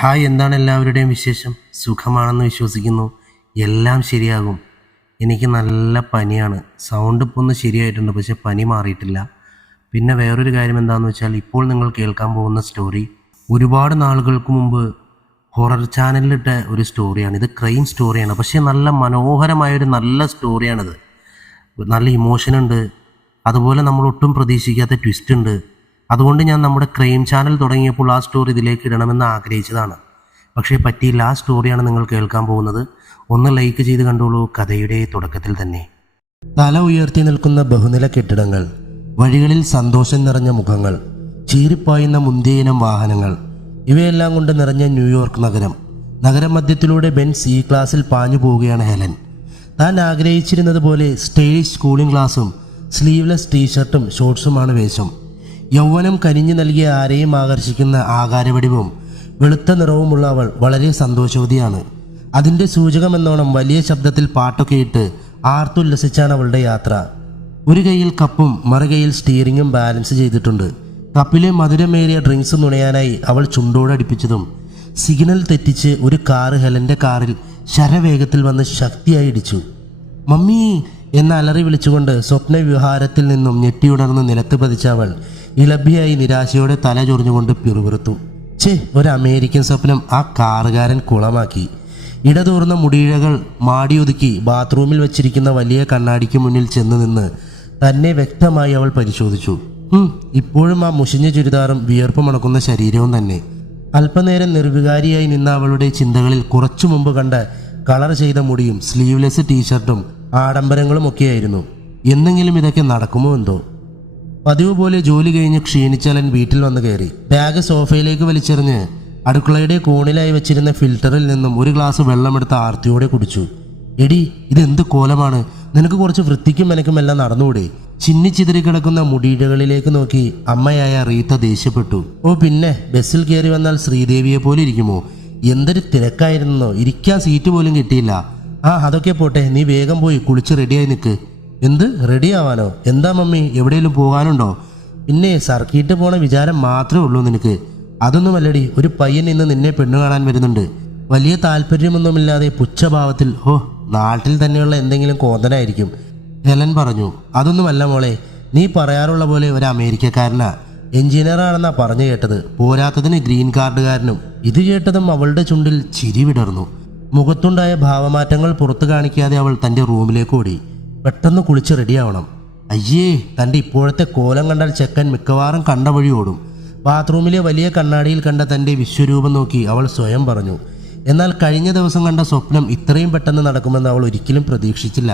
Hi, എന്താണ് എല്ലാവരുടെയും വിശേഷം? സുഖമാണെന്ന് വിശ്വസിക്കുന്നു. എല്ലാം ശരിയാകും. എനിക്ക് നല്ല പനിയാണ്. സൗണ്ട് ഇപ്പോൾ ഒന്ന് ശരിയായിട്ടുണ്ട്, പക്ഷെ പനി മാറിയിട്ടില്ല. പിന്നെ വേറൊരു കാര്യം എന്താണെന്ന് വെച്ചാൽ, ഇപ്പോൾ നിങ്ങൾ കേൾക്കാൻ പോകുന്ന സ്റ്റോറി ഒരുപാട് നാളുകൾക്ക് മുമ്പ് ഹൊറർ ചാനലിലിട്ട ഒരു സ്റ്റോറിയാണ്. ഇത് ക്രൈം സ്റ്റോറിയാണ്, പക്ഷേ നല്ല മനോഹരമായൊരു നല്ല സ്റ്റോറിയാണിത്. നല്ല ഇമോഷനുണ്ട്, അതുപോലെ നമ്മൾ ഒട്ടും പ്രതീക്ഷിക്കാത്ത ട്വിസ്റ്റ് ഉണ്ട്. അതുകൊണ്ട് ഞാൻ നമ്മുടെ ക്രൈം ചാനൽ തുടങ്ങിയപ്പോൾ ആ സ്റ്റോറി ഇതിലേക്ക് ഇടണമെന്ന് ആഗ്രഹിച്ചതാണ്. പക്ഷേ പറ്റിയില്ല. ആ സ്റ്റോറിയാണ് നിങ്ങൾ കേൾക്കാൻ പോകുന്നത്. ഒന്ന് ലൈക്ക് ചെയ്ത് കണ്ടോളൂ. കഥയുടെ തുടക്കത്തിൽ തന്നെ തല ഉയർത്തി നിൽക്കുന്ന ബഹുനില കെട്ടിടങ്ങൾ, വഴികളിൽ സന്തോഷം നിറഞ്ഞ മുഖങ്ങൾ, ചീറിപ്പായുന്ന മുന്തിയ വാഹനങ്ങൾ, ഇവയെല്ലാം കൊണ്ട് നിറഞ്ഞ ന്യൂയോർക്ക് നഗരം. നഗരമധ്യത്തിലൂടെ ബെൻസ് ഈ ക്ലാസ്സിൽ പാഞ്ഞു പോവുകയാണ് ഹെലൻ. താൻ ആഗ്രഹിച്ചിരുന്നത് പോലെ സ്റ്റൈലിഷ് കൂളിംഗ് ഗ്ലാസും സ്ലീവ്ലെസ് ടീഷർട്ടും ഷോർട്സുമാണ് വേഷം. യൗവനം കനിഞ്ഞു നൽകിയ ആരെയും ആകർഷിക്കുന്ന ആകാരവടിവും വെളുത്ത നിറവുമുള്ള അവൾ വളരെ സന്തോഷവതിയാണ്. അതിൻ്റെ സൂചകമെന്നോണം വലിയ ശബ്ദത്തിൽ പാട്ടൊക്കെ ഇട്ട് ആർത്തുല്ലസിച്ചാണ് അവളുടെ യാത്ര. ഒരു കൈയിൽ കപ്പും മറുകൈയിൽ സ്റ്റീറിങ്ങും ബാലൻസ് ചെയ്തിട്ടുണ്ട്. കപ്പിലെ മധുരമേറിയ ഡ്രിങ്ക്സ് നുണയാനായി അവൾ ചുണ്ടോടടുപ്പിച്ചതും സിഗ്നൽ തെറ്റിച്ച് ഒരു കാറ് ഹെലൻ്റെ കാറിൽ ശരവേഗത്തിൽ വന്ന് ശക്തിയായി ഇടിച്ചു. മമ്മി എന്ന അലറി വിളിച്ചുകൊണ്ട് സ്വപ്നവിഹാരത്തിൽ നിന്നും ഞെട്ടിയുണർന്ന് നിലത്ത് പതിച്ച അവൾ ഇളഭിയായി നിരാശയോടെ തല ചൊറിഞ്ഞുകൊണ്ട് പിറുപിറുത്തു. ഒരു അമേരിക്കൻ സ്വപ്നം ആ കാറുകാരൻ കുളമാക്കി. ഇടതൂർന്ന മുടിയിഴകൾ മാടിയൊതുക്കി ബാത്റൂമിൽ വെച്ചിരിക്കുന്ന വലിയ കണ്ണാടിക്ക് മുന്നിൽ ചെന്ന് നിന്ന് തന്നെ വ്യക്തമായി അവൾ പരിശോധിച്ചു. ഇപ്പോഴും ആ മുഷിഞ്ഞ ചുരിദാറും വിയർപ്പ് മണക്കുന്ന ശരീരവും തന്നെ. അല്പനേരം നിർവികാരിയായി നിന്ന അവളുടെ ചിന്തകളിൽ കുറച്ചു മുമ്പ് കണ്ട കളർ ചെയ്ത മുടിയും സ്ലീവ്ലെസ് ടീഷർട്ടും ആഡംബരങ്ങളും ഒക്കെയായിരുന്നു. എന്തെങ്കിലും ഇതൊക്കെ നടക്കുമോ എന്തോ. പതിവ് പോലെ ജോലി കഴിഞ്ഞ് ക്ഷീണിച്ചാലൻ വീട്ടിൽ വന്ന് കയറി. ബാഗ് സോഫയിലേക്ക് വലിച്ചെറിഞ്ഞ് അടുക്കളയുടെ കോണിലായി വെച്ചിരുന്ന ഫിൽറ്ററിൽ നിന്നും ഒരു ഗ്ലാസ് വെള്ളമെടുത്ത് ആർത്തിയോടെ കുടിച്ചു. എടി, ഇതെന്ത് കോലമാണ്? നിനക്ക് കുറച്ച് വൃത്തിക്കും മെനക്കുമെല്ലാം നടന്നുകൂടെ? ചിന്നിച്ചിതറി കിടക്കുന്ന മുടിയിഴകളിലേക്ക് നോക്കി അമ്മയായ റീത്ത ദേഷ്യപ്പെട്ടു. ഓ പിന്നെ, ബസ്സിൽ കയറി വന്നാൽ ശ്രീദേവിയെ പോലെ ഇരിക്കുമോ? എന്തൊരു തിരക്കായിരുന്നോ, ഇരിക്കാൻ സീറ്റ് പോലും കിട്ടിയില്ല. അതൊക്കെ പോട്ടെ, നീ വേഗം പോയി കുളിച്ച് റെഡിയായി നിൽക്ക്. എന്ത് റെഡിയാവാനോ? എന്താ മമ്മി, എവിടെയെങ്കിലും പോകാനുണ്ടോ? പിന്നെ സർക്കിട്ട് പോണ വിചാരം മാത്രമേ ഉള്ളൂ നിനക്ക്. അതൊന്നുമല്ലടി, ഒരു പയ്യൻ ഇന്ന് നിന്നെ പെണ്ണു കാണാൻ വരുന്നുണ്ട്. വലിയ താല്പര്യമൊന്നുമില്ലാതെ പുച്ഛഭാവത്തിൽ, നാട്ടിൽ തന്നെയുള്ള എന്തെങ്കിലും കോന്തനായിരിക്കും, ഹെലൻ പറഞ്ഞു. അതൊന്നുമല്ല മോളെ, നീ പറയാറുള്ള പോലെ ഒരു അമേരിക്കക്കാരനാ, എഞ്ചിനീയറാണെന്നാ പറഞ്ഞു കേട്ടത്. പോരാത്തതിന് ഗ്രീൻ കാർഡുകാരനും. ഇത് കേട്ടതും അവളുടെ ചുണ്ടിൽ ചിരി വിടർന്നു. മുഖത്തുണ്ടായ ഭാവമാറ്റങ്ങൾ പുറത്തു കാണിക്കാതെ അവൾ തൻ്റെ റൂമിലേക്ക് ഓടി. പെട്ടെന്ന് കുളിച്ച് റെഡിയാവണം. അയ്യേ, തൻ്റെ ഇപ്പോഴത്തെ കോലം കണ്ടാൽ ചെക്കൻ മിക്കവാറും കണ്ട വഴി ഓടും. ബാത്റൂമിലെ വലിയ കണ്ണാടിയിൽ കണ്ട തൻ്റെ വിശ്വരൂപം നോക്കി അവൾ സ്വയം പറഞ്ഞു. എന്നാൽ കഴിഞ്ഞ ദിവസം കണ്ട സ്വപ്നം ഇത്രയും പെട്ടെന്ന് നടക്കുമെന്ന് അവൾ ഒരിക്കലും പ്രതീക്ഷിച്ചില്ല.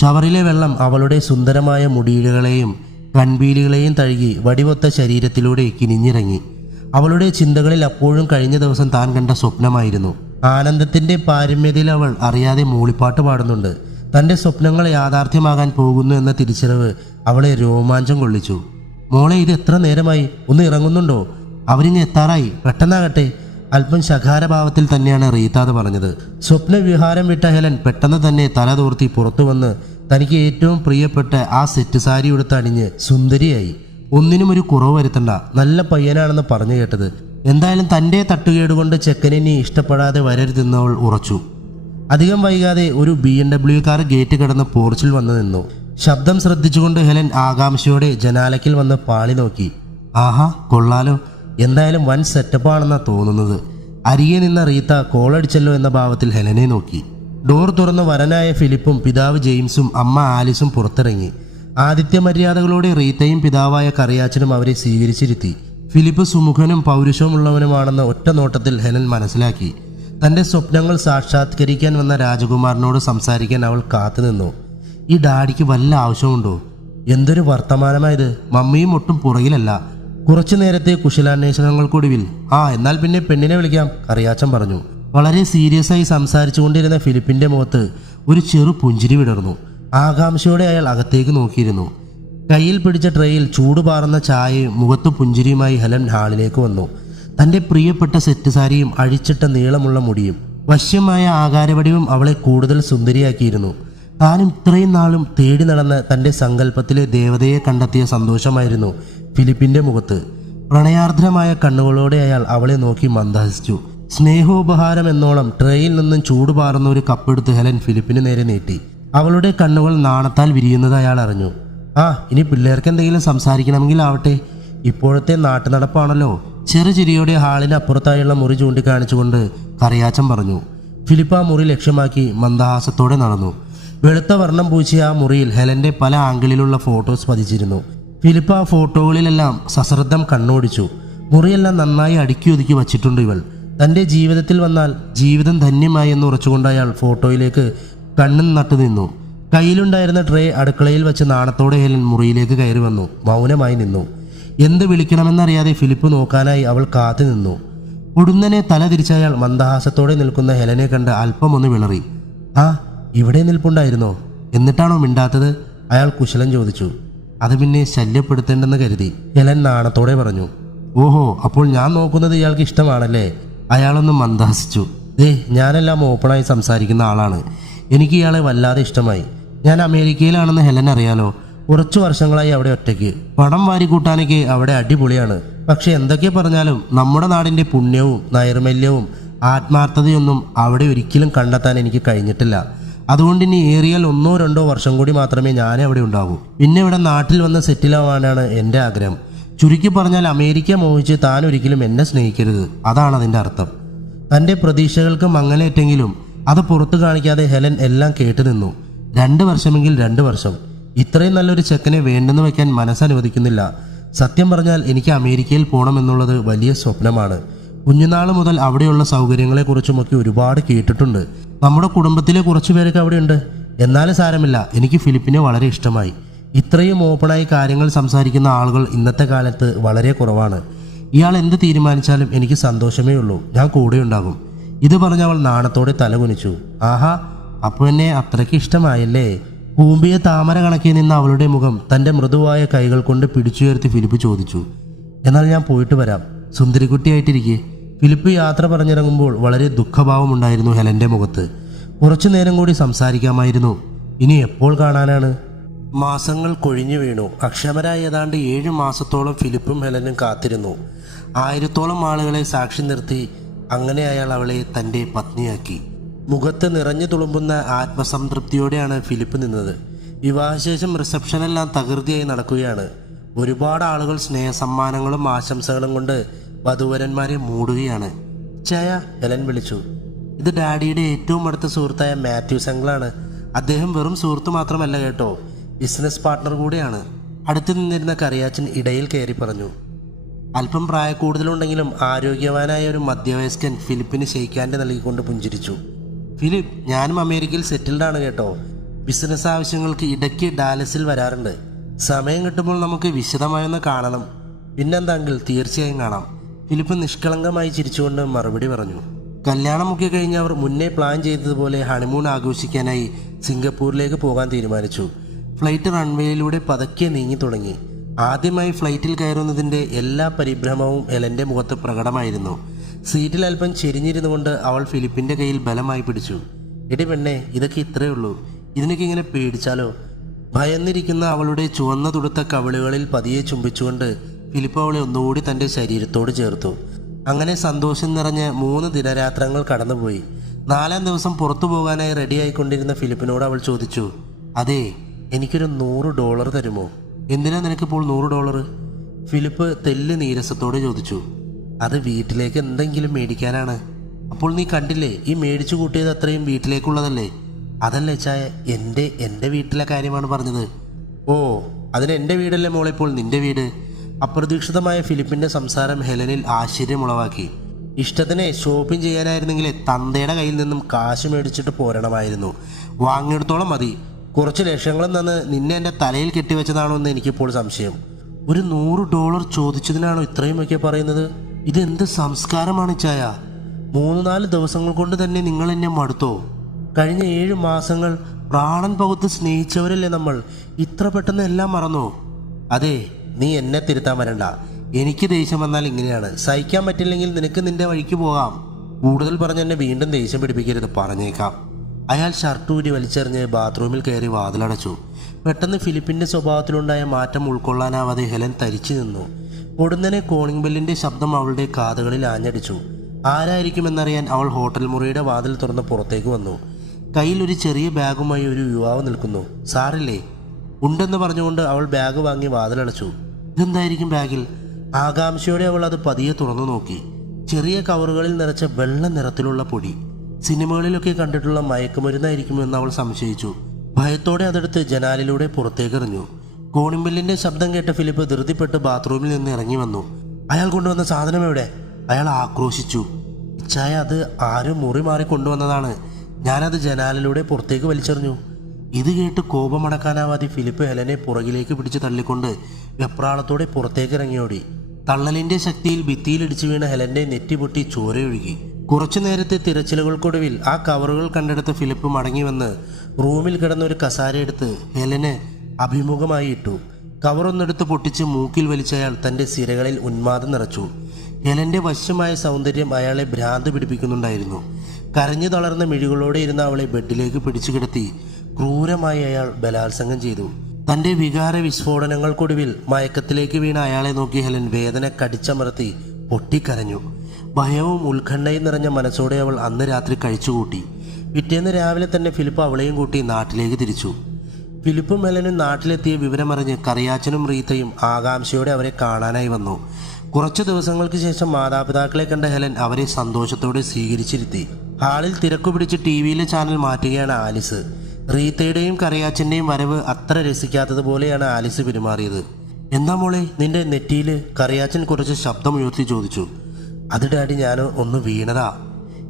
ഷവറിലെ വെള്ളം അവളുടെ സുന്ദരമായ മുടിയിഴകളെയും കൺപീലികളെയും തഴുകി വടിവൊത്ത ശരീരത്തിലൂടെ കിനിഞ്ഞിറങ്ങി. അവളുടെ ചിന്തകളിൽ അപ്പോഴും കഴിഞ്ഞ ദിവസം താൻ കണ്ട സ്വപ്നമായിരുന്നു. ആനന്ദത്തിൻ്റെ പാരമ്യതയിൽ അവൾ അറിയാതെ മൂളിപ്പാട്ട് പാടുന്നുണ്ട്. തൻ്റെ സ്വപ്നങ്ങൾ യാഥാർത്ഥ്യമാകാൻ പോകുന്നു എന്ന തിരിച്ചറിവ് അവളെ രോമാഞ്ചം കൊള്ളിച്ചു. മോളെ, ഇത് എത്ര നേരമായി? ഒന്ന് ഇറങ്ങുന്നുണ്ടോ? അവരിങ്ങ് എത്താറായി, പെട്ടെന്നാകട്ടെ. അല്പം ശകാരഭാവത്തിൽ തന്നെയാണ് റീത്താത് പറഞ്ഞത്. സ്വപ്നവിഹാരം വിട്ട ഹെലൻ പെട്ടെന്ന് തന്നെ തല തോർത്തി പുറത്തു വന്ന് തനിക്ക് ഏറ്റവും പ്രിയപ്പെട്ട ആ സെറ്റ് സാരി ഉടുത്ത് അണിഞ്ഞ് സുന്ദരിയായി. ഒന്നിനും ഒരു കുറവ് വരുത്തണ്ട, നല്ല പയ്യനാണെന്ന് പറഞ്ഞു കേട്ടത്. എന്തായാലും തൻ്റെ തട്ടുകേടുകൊണ്ട് ചെക്കനിനി ഇഷ്ടപ്പെടാതെ വരരുതെന്നവൾ ഉറച്ചു. അധികം വൈകാതെ ഒരു BMW കാർ ഗേറ്റ് കടന്ന് പോർച്ചിൽ വന്നു നിന്നു. ശബ്ദം ശ്രദ്ധിച്ചുകൊണ്ട് ഹെലൻ ആകാംക്ഷയോടെ ജനാലയ്ക്കിൽ വന്ന് പാളി നോക്കി. ആഹാ, കൊള്ളാലോ, എന്തായാലും വൻ സെറ്റപ്പാണെന്നാ തോന്നുന്നത്. അരികെ നിന്ന റീത്ത കോളടിച്ചല്ലോ എന്ന ഭാവത്തിൽ ഹെലനെ നോക്കി. ഡോർ തുറന്ന് വരനായ ഫിലിപ്പും പിതാവ് ജെയിംസും അമ്മ ആലിസും പുറത്തിറങ്ങി. ആതിഥ്യ മര്യാദകളോടെ റീത്തയും പിതാവായ കറിയാച്ചനും അവരെ സ്വീകരിച്ചിരുത്തി. ഫിലിപ്പ് സുമുഖനും പൗരുഷവുമുള്ളവനുമാണെന്ന ഒറ്റ നോട്ടത്തിൽ ഹെലൻ മനസ്സിലാക്കി. തൻ്റെ സ്വപ്നങ്ങൾ സാക്ഷാത്കരിക്കാൻ വന്ന രാജകുമാരനോട് സംസാരിക്കാൻ അവൾ കാത്തുനിന്നു. ഈ ഡാഡിക്ക് വല്ല ആവശ്യമുണ്ടോ? എന്തൊരു വർത്തമാനമായത്. മമ്മിയും ഒട്ടും പുറകിലല്ല. കുറച്ചു നേരത്തെ കുശലാന്വേഷണങ്ങൾക്കൊടുവിൽ എന്നാൽ പിന്നെ പെണ്ണിനെ വിളിക്കാം, കറിയാച്ചൻ പറഞ്ഞു. വളരെ സീരിയസ് ആയി സംസാരിച്ചു കൊണ്ടിരുന്ന ഫിലിപ്പിൻ്റെ മുഖത്ത് ഒരു ചെറു പുഞ്ചിരി വിടർന്നു. ആകാംക്ഷയോടെ അയാൾ അകത്തേക്ക് നോക്കിയിരുന്നു. കയ്യിൽ പിടിച്ച ട്രേയിൽ ചൂടുപാറുന്ന ചായയും മുഖത്ത് പുഞ്ചിരിയുമായി ഹെലൻ ഹാളിലേക്ക് വന്നു. തൻ്റെ പ്രിയപ്പെട്ട സെറ്റ് സാരിയും അഴിച്ചിട്ട നീളമുള്ള മുടിയും വശ്യമായ ആകാരവടിവും അവളെ കൂടുതൽ സുന്ദരിയാക്കിയിരുന്നു. താനും ഇത്രയും നാളും തേടി നടന്ന തൻ്റെ സങ്കല്പത്തിലെ ദേവതയെ കണ്ടെത്തിയ സന്തോഷമായിരുന്നു ഫിലിപ്പിൻ്റെ മുഖത്ത്. പ്രണയാർദ്രമായ കണ്ണുകളോടെ അയാൾ അവളെ നോക്കി മന്ദഹസിച്ചു. സ്നേഹോപഹാരം എന്നോളം ട്രേയിൽ നിന്നും ചൂടുപാറുന്ന ഒരു കപ്പെടുത്ത് ഹെലൻ ഫിലിപ്പിന് നേരെ നീട്ടി. അവളുടെ കണ്ണുകൾ നാണത്താൽ വിരിയുന്നത് അയാൾ അറിഞ്ഞു. ഇനി പിള്ളേർക്ക് എന്തെങ്കിലും സംസാരിക്കണമെങ്കിൽ ആവട്ടെ, ഇപ്പോഴത്തെ നാട്ടുനടപ്പാണല്ലോ. ചെറുചിരിയോടെ ഹാളിന് അപ്പുറത്തായുള്ള മുറി ചൂണ്ടിക്കാണിച്ചുകൊണ്ട് കറിയാച്ചൻ പറഞ്ഞു. ഫിലിപ്പ് ആ മുറി ലക്ഷ്യമാക്കി മന്ദഹാസത്തോടെ നടന്നു. വെളുത്ത വർണ്ണം പൂശിയ ആ മുറിയിൽ ഹെലന്റെ പല ആംഗിളിലുള്ള ഫോട്ടോസ് പതിച്ചിരുന്നു. ഫിലിപ്പ് ആ ഫോട്ടോകളിലെല്ലാം സശ്രദ്ധം കണ്ണോടിച്ചു. മുറിയെല്ലാം നന്നായി അടുക്കി ഒതുക്കി വച്ചിട്ടുണ്ട് ഇവൾ. തൻ്റെ ജീവിതത്തിൽ വന്നാൽ ജീവിതം ധന്യമായി എന്ന് ഉറച്ചുകൊണ്ട് അയാൾ ഫോട്ടോയിലേക്ക് കണ്ണും നട്ടു നിന്നു. കയ്യിലുണ്ടായിരുന്ന ട്രേ അടുക്കളയിൽ വെച്ച് നാണത്തോടെ ഹെലൻ മുറിയിലേക്ക് കയറി വന്നു. മൗനമായി നിന്നു. എന്ത് വിളിക്കണമെന്നറിയാതെ ഫിലിപ്പ് നോക്കാനായി അവൾ കാത്തു നിന്നു. ഉടുന്നനെ തല തിരിച്ച അയാൾ മന്ദഹാസത്തോടെ നിൽക്കുന്ന ഹെലനെ കണ്ട് അല്പം ഒന്ന് വിളറി. ഇവിടെ നിൽപ്പുണ്ടായിരുന്നോ? എന്നിട്ടാണോ മിണ്ടാത്തത്? അയാൾ കുശലം ചോദിച്ചു. അത് പിന്നെ ശല്യപ്പെടുത്തേണ്ടെന്ന് കരുതി, ഹെലൻ നാണത്തോടെ പറഞ്ഞു. ഓഹോ, അപ്പോൾ ഞാൻ നോക്കുന്നത് ഇയാൾക്ക് ഇഷ്ടമാണല്ലേ? അയാളൊന്ന് മന്ദഹസിച്ചു. ഞാനെല്ലാം ഓപ്പണായി സംസാരിക്കുന്ന ആളാണ്. എനിക്ക് ഇയാളെ വല്ലാതെ ഇഷ്ടമായി. ഞാൻ അമേരിക്കയിലാണെന്ന് ഹെലൻ അറിയാലോ. കുറച്ചു വർഷങ്ങളായി അവിടെ ഒറ്റയ്ക്ക്. പണം വാരിക്കൂട്ടാനൊക്കെ അവിടെ അടിപൊളിയാണ്. പക്ഷെ എന്തൊക്കെ പറഞ്ഞാലും നമ്മുടെ നാടിൻ്റെ പുണ്യവും നൈർമല്യവും ആത്മാർത്ഥതയൊന്നും അവിടെ ഒരിക്കലും കണ്ടെത്താൻ എനിക്ക് കഴിഞ്ഞിട്ടില്ല. അതുകൊണ്ട് ഇനി ഏറിയാൽ 1-2 വർഷം കൂടി മാത്രമേ ഞാൻ അവിടെ ഉണ്ടാകൂ. പിന്നെ ഇവിടെ നാട്ടിൽ വന്ന് സെറ്റിലാവാനാണ് എൻ്റെ ആഗ്രഹം. ചുരുക്കി പറഞ്ഞാൽ അമേരിക്ക മോഹിച്ച് താൻ ഒരിക്കലും എന്നെ സ്നേഹിക്കരുത്, അതാണ് അതിൻ്റെ അർത്ഥം. തൻ്റെ പ്രതീക്ഷകൾക്ക് മങ്ങലേറ്റെങ്കിലും അത് പുറത്തു കാണിക്കാതെ ഹെലൻ എല്ലാം കേട്ടു നിന്നു. 2 വർഷമെങ്കിൽ 2 വർഷം. ഇത്രയും നല്ലൊരു ചെക്കനെ വേണ്ടെന്ന് വയ്ക്കാൻ മനസ്സനുവദിക്കുന്നില്ല. സത്യം പറഞ്ഞാൽ എനിക്ക് അമേരിക്കയിൽ പോകണമെന്നുള്ളത് വലിയ സ്വപ്നമാണ്. കുഞ്ഞുനാൾ മുതൽ അവിടെയുള്ള സൗകര്യങ്ങളെക്കുറിച്ചുമൊക്കെ ഒരുപാട് കേട്ടിട്ടുണ്ട്. നമ്മുടെ കുടുംബത്തിലെ കുറച്ചു പേരൊക്കെ അവിടെയുണ്ട്. എന്നാലും സാരമില്ല, എനിക്ക് ഫിലിപ്പിനെ വളരെ ഇഷ്ടമായി. ഇത്രയും ഓപ്പണായി കാര്യങ്ങൾ സംസാരിക്കുന്ന ആളുകൾ ഇന്നത്തെ കാലത്ത് വളരെ കുറവാണ്. ഇയാൾ എന്ത് തീരുമാനിച്ചാലും എനിക്ക് സന്തോഷമേ ഉള്ളൂ. ഞാൻ കൂടെ ഉണ്ടാകും. ഇത് പറഞ്ഞ് അവൾ നാണത്തോടെ തലകുനിച്ചു. അപ്പോൾ എന്നെ അത്രയ്ക്ക് ഇഷ്ടമായല്ലേ? കൂമ്പിയ താമര കണക്കി നിന്ന അവളുടെ മുഖം തൻ്റെ മൃദുവായ കൈകൾ കൊണ്ട് പിടിച്ചുയർത്തി ഫിലിപ്പ് ചോദിച്ചു. എന്നാൽ ഞാൻ പോയിട്ട് വരാം, സുന്ദരിക്കുട്ടിയായിട്ടിരിക്കെ. ഫിലിപ്പ് യാത്ര പറഞ്ഞിറങ്ങുമ്പോൾ വളരെ ദുഃഖഭാവമുണ്ടായിരുന്നു ഹെലൻ്റെ മുഖത്ത്. കുറച്ചു നേരം കൂടി സംസാരിക്കാമായിരുന്നു. ഇനി എപ്പോൾ കാണാനാണ്? മാസങ്ങൾ കൊഴിഞ്ഞു വീണു. അക്ഷമരായി ഏതാണ്ട് 7 മാസത്തോളം ഫിലിപ്പും ഹെലനും കാത്തിരുന്നു. 1000ഓളം ആളുകളെ സാക്ഷി നിർത്തി അങ്ങനെ അയാൾ അവളെ തൻ്റെ പത്നിയാക്കി. മുഖത്ത് നിറഞ്ഞു തുളുമ്പുന്ന ആത്മസംതൃപ്തിയോടെയാണ് ഫിലിപ്പ് നിന്നത്. വിവാഹശേഷം റിസപ്ഷനെല്ലാം തകൃതിയായി നടക്കുകയാണ്. ഒരുപാട് ആളുകൾ സ്നേഹസമ്മാനങ്ങളും ആശംസകളും കൊണ്ട് വധൂവരന്മാരെ മൂടുകയാണ്. ചായ, ഹെലൻ വിളിച്ചു. ഇത് ഡാഡിയുടെ ഏറ്റവും അടുത്ത സുഹൃത്തായ മാത്യൂസ് അങ്കിളാണ്. അദ്ദേഹം വെറും സുഹൃത്ത് മാത്രമല്ല കേട്ടോ, ബിസിനസ് പാർട്ട്ണർ കൂടിയാണ്. അടുത്ത് നിന്നിരുന്ന കറിയാച്ചൻ ഇടയിൽ കയറി പറഞ്ഞു. അല്പം പ്രായക്കൂടുതലുണ്ടെങ്കിലും ആരോഗ്യവാനായ ഒരു മധ്യവയസ്കൻ ഫിലിപ്പിന് ഷെയ്ക്കാൻ്റെ നൽകിക്കൊണ്ട് പുഞ്ചിരിച്ചു. ഫിലിപ്പ്, ഞാനും അമേരിക്കയിൽ സെറ്റിൽഡാണ് കേട്ടോ. ബിസിനസ് ആവശ്യങ്ങൾക്ക് ഇടയ്ക്ക് ഡാലസിൽ വരാറുണ്ട്. സമയം കിട്ടുമ്പോൾ നമുക്ക് വിശദമായൊന്ന് കാണണം. പിന്നെന്താ അങ്കിൾ, തീർച്ചയായും കാണാം. ഫിലിപ്പ് നിഷ്കളങ്കമായി ചിരിച്ചുകൊണ്ട് മറുപടി പറഞ്ഞു. കല്യാണമൊക്കെ കഴിഞ്ഞ് അവർ മുന്നേ പ്ലാൻ ചെയ്തതുപോലെ ഹണിമൂൺ ആഘോഷിക്കാനായി സിംഗപ്പൂരിലേക്ക് പോകാൻ തീരുമാനിച്ചു. ഫ്ലൈറ്റ് റൺവേയിലൂടെ പതുക്കെ നീങ്ങി തുടങ്ങി. ആദ്യമായി ഫ്ലൈറ്റിൽ കയറുന്നതിൻ്റെ എല്ലാ പരിഭ്രമവും ഹെലൻ്റെ മുഖത്ത് പ്രകടമായിരുന്നു. സീറ്റിൽ അല്പം ചെരിഞ്ഞിരുന്നു കൊണ്ട് അവൾ ഫിലിപ്പിൻ്റെ കയ്യിൽ ബലമായി പിടിച്ചു. എടി പെണ്ണേ, ഇതൊക്കെ ഇത്രയേ ഉള്ളൂ. ഇതിനൊക്കെ ഇങ്ങനെ പേടിച്ചാലോ? ഭയന്നിരിക്കുന്ന അവളുടെ ചുവന്ന തുടുത്ത കവിളുകളിൽ പതിയെ ചുംബിച്ചുകൊണ്ട് ഫിലിപ്പ് അവളെ ഒന്നുകൂടി തൻ്റെ ശരീരത്തോട് ചേർത്തു. അങ്ങനെ സന്തോഷം നിറഞ്ഞ് 3 ദിനരാത്രങ്ങൾ കടന്നുപോയി. 4-ാം ദിവസം പുറത്തു പോകാനായി റെഡിയായിക്കൊണ്ടിരുന്ന ഫിലിപ്പിനോട് അവൾ ചോദിച്ചു. അതെ, എനിക്കൊരു $100 തരുമോ? എന്തിനാ നിനക്കിപ്പോൾ $100? ഫിലിപ്പ് തെല്ല് നീരസത്തോടെ ചോദിച്ചു. അത് വീട്ടിലേക്ക് എന്തെങ്കിലും മേടിക്കാനാണ്. അപ്പോൾ നീ കണ്ടില്ലേ, ഈ മേടിച്ചു കൂട്ടിയത് അത്രയും വീട്ടിലേക്കുള്ളതല്ലേ? അതല്ലേ ചായ, എൻ്റെ വീട്ടിലെ കാര്യമാണ് പറഞ്ഞത്. ഓ, അതിന് എൻ്റെ വീടല്ലേ മോളെ ഇപ്പോൾ നിൻ്റെ വീട്? അപ്രതീക്ഷിതമായ ഫിലിപ്പിൻ്റെ സംസാരം ഹെലനിൽ ആശ്ചര്യമുളവാക്കി. ഇഷ്ടത്തിന് ഷോപ്പിംഗ് ചെയ്യാനായിരുന്നെങ്കിൽ തന്തയുടെ കയ്യിൽ നിന്നും കാശ് മേടിച്ചിട്ട് പോരണമായിരുന്നു. വാങ്ങിയെടുത്തോളം മതി. കുറച്ച് ലക്ഷങ്ങളും തന്ന് നിന്നെ എൻ്റെ തലയിൽ കെട്ടിവെച്ചതാണോ എന്ന് എനിക്കിപ്പോൾ സംശയം. ഒരു $100 ചോദിച്ചതിനാണോ ഇത്രയുമൊക്കെ പറയുന്നത്? ഇതെന്ത് സംസ്കാരമാണ് ചായ? 3-4 ദിവസങ്ങൾ കൊണ്ട് തന്നെ നിങ്ങൾ എന്നെ മടുത്തോ? കഴിഞ്ഞ 7 മാസങ്ങൾ പ്രാണൻ പകുത്ത് സ്നേഹിച്ചവരല്ലേ നമ്മൾ. ഇത്ര പെട്ടെന്ന് എല്ലാം മറന്നോ? അതെ, നീ എന്നെ തിരുത്താൻ വരണ്ട. എനിക്ക് ദേഷ്യം വന്നാൽ ഇങ്ങനെയാണ്. സഹിക്കാൻ പറ്റില്ലെങ്കിൽ നിനക്ക് നിന്റെ വഴിക്ക് പോകാം. കൂടുതൽ പറഞ്ഞ് എന്നെ വീണ്ടും ദേഷ്യം പിടിപ്പിക്കരുത്, പറഞ്ഞേക്കാം. അയാൾ ഷർട്ട് ഊരി വലിച്ചെറിഞ്ഞ് ബാത്റൂമിൽ കയറി വാതിലടച്ചു. പെട്ടെന്ന് ഫിലിപ്പിൻ്റെ സ്വഭാവത്തിലുണ്ടായ മാറ്റം ഉൾക്കൊള്ളാനാവാതെ ഹെലൻ തരിച്ചു നിന്നു. പൊടുന്നനെ കോളിംഗ് ബെല്ലിൻ്റെ ശബ്ദം അവളുടെ കാതുകളിൽ ആഞ്ഞടിച്ചു. ആരായിരിക്കുമെന്നറിയാൻ അവൾ ഹോട്ടൽ മുറിയുടെ വാതിൽ തുറന്ന് പുറത്തേക്ക് വന്നു. കയ്യിൽ ഒരു ചെറിയ ബാഗുമായി ഒരു യുവാവ് നിൽക്കുന്നു. സാറില്ലേ? ഉണ്ടെന്ന് പറഞ്ഞുകൊണ്ട് അവൾ ബാഗ് വാങ്ങി വാതിലടച്ചു. ഇതെന്തായിരിക്കും ബാഗിൽ? ആകാംക്ഷയോടെ അവൾ അത് പതിയെ തുറന്നു നോക്കി. ചെറിയ കവറുകളിൽ നിറച്ച വെള്ള നിറത്തിലുള്ള പൊടി. സിനിമകളിലൊക്കെ കണ്ടിട്ടുള്ള മയക്കുമരുന്നായിരിക്കുമെന്ന് അവൾ സംശയിച്ചു. ഭയത്തോടെ അതെടുത്ത് ജനാലിലൂടെ പുറത്തേക്കെറിഞ്ഞു. കോണിമ്പല്ലിന്റെ ശബ്ദം കേട്ട ഫിലിപ്പ് ധൃതിപ്പെട്ട് ബാത്റൂമിൽ നിന്ന് ഇറങ്ങി വന്നു. അയാൾ കൊണ്ടുവന്ന സാധനം എവിടെ? അയാൾ ആക്രോശിച്ചു. ഇച്ചായ, അത് ആരും മുറി മാറി കൊണ്ടുവന്നതാണ്. ഞാനത് ജനാലിലൂടെ പുറത്തേക്ക് വലിച്ചെറിഞ്ഞു. ഇത് കേട്ട് കോപമടക്കാനാവാതെ ഫിലിപ്പ് ഹെലനെ പുറകിലേക്ക് പിടിച്ച് തള്ളിക്കൊണ്ട് വെപ്രാളത്തോടെ പുറത്തേക്ക് ഇറങ്ങിയോടി. തള്ളലിന്റെ ശക്തിയിൽ ഭിത്തിയിലിടിച്ചു വീണ ഹെലന്റെ നെറ്റി പൊട്ടി ചോരയൊഴുകി. കുറച്ചു നേരത്തെ തിരച്ചിലുകൾക്കൊടുവിൽ ആ കവറുകൾ കണ്ടെടുത്ത് ഫിലിപ്പ് മടങ്ങി വന്ന് റൂമിൽ കിടന്ന ഒരു കസാരയെടുത്ത് ഹെലന് അഭിമുഖമായി ഇട്ടു. കവറൊന്നെടുത്ത് പൊട്ടിച്ച് മൂക്കിൽ വലിച്ചയാൾ തൻ്റെ സിരകളിൽ ഉന്മാദം നിറച്ചു. ഹെലന്റെ വശ്യമായ സൗന്ദര്യം അയാളെ ഭ്രാന്ത് പിടിപ്പിക്കുന്നുണ്ടായിരുന്നു. കരഞ്ഞു തളർന്ന മിഴികളോടെ ഇരുന്ന അവളെ ബെഡിലേക്ക് പിടിച്ചു കിടത്തി ക്രൂരമായി അയാൾ ബലാത്സംഗം ചെയ്തു. തൻ്റെ വികാര വിസ്ഫോടനങ്ങൾക്കൊടുവിൽ മയക്കത്തിലേക്ക് വീണ അയാളെ നോക്കി ഹെലൻ വേദന കടിച്ചമർത്തി പൊട്ടിക്കരഞ്ഞു. ഭയവും ഉത്കണ്ഠയും നിറഞ്ഞ മനസ്സോടെ അവൾ അന്ന് രാത്രി കഴിച്ചുകൂട്ടി. പിറ്റേന്ന് രാവിലെ തന്നെ ഫിലിപ്പ് അവളെയും കൂട്ടി നാട്ടിലേക്ക് തിരിച്ചു. ഫിലിപ്പും ഹെലനും നാട്ടിലെത്തിയ വിവരമറിഞ്ഞ് കറിയാച്ചനും റീത്തയും ആകാംക്ഷയോടെ അവരെ കാണാനായി വന്നു. കുറച്ചു ദിവസങ്ങൾക്ക് ശേഷം മാതാപിതാക്കളെ കണ്ട ഹെലൻ അവരെ സന്തോഷത്തോടെ സ്വീകരിച്ചിരുത്തി. ഹാളിൽ തിരക്കു പിടിച്ച് ടി-വിയിലെ ചാനൽ മാറ്റുകയാണ് ആലിസ്. റീത്തയുടെയും കറിയാച്ചൻ്റെയും വരവ് അത്ര രസിക്കാത്തതുപോലെയാണ് ആലിസ് പെരുമാറിയത്. എന്താ മോളെ, നിന്റെ നെറ്റിയിൽ? കറിയാച്ചൻ കുറച്ച് ശബ്ദമുയർത്തി ചോദിച്ചു. അത് ഡാഡി, ഞാൻ ഒന്ന് വീണതാ.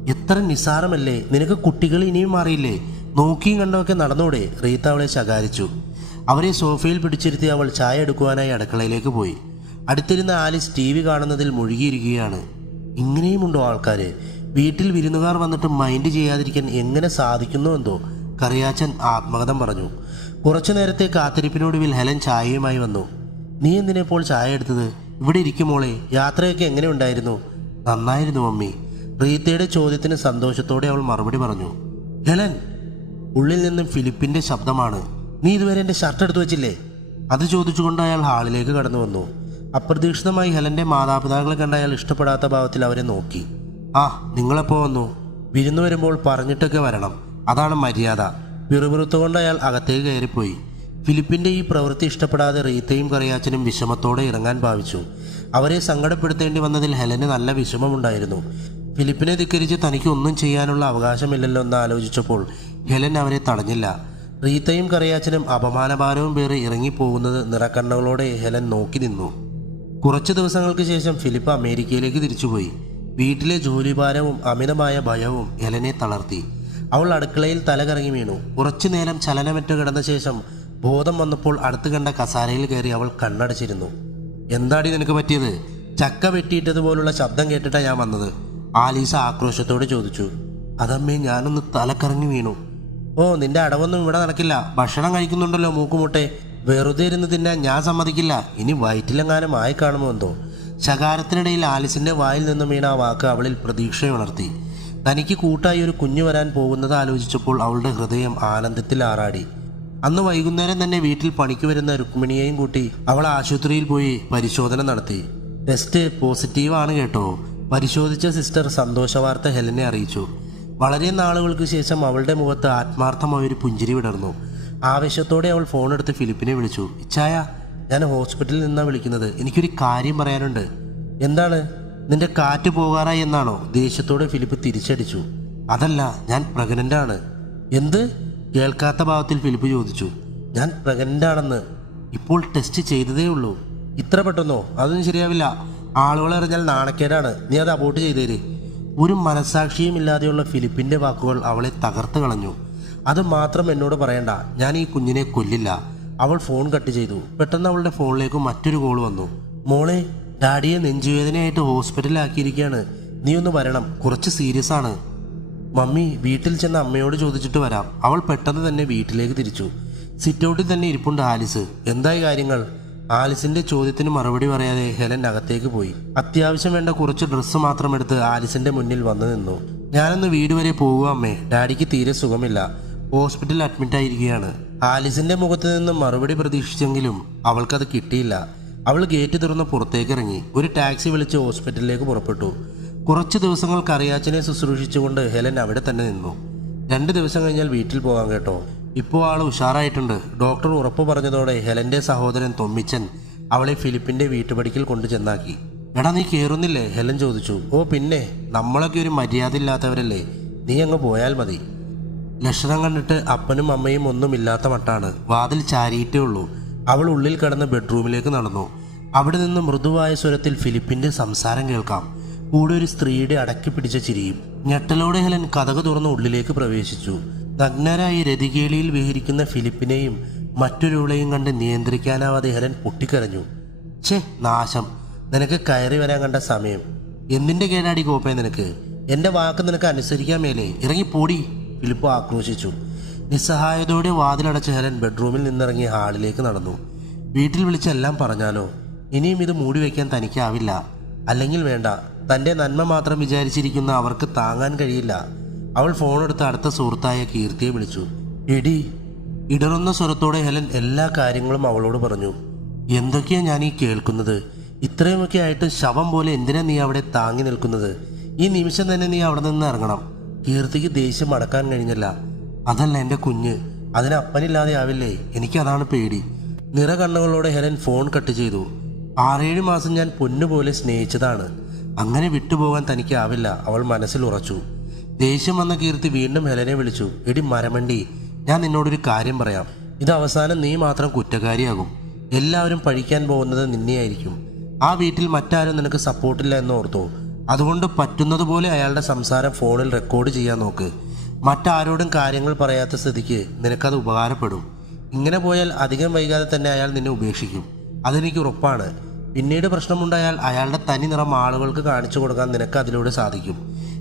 എത്ര നിസ്സാരമല്ലേ, നിനക്ക് കുട്ടികൾ ഇനിയും മാറിയില്ലേ? നോക്കിയും കണ്ടൊക്കെ നടന്നൂടെ? റീത്ത അവളെ ശകാരിച്ചു. അവരെ സോഫയിൽ പിടിച്ചിരുത്തി അവൾ ചായ എടുക്കുവാനായി അടുക്കളയിലേക്ക് പോയി. അടുത്തിരുന്ന ആലിസ് ടി-വി കാണുന്നതിൽ മുഴുകിയിരിക്കുകയാണ്. ഇങ്ങനെയുമുണ്ടോ ആൾക്കാർ? വീട്ടിൽ വിരുന്നുകാർ വന്നിട്ട് മൈൻഡ് ചെയ്യാതിരിക്കാൻ എങ്ങനെ സാധിക്കുന്നുവെന്തോ, കറിയാച്ചൻ ആത്മകഥം പറഞ്ഞു. കുറച്ചു നേരത്തെ കാത്തിരിപ്പിനൊടുവിൽ ഹെലൻ ചായയുമായി വന്നു. നീ എന്തിനെപ്പോൾ ചായ എടുത്തത്? ഇവിടെ ഇരിക്കുമോളെ, യാത്രയൊക്കെ എങ്ങനെ ഉണ്ടായിരുന്നു? നന്നായിരുന്നു മമ്മി. റീത്തയുടെ ചോദ്യത്തിന് സന്തോഷത്തോടെ അവൾ മറുപടി പറഞ്ഞു. ഹെലൻ! ഉള്ളിൽ നിന്നും ഫിലിപ്പിന്റെ ശബ്ദമാണ്. നീ ഇതുവരെ എൻ്റെ ഷർട്ട് എടുത്തു വെച്ചില്ലേ? അത് ചോദിച്ചുകൊണ്ട് അയാൾ ഹാളിലേക്ക് കടന്നു വന്നു. അപ്രതീക്ഷിതമായി ഹെലന്റെ മാതാപിതാക്കളെ കണ്ട അയാൾ ഇഷ്ടപ്പെടാത്ത ഭാവത്തിൽ അവരെ നോക്കി. ആ, നിങ്ങളെപ്പോ വന്നു? വിരുന്നു വരുമ്പോൾ പറഞ്ഞിട്ടൊക്കെ വരണം, അതാണ് മര്യാദ. പിറുപിറുത്തുകൊണ്ട് അയാൾ അകത്തേക്ക് കയറിപ്പോയി. ഫിലിപ്പിന്റെ ഈ പ്രവൃത്തി ഇഷ്ടപ്പെടാതെ റീത്തയും കറിയാച്ചനും വിഷമത്തോടെ ഇറങ്ങാൻ ഭാവിച്ചു. അവരെ സങ്കടപ്പെടുത്തേണ്ടി വന്നതിൽ ഹെലന് നല്ല വിഷമമുണ്ടായിരുന്നു. ഫിലിപ്പിനെ ധിക്കരിച്ച് തനിക്ക് ഒന്നും ചെയ്യാനുള്ള അവകാശമില്ലല്ലോ എന്ന് ആലോചിച്ചപ്പോൾ ഹെലൻ അവരെ തടഞ്ഞില്ല. റീത്തയും കറിയാച്ചനും അപമാനഭാരവും പേറി ഇറങ്ങിപ്പോകുന്നത് നിറക്കണ്ണുകളോടെ ഹെലൻ നോക്കി നിന്നു. കുറച്ച് ദിവസങ്ങൾക്ക് ശേഷം ഫിലിപ്പ് അമേരിക്കയിലേക്ക് തിരിച്ചുപോയി. വീട്ടിലെ ജോലിഭാരവും അമിതമായ ഭയവും ഹെലനെ തളർത്തി. അവൾ അടുക്കളയിൽ തലകറങ്ങി വീണു. കുറച്ചു നേരം ചലനമറ്റ് കിടന്ന ശേഷം ബോധം വന്നപ്പോൾ അടുത്ത് കണ്ട കസാരയിൽ കയറി അവൾ കണ്ണടച്ചിരുന്നു. എന്താടി നിനക്ക് പറ്റിയത്? ചക്ക വെട്ടിയിട്ടതുപോലുള്ള ശബ്ദം കേട്ടിട്ടാണ് ഞാൻ വന്നത്, ആലീസ ആക്രോശത്തോടെ ചോദിച്ചു. അതമ്മേ, ഞാനൊന്ന് തലക്കറങ്ങി വീണു. ഓ, നിന്റെ അടവൊന്നും ഇവിടെ നടക്കില്ല. ഭക്ഷണം കഴിക്കുന്നുണ്ടല്ലോ മൂക്കുമുട്ടെ, വെറുതെ ഇരുന്ന് തിന്നാൻ ഞാൻ സമ്മതിക്കില്ല. ഇനി വയറ്റിലെങ്ങാനും ആയി കാണുമോ എന്തോ. ശകാരത്തിനിടയിൽ ആലിസിന്റെ വായിൽ നിന്നും വീണ ആ വാക്ക് അവളിൽ പ്രതീക്ഷയുണർത്തി. തനിക്ക് കൂട്ടായി ഒരു കുഞ്ഞു വരാൻ പോകുന്നത് ആലോചിച്ചപ്പോൾ അവളുടെ ഹൃദയം ആനന്ദത്തിൽ ആറാടി. അന്ന് വൈകുന്നേരം തന്നെ വീട്ടിൽ പണിക്ക് വരുന്ന രുക്മിണിയെയും കൂട്ടി അവൾ ആശുപത്രിയിൽ പോയി പരിശോധന നടത്തി. ടെസ്റ്റ് പോസിറ്റീവാണ് കേട്ടോ. പരിശോധിച്ച സിസ്റ്റർ സന്തോഷ വാർത്ത ഹെലനെ അറിയിച്ചു. വളരെ നാളുകൾക്ക് ശേഷം അവളുടെ മുഖത്ത് ആത്മാർത്ഥമായൊരു പുഞ്ചിരി വിടർന്നു. ആവേശത്തോടെ അവൾ ഫോണെടുത്ത് ഫിലിപ്പിനെ വിളിച്ചു. ഇച്ചായ, ഞാൻ ഹോസ്പിറ്റലിൽ നിന്നാണ് വിളിക്കുന്നത്. എനിക്കൊരു കാര്യം പറയാനുണ്ട്. എന്താണ്? നിന്റെ കാറ്റ് പോകാറായി എന്നാണോ? ദേഷ്യത്തോടെ ഫിലിപ്പ് തിരിച്ചടിച്ചു. അതല്ല, ഞാൻ പ്രഗ്നൻ്റ് ആണ്. എന്ത്? കേൾക്കാത്ത ഭാവത്തിൽ ഫിലിപ്പ് ചോദിച്ചു. ഞാൻ പ്രഗ്നൻ്റ് ആണെന്ന്. ഇപ്പോൾ ടെസ്റ്റ് ചെയ്തതേ ഉള്ളൂ. ഇത്ര പെട്ടെന്നോ? അതൊന്നും ശരിയാവില്ല. ആളുകൾ അറിഞ്ഞാൽ നാണക്കേടാണ്. നീ അത് അബോട്ട് ചെയ്തേര്. ഒരു മനസ്സാക്ഷിയും ഇല്ലാതെയുള്ള ഫിലിപ്പിന്റെ വാക്കുകൾ അവളെ തകർത്ത് കളഞ്ഞു. അത് മാത്രം എന്നോട് പറയണ്ട, ഞാൻ ഈ കുഞ്ഞിനെ കൊല്ലില്ല. അവൾ ഫോൺ കട്ട് ചെയ്തു. പെട്ടെന്ന് അവളുടെ ഫോണിലേക്ക് മറ്റൊരു കോൾ വന്നു. മോളെ, ഡാഡിയെ നെഞ്ചുവേദനയായിട്ട് ഹോസ്പിറ്റലിലാക്കിയിരിക്കുകയാണ്. നീ ഒന്ന് വരണം, കുറച്ച് സീരിയസ് ആണ്. മമ്മി, വീട്ടിൽ ചെന്ന് അമ്മയോട് ചോദിച്ചിട്ട് വരാം. അവൾ പെട്ടെന്ന് തന്നെ വീട്ടിലേക്ക് തിരിച്ചു. സിറ്റൗട്ടിൽ തന്നെ ഇരിപ്പുണ്ട് ആലിസ്. എന്തായി കാര്യങ്ങൾ? ആലിസിന്റെ ചോദ്യത്തിന് മറുപടി പറയാതെ ഹെലൻ അകത്തേക്ക് പോയി. അത്യാവശ്യം വേണ്ട കുറച്ച് ഡ്രസ്സ് മാത്രം എടുത്ത് ആലിസിന്റെ മുന്നിൽ വന്നു നിന്നു. ഞാനൊന്ന് വീട് വരെ പോകുക അമ്മേ, ഡാഡിക്ക് തീരെ സുഖമില്ല, ഹോസ്പിറ്റലിൽ അഡ്മിറ്റ് ആയിരിക്കുകയാണ്. ആലിസിന്റെ മുഖത്ത് നിന്നും മറുപടി പ്രതീക്ഷിച്ചെങ്കിലും അവൾക്കത് കിട്ടിയില്ല. അവൾ ഗേറ്റ് തുറന്ന് പുറത്തേക്ക് ഇറങ്ങി. ഒരു ടാക്സി വിളിച്ച് ഹോസ്പിറ്റലിലേക്ക് പുറപ്പെട്ടു. കുറച്ച് ദിവസങ്ങൾ കറിയാച്ചനെ ശുശ്രൂഷിച്ചുകൊണ്ട് ഹെലൻ അവിടെ തന്നെ നിന്നു. 2 ദിവസം കഴിഞ്ഞാൽ വീട്ടിൽ പോകാം കേട്ടോ. ഇപ്പോൾ ആൾ ഉഷാറായിട്ടുണ്ട്. ഡോക്ടർ ഉറപ്പ് പറഞ്ഞതോടെ ഹെലന്റെ സഹോദരൻ തൊമ്മിച്ചൻ അവളെ ഫിലിപ്പിന്റെ വീട്ടുപടിക്കൽ കൊണ്ടു ചെന്നാക്കി. എടാ നീ കയറുന്നില്ലേ? ഹെലൻ ചോദിച്ചു. ഓ പിന്നെ, നമ്മളൊക്കെ ഒരു മര്യാദ ഇല്ലാത്തവരല്ലേ, നീ അങ്ങ് പോയാൽ മതി. ലക്ഷണം കണ്ടിട്ട് അപ്പനും അമ്മയും ഒന്നുമില്ലാത്ത മട്ടാണ്. വാതിൽ ചാരിയിട്ടേ ഉള്ളൂ. അവൾ ഉള്ളിൽ കടന്ന് ബെഡ്റൂമിലേക്ക് നടന്നു. അവിടെ നിന്ന് മൃദുവായ സ്വരത്തിൽ ഫിലിപ്പിന്റെ സംസാരം കേൾക്കാം. കൂടെ ഒരു സ്ത്രീയുടെ അടക്കി പിടിച്ച ചിരിയും. ഞെട്ടലോടെ ഹെലൻ കതക് തുറന്ന് ഉള്ളിലേക്ക് പ്രവേശിച്ചു. നഗ്നരായി രതികേളിയിൽ വിഹരിക്കുന്ന ഫിലിപ്പിനെയും മറ്റൊരുവളെയും കണ്ട് നിയന്ത്രിക്കാനാവാതെ ഹെലൻ പൊട്ടിക്കരഞ്ഞു. ഛേ നാശം, നിനക്ക് കയറി വരാൻ കണ്ട സമയം. എന്തിന്റെ കേടാടി കോപ്പേ നിനക്ക്? എന്റെ വാക്ക് നിനക്ക് അനുസരിക്കാൻ മേലേ? ഇറങ്ങിപ്പോടി, ഫിലിപ്പ് ആക്രോശിച്ചു. നിസ്സഹായതയോടെ വാതിലടച്ച ഹെലൻ ബെഡ്റൂമിൽ നിന്നിറങ്ങി ഹാളിലേക്ക് നടന്നു. വീട്ടിൽ വിളിച്ചെല്ലാം പറഞ്ഞാലോ? ഇനിയും ഇത് മൂടി വയ്ക്കാൻ തനിക്കാവില്ല. അല്ലെങ്കിൽ വേണ്ട, തൻ്റെ നന്മ മാത്രം വിചാരിച്ചിരിക്കുന്ന അവർക്ക് താങ്ങാൻ കഴിയില്ല. അവൾ ഫോണെടുത്ത് അടുത്ത സുഹൃത്തായ കീർത്തിയെ വിളിച്ചു. എടി, ഇടറുന്ന സ്വരത്തോടെ ഹെലൻ എല്ലാ കാര്യങ്ങളും അവളോട് പറഞ്ഞു. എന്തൊക്കെയാ ഞാൻ ഈ കേൾക്കുന്നത്? ഇത്രയുമൊക്കെ ആയിട്ട് ശവം പോലെ എന്തിനാ നീ അവിടെ താങ്ങി നിൽക്കുന്നത്? ഈ നിമിഷം തന്നെ നീ അവിടെ നിന്ന് ഇറങ്ങണം. കീർത്തിക്ക് ദേഷ്യം അടക്കാൻ കഴിഞ്ഞില്ല. അതല്ല എൻ്റെ കുഞ്ഞ്, അതിന് അപ്പനില്ലാതെ ആവില്ലേ? എനിക്കതാണ് പേടി. നിറകണ്ണുകളോടെ ഹെലൻ ഫോൺ കട്ട് ചെയ്തു. 6-7 മാസം ഞാൻ പൊന്നുപോലെ സ്നേഹിച്ചതാണ്. അങ്ങനെ വിട്ടുപോകാൻ തനിക്കാവില്ല, അവൾ മനസ്സിൽ ഉറച്ചു. ദേഷ്യം വന്ന കീർത്തി വീണ്ടും ഹെലനെ വിളിച്ചു. എടി മരമണ്ടി, ഞാൻ നിന്നോടൊരു കാര്യം പറയാം. ഇത് അവസാനം നീ മാത്രം കുറ്റക്കാരിയാകും. എല്ലാവരും പഴിക്കാൻ പോകുന്നത് നിന്നെയായിരിക്കും. ആ വീട്ടിൽ മറ്റാരും നിനക്ക് സപ്പോർട്ടില്ല എന്ന് ഓർത്തോ. അതുകൊണ്ട് പറ്റുന്നതുപോലെ അയാളുടെ സംസാരം ഫോണിൽ റെക്കോർഡ് ചെയ്യാൻ നോക്ക്. മറ്റാരോടും കാര്യങ്ങൾ പറയാത്ത സ്ഥിതിക്ക് നിനക്കത് ഉപകാരപ്പെടും. ഇങ്ങനെ പോയാൽ അധികം വൈകാതെ തന്നെ അയാൾ നിന്നെ ഉപേക്ഷിക്കും, അതെനിക്ക് ഉറപ്പാണ്. പിന്നീട് പ്രശ്നമുണ്ടായാൽ അയാളുടെ തനി നിറം ആളുകൾക്ക് കാണിച്ചു കൊടുക്കാൻ നിനക്ക് അതിലൂടെ സാധിക്കും.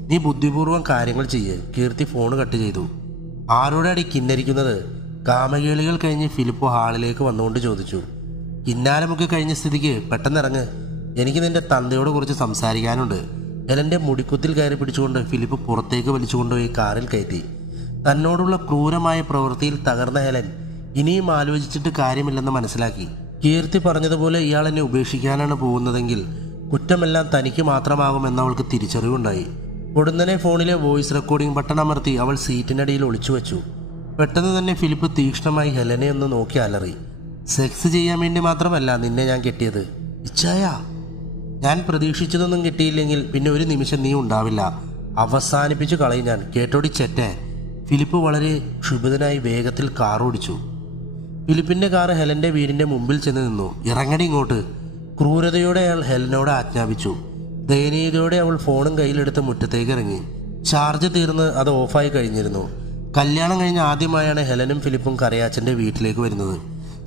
നീ ബുദ്ധിപൂർവ്വം കാര്യങ്ങൾ ചെയ്യ്. കീർത്തി ഫോൺ കട്ട് ചെയ്തു. ആരോടാടി കിന്നരിക്കുന്നത്? കാമകേളികൾ കഴിഞ്ഞ് ഫിലിപ്പ് ഹാളിലേക്ക് വന്നുകൊണ്ട് ചോദിച്ചു. കിന്നാരമൊക്കെ കഴിഞ്ഞ സ്ഥിതിക്ക് പെട്ടെന്നിറങ്ങ്, എനിക്ക് നിന്റെ തന്തയോട് കുറിച്ച് സംസാരിക്കാനുണ്ട്. ഹെലന്റെ മുടിക്കുത്തിൽ കയറി പിടിച്ചുകൊണ്ട് ഫിലിപ്പ് പുറത്തേക്ക് വലിച്ചുകൊണ്ടുപോയി കാറിൽ കയറ്റി. തന്നോടുള്ള ക്രൂരമായ പ്രവൃത്തിയിൽ തകർന്ന ഹെലൻ ഇനിയും ആലോചിച്ചിട്ട് കാര്യമില്ലെന്ന് മനസ്സിലാക്കി. കീർത്തി പറഞ്ഞതുപോലെ ഇയാൾ എന്നെ ഉപേക്ഷിക്കാനാണ് പോകുന്നതെങ്കിൽ കുറ്റമെല്ലാം തനിക്ക് മാത്രമാകുമെന്നവൾക്ക് തിരിച്ചറിവുണ്ടായി. ഉടനെ ഫോണിലെ വോയിസ് റെക്കോർഡിംഗ് ബട്ടൺ അമർത്തി അവൾ സീറ്റിനടിയിൽ ഒളിച്ചു വെച്ചു. പെട്ടെന്ന് തന്നെ ഫിലിപ്പ് തീക്ഷ്ണമായി ഹെലനെ ഒന്ന് നോക്കി അലറി. സെക്സ് ചെയ്യാൻ വേണ്ടി മാത്രമല്ല നിന്നെ ഞാൻ കെട്ടിയത്. ഇച്ഛായ, ഞാൻ പ്രതീക്ഷിച്ചതൊന്നും കിട്ടിയില്ലെങ്കിൽ പിന്നെ ഒരു നിമിഷം നീ ഉണ്ടാവില്ല. അവസാനിപ്പിച്ചു കളയും ഞാൻ, കേട്ടോടി ചെറ്റേ. ഫിലിപ്പ് വളരെ ക്ഷുഭിതനായി വേഗത്തിൽ കാർ ഓടിച്ചു. ഫിലിപ്പിന്റെ കാർ ഹെലന്റെ വീടിന്റെ മുമ്പിൽ ചെന്ന് നിന്നു. ഇറങ്ങടി ഇങ്ങോട്ട്, ക്രൂരതയോടെ അയാൾ ഹെലനോട് ആജ്ഞാപിച്ചു. ദയനീയതയോടെ അവൾ ഫോണും കയ്യിലെടുത്ത് മുറ്റത്തേക്ക് ഇറങ്ങി. ചാർജ് തീർന്ന് അത് ഓഫായി കഴിഞ്ഞിരുന്നു. കല്യാണം കഴിഞ്ഞ് ആദ്യമായാണ് ഹെലനും ഫിലിപ്പും കറിയാച്ചന്റെ വീട്ടിലേക്ക് വരുന്നത്.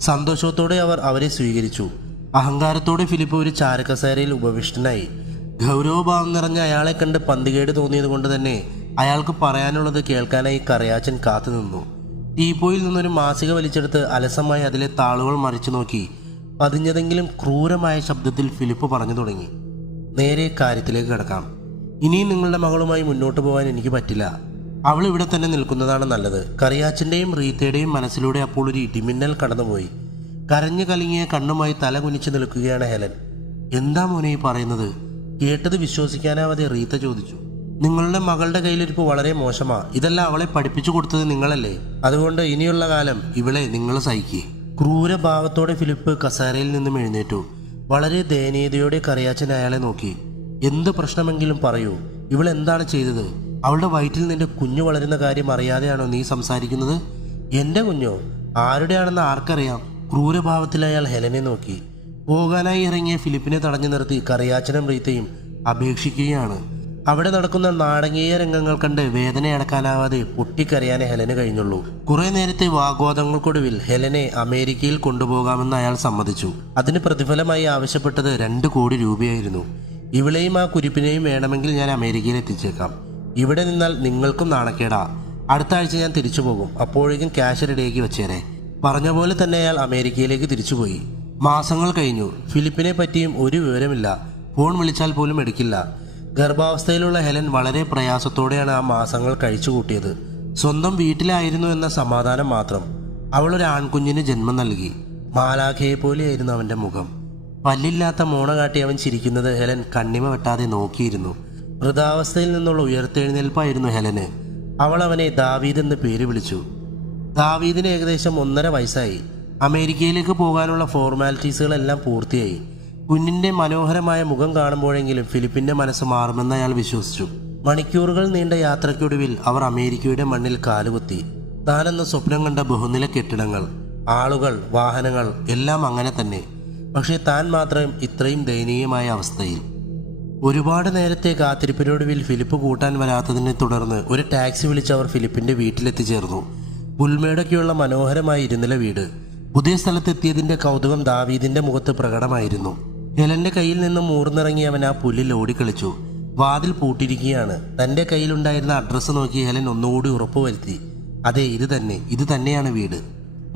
സന്തോഷത്തോടെ അവർ അവരെ സ്വീകരിച്ചു. അഹങ്കാരത്തോടെ ഫിലിപ്പ് ഒരു ചാരക്കസേരയിൽ ഉപവിഷ്ടനായി. ഗൗരവഭാവം നിറഞ്ഞ അയാളെ കണ്ട് പന്തികേട് തോന്നിയത് കൊണ്ട് തന്നെ അയാൾക്ക് പറയാനുള്ളത് കേൾക്കാനായി കറിയാച്ചൻ കാത്തുനിന്നു. ടീപ്പോയിൽ നിന്നൊരു മാസിക വലിച്ചെടുത്ത് അലസമായി അതിലെ താളുകൾ മറിച്ചു നോക്കി പതിഞ്ഞതെങ്കിലും ക്രൂരമായ ശബ്ദത്തിൽ ഫിലിപ്പ് പറഞ്ഞു തുടങ്ങി. നേരെ കാര്യത്തിലേക്ക് കിടക്കാം. ഇനിയും നിങ്ങളുടെ മകളുമായി മുന്നോട്ട് പോകാൻ എനിക്ക് പറ്റില്ല. അവൾ ഇവിടെ തന്നെ നിൽക്കുന്നതാണ് നല്ലത്. കറിയാച്ചൻ്റെയും റീത്തയുടെയും മനസ്സിലൂടെ അപ്പോൾ ഒരു ഇടിമിന്നൽ കടന്നുപോയി. കരഞ്ഞു കലങ്ങിയ കണ്ണുമായി തല കുനിച്ചു നിൽക്കുകയാണ് ഹെലൻ. എന്താ മോനെ ഈ പറയുന്നത്? കേട്ടത് വിശ്വസിക്കാനാവാതെ റീത്ത ചോദിച്ചു. നിങ്ങളുടെ മകളുടെ കയ്യിലിരിപ്പ് വളരെ മോശമാ. ഇതെല്ലാം അവളെ പഠിപ്പിച്ചു കൊടുത്തത് നിങ്ങളല്ലേ. അതുകൊണ്ട് ഇനിയുള്ള കാലം ഇവളെ നിങ്ങൾ സഹിക്കുക. ക്രൂരഭാവത്തോടെ ഫിലിപ്പ് കസേരയിൽ നിന്നും എഴുന്നേറ്റു. വളരെ ദയനീയതയോടെ കറിയാച്ചൻ അയാളെ നോക്കി. എന്ത് പ്രശ്നമെങ്കിലും പറയൂ, ഇവളെന്താണ് ചെയ്തത്? അവളുടെ വയറ്റിൽ നിന്റെ കുഞ്ഞു വളരുന്ന കാര്യം അറിയാതെയാണോ നീ സംസാരിക്കുന്നത്? എൻ്റെ കുഞ്ഞോ? ആരുടെയാണെന്ന് ആർക്കറിയാം? ക്രൂരഭാവത്തിൽ അയാൾ ഹെലനെ നോക്കി. പോകാനായി ഇറങ്ങിയ ഫിലിപ്പിനെ തടഞ്ഞു നിർത്തി കറിയാച്ചനും റീത്തയും അപേക്ഷിക്കുകയാണ്. അവിടെ നടക്കുന്ന നാടകീയ രംഗങ്ങൾ കണ്ട് വേദനയടക്കാനാവാതെ പൊട്ടിക്കരയാനേ ഹെലന് കഴിഞ്ഞുള്ളൂ. കുറെ നേരത്തെ വാഗ്വാദങ്ങൾക്കൊടുവിൽ ഹെലനെ അമേരിക്കയിൽ കൊണ്ടുപോകാമെന്ന് അയാൾ സമ്മതിച്ചു. അതിന് പ്രതിഫലമായി ആവശ്യപ്പെട്ടത് 2 കോടി രൂപയായിരുന്നു. ഇവളെയും ആ കുരിപ്പിനെയും വേണമെങ്കിൽ ഞാൻ അമേരിക്കയിൽ എത്തിച്ചേക്കാം. ഇവിടെ നിന്നാൽ നിങ്ങൾക്കും നാണക്കേടാ. അടുത്ത ആഴ്ച ഞാൻ തിരിച്ചു പോകും. അപ്പോഴേക്കും ക്യാഷ് റെഡിയാക്കി വെച്ചേരെ. പറഞ്ഞ പോലെ തന്നെ അയാൾ അമേരിക്കയിലേക്ക് തിരിച്ചുപോയി. മാസങ്ങൾ കഴിഞ്ഞു. ഫിലിപ്പിനെ പറ്റിയും ഒരു വിവരമില്ല. ഫോൺ വിളിച്ചാൽ പോലും എടുക്കില്ല. ഗർഭാവസ്ഥയിലുള്ള ഹെലൻ വളരെ പ്രയാസത്തോടെയാണ് ആ മാസങ്ങൾ കഴിച്ചുകൂട്ടിയത്. സ്വന്തം വീട്ടിലായിരുന്നു എന്ന സമാധാനം മാത്രം. അവൾ ഒരു ആൺകുഞ്ഞിന് ജന്മം നൽകി. മാലാഖയെ പോലെയായിരുന്നു അവൻ്റെ മുഖം. പല്ലില്ലാത്ത മോണ കാട്ടി അവൻ ചിരിക്കുന്നത് ഹെലൻ കണ്ണിമ വെട്ടാതെ നോക്കിയിരുന്നു. വൃതാവസ്ഥയിൽ നിന്നുള്ള ഉയർത്തെഴുന്നേൽപ്പായിരുന്നു ഹെലന്. അവൾ അവനെ ദാവീദ് എന്ന് പേര് വിളിച്ചു. ദാവീദിന് ഏകദേശം 1.5 വയസ്സായി. അമേരിക്കയിലേക്ക് പോകാനുള്ള ഫോർമാലിറ്റീസുകളെല്ലാം പൂർത്തിയായി. കുഞ്ഞിൻ്റെ മനോഹരമായ മുഖം കാണുമ്പോഴെങ്കിലും ഫിലിപ്പിൻ്റെ മനസ്സ് മാറുമെന്ന് അയാൾ വിശ്വസിച്ചു. മണിക്കൂറുകൾ നീണ്ട യാത്രയ്ക്കൊടുവിൽ അവർ അമേരിക്കയുടെ മണ്ണിൽ കാലുകുത്തി. താനെന്ന് സ്വപ്നം കണ്ട ബഹുനില കെട്ടിടങ്ങൾ, ആളുകൾ, വാഹനങ്ങൾ എല്ലാം അങ്ങനെ തന്നെ. പക്ഷേ താൻ മാത്രം ഇത്രയും ദയനീയമായ അവസ്ഥയിൽ. ഒരുപാട് നേരത്തെ കാത്തിരിപ്പിനൊടുവിൽ ഫിലിപ്പ് കൂട്ടാൻ വരാത്തതിനെ തുടർന്ന് ഒരു ടാക്സി വിളിച്ച് അവർ ഫിലിപ്പിൻ്റെ വീട്ടിലെത്തിച്ചേർന്നു. പുൽമേടൊക്കെയുള്ള മനോഹരമായ ഇരുനില വീട്. പുതിയ സ്ഥലത്തെത്തിയതിൻ്റെ കൗതുകം ദാവീദിൻ്റെ മുഖത്ത് പ്രകടമായിരുന്നു. ഹെലന്റെ കയ്യിൽ നിന്നും മൂർന്നിറങ്ങി അവൻ ആ പുല്ലിൽ ഓടിക്കളിച്ചു. വാതിൽ പൂട്ടിയിരിക്കുകയാണ്. തൻ്റെ കയ്യിലുണ്ടായിരുന്ന അഡ്രസ്സ് നോക്കി ഹെലൻ ഒന്നുകൂടി ഉറപ്പുവരുത്തി. അതെ, ഇത് തന്നെയാണ് വീട്.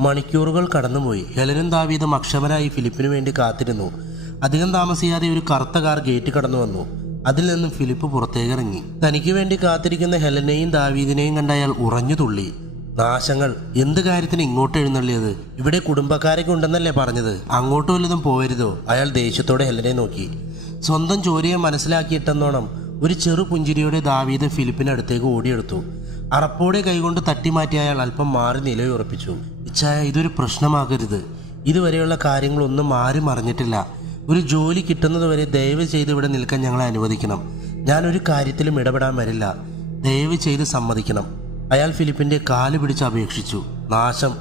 മണിക്കൂറുകൾ കടന്നുപോയി. ഹെലനും ദാവീദും അക്ഷമരായി ഫിലിപ്പിനു വേണ്ടി കാത്തിരുന്നു. അധികം താമസിയാതെ ഒരു കറുത്ത കാർ ഗേറ്റ് കടന്നു വന്നു. അതിൽ നിന്നും ഫിലിപ്പ് പുറത്തേക്കിറങ്ങി. തനിക്ക് വേണ്ടി കാത്തിരിക്കുന്ന ഹെലനെയും ദാവീദിനെയും കണ്ട അയാൾ ഉറഞ്ഞു തുള്ളി. നാശങ്ങൾ! എന്ത് കാര്യത്തിന് ഇങ്ങോട്ട് എഴുന്നള്ളിയത്? ഇവിടെ കുടുംബക്കാരൊക്കെ ഉണ്ടെന്നല്ലേ പറഞ്ഞത്? അങ്ങോട്ട് വല്ലതും പോയരുതോ? അയാൾ ദേഷ്യത്തോടെ ഹെലനെ നോക്കി. സ്വന്തം ചോരയെ മനസ്സിലാക്കിയിട്ടെന്നോണം ഒരു ചെറു പുഞ്ചിരിയോടെ ദാവീദ് ഫിലിപ്പിനടുത്തേക്ക് ഓടിയെടുത്തു. അറപ്പോടെ കൈകൊണ്ട് തട്ടിമാറ്റി അയാൾ അല്പം മാറി നിലയുറപ്പിച്ചു. ഇച്ഛായ, ഇതൊരു പ്രശ്നമാകരുത്. ഇതുവരെയുള്ള കാര്യങ്ങളൊന്നും ആരും അറിഞ്ഞിട്ടില്ല. ഒരു ജോലി കിട്ടുന്നതുവരെ ദയവ് ചെയ്ത് ഇവിടെ നിൽക്കാൻ ഞങ്ങളെ അനുവദിക്കണം. ഞാനൊരു കാര്യത്തിലും ഇടപെടാൻ വരില്ല. ദയവ് ചെയ്ത് സമ്മതിക്കണം. അയാൾ ഫിലിപ്പിൻ്റെ കാല് പിടിച്ച് അപേക്ഷിച്ചു. നാശം!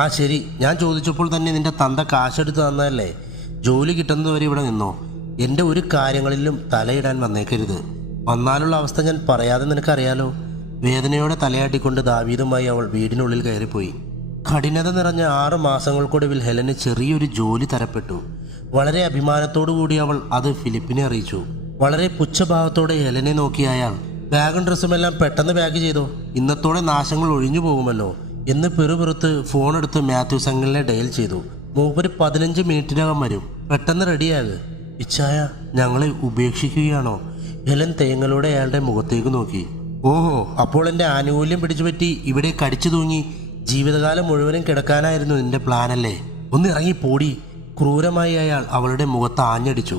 ആ ശരി, ഞാൻ ചോദിച്ചപ്പോൾ തന്നെ നിന്റെ തന്ത കാശെടുത്ത് തന്നതല്ലേ? ജോലി കിട്ടുന്നതുവരെ ഇവിടെ നിന്നോ. എൻ്റെ ഒരു കാര്യങ്ങളിലും തലയിടാൻ വന്നേക്കരുത്. വന്നാലുള്ള അവസ്ഥ ഞാൻ പറയാതെ നിനക്കറിയാലോ. വേദനയോടെ തലയാട്ടിക്കൊണ്ട് ദാവീദുമായി അവൾ വീടിനുള്ളിൽ കയറിപ്പോയി. കഠിനത നിറഞ്ഞ 6 മാസങ്ങൾക്കൊടുവിൽ ഹെലന് ചെറിയൊരു ജോലി തരപ്പെട്ടു. വളരെ അഭിമാനത്തോടു കൂടി അവൾ അത് ഫിലിപ്പിനെ അറിയിച്ചു. വളരെ പുച്ഛഭാവത്തോടെ ഹെലനെ നോക്കിയ അയാൾ, ബാഗും ഡ്രസ്സുമെല്ലാം പെട്ടെന്ന് പാക്ക് ചെയ്തോ, ഇന്നത്തോടെ നാശങ്ങൾ ഒഴിഞ്ഞു പോകുമല്ലോ എന്ന് പെറുപെറുത്ത് ഫോണെടുത്ത് മാത്യൂസ് അങ്കിളിനെ ഡയൽ ചെയ്തു. മൂപ്പര് 15 മിനിറ്റിനകം വരും. പെട്ടെന്ന് റെഡിയാക്. ഇച്ഛായ, ഞങ്ങളെ ഉപേക്ഷിക്കുകയാണോ? ഹെലൻ തേങ്ങലോടെ അയാളുടെ മുഖത്തേക്ക് നോക്കി. ഓഹോ, അപ്പോൾ എൻ്റെ ആനുകൂല്യം പിടിച്ചുപറ്റി ഇവിടെ കടിച്ചു തൂങ്ങി ജീവിതകാലം മുഴുവനും കിടക്കാനായിരുന്നു നിന്റെ പ്ലാനല്ലേ? ഒന്ന് ഇറങ്ങി പോടി. ക്രൂരമായി അയാൾ അവളുടെ മുഖത്ത് ആഞ്ഞടിച്ചു.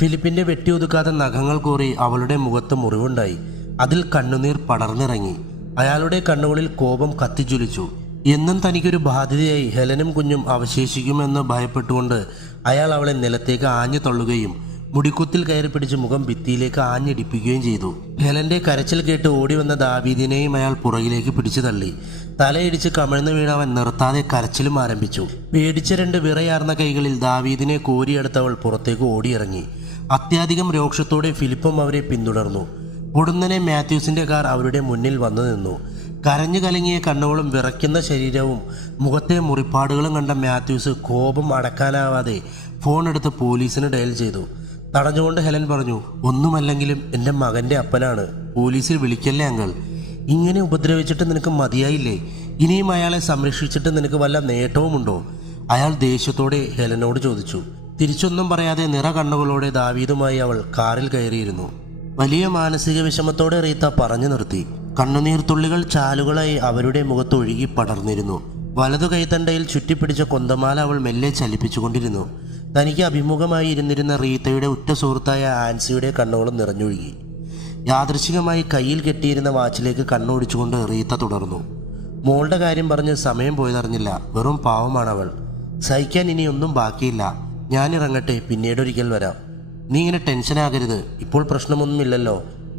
ഫിലിപ്പിൻ്റെ വെട്ടിയൊതുക്കാത്ത നഖങ്ങൾ കോറി അവളുടെ മുഖത്ത് മുറിവുണ്ടായി. അതിൽ കണ്ണുനീർ പടർന്നിറങ്ങി. അയാളുടെ കണ്ണുകളിൽ കോപം കത്തിജ്വലിച്ചു. എന്നും തനിക്കൊരു ബാധ്യതയായി ഹെലനും കുഞ്ഞും അവശേഷിക്കുമെന്ന് ഭയപ്പെട്ടുകൊണ്ട് അയാൾ അവളെ നിലത്തേക്ക് ആഞ്ഞു തള്ളുകയും മുടിക്കുത്തിൽ കയറി പിടിച്ച് മുഖം ഭിത്തിയിലേക്ക് ആഞ്ഞടിപ്പിക്കുകയും ചെയ്തു. ഹെലന്റെ കരച്ചിൽ കേട്ട് ഓടി വന്ന ദാവീദിനെയും അയാൾ പുറകിലേക്ക് പിടിച്ചു തള്ളി. തലയിടിച്ച് കമിഴ്ന്നു വീണവൻ നിർത്താതെ കരച്ചിലും ആരംഭിച്ചു. പേടിച്ച 2 വിറയാർന്ന കൈകളിൽ ദാവീദിനെ കോരിയെടുത്തവൾ പുറത്തേക്ക് ഓടിയിറങ്ങി. അത്യധികം രോക്ഷത്തോടെ ഫിലിപ്പും അവരെ പിന്തുടർന്നു. പൊടുന്നനെ മാത്യൂസിന്റെ കാർ അവരുടെ മുന്നിൽ വന്നു നിന്നു. കരഞ്ഞു കലങ്ങിയ കണ്ണുകളും വിറയ്ക്കുന്ന ശരീരവും മുഖത്തെ മുറിപ്പാടുകളും കണ്ട മാത്യൂസ് കോപം അടക്കാനാവാതെ ഫോൺ എടുത്ത് പോലീസിന് ഡയൽ ചെയ്തു. തടഞ്ഞുകൊണ്ട് ഹെലൻ പറഞ്ഞു, ഒന്നുമല്ലെങ്കിലും എൻ്റെ മകൻ്റെ അപ്പനാണ്. പോലീസിൽ വിളിക്കല്ലേ അങ്കിൾ. ഇങ്ങനെ ഉപദ്രവിച്ചിട്ട് നിനക്ക് മതിയായില്ലേ? ഇനിയും അയാളെ സംരക്ഷിച്ചിട്ട് നിനക്ക് വല്ല നേട്ടവുമുണ്ടോ? അയാൾ ദേഷ്യത്തോടെ ഹെലനോട് ചോദിച്ചു. തിരിച്ചൊന്നും പറയാതെ നിറ കണ്ണുകളോടെ ദാവീദുമായി അവൾ കാറിൽ കയറിയിരുന്നു. വലിയ മാനസിക വിഷമത്തോടെ റീത്ത പറഞ്ഞു നിർത്തി. കണ്ണുനീർത്തുള്ളികൾ ചാലുകളായി അവരുടെ മുഖത്ത് ഒഴുകി പടർന്നിരുന്നു. വലതു കൈത്തണ്ടയിൽ ചുറ്റിപ്പിടിച്ച കൊന്തമാല അവൾ മെല്ലെ ചലിപ്പിച്ചുകൊണ്ടിരുന്നു. തനിക്ക് അഭിമുഖമായി ഇരുന്നിരുന്ന റീത്തയുടെ ഉറ്റ സുഹൃത്തായ ആൻസിയുടെ കണ്ണുകളും നിറഞ്ഞൊഴുകി. യാദൃശികമായി കയ്യിൽ കെട്ടിയിരുന്ന വാച്ചിലേക്ക് കണ്ണോടിച്ചുകൊണ്ട് റീത്ത തുടർന്നു. മോളുടെ കാര്യം പറഞ്ഞ് സമയം പോയതറിഞ്ഞില്ല. വെറും പാവമാണവൾ. സഹിക്കാൻ ഇനി ഒന്നും ബാക്കിയില്ല. ഞാനിറങ്ങട്ടെ, പിന്നീടൊരിക്കൽ വരാം. നീ ഇങ്ങനെ ടെൻഷനാകരുത്. ഇപ്പോൾ പ്രശ്നമൊന്നുമില്ലല്ലോ.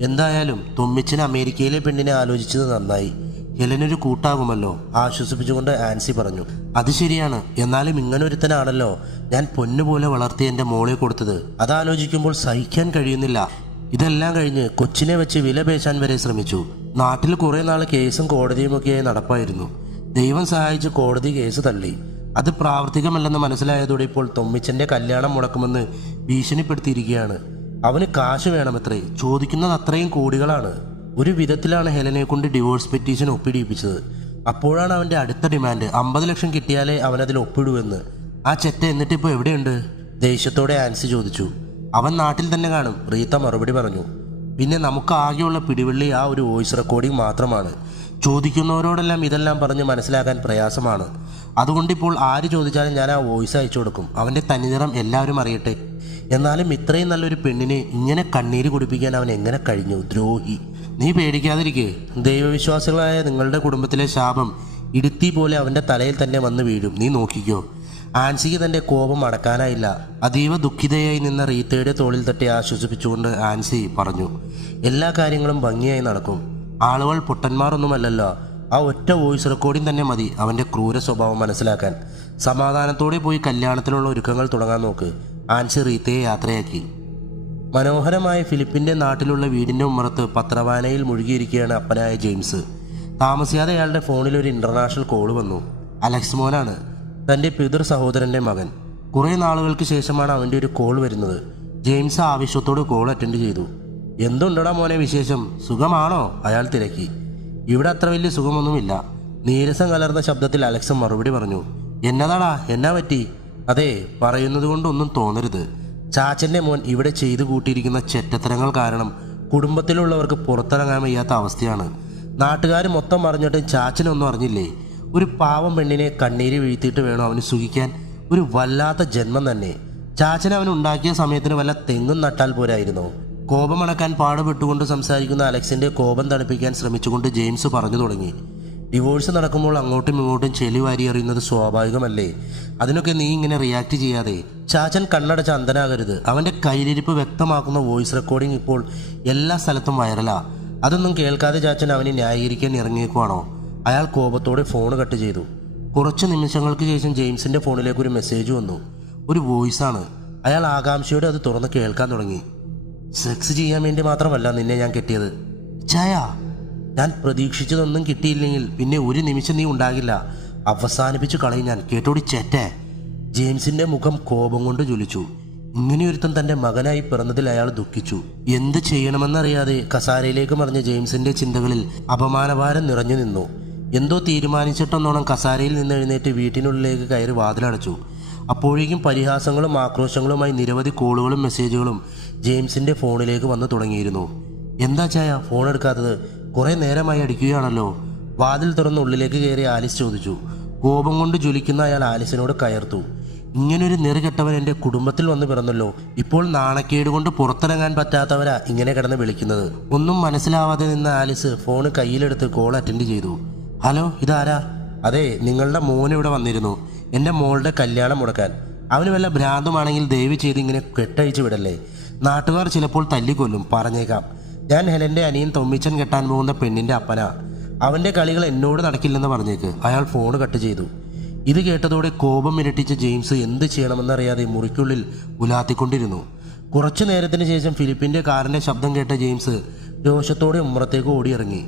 എന്തായാലും തൊമ്മിച്ചിന് അമേരിക്കയിലെ പെണ്ണിനെ ആലോചിച്ചത് നന്നായി. ഹെലനൊരു കൂട്ടാകുമല്ലോ, ആശ്വസിപ്പിച്ചുകൊണ്ട് ആൻസി പറഞ്ഞു. അത് ശരിയാണ്. എന്നാലും ഇങ്ങനൊരുത്തനാണല്ലോ ഞാൻ പൊന്നുപോലെ വളർത്തി എൻ്റെ മോളെ കൊടുത്തത്. അതാലോചിക്കുമ്പോൾ സഹിക്കാൻ കഴിയുന്നില്ല. ഇതെല്ലാം കഴിഞ്ഞ് കൊച്ചിനെ വെച്ച് വില പേശാൻ വരെ ശ്രമിച്ചു. നാട്ടിൽ കുറേ നാൾ കേസും കോടതിയുമൊക്കെയായി നടപ്പായിരുന്നു. ദൈവം സഹായിച്ച് കോടതി കേസ് തള്ളി. അത് പ്രാവർത്തികമല്ലെന്ന് മനസ്സിലായതോടെ ഇപ്പോൾ തൊമ്മിച്ചൻ്റെ കല്യാണം മുടക്കുമെന്ന് ഭീഷണിപ്പെടുത്തിയിരിക്കുകയാണ്. അവന് കാശ് വേണമത്രേ. ചോദിക്കുന്നത് അത്രയും കോടികളാണ്. ഒരു വിധത്തിലാണ് ഹെലനെ കൊണ്ട് ഡിവോഴ്സ് പെറ്റീഷൻ ഒപ്പിടിയിപ്പിച്ചത്. അപ്പോഴാണ് അവൻ്റെ അടുത്ത ഡിമാൻഡ് 50 ലക്ഷം കിട്ടിയാലേ അവനതിൽ ഒപ്പിടുവെന്ന്. ആ ചെറ്റ എന്നിട്ടിപ്പോൾ എവിടെയുണ്ട്? ദേഷ്യത്തോടെ ആൻസി ചോദിച്ചു. അവൻ നാട്ടിൽ തന്നെ കാണും, റീത്ത മറുപടി പറഞ്ഞു. പിന്നെ നമുക്ക് ആകെയുള്ള പിടിവള്ളി ആ ഒരു വോയിസ് റെക്കോർഡിംഗ് മാത്രമാണ്. ചോദിക്കുന്നവരോടെല്ലാം ഇതെല്ലാം പറഞ്ഞ് മനസ്സിലാക്കാൻ പ്രയാസമാണ്. അതുകൊണ്ടിപ്പോൾ ആര് ചോദിച്ചാലും ഞാൻ ആ വോയിസ് അയച്ചു കൊടുക്കും. അവൻ്റെ തനിനിറം എല്ലാവരും അറിയട്ടെ. എന്നാലും ഇത്രയും നല്ലൊരു പെണ്ണിനെ ഇങ്ങനെ കണ്ണീര് കുടിപ്പിക്കാൻ അവൻ എങ്ങനെ കഴിഞ്ഞു? ദ്രോഹി. നീ പേടിക്കാതിരിക്കേ. ദൈവവിശ്വാസികളായ നിങ്ങളുടെ കുടുംബത്തിലെ ശാപം ഇടുത്തി പോലെ അവൻ്റെ തലയിൽ തന്നെ വന്ന് വീഴും. നീ നോക്കിക്കോ. ആൻസിക്ക് തൻ്റെ കോപം അടക്കാനായില്ല. അതീവ ദുഃഖിതയായി നിന്ന റീത്തയുടെ തോളിൽ തട്ടി ആശ്വസിപ്പിച്ചുകൊണ്ട് ആൻസി പറഞ്ഞു, എല്ലാ കാര്യങ്ങളും ഭംഗിയായി നടക്കും. ആളുകൾ പൊട്ടന്മാരൊന്നുമല്ലല്ലോ. ആ ഒറ്റ വോയിസ് റെക്കോർഡിംഗ് തന്നെ മതി അവൻ്റെ ക്രൂര സ്വഭാവം മനസ്സിലാക്കാൻ. സമാധാനത്തോടെ പോയി കല്യാണത്തിനുള്ള ഒരുക്കങ്ങൾ തുടങ്ങാൻ നോക്ക്. ആൻസി റീത്തയെ യാത്രയാക്കി. മനോഹരമായ ഫിലിപ്പിൻ്റെ നാട്ടിലുള്ള വീടിൻ്റെ ഉമ്മറത്ത് പത്രവായനയിൽ മുഴുകിയിരിക്കുകയാണ് അപ്പനായ ജെയിംസ്. താമസിയാതെ അയാളുടെ ഫോണിൽ ഒരു ഇൻ്റർനാഷണൽ കോൾ വന്നു. അലക്സ് മോനാണ്, തൻ്റെ പിതൃ സഹോദരൻ്റെ മകൻ. കുറേ നാളുകൾക്ക് ശേഷമാണ് അവൻ്റെ ഒരു കോൾ വരുന്നത്. ജെയിംസ് ആവശ്യത്തോട് കോൾ അറ്റൻഡ് ചെയ്തു. എന്തുണ്ടടാ മോനെ വിശേഷം? സുഖമാണോ? അയാൾ തിരക്കി. ഇവിടെ അത്ര വലിയ സുഖമൊന്നുമില്ല. നീരസം കലർന്ന ശബ്ദത്തിൽ അലക്സ് മറുപടി പറഞ്ഞു. എന്നതാടാ, എന്നാ പറ്റി? അതെ, പറയുന്നത് കൊണ്ടൊന്നും തോന്നരുത്. ചാച്ചൻ്റെ മോൻ ഇവിടെ ചെയ്തു കൂട്ടിയിരിക്കുന്ന ചെറ്റത്തരങ്ങൾ കാരണം കുടുംബത്തിലുള്ളവർക്ക് പുറത്തിറങ്ങാൻ വയ്യാത്ത അവസ്ഥയാണ്. നാട്ടുകാർ മൊത്തം അറിഞ്ഞിട്ട് ചാച്ചനൊന്നും അറിഞ്ഞില്ലേ? ഒരു പാവം പെണ്ണിനെ കണ്ണീര് വീഴ്ത്തിയിട്ട് വേണം അവന് സുഖിക്കാൻ. ഒരു വല്ലാത്ത ജന്മം തന്നെ. ചാച്ചൻ അവൻ ഉണ്ടാക്കിയ സമയത്തിന് വല്ല തെങ്ങും നട്ടാൽ പോരായിരുന്നോ? കോപമടക്കാൻ പാടുപെട്ടുകൊണ്ട് സംസാരിക്കുന്ന അലക്സിൻ്റെ കോപം തണുപ്പിക്കാൻ ശ്രമിച്ചുകൊണ്ട് ജെയിംസ് പറഞ്ഞു തുടങ്ങി. ഡിവോഴ്സ് നടക്കുമ്പോൾ അങ്ങോട്ടും ഇങ്ങോട്ടും ചെളി വാരി എറിയുന്നത് സ്വാഭാവികമല്ലേ? അതിനൊക്കെ നീ ഇങ്ങനെ റിയാക്ട് ചെയ്യാതെ. ചാച്ചൻ കണ്ണടച്ച് അന്ധനാകരുത്. അവൻ്റെ കയ്യിലിരിപ്പ് വ്യക്തമാക്കുന്ന വോയിസ് റെക്കോർഡിംഗ് ഇപ്പോൾ എല്ലാ സ്ഥലത്തും വൈറലാ. അതൊന്നും കേൾക്കാതെ ചാച്ചൻ അവനെ ന്യായീകരിക്കാൻ ഇറങ്ങിയേക്കുവാണോ? അയാൾ കോപത്തോടെ ഫോൺ കട്ട് ചെയ്തു. കുറച്ച് നിമിഷങ്ങൾക്ക് ശേഷം ജെയിംസിൻ്റെ ഫോണിലേക്ക് ഒരു മെസ്സേജ് വന്നു. ഒരു വോയിസാണ്. അയാൾ ആകാംക്ഷയോടെ അത് തുറന്ന് കേൾക്കാൻ തുടങ്ങി. സെക്സ് ചെയ്യാൻ വേണ്ടി മാത്രമല്ല നിന്നെ ഞാൻ കെട്ടിയത്. ചായ, ഞാൻ പ്രതീക്ഷിച്ചതൊന്നും കിട്ടിയില്ലെങ്കിൽ പിന്നെ ഒരു നിമിഷം നീ ഉണ്ടാകില്ല. അവസാനിപ്പിച്ചു കളയും ഞാൻ. കേട്ടോടി ചേറ്റേ. ജെയിംസിന്റെ മുഖം കോപം കൊണ്ട് ജ്വലിച്ചു. ഇങ്ങനെയൊരുത്തൻ തൻ്റെ മകനായി പിറന്നതിൽ അയാൾ ദുഃഖിച്ചു. എന്ത് ചെയ്യണമെന്നറിയാതെ കസാരയിലേക്ക് മറിഞ്ഞ ജെയിംസിന്റെ ചിന്തകളിൽ അപമാനഭാരം നിറഞ്ഞു നിന്നു. എന്തോ തീരുമാനിച്ചിട്ടെന്നോണം കസാരയിൽ നിന്ന് എഴുന്നേറ്റ് വീട്ടിനുള്ളിലേക്ക് കയറി വാതിലടച്ചു. അപ്പോഴേക്കും പരിഹാസങ്ങളും ആക്രോശങ്ങളുമായി നിരവധി കോളുകളും മെസ്സേജുകളും ജെയിംസിന്റെ ഫോണിലേക്ക് വന്നു തുടങ്ങിയിരുന്നു. എന്താ ചായ ഫോൺ എടുക്കാത്തത്? കുറേ നേരമായി അടിക്കുകയാണല്ലോ. വാതിൽ തുറന്ന് ഉള്ളിലേക്ക് കയറി ആലിസ് ചോദിച്ചു. കോപം കൊണ്ട് ജ്വലിക്കുന്ന അയാൾ ആലിസിനോട് കയർത്തു. ഇങ്ങനൊരു നെറുകെട്ടവൻ എൻ്റെ കുടുംബത്തിൽ വന്ന് പിറന്നല്ലോ. ഇപ്പോൾ നാണക്കേട് കൊണ്ട് പുറത്തിറങ്ങാൻ പറ്റാത്തവരാ ഇങ്ങനെ കിടന്ന് വിളിക്കുന്നത്. ഒന്നും മനസ്സിലാവാതെ നിന്ന ആലിസ് ഫോണ് കയ്യിലെടുത്ത് കോൾ അറ്റൻഡ് ചെയ്തു. ഹലോ, ഇതാരാ? അതെ, നിങ്ങളുടെ മോൻ ഇവിടെ വന്നിരുന്നു. എൻ്റെ മോളുടെ കല്യാണം മുടക്കാൻ. അവന് വല്ല ഭ്രാന്തുമാണെങ്കിൽ ദയവ് ചെയ്ത് ഇങ്ങനെ കെട്ടഴിച്ചു വിടല്ലേ. നാട്ടുകാർ ചിലപ്പോൾ തല്ലിക്കൊല്ലും. പറഞ്ഞേക്കാം, ഞാൻ ഹെലൻ്റെ അനിയൻ തൊമ്മിച്ചൻ കെട്ടാൻ പോകുന്ന പെണ്ണിൻ്റെ അപ്പനാ. അവൻ്റെ കളികൾ എന്നോട് നടക്കില്ലെന്ന് പറഞ്ഞേക്ക്. അയാൾ ഫോൺ കട്ട് ചെയ്തു. ഇത് കേട്ടതോടെ കോപം ഇരട്ടിച്ച ജെയിംസ് എന്ത് ചെയ്യണമെന്നറിയാതെ മുറിക്കുള്ളിൽ ഉലാത്തിക്കൊണ്ടിരുന്നു. കുറച്ചു നേരത്തിന് ശേഷം ഫിലിപ്പിൻ്റെ കാറിൻ്റെ ശബ്ദം കേട്ട ജെയിംസ് രോഷത്തോടെ ഉമ്മറത്തേക്ക് ഓടിയിറങ്ങി.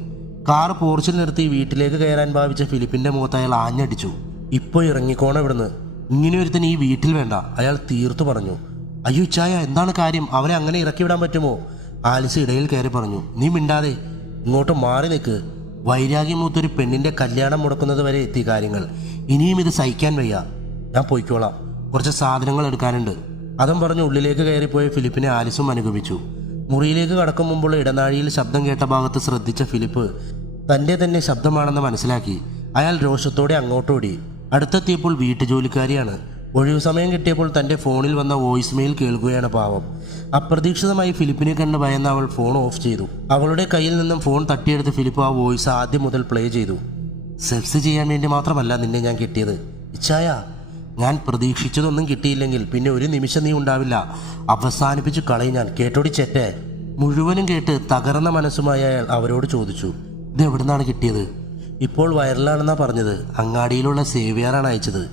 കാർ പോർച്ചിൽ നിർത്തി വീട്ടിലേക്ക് കയറാൻ ഭാവിച്ച ഫിലിപ്പിൻ്റെ മുഖത്ത് അയാൾ ആഞ്ഞടിച്ചു. ഇപ്പോൾ ഇറങ്ങിക്കോണം ഇവിടുന്ന്. ഇങ്ങനെയൊരുത്തൻ ഈ വീട്ടിൽ വേണ്ട, അയാൾ തീർത്തു പറഞ്ഞു. അയ്യോ ചായ, എന്താണ് കാര്യം? അവനെ അങ്ങനെ ഇറക്കി വിടാൻ പറ്റുമോ? ആലിസ് ഇടയിൽ കയറി പറഞ്ഞു. നീ മിണ്ടാതെ ഇങ്ങോട്ട് മാറി നിൽക്ക്. വൈരാഗ്യമൂത്തൊരു പെണ്ണിൻ്റെ കല്യാണം മുടക്കുന്നത് വരെ എത്തി കാര്യങ്ങൾ. ഇനിയും ഇത് സഹിക്കാൻ വയ്യ. ഞാൻ പോയിക്കോളാം, കുറച്ച് സാധനങ്ങൾ എടുക്കാനുണ്ട്. അതും പറഞ്ഞ് ഉള്ളിലേക്ക് കയറിപ്പോയ ഫിലിപ്പിനെ ആലിസും അനുഗമിച്ചു. മുറിയിലേക്ക് കടക്കും മുമ്പുള്ള ഇടനാഴിയിൽ ശബ്ദം കേട്ട ഭാഗത്ത് ശ്രദ്ധിച്ച ഫിലിപ്പ് തൻ്റെ തന്നെ ശബ്ദമാണെന്ന് മനസ്സിലാക്കി. അയാൾ രോഷത്തോടെ അങ്ങോട്ടോടി. അടുത്തെത്തിയപ്പോൾ വീട്ടുജോലിക്കാരിയാണ്. ഒഴിവു സമയം കിട്ടിയപ്പോൾ തൻ്റെ ഫോണിൽ വന്ന വോയിസ് മെയിൽ കേൾക്കുകയാണ് പാവം. അപ്രതീക്ഷിതമായി ഫിലിപ്പിനെ കണ്ട് ഭയന്ന അവൾ ഫോൺ ഓഫ് ചെയ്തു. അവളുടെ കയ്യിൽ നിന്നും ഫോൺ തട്ടിയെടുത്ത് ഫിലിപ്പ് ആ വോയിസ് ആദ്യം മുതൽ പ്ലേ ചെയ്തു. സെക്സ് ചെയ്യാൻ വേണ്ടി മാത്രമല്ല നിന്നെ ഞാൻ കിട്ടിയത് ഇച്ചായ. ഞാൻ പ്രതീക്ഷിച്ചതൊന്നും കിട്ടിയില്ലെങ്കിൽ പിന്നെ ഒരു നിമിഷം നീ ഉണ്ടാവില്ല. അവസാനിപ്പിച്ചു കളയും ഞാൻ. കേട്ടോടി ചെറ്റേ. മുഴുവനും കേട്ട് തകർന്ന മനസ്സുമായി അയാൾ അവരോട് ചോദിച്ചു, ഇത് എവിടുന്നാണ് കിട്ടിയത്? ഇപ്പോൾ വൈറലാണെന്നാ പറഞ്ഞത്. അങ്ങാടിയിലുള്ള സേവിയറാണ് അയച്ചത്.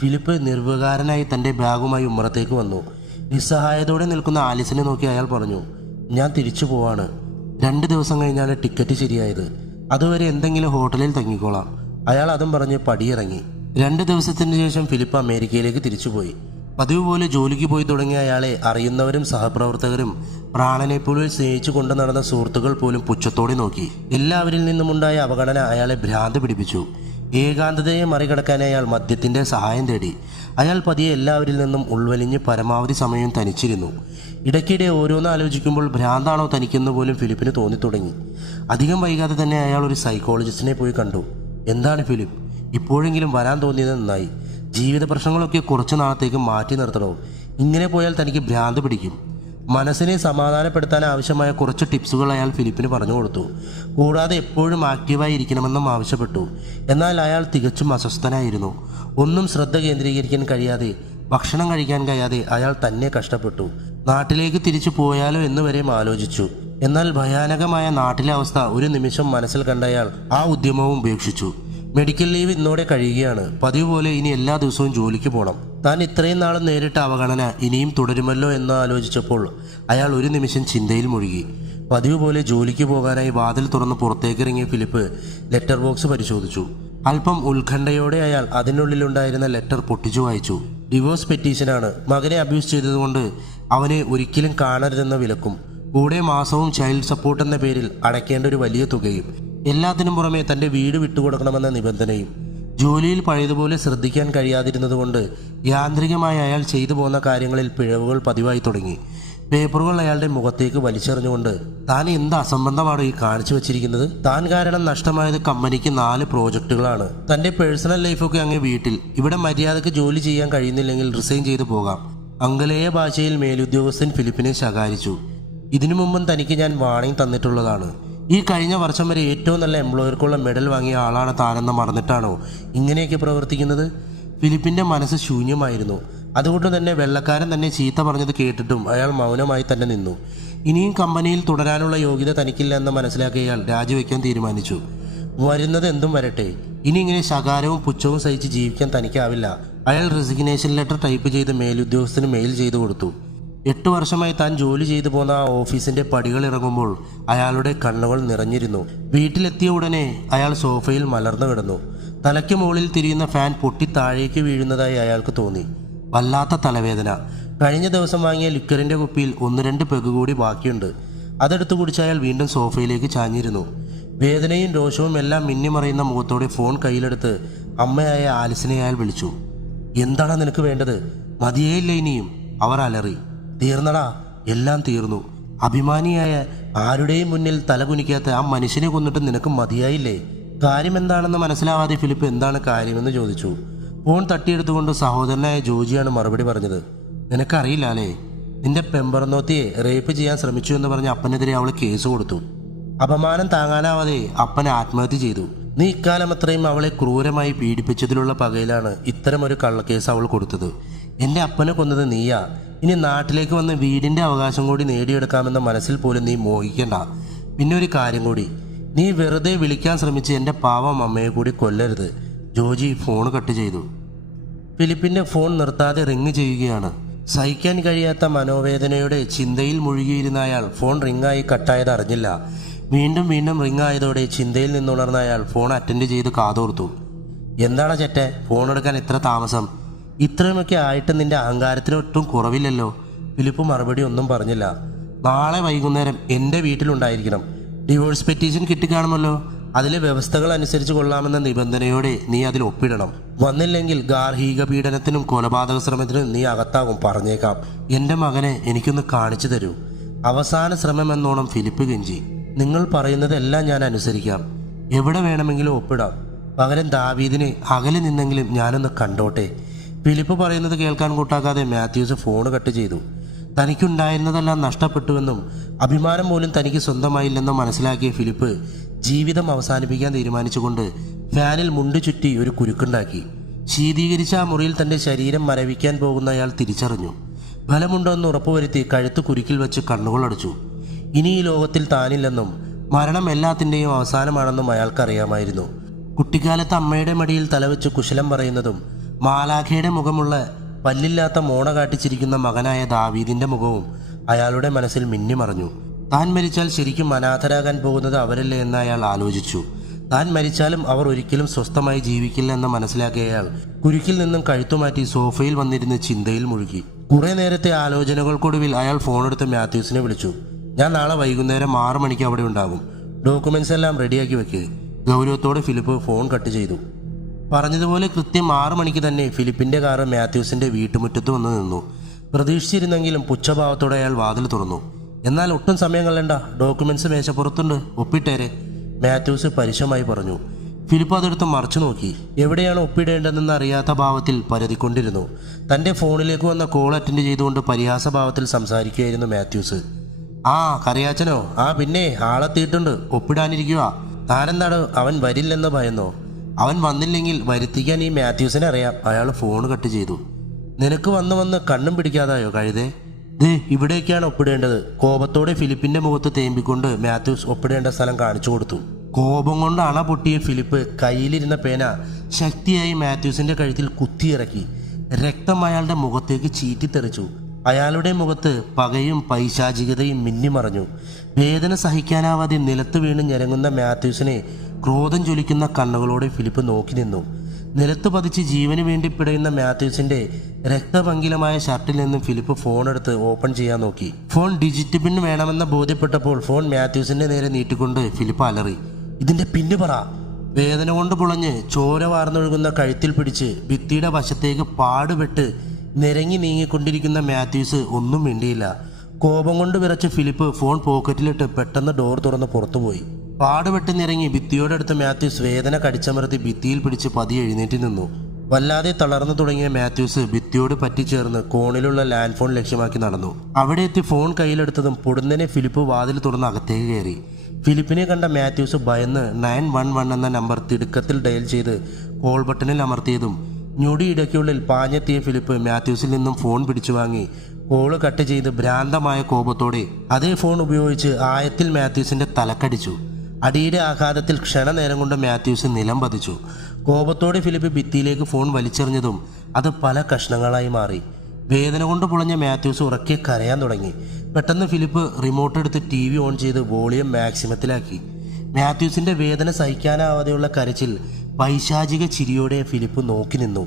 ഫിലിപ്പ് നിർവികാരനായി തൻ്റെ ബാഗുമായി ഉമ്മറത്തേക്ക് വന്നു. നിസ്സഹായതോടെ നിൽക്കുന്ന ആലിസിനെ നോക്കി അയാൾ പറഞ്ഞു, ഞാൻ തിരിച്ചു പോവാണ്. 2 ദിവസം കഴിഞ്ഞാണ് ടിക്കറ്റ് ശരിയായത്. അതുവരെ എന്തെങ്കിലും ഹോട്ടലിൽ തങ്ങിക്കോളാം. അയാൾ അതും പറഞ്ഞ് പടിയിറങ്ങി. 2 ദിവസത്തിന് ശേഷം ഫിലിപ്പ് അമേരിക്കയിലേക്ക് തിരിച്ചുപോയി. പതിവ് പോലെ ജോലിക്ക് പോയി തുടങ്ങിയ അയാളെ അറിയുന്നവരും സഹപ്രവർത്തകരും പ്രാണനെപ്പോലും സ്നേഹിച്ചു കൊണ്ട് നടന്ന സുഹൃത്തുക്കൾ പോലും പുച്ഛത്തോടെ നോക്കി. എല്ലാവരിൽ നിന്നുമുണ്ടായ അവഗണന അയാളെ ഭ്രാന്ത് പിടിപ്പിച്ചു. ഏകാന്തതയെ മറികടക്കാൻ അയാൾ മദ്യത്തിൻ്റെ സഹായം തേടി. അയാൾ പതിയെ എല്ലാവരിൽ നിന്നും ഉൾവലിഞ്ഞ് പരമാവധി സമയം തനിച്ചിരുന്നു. ഇടയ്ക്കിടെ ഓരോന്ന് ആലോചിക്കുമ്പോൾ ഭ്രാന്താണോ തനിക്കെന്ന് പോലും ഫിലിപ്പിന് തോന്നിത്തുടങ്ങി. അധികം വൈകാതെ തന്നെ അയാൾ ഒരു സൈക്കോളജിസ്റ്റിനെ പോയി കണ്ടു. എന്താണ് ഫിലിപ്പ്, ഇപ്പോഴെങ്കിലും വരാൻ തോന്നിയത് നന്നായി. ജീവിത പ്രശ്നങ്ങളൊക്കെ കുറച്ചു നാളത്തേക്ക് മാറ്റി നിർത്തണോ? ഇങ്ങനെ പോയാൽ തനിക്ക് ഭ്രാന്ത് പിടിക്കും. മനസ്സിനെ സമാധാനപ്പെടുത്താൻ ആവശ്യമായ കുറച്ച് ടിപ്സുകൾ അയാൾ ഫിലിപ്പിന് പറഞ്ഞു കൊടുത്തു. കൂടാതെ എപ്പോഴും ആക്റ്റീവായി ഇരിക്കണമെന്നും ആവശ്യപ്പെട്ടു. എന്നാൽ അയാൾ തികച്ചും അസ്വസ്ഥനായിരുന്നു. ഒന്നും ശ്രദ്ധ കേന്ദ്രീകരിക്കാൻ കഴിയാതെ, ഭക്ഷണം കഴിക്കാൻ കഴിയാതെ അയാൾ തന്നെ കഷ്ടപ്പെട്ടു. നാട്ടിലേക്ക് തിരിച്ചു പോയാലോ എന്ന് വരെയും ആലോചിച്ചു. എന്നാൽ ഭയാനകമായ നാട്ടിലെ അവസ്ഥ ഒരു നിമിഷം മനസ്സിൽ കണ്ട അയാൾ ആ ഉദ്യമവും ഉപേക്ഷിച്ചു. മെഡിക്കൽ ലീവ് ഇന്നോടെ കഴിയുകയാണ്. പതിവ് പോലെ ഇനി എല്ലാ ദിവസവും ജോലിക്ക് പോകണം. താൻ ഇത്രയും നാളും നേരിട്ട അവഗണന ഇനിയും തുടരുമല്ലോ എന്ന് ആലോചിച്ചപ്പോൾ അയാൾ ഒരു നിമിഷം ചിന്തയിൽ മുഴുകി. പതിവ് പോലെ ജോലിക്ക് പോകാനായി വാതിൽ തുറന്ന് പുറത്തേക്കിറങ്ങിയ ഫിലിപ്പ് ലെറ്റർ ബോക്സ് പരിശോധിച്ചു. അല്പം ഉത്കണ്ഠയോടെ അയാൾ അതിനുള്ളിലുണ്ടായിരുന്ന ലെറ്റർ പൊട്ടിച്ചു വായിച്ചു. ഡിവോഴ്സ് പെറ്റീഷനാണ്. മകനെ അബ്യൂസ് ചെയ്തതുകൊണ്ട് അവനെ ഒരിക്കലും കാണരുതെന്ന വിലക്കും, കൂടെ മാസവും ചൈൽഡ് സപ്പോർട്ട് എന്ന പേരിൽ അടയ്ക്കേണ്ട ഒരു വലിയ തുകയും, എല്ലാത്തിനും പുറമെ തൻ്റെ വീട് വിട്ടുകൊടുക്കണമെന്ന നിബന്ധനയും. ജോലിയിൽ പഴയതുപോലെ ശ്രദ്ധിക്കാൻ കഴിയാതിരുന്നതുകൊണ്ട് യാന്ത്രികമായി അയാൾ ചെയ്തു പോകുന്ന കാര്യങ്ങളിൽ പിഴവുകൾ പതിവായി തുടങ്ങി. പേപ്പറുകൾ അയാളുടെ മുഖത്തേക്ക് വലിച്ചെറിഞ്ഞുകൊണ്ട്, താൻ എന്ത് അസംബന്ധമാണ് ഈ കാണിച്ചു വച്ചിരിക്കുന്നത്? താൻ കാരണം നഷ്ടമായത് കമ്പനിക്ക് 4 പ്രോജക്റ്റുകളാണ്. തൻ്റെ പേഴ്സണൽ ലൈഫൊക്കെ അങ്ങ് വീട്ടിൽ. ഇവിടെ മര്യാദക്ക് ജോലി ചെയ്യാൻ കഴിയുന്നില്ലെങ്കിൽ റിസൈൻ ചെയ്തു പോകാം. അങ്കലേയ ഭാഷയിൽ മേലുദ്യോഗസ്ഥൻ ഫിലിപ്പിനെ ശകാരിച്ചു. ഇതിനു മുമ്പും തനിക്ക് ഞാൻ വാണിംഗ് തന്നിട്ടുള്ളതാണ്. ഈ കഴിഞ്ഞ വർഷം വരെ ഏറ്റവും നല്ല എംപ്ലോയർക്കുള്ള മെഡൽ വാങ്ങിയ ആളാണ് താനെന്ന് മറന്നിട്ടാണോ ഇങ്ങനെയൊക്കെ പ്രവർത്തിക്കുന്നത്? ഫിലിപ്പിൻ്റെ മനസ്സ് ശൂന്യമായിരുന്നു. അതുകൊണ്ട് തന്നെ വെള്ളക്കാരൻ തന്നെ ചീത്ത പറഞ്ഞത് കേട്ടിട്ടും അയാൾ മൗനമായി തന്നെ നിന്നു. ഇനിയും കമ്പനിയിൽ തുടരാനുള്ള യോഗ്യത തനിക്കില്ല എന്ന് മനസ്സിലാക്കിയ അയാൾ രാജിവെക്കാൻ തീരുമാനിച്ചു. വരുന്നത് എന്തും വരട്ടെ, ഇനി ഇങ്ങനെ ശകാരവും പുച്ഛവും സഹിച്ച് ജീവിക്കാൻ തനിക്കാവില്ല. അയാൾ റെസിഗ്നേഷൻ ലെറ്റർ ടൈപ്പ് ചെയ്ത് മേലുദ്യോഗസ്ഥന് മെയിൽ ചെയ്തു കൊടുത്തു. 8 വർഷമായി താൻ ജോലി ചെയ്തു പോന്ന ആ ഓഫീസിന്റെ പടികൾ ഇറങ്ങുമ്പോൾ അയാളുടെ കണ്ണുകൾ നിറഞ്ഞിരുന്നു. വീട്ടിലെത്തിയ ഉടനെ അയാൾ സോഫയിൽ മലർന്നു കിടന്നു. തലയ്ക്ക് മുകളിൽ തിരിയുന്ന ഫാൻ പൊട്ടി താഴേക്ക് വീഴുന്നതായി അയാൾക്ക് തോന്നി. വല്ലാത്ത തലവേദന. കഴിഞ്ഞ ദിവസം വാങ്ങിയ ലിക്കറിന്റെ കുപ്പിയിൽ 1-2 പെഗ് കൂടി ബാക്കിയുണ്ട്. അതെടുത്തു കുടിച്ച് അയാൾ വീണ്ടും സോഫയിലേക്ക് ചാഞ്ഞിരുന്നു. വേദനയും രോഷവും എല്ലാം മിന്നിമറയുന്ന മുഖത്തോടെ ഫോൺ കയ്യിലെടുത്ത് അമ്മയായ ആലിസിനെ അയാൾ വിളിച്ചു. എന്താണ് നിനക്ക് വേണ്ടത്? മതിയേയില്ല ഇനിയും? അവർ അലറി. തീർന്നടാ, എല്ലാം തീർന്നു. അഭിമാനിയായ ആരുടെയും മുന്നിൽ തലകുനിക്കാത്ത ആ മനുഷ്യനെ കൊന്നിട്ട് നിനക്ക് മതിയായില്ലേ? കാര്യം എന്താണെന്ന് മനസ്സിലാവാതെ ഫിലിപ്പ് എന്താണ് കാര്യമെന്ന് ചോദിച്ചു. ഫോൺ തട്ടിയെടുത്തുകൊണ്ട് സഹോദരനായ ജോജിയാണ് മറുപടി പറഞ്ഞത്. നിനക്കറിയില്ല അല്ലേ, നിന്റെ പെമ്പറന്നോത്തിയെ റേപ്പ് ചെയ്യാൻ ശ്രമിച്ചു എന്ന് പറഞ്ഞ് അപ്പനെതിരെ അവൾ കേസ് കൊടുത്തു. അപമാനം താങ്ങാനാവാതെ അപ്പൻ ആത്മഹത്യ ചെയ്തു. നീ ഇക്കാലം അത്രയും അവളെ ക്രൂരമായി പീഡിപ്പിച്ചതിലുള്ള പകയിലാണ് ഇത്തരമൊരു കള്ളക്കേസ് അവൾ കൊടുത്തത്. എൻ്റെ അപ്പനെ കൊന്നത് നീയാ. ഇനി നാട്ടിലേക്ക് വന്ന് വീടിൻ്റെ അവകാശം കൂടി നേടിയെടുക്കാമെന്ന മനസ്സിൽ പോലും നീ മോഹിക്കണ്ട. പിന്നെ ഒരു കാര്യം കൂടി, നീ വെറുതെ വിളിക്കാൻ ശ്രമിച്ച് എൻ്റെ പാവം അമ്മയെ കൂടി കൊല്ലരുത്. ജോജി ഫോൺ കട്ട് ചെയ്തു. ഫിലിപ്പിൻ്റെ ഫോൺ നിർത്താതെ റിങ് ചെയ്യുകയാണ്. സഹിക്കാൻ കഴിയാത്ത മനോവേദനയുടെ ചിന്തയിൽ മുഴുകിയിരുന്ന അയാൾ ഫോൺ റിങ്ങായി കട്ടായത് അറിഞ്ഞില്ല. വീണ്ടും വീണ്ടും റിങ് ആയതോടെ ചിന്തയിൽ നിന്നുണർന്ന അയാൾ ഫോൺ അറ്റൻഡ് ചെയ്ത് കാതോർത്തു. എന്താണ് ചേട്ടെ, ഫോൺ എടുക്കാൻ ഇത്ര താമസം? ഇത്രയുമൊക്കെ ആയിട്ട് നിന്റെ അഹങ്കാരത്തിനൊട്ടും കുറവില്ലല്ലോ. ഫിലിപ്പ് മറുപടി ഒന്നും പറഞ്ഞില്ല. നാളെ വൈകുന്നേരം എൻ്റെ വീട്ടിലുണ്ടായിരിക്കണം. Divorce petition കിട്ടിക്കാണുമല്ലോ. അതിലെ വ്യവസ്ഥകൾ അനുസരിച്ച് കൊള്ളാമെന്ന നിബന്ധനയോടെ നീ അതിൽ ഒപ്പിടണം. വന്നില്ലെങ്കിൽ ഗാർഹിക പീഡനത്തിനും കൊലപാതക ശ്രമത്തിനും നീ അകത്താകും, പറഞ്ഞേക്കാം. എൻ്റെ മകനെ എനിക്കൊന്ന് കാണിച്ചു തരൂ. അവസാന ശ്രമം എന്നോണം ഫിലിപ്പ് കെഞ്ചി. നിങ്ങൾ പറയുന്നതെല്ലാം ഞാൻ അനുസരിക്കാം. എവിടെ വേണമെങ്കിലും ഒപ്പിടാം. പകരം ദാവീദിനെ അകലെ നിന്നെങ്കിലും ഞാനൊന്ന് കണ്ടോട്ടെ. ഫിലിപ്പ് പറയുന്നത് കേൾക്കാൻ കൂട്ടാക്കാതെ മാത്യൂസ് ഫോൺ കട്ട് ചെയ്തു. തനിക്കുണ്ടായിരുന്നതെല്ലാം നഷ്ടപ്പെട്ടുവെന്നും അഭിമാനം പോലും തനിക്ക് സ്വന്തമായില്ലെന്നും മനസ്സിലാക്കിയ ഫിലിപ്പ് ജീവിതം അവസാനിപ്പിക്കാൻ തീരുമാനിച്ചുകൊണ്ട് ഫാനിൽ മുണ്ട് ചുറ്റി ഒരു കുരുക്കുണ്ടാക്കി. ശീതീകരിച്ച ആ മുറിയിൽ തൻ്റെ ശരീരം മരവിക്കാൻ പോകുന്ന അയാൾ തിരിച്ചറിഞ്ഞു. ഫലമുണ്ടോ എന്ന് ഉറപ്പുവരുത്തി കഴുത്ത് കുരുക്കിൽ വെച്ച് കണ്ണുകളടച്ചു. ഇനി ഈ ലോകത്തിൽ താനില്ലെന്നും മരണം എല്ലാത്തിൻ്റെയും അവസാനമാണെന്നും അയാൾക്കറിയാമായിരുന്നു. കുട്ടിക്കാലത്ത് അമ്മയുടെ മടിയിൽ തലവെച്ച് കുശലം പറയുന്നതും മാലാഖയുടെ മുഖമുള്ള പല്ലില്ലാത്ത മോണ കാട്ടിച്ചിരിക്കുന്ന മകനായ ദാവീദിൻ്റെ മുഖവും അയാളുടെ മനസ്സിൽ മിന്നിമറഞ്ഞു. താൻ മരിച്ചാൽ ശരിക്കും അനാഥരാകാൻ പോകുന്നത് അവരല്ലേ എന്ന് അയാൾ ആലോചിച്ചു. താൻ മരിച്ചാലും അവർ ഒരിക്കലും സ്വസ്ഥമായി ജീവിക്കില്ല എന്ന് മനസ്സിലാക്കിയ അയാൾ കുരുക്കിൽ നിന്നും കഴുത്തുമാറ്റി സോഫയിൽ വന്നിരുന്ന് ചിന്തയിൽ മുഴുകി. കുറെ നേരത്തെ ആലോചനകൾക്കൊടുവിൽ അയാൾ ഫോണെടുത്ത് മാത്യൂസിനെ വിളിച്ചു. ഞാൻ നാളെ വൈകുന്നേരം 6 മണിക്ക് അവിടെ ഉണ്ടാകും. ഡോക്യുമെന്റ്സ് എല്ലാം റെഡിയാക്കി വെക്ക്. ഗൗരവത്തോടെ ഫിലിപ്പ് ഫോൺ കട്ട് ചെയ്തു. പറഞ്ഞതുപോലെ കൃത്യം 6 മണിക്ക് തന്നെ ഫിലിപ്പിൻ്റെ കാറ് മാത്യൂസിൻ്റെ വീട്ടുമുറ്റത്ത് വന്ന് നിന്നു. പ്രതീക്ഷിച്ചിരുന്നെങ്കിലും പുച്ഛഭാവത്തോടെ അയാൾ വാതിൽ തുറന്നു. എന്നാൽ ഒട്ടും സമയം കളയണ്ട, ഡോക്യുമെന്റ്സ് മേശപ്പുറത്തുണ്ട്, ഒപ്പിട്ടേരെ. മാത്യൂസ് പരുഷമായി പറഞ്ഞു. ഫിലിപ്പ് അതെടുത്ത് മറച്ചു നോക്കി. എവിടെയാണ് ഒപ്പിടേണ്ടതെന്ന് അറിയാത്ത ഭാവത്തിൽ പരതിക്കൊണ്ടിരുന്നു. തൻ്റെ ഫോണിലേക്ക് വന്ന കോൾ അറ്റൻഡ് ചെയ്തുകൊണ്ട് പരിഹാസഭാവത്തിൽ സംസാരിക്കുകയായിരുന്നു മാത്യൂസ്. ആ കറിയാച്ചനോ? ആ പിന്നെ ആളെത്തിയിട്ടുണ്ട്, ഒപ്പിടാനിരിക്കുക. താനെന്താണ് അവൻ വരില്ലെന്ന് ഭയന്നോ? അവൻ വന്നില്ലെങ്കിൽ വരുത്തിക്കാൻ ഈ മാത്യൂസിനെ അറിയാം. അയാൾ ഫോൺ കട്ട് ചെയ്തു. നിനക്ക് വന്ന് കണ്ണും പിടിക്കാതായോ കഴുതേ? ദേ ഇവിടേക്കാണ് ഒപ്പിടേണ്ടത്. കോപത്തോടെ ഫിലിപ്പിന്റെ മുഖത്ത് തേമ്പിക്കൊണ്ട് മാത്യൂസ് ഒപ്പിടേണ്ട സ്ഥലം കാണിച്ചു കൊടുത്തു. കോപം കൊണ്ട് അണ പൊട്ടിയ ഫിലിപ്പ് കയ്യിലിരുന്ന പേന ശക്തിയായി മാത്യൂസിന്റെ കഴുത്തിൽ കുത്തിയിറക്കി. രക്തം അയാളുടെ മുഖത്തേക്ക് ചീറ്റിത്തെറിച്ചു. അയാളുടെ മുഖത്ത് പകയും പൈശാചികതയും മിന്നിമറഞ്ഞു. വേദന സഹിക്കാനാവാതെ നിലത്ത് വീണ് ഞരങ്ങുന്ന മാത്യൂസിനെ ക്രോധം ജ്വലിക്കുന്ന കണ്ണുകളോടെ ഫിലിപ്പ് നോക്കി നിന്നു. നിലത്ത് പതിച്ച് ജീവന് വേണ്ടി പിടയുന്ന മാത്യൂസിന്റെ രക്തപങ്കിലമായ ഷർട്ടിൽ നിന്നും ഫിലിപ്പ് ഫോൺ എടുത്ത് ഓപ്പൺ ചെയ്യാൻ നോക്കി. ഫോൺ ഡിജിറ്റ് പിൻ വേണമെന്ന് ബോധ്യപ്പെട്ടപ്പോൾ ഫോൺ മാത്യൂസിന്റെ നേരെ നീട്ടിക്കൊണ്ട് ഫിലിപ്പ് അലറി. ഇതിന്റെ പിന്ന് പറ. വേദന കൊണ്ട് പുളഞ്ഞ് ചോര വാർന്നൊഴുകുന്ന കഴുത്തിൽ പിടിച്ച് ഭിത്തിയുടെ വശത്തേക്ക് പാടുപെട്ട് നിരങ്ങി നീങ്ങിക്കൊണ്ടിരിക്കുന്ന മാത്യൂസ് ഒന്നും മിണ്ടിയില്ല. കോപം കൊണ്ട് വിറച്ച ഫിലിപ്പ് ഫോൺ പോക്കറ്റിലിട്ട് പെട്ടെന്ന് ഡോർ തുറന്ന് പുറത്തുപോയി. പാടുപെട്ട് നിരങ്ങി ഭിത്തിയോടടുത്ത് മാത്യൂസ് വേദന കടിച്ചമർത്തി ഭിത്തിയിൽ പിടിച്ച് പതിയെ എഴുന്നേറ്റ് നിന്നു. വല്ലാതെ തളർന്നു തുടങ്ങിയ മാത്യൂസ് ഭിത്തിയോട് പറ്റിച്ചേർന്ന് കോണിലുള്ള ലാൻഡ് ഫോൺ ലക്ഷ്യമാക്കി നടന്നു. അവിടെ എത്തി ഫോൺ കയ്യിലെടുത്തതും പൊടുന്നനെ ഫിലിപ്പ് വാതിൽ തുറന്ന് അകത്തേക്ക് കയറി. ഫിലിപ്പിനെ കണ്ട മാത്യൂസ് ഭയന്ന് 911 എന്ന നമ്പർ തിടുക്കത്തിൽ ഡയൽ ചെയ്ത് കോൾ ബട്ടണിൽ അമർത്തിയതും ഞൊടിയിടയ്ക്കുള്ളിൽ പാഞ്ഞെത്തിയ ഫിലിപ്പ് മാത്യൂസിൽ നിന്നും ഫോൺ പിടിച്ചു വാങ്ങി കോള് കട്ട് ചെയ്ത് ഭ്രാന്തമായ കോപത്തോടെ അതേ ഫോൺ ഉപയോഗിച്ച് ആയത്തിൽ മാത്യൂസിന്റെ തലക്കടിച്ചു. അടിയുടെ ആഘാതത്തിൽ ക്ഷണനേരം കൊണ്ട് മാത്യൂസ് നിലം പതിച്ചു. കോപത്തോടെ ഫിലിപ്പ് ഭിത്തിയിലേക്ക് ഫോൺ വലിച്ചെറിഞ്ഞതും അത് പല കഷ്ണങ്ങളായി മാറി. വേദന കൊണ്ട് പുളഞ്ഞ മാത്യൂസ് ഉറക്കെ കരയാൻ തുടങ്ങി. പെട്ടെന്ന് ഫിലിപ്പ് റിമോട്ട് എടുത്ത് TV ഓൺ ചെയ്ത് വോളിയം മാക്സിമത്തിലാക്കി. മാത്യൂസിന്റെ വേദന സഹിക്കാനാവാതെയുള്ള കരച്ചിൽ പൈശാചിക ചിരിയോടെ ഫിലിപ്പ് നോക്കി നിന്നു.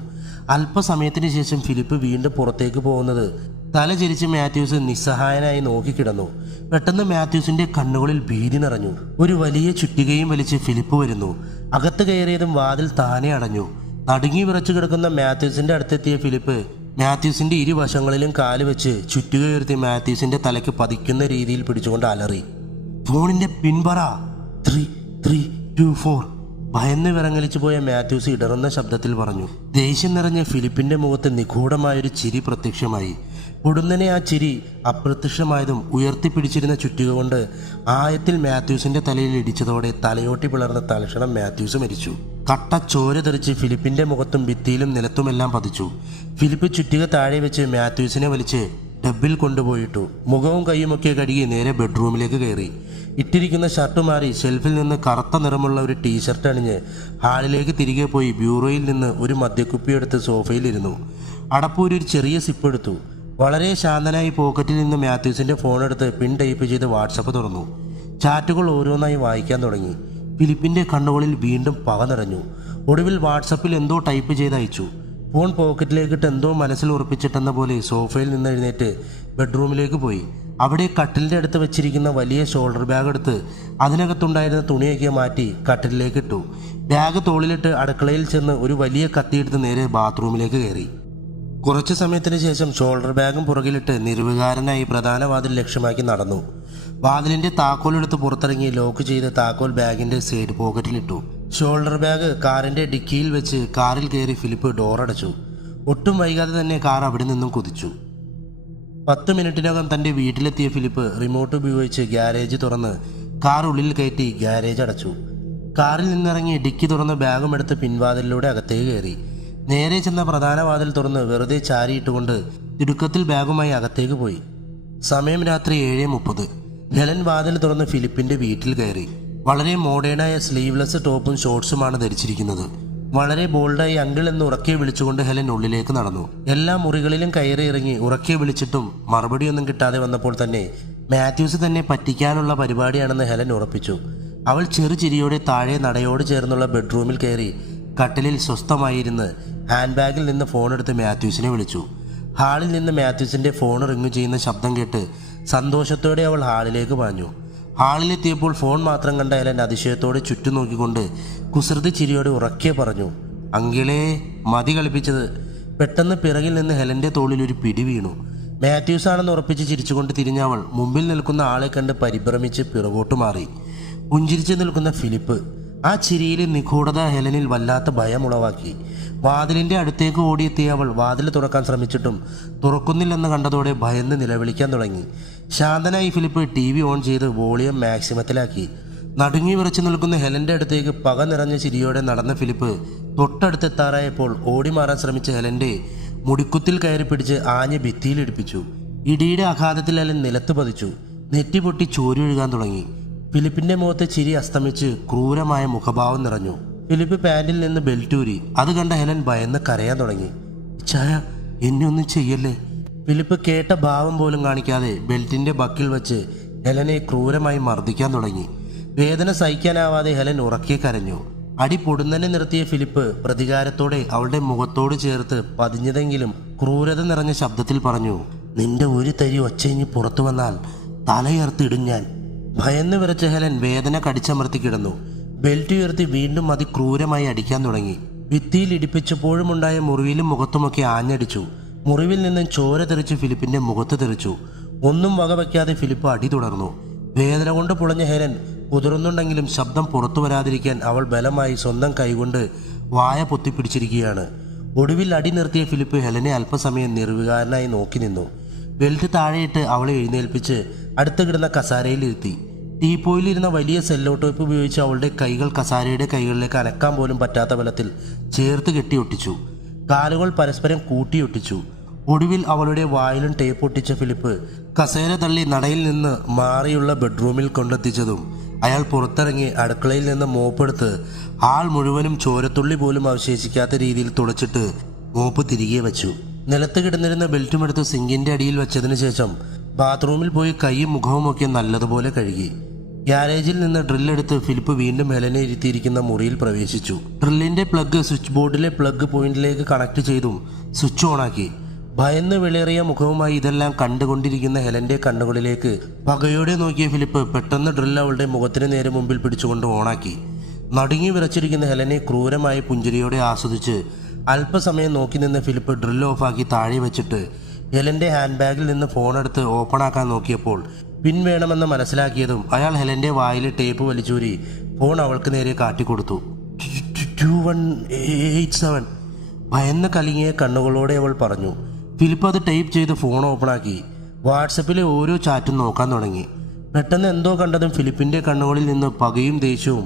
അല്പസമയത്തിന് ശേഷം ഫിലിപ്പ് വീണ്ടും പുറത്തേക്ക് പോകുന്നത് തല ചിരിച്ച് മാത്യൂസ് നിസ്സഹായനായി നോക്കിക്കിടന്നു. പെട്ടെന്ന് മാത്യൂസിന്റെ കണ്ണുകളിൽ ഭീതി നിറഞ്ഞു. ഒരു വലിയ ചുറ്റികയും വലിച്ച് ഫിലിപ്പ് വരുന്നു. അകത്ത് കയറിയതും വാതിൽ താനെ അടഞ്ഞു. നടുങ്ങി വിറച്ചു കിടക്കുന്ന മാത്യൂസിന്റെ അടുത്തെത്തിയ ഫിലിപ്പ് മാത്യൂസിന്റെ ഇരുവശങ്ങളിലും കാല് വെച്ച് ചുറ്റിക ഉയർത്തി മാത്യൂസിന്റെ തലയ്ക്ക് പതിക്കുന്ന രീതിയിൽ പിടിച്ചുകൊണ്ട് അലറി. ഫോണിന്റെ പിൻപറ. 3324. ഭയന്ന് വിറങ്ങലിച്ചു പോയ മാത്യൂസ് ഇടറുന്ന ശബ്ദത്തിൽ പറഞ്ഞു. ദേഷ്യം നിറഞ്ഞ ഫിലിപ്പിന്റെ മുഖത്ത് നിഗൂഢമായൊരു ചിരി പ്രത്യക്ഷമായി. ഉടനെ ആ ചിരി അപ്രത്യക്ഷമായതും ഉയർത്തിപ്പിടിച്ചിരുന്ന ചുറ്റിക കൊണ്ട് ആയത്തിൽ മാത്യൂസിന്റെ തലയിൽ ഇടിച്ചതോടെ തലയോട്ടി പിളർന്ന തൽക്ഷണം മാത്യൂസ് മരിച്ചു. കട്ട ചോര തെറിച്ച് ഫിലിപ്പിന്റെ മുഖത്തും ഭിത്തിയിലും നിലത്തുമെല്ലാം പതിച്ചു. ഫിലിപ്പ് ചുറ്റിക താഴെ വെച്ച് മാത്യൂസിനെ വലിച്ച് ഡബ്ബിൽ കൊണ്ടുപോയിട്ടു. മുഖവും കൈയുമൊക്കെ കഴുകി നേരെ ബെഡ്റൂമിലേക്ക് കയറി. ഇട്ടിരിക്കുന്ന ഷർട്ട് മാറി ഷെൽഫിൽ നിന്ന് കറുത്ത നിറമുള്ള ഒരു ടീഷർട്ട് അണിഞ്ഞ് ഹാളിലേക്ക് തിരികെ പോയി ബ്യൂറോയിൽ നിന്ന് ഒരു മദ്യക്കുപ്പി എടുത്ത് സോഫയിലിരുന്നു. അടപ്പൂരി ഒരു ചെറിയ സിപ്പ് എടുത്തു. വളരെ ശാന്തനായി പോക്കറ്റിൽ നിന്ന് മാത്യൂസിന്റെ ഫോൺ എടുത്ത് പിൻ ടൈപ്പ് ചെയ്ത് വാട്സപ്പ് തുറന്നു. ചാറ്റുകൾ ഓരോന്നായി വായിക്കാൻ തുടങ്ങി. ഫിലിപ്പിന്റെ കണ്ണുകളിൽ വീണ്ടും പക നിറഞ്ഞു. ഒടുവിൽ വാട്സപ്പിൽ എന്തോ ടൈപ്പ് ചെയ്ത് അയച്ചു. ഫോൺ പോക്കറ്റിലേക്കിട്ട് എന്തോ മനസ്സിൽ ഉറപ്പിച്ചിട്ടെന്ന പോലെ സോഫയിൽ നിന്ന് എഴുന്നേറ്റ് ബെഡ്റൂമിലേക്ക് പോയി. അവിടെ കട്ടിലിൻ്റെ അടുത്ത് വെച്ചിരിക്കുന്ന വലിയ ഷോൾഡർ ബാഗ് എടുത്ത് അതിനകത്തുണ്ടായിരുന്ന തുണിയൊക്കെ മാറ്റി കട്ടിലിലേക്ക് ഇട്ടു. ബാഗ് തോളിലിട്ട് അടുക്കളയിൽ ചെന്ന് ഒരു വലിയ കത്തിയെടുത്ത് നേരെ ബാത്റൂമിലേക്ക് കയറി. കുറച്ചു സമയത്തിന് ശേഷം ഷോൾഡർ ബാഗും പുറകിലിട്ട് നിർവികാരനായി പ്രധാന വാതിൽ ലക്ഷ്യമാക്കി നടന്നു. വാതിലിന്റെ താക്കോലെടുത്ത് പുറത്തിറങ്ങി ലോക്ക് ചെയ്ത് താക്കോൽ ബാഗിന്റെ സൈഡ് പോക്കറ്റിലിട്ടു. ഷോൾഡർ ബാഗ് കാറിന്റെ ഡിക്കിയിൽ വെച്ച് കാറിൽ കയറി ഫിലിപ്പ് ഡോറടച്ചു. ഒട്ടും വൈകാതെ തന്നെ കാർ അവിടെ നിന്നും കുതിച്ചു. 10 മിനിറ്റിനകം തന്റെ വീട്ടിലെത്തിയ ഫിലിപ്പ് റിമോട്ട് ഉപയോഗിച്ച് ഗ്യാരേജ് തുറന്ന് കാർ ഉള്ളിൽ കയറ്റി ഗ്യാരേജ് അടച്ചു. കാറിൽ നിന്നിറങ്ങി ഡിക്കി തുറന്ന് ബാഗും എടുത്ത് പിൻവാതിലിലൂടെ അകത്തേക്ക് കയറി. നേരെ ചെന്ന പ്രധാന വാതിൽ തുറന്ന് വെറുതെ ചാരിയിട്ടുകൊണ്ട് തിടുക്കത്തിൽ ബാഗുമായി അകത്തേക്ക് പോയി. സമയം രാത്രി 7:30. ഹെലൻ വാതിൽ തുറന്ന് ഫിലിപ്പിന്റെ വീട്ടിൽ കയറി. വളരെ മോഡേണായ സ്ലീവ്ലെസ് ടോപ്പും ഷോർട്സുമാണ് ധരിച്ചിരിക്കുന്നത്. വളരെ ബോൾഡായി അങ്കിൾ എന്ന് ഉറക്കെ വിളിച്ചുകൊണ്ട് ഹെലൻ ഉള്ളിലേക്ക് നടന്നു. എല്ലാ മുറികളിലും കയറി ഇറങ്ങി ഉറക്കെ വിളിച്ചിട്ടും മറുപടിയൊന്നും കിട്ടാതെ വന്നപ്പോൾ തന്നെ മാത്യൂസ് തന്നെ പറ്റിക്കാനുള്ള പരിപാടിയാണെന്ന് ഹെലൻ ഉറപ്പിച്ചു. അവൾ ചെറുചിരിയോടെ താഴെ നടയോട് ചേർന്നുള്ള ബെഡ്റൂമിൽ കയറി കട്ടിലിൽ സ്വസ്ഥമായിരുന്ന് ഹാൻഡ് ബാഗിൽ നിന്ന് ഫോണെടുത്ത് മാത്യൂസിനെ വിളിച്ചു. ഹാളിൽ നിന്ന് മാത്യൂസിന്റെ ഫോൺ റിങ് ചെയ്യുന്ന ശബ്ദം കേട്ട് സന്തോഷത്തോടെ അവൾ ഹാളിലേക്ക് പാഞ്ഞു. ഹാളിലെത്തിയപ്പോൾ ഫോൺ മാത്രം കണ്ട ഹെലൻ അതിശയത്തോടെ ചുറ്റും നോക്കിക്കൊണ്ട് കുസൃതി ചിരിയോടെ ഉറക്കെ പറഞ്ഞു, അങ്കിളേ, മതി കളിപ്പിച്ചത്. പെട്ടെന്ന് പിറകിൽ നിന്ന് ഹെലന്റെ തോളിൽ ഒരു പിടി വീണു. മാത്യൂസ് ആണെന്ന് ഉറപ്പിച്ച് ചിരിച്ചുകൊണ്ട് തിരിഞ്ഞ അവൾ മുമ്പിൽ നിൽക്കുന്ന ആളെ കണ്ട് പരിഭ്രമിച്ച് പിറകോട്ട് മാറി. പുഞ്ചിരിച്ച് നിൽക്കുന്ന ഫിലിപ്പ്. ആ ചിരിയിലെ നിഗൂഢത ഹെലനിൽ വല്ലാത്ത ഭയം ഉളവാക്കി. വാതിലിൻ്റെ അടുത്തേക്ക് ഓടിയെത്തിയ അവൾ വാതിൽ തുറക്കാൻ ശ്രമിച്ചിട്ടും തുറക്കുന്നില്ലെന്ന് കണ്ടതോടെ ഭയന്ന് നിലവിളിക്കാൻ തുടങ്ങി. ശാന്തനായി ഫിലിപ്പ് TV ഓൺ ചെയ്ത് വോളിയം മാക്സിമത്തിലാക്കി. നടുങ്ങി വിറച്ചു നിൽക്കുന്ന ഹെലൻ്റെ അടുത്തേക്ക് പക നിറഞ്ഞ ചിരിയോടെ നടന്ന ഫിലിപ്പ് തൊട്ടടുത്തെത്താറായപ്പോൾ ഓടി മാറാൻ ശ്രമിച്ച ഹെലൻ്റെ മുടിക്കുത്തിൽ കയറി പിടിച്ച് ആഞ്ഞ് ഭിത്തിയിലിടിപ്പിച്ചു. ഇടിയുടെ ആഘാതത്തിൽ ഹെലൻ നിലത്ത് പതിച്ചു. നെറ്റി പൊട്ടി ചോരൊഴുകാൻ തുടങ്ങി. ഫിലിപ്പിന്റെ മുഖത്ത് ചിരി അസ്തമിച്ച് ക്രൂരമായ മുഖഭാവം നിറഞ്ഞു. ഫിലിപ്പ് പാൻറിൽ നിന്ന് ബെൽറ്റൂരി. അത് കണ്ട ഹെലൻ ഭയന്ന് കരയാൻ തുടങ്ങി. ചായ, എന്നെ ഒന്നും ചെയ്യല്ലേ. ഫിലിപ്പ് കേട്ട ഭാവം പോലും കാണിക്കാതെ ബെൽറ്റിന്റെ ബക്കിൽ വെച്ച് ഹെലനെ ക്രൂരമായി മർദ്ദിക്കാൻ തുടങ്ങി. വേദന സഹിക്കാനാവാതെ ഹെലൻ ഉറക്കെ കരഞ്ഞു. അടി പൊടുന്നനെ നിർത്തിയ ഫിലിപ്പ് പ്രതികാരത്തോടെ അവളുടെ മുഖത്തോട് ചേർത്ത് പതിഞ്ഞതെങ്കിലും ക്രൂരത നിറഞ്ഞ ശബ്ദത്തിൽ പറഞ്ഞു, നിന്റെ ഒരു തരി ഒച്ചയിഞ്ഞ് പുറത്തു വന്നാൽ തലയർത്തിടും ഞാൻ. ഭയന്ന് വിറച്ച ഹെലൻ വേദന കടിച്ചമർത്തി കിടന്നു. ബെൽറ്റ് ഉയർത്തി വീണ്ടും അതിക്രൂരമായി അടിക്കാൻ തുടങ്ങി. ഭിത്തിയിൽ ഇടിപ്പിച്ചപ്പോഴുമുണ്ടായ മുറിവിലും മുഖത്തുമൊക്കെ ആഞ്ഞടിച്ചു. മുറിവിൽ നിന്നും ചോര തെറിച്ച് ഫിലിപ്പിന്റെ മുഖത്ത് തെറിച്ചു. ഒന്നും വകവയ്ക്കാതെ ഫിലിപ്പ് അടി തുടർന്നു. വേദന കൊണ്ട് പുളഞ്ഞ ഹെലൻ കുതിർന്നുണ്ടെങ്കിലും ശബ്ദം പുറത്തു വരാതിരിക്കാൻ അവൾ ബലമായി സ്വന്തം കൈകൊണ്ട് വായ പൊത്തിപ്പിടിച്ചിരിക്കുകയാണ്. ഒടുവിൽ അടി നിർത്തിയ ഫിലിപ്പ് ഹെലനെ അല്പസമയം നിർവികാരനായി നോക്കി നിന്നു. ബെൽറ്റ് താഴെയിട്ട് അവളെ എഴുന്നേൽപ്പിച്ച് അടുത്ത് കിടന്ന കസാരയിലിരുത്തി. ടീപ്പോയിലിരുന്ന വലിയ സെല്ലോ ടേപ്പ് ഉപയോഗിച്ച് അവളുടെ കൈകൾ കസാരയുടെ കൈകളിലേക്ക് അനക്കാൻ പോലും പറ്റാത്ത ബലത്തിൽ ചേർത്ത് കെട്ടിയൊട്ടിച്ചു. കാലുകൾ പരസ്പരം കൂട്ടിയൊട്ടിച്ചു. ഒടുവിൽ അവളുടെ വായിലും ടേപ്പ് ഒട്ടിച്ച ഫിലിപ്പ് കസേര തള്ളി നടയിൽ നിന്ന് മാറിയുള്ള ബെഡ്റൂമിൽ കൊണ്ടെത്തിച്ചതും അയാൾ പുറത്തിറങ്ങി അടുക്കളയിൽ നിന്ന് മോപ്പെടുത്ത് ആൾ മുഴുവനും ചോരത്തുള്ളി പോലും അവശേഷിക്കാത്ത രീതിയിൽ തുടച്ചിട്ട് മോപ്പ് തിരികെ വെച്ചു. നിലത്ത് കിടന്നിരുന്ന ബെൽറ്റുമെടുത്ത് സിങ്കിന്റെ അടിയിൽ വെച്ചതിന് ശേഷം ബാത്റൂമിൽ പോയി കൈയും മുഖവുമൊക്കെ നല്ലതുപോലെ കഴുകി. ഗ്യാരേജിൽ നിന്ന് ഡ്രില്ലെടുത്ത് ഫിലിപ്പ് വീണ്ടും ഹെലനെ ഇരുത്തിയിരിക്കുന്ന മുറിയിൽ പ്രവേശിച്ചു. ഡ്രില്ലിന്റെ പ്ലഗ് സ്വിച്ച് ബോർഡിലെ പ്ലഗ് പോയിന്റിലേക്ക് കണക്ട് ചെയ്തും സ്വിച്ച് ഓണാക്കി. ഭയന്ന് വിളറിയ മുഖവുമായി ഇതെല്ലാം കണ്ടുകൊണ്ടിരിക്കുന്ന ഹെലന്റെ കണ്ണുകളിലേക്ക് പകയോടെ നോക്കിയ ഫിലിപ്പ് പെട്ടെന്ന് ഡ്രിൽ അവളുടെ മുഖത്തിന് നേരെ മുമ്പിൽ പിടിച്ചുകൊണ്ട് ഓണാക്കി. നടുങ്ങി വിറച്ചിരിക്കുന്ന ഹെലനെ ക്രൂരമായ പുഞ്ചിരിയോടെ ആസ്വദിച്ച് അല്പസമയം നോക്കി നിന്ന ഫിലിപ്പ് ഡ്രിൽ ഓഫാക്കി താഴെ വെച്ചിട്ട് ഹെലന്റെ ഹാൻഡ് ബാഗിൽ നിന്ന് ഫോണെടുത്ത് ഓപ്പണാക്കാൻ നോക്കിയപ്പോൾ പിൻ വേണമെന്ന് മനസ്സിലാക്കിയതും അയാൾ ഹെലന്റെ വായിലെ ടേപ്പ് വലിച്ചൂരി ഫോൺ അവൾക്ക് നേരെ കാട്ടിക്കൊടുത്തു. 2187 ഭയന്ന് കലങ്ങിയ കണ്ണുകളോടെ അവൾ പറഞ്ഞു. ഫിലിപ്പ് അത് ടൈപ്പ് ചെയ്ത് ഫോൺ ഓപ്പണാക്കി വാട്സപ്പിലെ ഓരോ ചാറ്റും നോക്കാൻ തുടങ്ങി. പെട്ടെന്ന് എന്തോ കണ്ടതും ഫിലിപ്പിന്റെ കണ്ണുകളിൽ നിന്ന് പകയും ദേഷ്യവും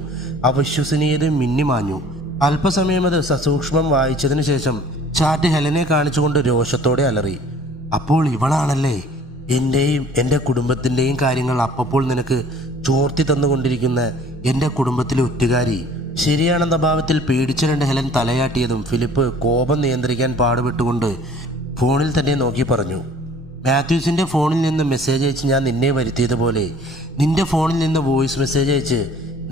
അവിശ്വസനീയതയും മിന്നിമാഞ്ഞു. അല്പസമയം അത് സസൂക്ഷ്മം വായിച്ചതിന് ശേഷം ചാറ്റ് ഹെലനെ കാണിച്ചുകൊണ്ട് രോഷത്തോടെ അലറി. അപ്പോൾ ഇവളാണല്ലേ എൻ്റെയും എൻ്റെ കുടുംബത്തിൻ്റെയും കാര്യങ്ങൾ അപ്പപ്പോൾ നിനക്ക് ചോർത്തി തന്നുകൊണ്ടിരിക്കുന്ന എൻ്റെ കുടുംബത്തിലെ ഒറ്റുകാരി. ശരിയാണെന്ന ഭാവത്തിൽ പേടിച്ച രണ്ട് ഹെലൻ തലയാട്ടിയതും ഫിലിപ്പ് കോപം നിയന്ത്രിക്കാൻ പാടുപെട്ടുകൊണ്ട് ഫോണിൽ തന്നെ നോക്കി പറഞ്ഞു. മാത്യൂസിൻ്റെ ഫോണിൽ നിന്ന് മെസ്സേജ് അയച്ച് ഞാൻ നിന്നെ വരുത്തിയതുപോലെ നിന്റെ ഫോണിൽ നിന്ന് വോയിസ് മെസ്സേജ് അയച്ച്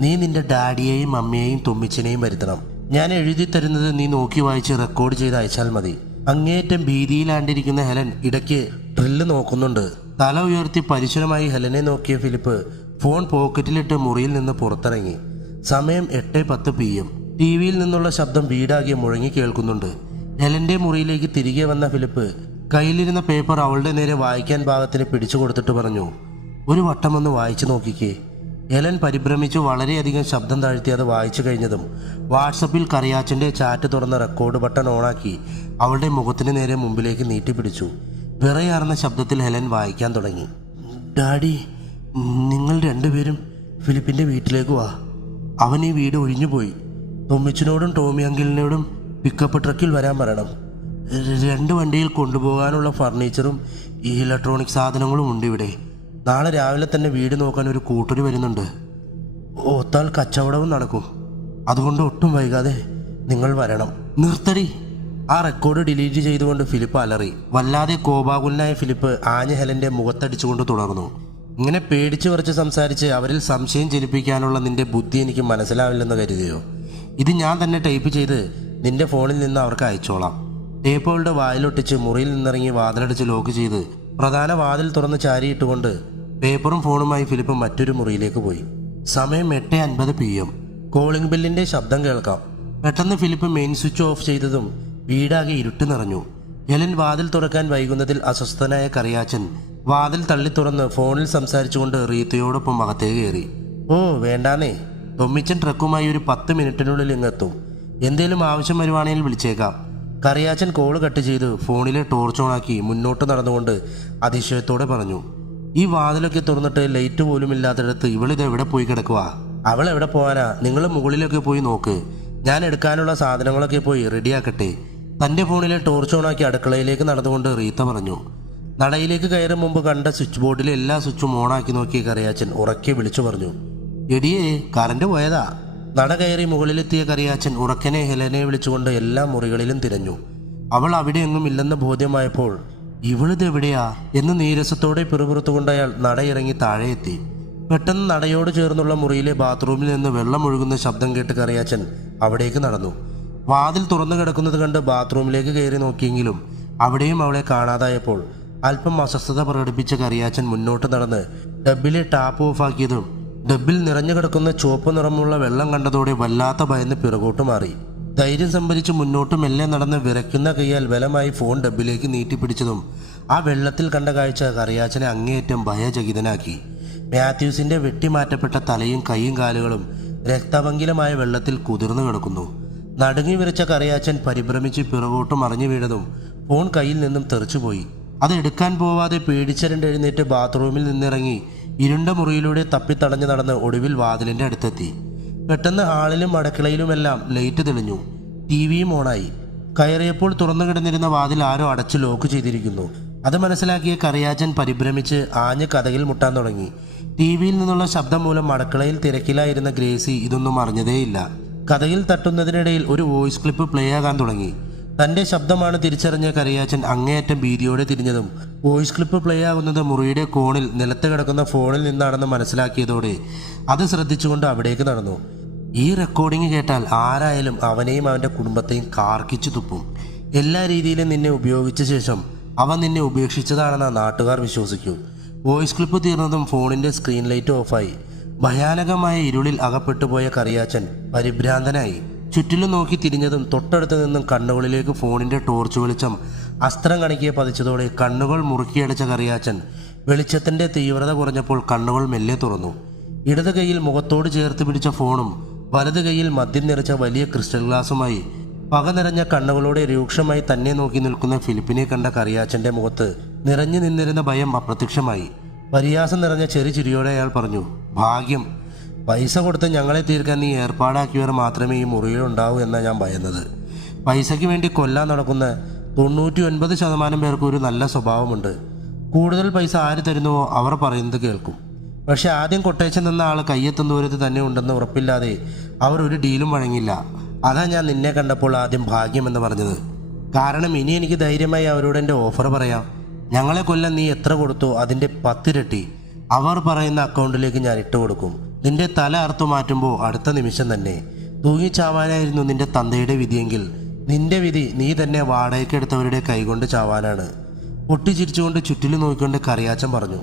നീ നിന്റെ ഡാഡിയെയും അമ്മയെയും തൊമ്മിച്ചനെയും വരുത്തണം. ഞാൻ എഴുതി തരുന്നത് നീ നോക്കി വായിച്ച് റെക്കോർഡ് ചെയ്ത് അയച്ചാൽ മതി. അങ്ങേയറ്റം ഭീതിയിലാണ്ടിരിക്കുന്ന ഹെലൻ ഇടയ്ക്ക് ഡ്രില്ല് നോക്കുന്നുണ്ട്. തല ഉയർത്തി പരിശുരമായി ഹെലനെ നോക്കിയ ഫിലിപ്പ് ഫോൺ പോക്കറ്റിലിട്ട് മുറിയിൽ നിന്ന് പുറത്തിറങ്ങി. സമയം 8:10 PM. TV-യിൽ നിന്നുള്ള ശബ്ദം വീടാകെ മുഴങ്ങി കേൾക്കുന്നുണ്ട്. ഹെലന്റെ മുറിയിലേക്ക് തിരികെ വന്ന ഫിലിപ്പ് കയ്യിലിരുന്ന പേപ്പർ അവളുടെ നേരെ വായിക്കാൻ പാകത്തിന് പിടിച്ചു കൊടുത്തിട്ട് പറഞ്ഞു, ഒരു വട്ടമൊന്ന് വായിച്ചു നോക്കിക്കേ. ഹെലൻ പരിഭ്രമിച്ചു വളരെയധികം ശബ്ദം താഴ്ത്തി അത് വായിച്ചു കഴിഞ്ഞതും വാട്സപ്പിൽ കറിയാച്ചൻ്റെ ചാറ്റ് തുറന്ന റെക്കോർഡ് ബട്ടൺ ഓണാക്കി അവളുടെ മുഖത്തിന് നേരെ മുമ്പിലേക്ക് നീട്ടിപ്പിടിച്ചു. വിറയാർന്ന ശബ്ദത്തിൽ ഹെലൻ വായിക്കാൻ തുടങ്ങി. ഡാഡി, നിങ്ങൾ രണ്ടുപേരും ഫിലിപ്പിൻ്റെ വീട്ടിലേക്ക് വാ. അവൻ ഈ വീട് ഒഴിഞ്ഞുപോയി. തൊമ്മിച്ചിനോടും ടോമി അങ്കിളിനോടും പിക്കപ്പ് ട്രക്കിൽ വരാൻ പറയണം. 2 വണ്ടിയിൽ കൊണ്ടുപോകാനുള്ള ഫർണിച്ചറും ഈ ഇലക്ട്രോണിക് സാധനങ്ങളും ഉണ്ട് ഇവിടെ. നാളെ രാവിലെ തന്നെ വീട് നോക്കാൻ ഒരു കൂട്ടര് വരുന്നുണ്ട്. ഓത്താൽ കച്ചവടവും നടക്കും. അതുകൊണ്ട് ഒട്ടും വൈകാതെ നിങ്ങൾ വരണം. നിർത്തടി. ആ റെക്കോർഡ് ഡിലീറ്റ് ചെയ്തുകൊണ്ട് ഫിലിപ്പ് അലറി. വല്ലാതെ കോപാകുലനായ ഫിലിപ്പ് ആഞ്ഞ ഹെലന്റെ മുഖത്തടിച്ചുകൊണ്ട് തുടർന്നു. ഇങ്ങനെ പേടിച്ചു വിറച്ച് സംസാരിച്ച് അവരിൽ സംശയം ജനിപ്പിക്കാനുള്ള നിന്റെ ബുദ്ധി എനിക്ക് മനസ്സിലാവില്ലെന്ന് കരുതിയോ? ഇത് ഞാൻ തന്നെ ടൈപ്പ് ചെയ്ത് നിന്റെ ഫോണിൽ നിന്ന് അവർക്ക് അയച്ചോളാം. ടേപ്പുകളുടെ വായിലൊട്ടിച്ച് മുറിയിൽ നിന്നിറങ്ങി വാതിലടിച്ച് ലോക്ക് ചെയ്ത് പ്രധാന വാതിൽ തുറന്ന് ചാരിയിട്ടുകൊണ്ട് പേപ്പറും ഫോണുമായി ഫിലിപ്പ് മറ്റൊരു മുറിയിലേക്ക് പോയി. സമയം 8:50 PM. കോളിംഗ് ബെല്ലിന്റെ ശബ്ദം കേൾക്കാം. പെട്ടെന്ന് ഫിലിപ്പ് മെയിൻ സ്വിച്ച് ഓഫ് ചെയ്തതും വീടാകെ ഇരുട്ട് നിറഞ്ഞു. ഹെലൻ വാതിൽ തുറക്കാൻ വൈകുന്നതിൽ അസ്വസ്ഥനായ കറിയാച്ചൻ വാതിൽ തള്ളി തുറന്ന് ഫോണിൽ സംസാരിച്ചുകൊണ്ട് റീത്തയോടൊപ്പം അകത്തേക്ക് കയറി. ഓ വേണ്ടാന്നേ, ടൊമ്മിച്ചൻ ട്രക്കുമായി ഒരു 10 മിനിറ്റിനുള്ളിൽ ഇങ്ങെത്തും. എന്തേലും ആവശ്യം വരുവാണെങ്കിൽ വിളിച്ചേക്കാം. കറിയാച്ചൻ കോള് കട്ട് ചെയ്ത് ഫോണിലെ ടോർച്ച് ഓണാക്കി മുന്നോട്ട് നടന്നുകൊണ്ട് അതിശയത്തോടെ പറഞ്ഞു. ഈ വാതിലൊക്കെ തുറന്നിട്ട് ലൈറ്റ് പോലും ഇല്ലാത്തിടത്ത് ഇവളിത് എവിടെ പോയി കിടക്കുക? അവൾ എവിടെ പോകാനാ? നിങ്ങൾ മുകളിലൊക്കെ പോയി നോക്ക്. ഞാൻ എടുക്കാനുള്ള സാധനങ്ങളൊക്കെ പോയി റെഡിയാക്കട്ടെ. തൻ്റെ ഫോണിലെ ടോർച്ച് ഓണാക്കി അടുക്കളയിലേക്ക് നടന്നുകൊണ്ട് റീത്ത പറഞ്ഞു. നടയിലേക്ക് കയറും മുമ്പ് കണ്ട സ്വിച്ച് ബോർഡിലെ എല്ലാ സ്വിച്ചും ഓണാക്കി നോക്കിയ കറിയാച്ചൻ ഉറക്കെ വിളിച്ചു പറഞ്ഞു, എടിയേ കറണ്ട് പോയതാ. നട കയറി മുകളിലെത്തിയ കറിയാച്ചൻ ഉറക്കനെ ഹെലനെ വിളിച്ചുകൊണ്ട് എല്ലാ മുറികളിലും തിരഞ്ഞു. അവൾ അവിടെ എങ്ങും ഇല്ലെന്ന് ബോധ്യമായപ്പോൾ ഇവളിതെവിടെയാ എന്ന് നീരസത്തോടെ പിറുപിറുത്തുകൊണ്ട് അയാൾ നടയിറങ്ങി താഴെ എത്തി. പെട്ടെന്ന് നടയോട് ചേർന്നുള്ള മുറിയിലെ ബാത്റൂമിൽ നിന്ന് വെള്ളം ഒഴുകുന്ന ശബ്ദം കേട്ട് കറിയാച്ചൻ അവിടേക്ക് നടന്നു. വാതിൽ തുറന്നു കിടക്കുന്നത് കണ്ട് ബാത്റൂമിലേക്ക് കയറി നോക്കിയെങ്കിലും അവിടെയും അവളെ കാണാതായപ്പോൾ അല്പം അസ്വസ്ഥത പ്രകടിപ്പിച്ച കറിയാച്ചൻ മുന്നോട്ട് നടന്ന് ഡബ്ബിലെ ടാപ്പ് ഓഫാക്കിയതും ഡബ്ബിൽ നിറഞ്ഞു കിടക്കുന്ന ചുവപ്പ് നിറമുള്ള വെള്ളം കണ്ടതോടെ വല്ലാത്ത ഭയന്ന് പിറകോട്ട് മാറി. ധൈര്യം സംഭരിച്ച് മുന്നോട്ട് മെല്ലെ നടന്ന് വിറയ്ക്കുന്ന കൈയാൽ ബലമായി ഫോൺ ഡബ്ബിലേക്ക് നീട്ടിപ്പിടിച്ചതും ആ വെള്ളത്തിൽ കണ്ട കാഴ്ച കറിയാച്ചനെ അങ്ങേയറ്റം ഭയചകിതനാക്കി. മാത്യൂസിന്റെ വെട്ടിമാറ്റപ്പെട്ട തലയും കൈയും കാലുകളും രക്തഭംഗിലമായ വെള്ളത്തിൽ കുതിർന്നു കിടക്കുന്നു. നടുങ്ങി വിറച്ച കറിയാച്ചൻ പരിഭ്രമിച്ച് പിറകോട്ട് മറിഞ്ഞു വീണതും ഫോൺ കയ്യിൽ നിന്നും തെറിച്ചുപോയി. അത് എടുക്കാൻ പോവാതെ പേടിച്ചരണ്ടെഴുന്നേറ്റ് ബാത്റൂമിൽ നിന്നിറങ്ങി ഇരുണ്ട മുറിയിലൂടെ തപ്പിത്തടഞ്ഞു നടന്ന് ഒടുവിൽ വാതിലിൻ്റെ അടുത്തെത്തി. പെട്ടെന്ന് ഹാളിലും അടുക്കളയിലുമെല്ലാം ലൈറ്റ് തെളിഞ്ഞു. ടിവിയും ഓണായി. കയറിയപ്പോൾ തുറന്നു കിടന്നിരുന്ന വാതിൽ ആരോ അടച്ചു ലോക്ക് ചെയ്തിരിക്കുന്നു. അത് മനസ്സിലാക്കിയ കറിയാച്ചൻ പരിഭ്രമിച്ച് ആഞ്ഞ് കതകിൽ മുട്ടാൻ തുടങ്ങി. ടിവിയിൽ നിന്നുള്ള ശബ്ദം മൂലം അടുക്കളയിൽ തിരക്കിലായിരുന്ന ഗ്രേസി ഇതൊന്നും അറിഞ്ഞതേയില്ല. കതകിൽ തട്ടുന്നതിനിടയിൽ ഒരു വോയിസ് ക്ലിപ്പ് പ്ലേ ആകാൻ തുടങ്ങി. തൻ്റെ ശബ്ദമാണ് തിരിച്ചറിഞ്ഞ കറിയാച്ചൻ അങ്ങേയറ്റം ഭീതിയോടെ തിരിഞ്ഞതും വോയിസ് ക്ലിപ്പ് പ്ലേ ആകുന്നത് മുറിയുടെ കോണിൽ നിലത്ത് കിടക്കുന്ന ഫോണിൽ നിന്നാണെന്ന് മനസ്സിലാക്കിയതോടെ അത് ശ്രദ്ധിച്ചുകൊണ്ട് അവിടേക്ക് നടന്നു. ഈ റെക്കോർഡിംഗ് കേട്ടാൽ ആരായാലും അവനെയും അവൻ്റെ കുടുംബത്തെയും കാർക്കിച്ചു തുപ്പും. എല്ലാ രീതിയിലും നിന്നെ ഉപയോഗിച്ച ശേഷം അവൻ നിന്നെ ഉപേക്ഷിച്ചതാണെന്ന് നാട്ടുകാർ വിശ്വസിക്കും. വോയിസ് ക്ലിപ്പ് തീർന്നതും ഫോണിൻ്റെ സ്ക്രീൻ ലൈറ്റ് ഓഫായി. ഭയാനകമായ ഇരുളിൽ അകപ്പെട്ടുപോയ കറിയാച്ചൻ പരിഭ്രാന്തനായി. ചുറ്റിലും നോക്കി തിരിഞ്ഞതും തൊട്ടടുത്ത് നിന്നും കണ്ണുകളിലേക്ക് ഫോണിൻ്റെ ടോർച്ച് വെളിച്ചം അസ്ത്രം കണക്കിയെ പതിച്ചതോടെ കണ്ണുകൾ മുറുക്കിയടച്ച കറിയാച്ചൻ വെളിച്ചത്തിൻ്റെ തീവ്രത കുറഞ്ഞപ്പോൾ കണ്ണുകൾ മെല്ലെ തുറന്നു. ഇടത് കൈയിൽ മുഖത്തോട് ചേർത്ത് പിടിച്ച ഫോണും വലത് കൈയിൽ മദ്യം നിറച്ച വലിയ ക്രിസ്റ്റൽ ഗ്ലാസുമായി പക നിറഞ്ഞ കണ്ണുകളോടെ രൂക്ഷമായി തന്നെ നോക്കി നിൽക്കുന്ന ഫിലിപ്പിനെ കണ്ട കറിയാച്ചൻ്റെ മുഖത്ത് നിറഞ്ഞു നിന്നിരുന്ന ഭയം അപ്രത്യക്ഷമായി. പരിഹാസം നിറഞ്ഞ ചെറു ചിരിയോടെ അയാൾ പറഞ്ഞു, ഭാഗ്യം. പൈസ കൊടുത്ത് ഞങ്ങളെ തീർക്കാൻ നീ ഏർപ്പാടാക്കിയവർ മാത്രമേ ഈ മുറിയിലുണ്ടാവൂ എന്നാണ് ഞാൻ ഭയന്നത്. പൈസയ്ക്ക് വേണ്ടി കൊല്ലാൻ നടക്കുന്ന 99% പേർക്ക് ഒരു നല്ല സ്വഭാവമുണ്ട്. കൂടുതൽ പൈസ ആര് തരുന്നുവോ അവർ പറയുന്നത് കേൾക്കും. പക്ഷെ ആദ്യം കൊട്ടേഷൻ തന്ന ആൾ കയ്യെത്തുന്ന ദൂരത്ത് തന്നെ ഉണ്ടെന്ന് ഉറപ്പില്ലാതെ അവർ ഒരു ഡീലും വഴങ്ങില്ല. അതാ ഞാൻ നിന്നെ കണ്ടപ്പോൾ ആദ്യം ഭാഗ്യമെന്ന് പറഞ്ഞത്. കാരണം ഇനി എനിക്ക് ധൈര്യമായി അവരോട് എൻ്റെ ഓഫർ പറയാം. ഞങ്ങളെ കൊല്ലാൻ നീ എത്ര കൊടുത്തോ അതിൻ്റെ 10 ഇരട്ടി അവർ പറയുന്ന അക്കൗണ്ടിലേക്ക് ഞാൻ ഇട്ട് കൊടുക്കും. നിന്റെ തല അറുത്തു മാറ്റുമ്പോൾ അടുത്ത നിമിഷം തന്നെ തൂങ്ങിച്ചാവാനായിരുന്നു നിന്റെ തന്തയുടെ വിധിയെങ്കിൽ നിന്റെ വിധി നീ തന്നെ വാടകയ്ക്കെടുത്തവരുടെ കൈകൊണ്ട് ചാവാനാണ്. പൊട്ടിച്ചിരിച്ചുകൊണ്ട് ചുറ്റിലും നോക്കിക്കൊണ്ട് കറിയാച്ചൻ പറഞ്ഞു,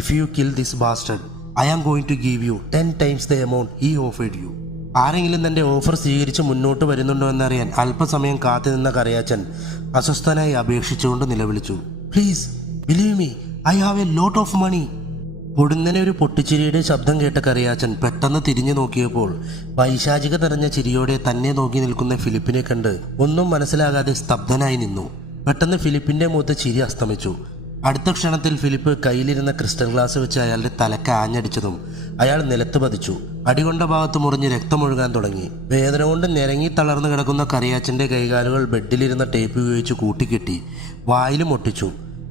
if you kill this bastard I am going to give you 10 times the amount he offered you. ആരെങ്കിലും തൻ്റെ ഓഫർ സ്വീകരിച്ച് മുന്നോട്ട് വരുന്നുണ്ടോ എന്നറിയാൻ അല്പസമയം കാത്തുനിന്ന കറിയാച്ചൻ അസ്വസ്ഥനായി അപേക്ഷിച്ചുകൊണ്ട് നിലവിളിച്ചു, please believe me, I have a lot of money. പൊടുന്നനെ ഒരു പൊട്ടിച്ചിരിയുടെ ശബ്ദം കേട്ട കറിയാച്ചൻ പെട്ടെന്ന് തിരിഞ്ഞു നോക്കിയപ്പോൾ പൈശാചിക നിറഞ്ഞ ചിരിയോടെ തന്നെ നോക്കി നിൽക്കുന്ന ഫിലിപ്പിനെ കണ്ട് ഒന്നും മനസ്സിലാകാതെ സ്തബ്ധനായി നിന്നു. പെട്ടെന്ന് ഫിലിപ്പിൻ്റെ മുഖത്ത് ചിരി അസ്തമിച്ചു. അടുത്ത ക്ഷണത്തിൽ ഫിലിപ്പ് കയ്യിലിരുന്ന ക്രിസ്റ്റൽ ഗ്ലാസ് വെച്ച് അയാളുടെ തലക്ക് ആഞ്ഞടിച്ചതും അയാൾ നിലത്ത് പതിച്ചു. അടികൊണ്ട ഭാഗത്ത് മുറിഞ്ഞ് രക്തമൊഴുകാൻ തുടങ്ങി. വേദന കൊണ്ട് ഞെരങ്ങി തളർന്നു കിടക്കുന്ന കറിയാച്ചൻ്റെ കൈകാലുകൾ ബെഡിലിരുന്ന ടേപ്പ് ഉപയോഗിച്ച് കൂട്ടിക്കെട്ടി വായിലും ഒട്ടിച്ചു.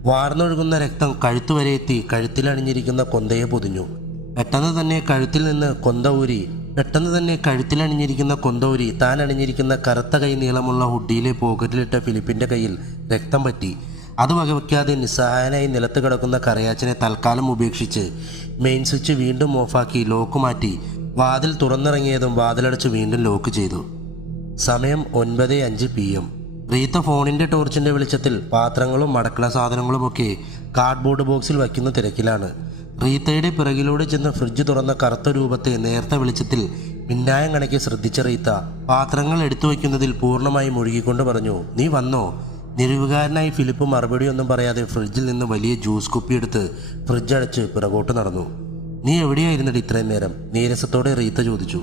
വാർന്നൊഴുകുന്ന രക്തം കഴുത്തുവരെ എത്തി കഴുത്തിലണിഞ്ഞിരിക്കുന്ന കൊന്തയെ പൊതിഞ്ഞു. പെട്ടെന്ന് തന്നെ കഴുത്തിലണിഞ്ഞിരിക്കുന്ന കൊന്ത ഊരി താൻ അണിഞ്ഞിരിക്കുന്ന കറുത്ത കൈ നീളമുള്ള ഹുഡിയിലെ പോക്കറ്റിലിട്ട ഫിലിപ്പിൻ്റെ കയ്യിൽ രക്തം പറ്റി. അത് വകവയ്ക്കാതെ നിസ്സഹായനായി നിലത്ത് കിടക്കുന്ന കറിയാച്ചനെ തൽക്കാലം ഉപേക്ഷിച്ച് മെയിൻ സ്വിച്ച് വീണ്ടും ഓഫാക്കി ലോക്ക് മാറ്റി വാതിൽ തുറന്നിറങ്ങിയതും വാതിലടച്ച് വീണ്ടും ലോക്ക് ചെയ്തു. സമയം 9:05 PM. റീത്ത ഫോണിൻ്റെ ടോർച്ചിൻ്റെ വെളിച്ചത്തിൽ പാത്രങ്ങളും അടുക്കള സാധനങ്ങളുമൊക്കെ കാർഡ്ബോർഡ് ബോക്സിൽ വയ്ക്കുന്ന തിരക്കിലാണ്. റീത്തയുടെ പിറകിലൂടെ ചെന്ന് ഫ്രിഡ്ജ് തുറന്ന കറുത്ത രൂപത്തെ നേർത്ത വെളിച്ചത്തിൽ മിന്നായം കണക്കി ശ്രദ്ധിച്ച റീത്ത പാത്രങ്ങൾ എടുത്തു വയ്ക്കുന്നതിൽ പൂർണ്ണമായി മുഴുകിക്കൊണ്ട് പറഞ്ഞു, നീ വന്നോ? നിരവുകാരനായി ഫിലിപ്പ് മറുപടിയൊന്നും പറയാതെ ഫ്രിഡ്ജിൽ നിന്ന് വലിയ ജ്യൂസ് കുപ്പിയെടുത്ത് ഫ്രിഡ്ജ് അടച്ച് പിറകോട്ട് നടന്നു. നീ എവിടെയായിരുന്നടി ഇത്രയും നേരം? നീരസത്തോടെ റീത്ത ചോദിച്ചു.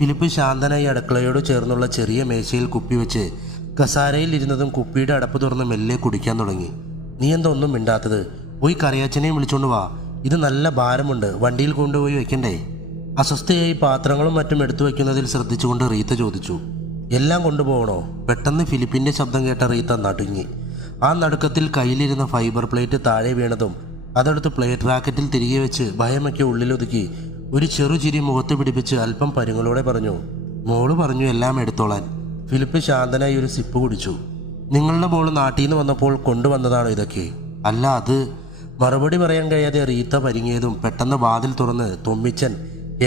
ഫിലിപ്പ് ശാന്തനായി അടുക്കളയോട് ചേർന്നുള്ള ചെറിയ മേശയിൽ കുപ്പി വെച്ച് കസാരയിൽ ഇരുന്നതും കുപ്പിയുടെ അടപ്പ് തുറന്ന് മെല്ലെ കുടിക്കാൻ തുടങ്ങി. നീ എന്താ ഒന്നും മിണ്ടാത്തത്? പോയി കറിയാച്ചനെയും വിളിച്ചോണ്ട് വാ. ഇത് നല്ല ഭാരമുണ്ട്, വണ്ടിയിൽ കൊണ്ടുപോയി വെക്കണ്ടേ? അസ്വസ്ഥയായി പാത്രങ്ങളും മറ്റും എടുത്തു വയ്ക്കുന്നതിൽ ശ്രദ്ധിച്ചുകൊണ്ട് റീത്ത ചോദിച്ചു. എല്ലാം കൊണ്ടുപോകണോ? പെട്ടെന്ന് ഫിലിപ്പിന്റെ ശബ്ദം കേട്ട റീത്ത നടുങ്ങി. ആ നടുക്കത്തിൽ കയ്യിലിരുന്ന ഫൈബർ പ്ലേറ്റ് താഴെ വീണതും അതെടുത്ത് പ്ലേറ്റ് റാക്കറ്റിൽ തിരികെ വെച്ച് ഭയമൊക്കെ ഉള്ളിലൊതുക്കി ഒരു ചെറുചിരി മുഖത്ത് പിടിപ്പിച്ച് അല്പം പരുങ്ങളോടെ പറഞ്ഞു, മോള് പറഞ്ഞു എല്ലാം എടുത്തോളാൻ. ഫിലിപ്പ് ശാന്തനായി ഒരു സിപ്പ് കുടിച്ചു. നിങ്ങളുടെ മോള് നാട്ടിൽ നിന്ന് വന്നപ്പോൾ കൊണ്ടുവന്നതാണോ ഇതൊക്കെ? അല്ല, അത്. മറുപടി പറയാൻ കഴിയാതെ റീത്ത പരിങ്ങിയതും പെട്ടെന്ന് വാതിൽ തുറന്ന് തൊമ്മിച്ചൻ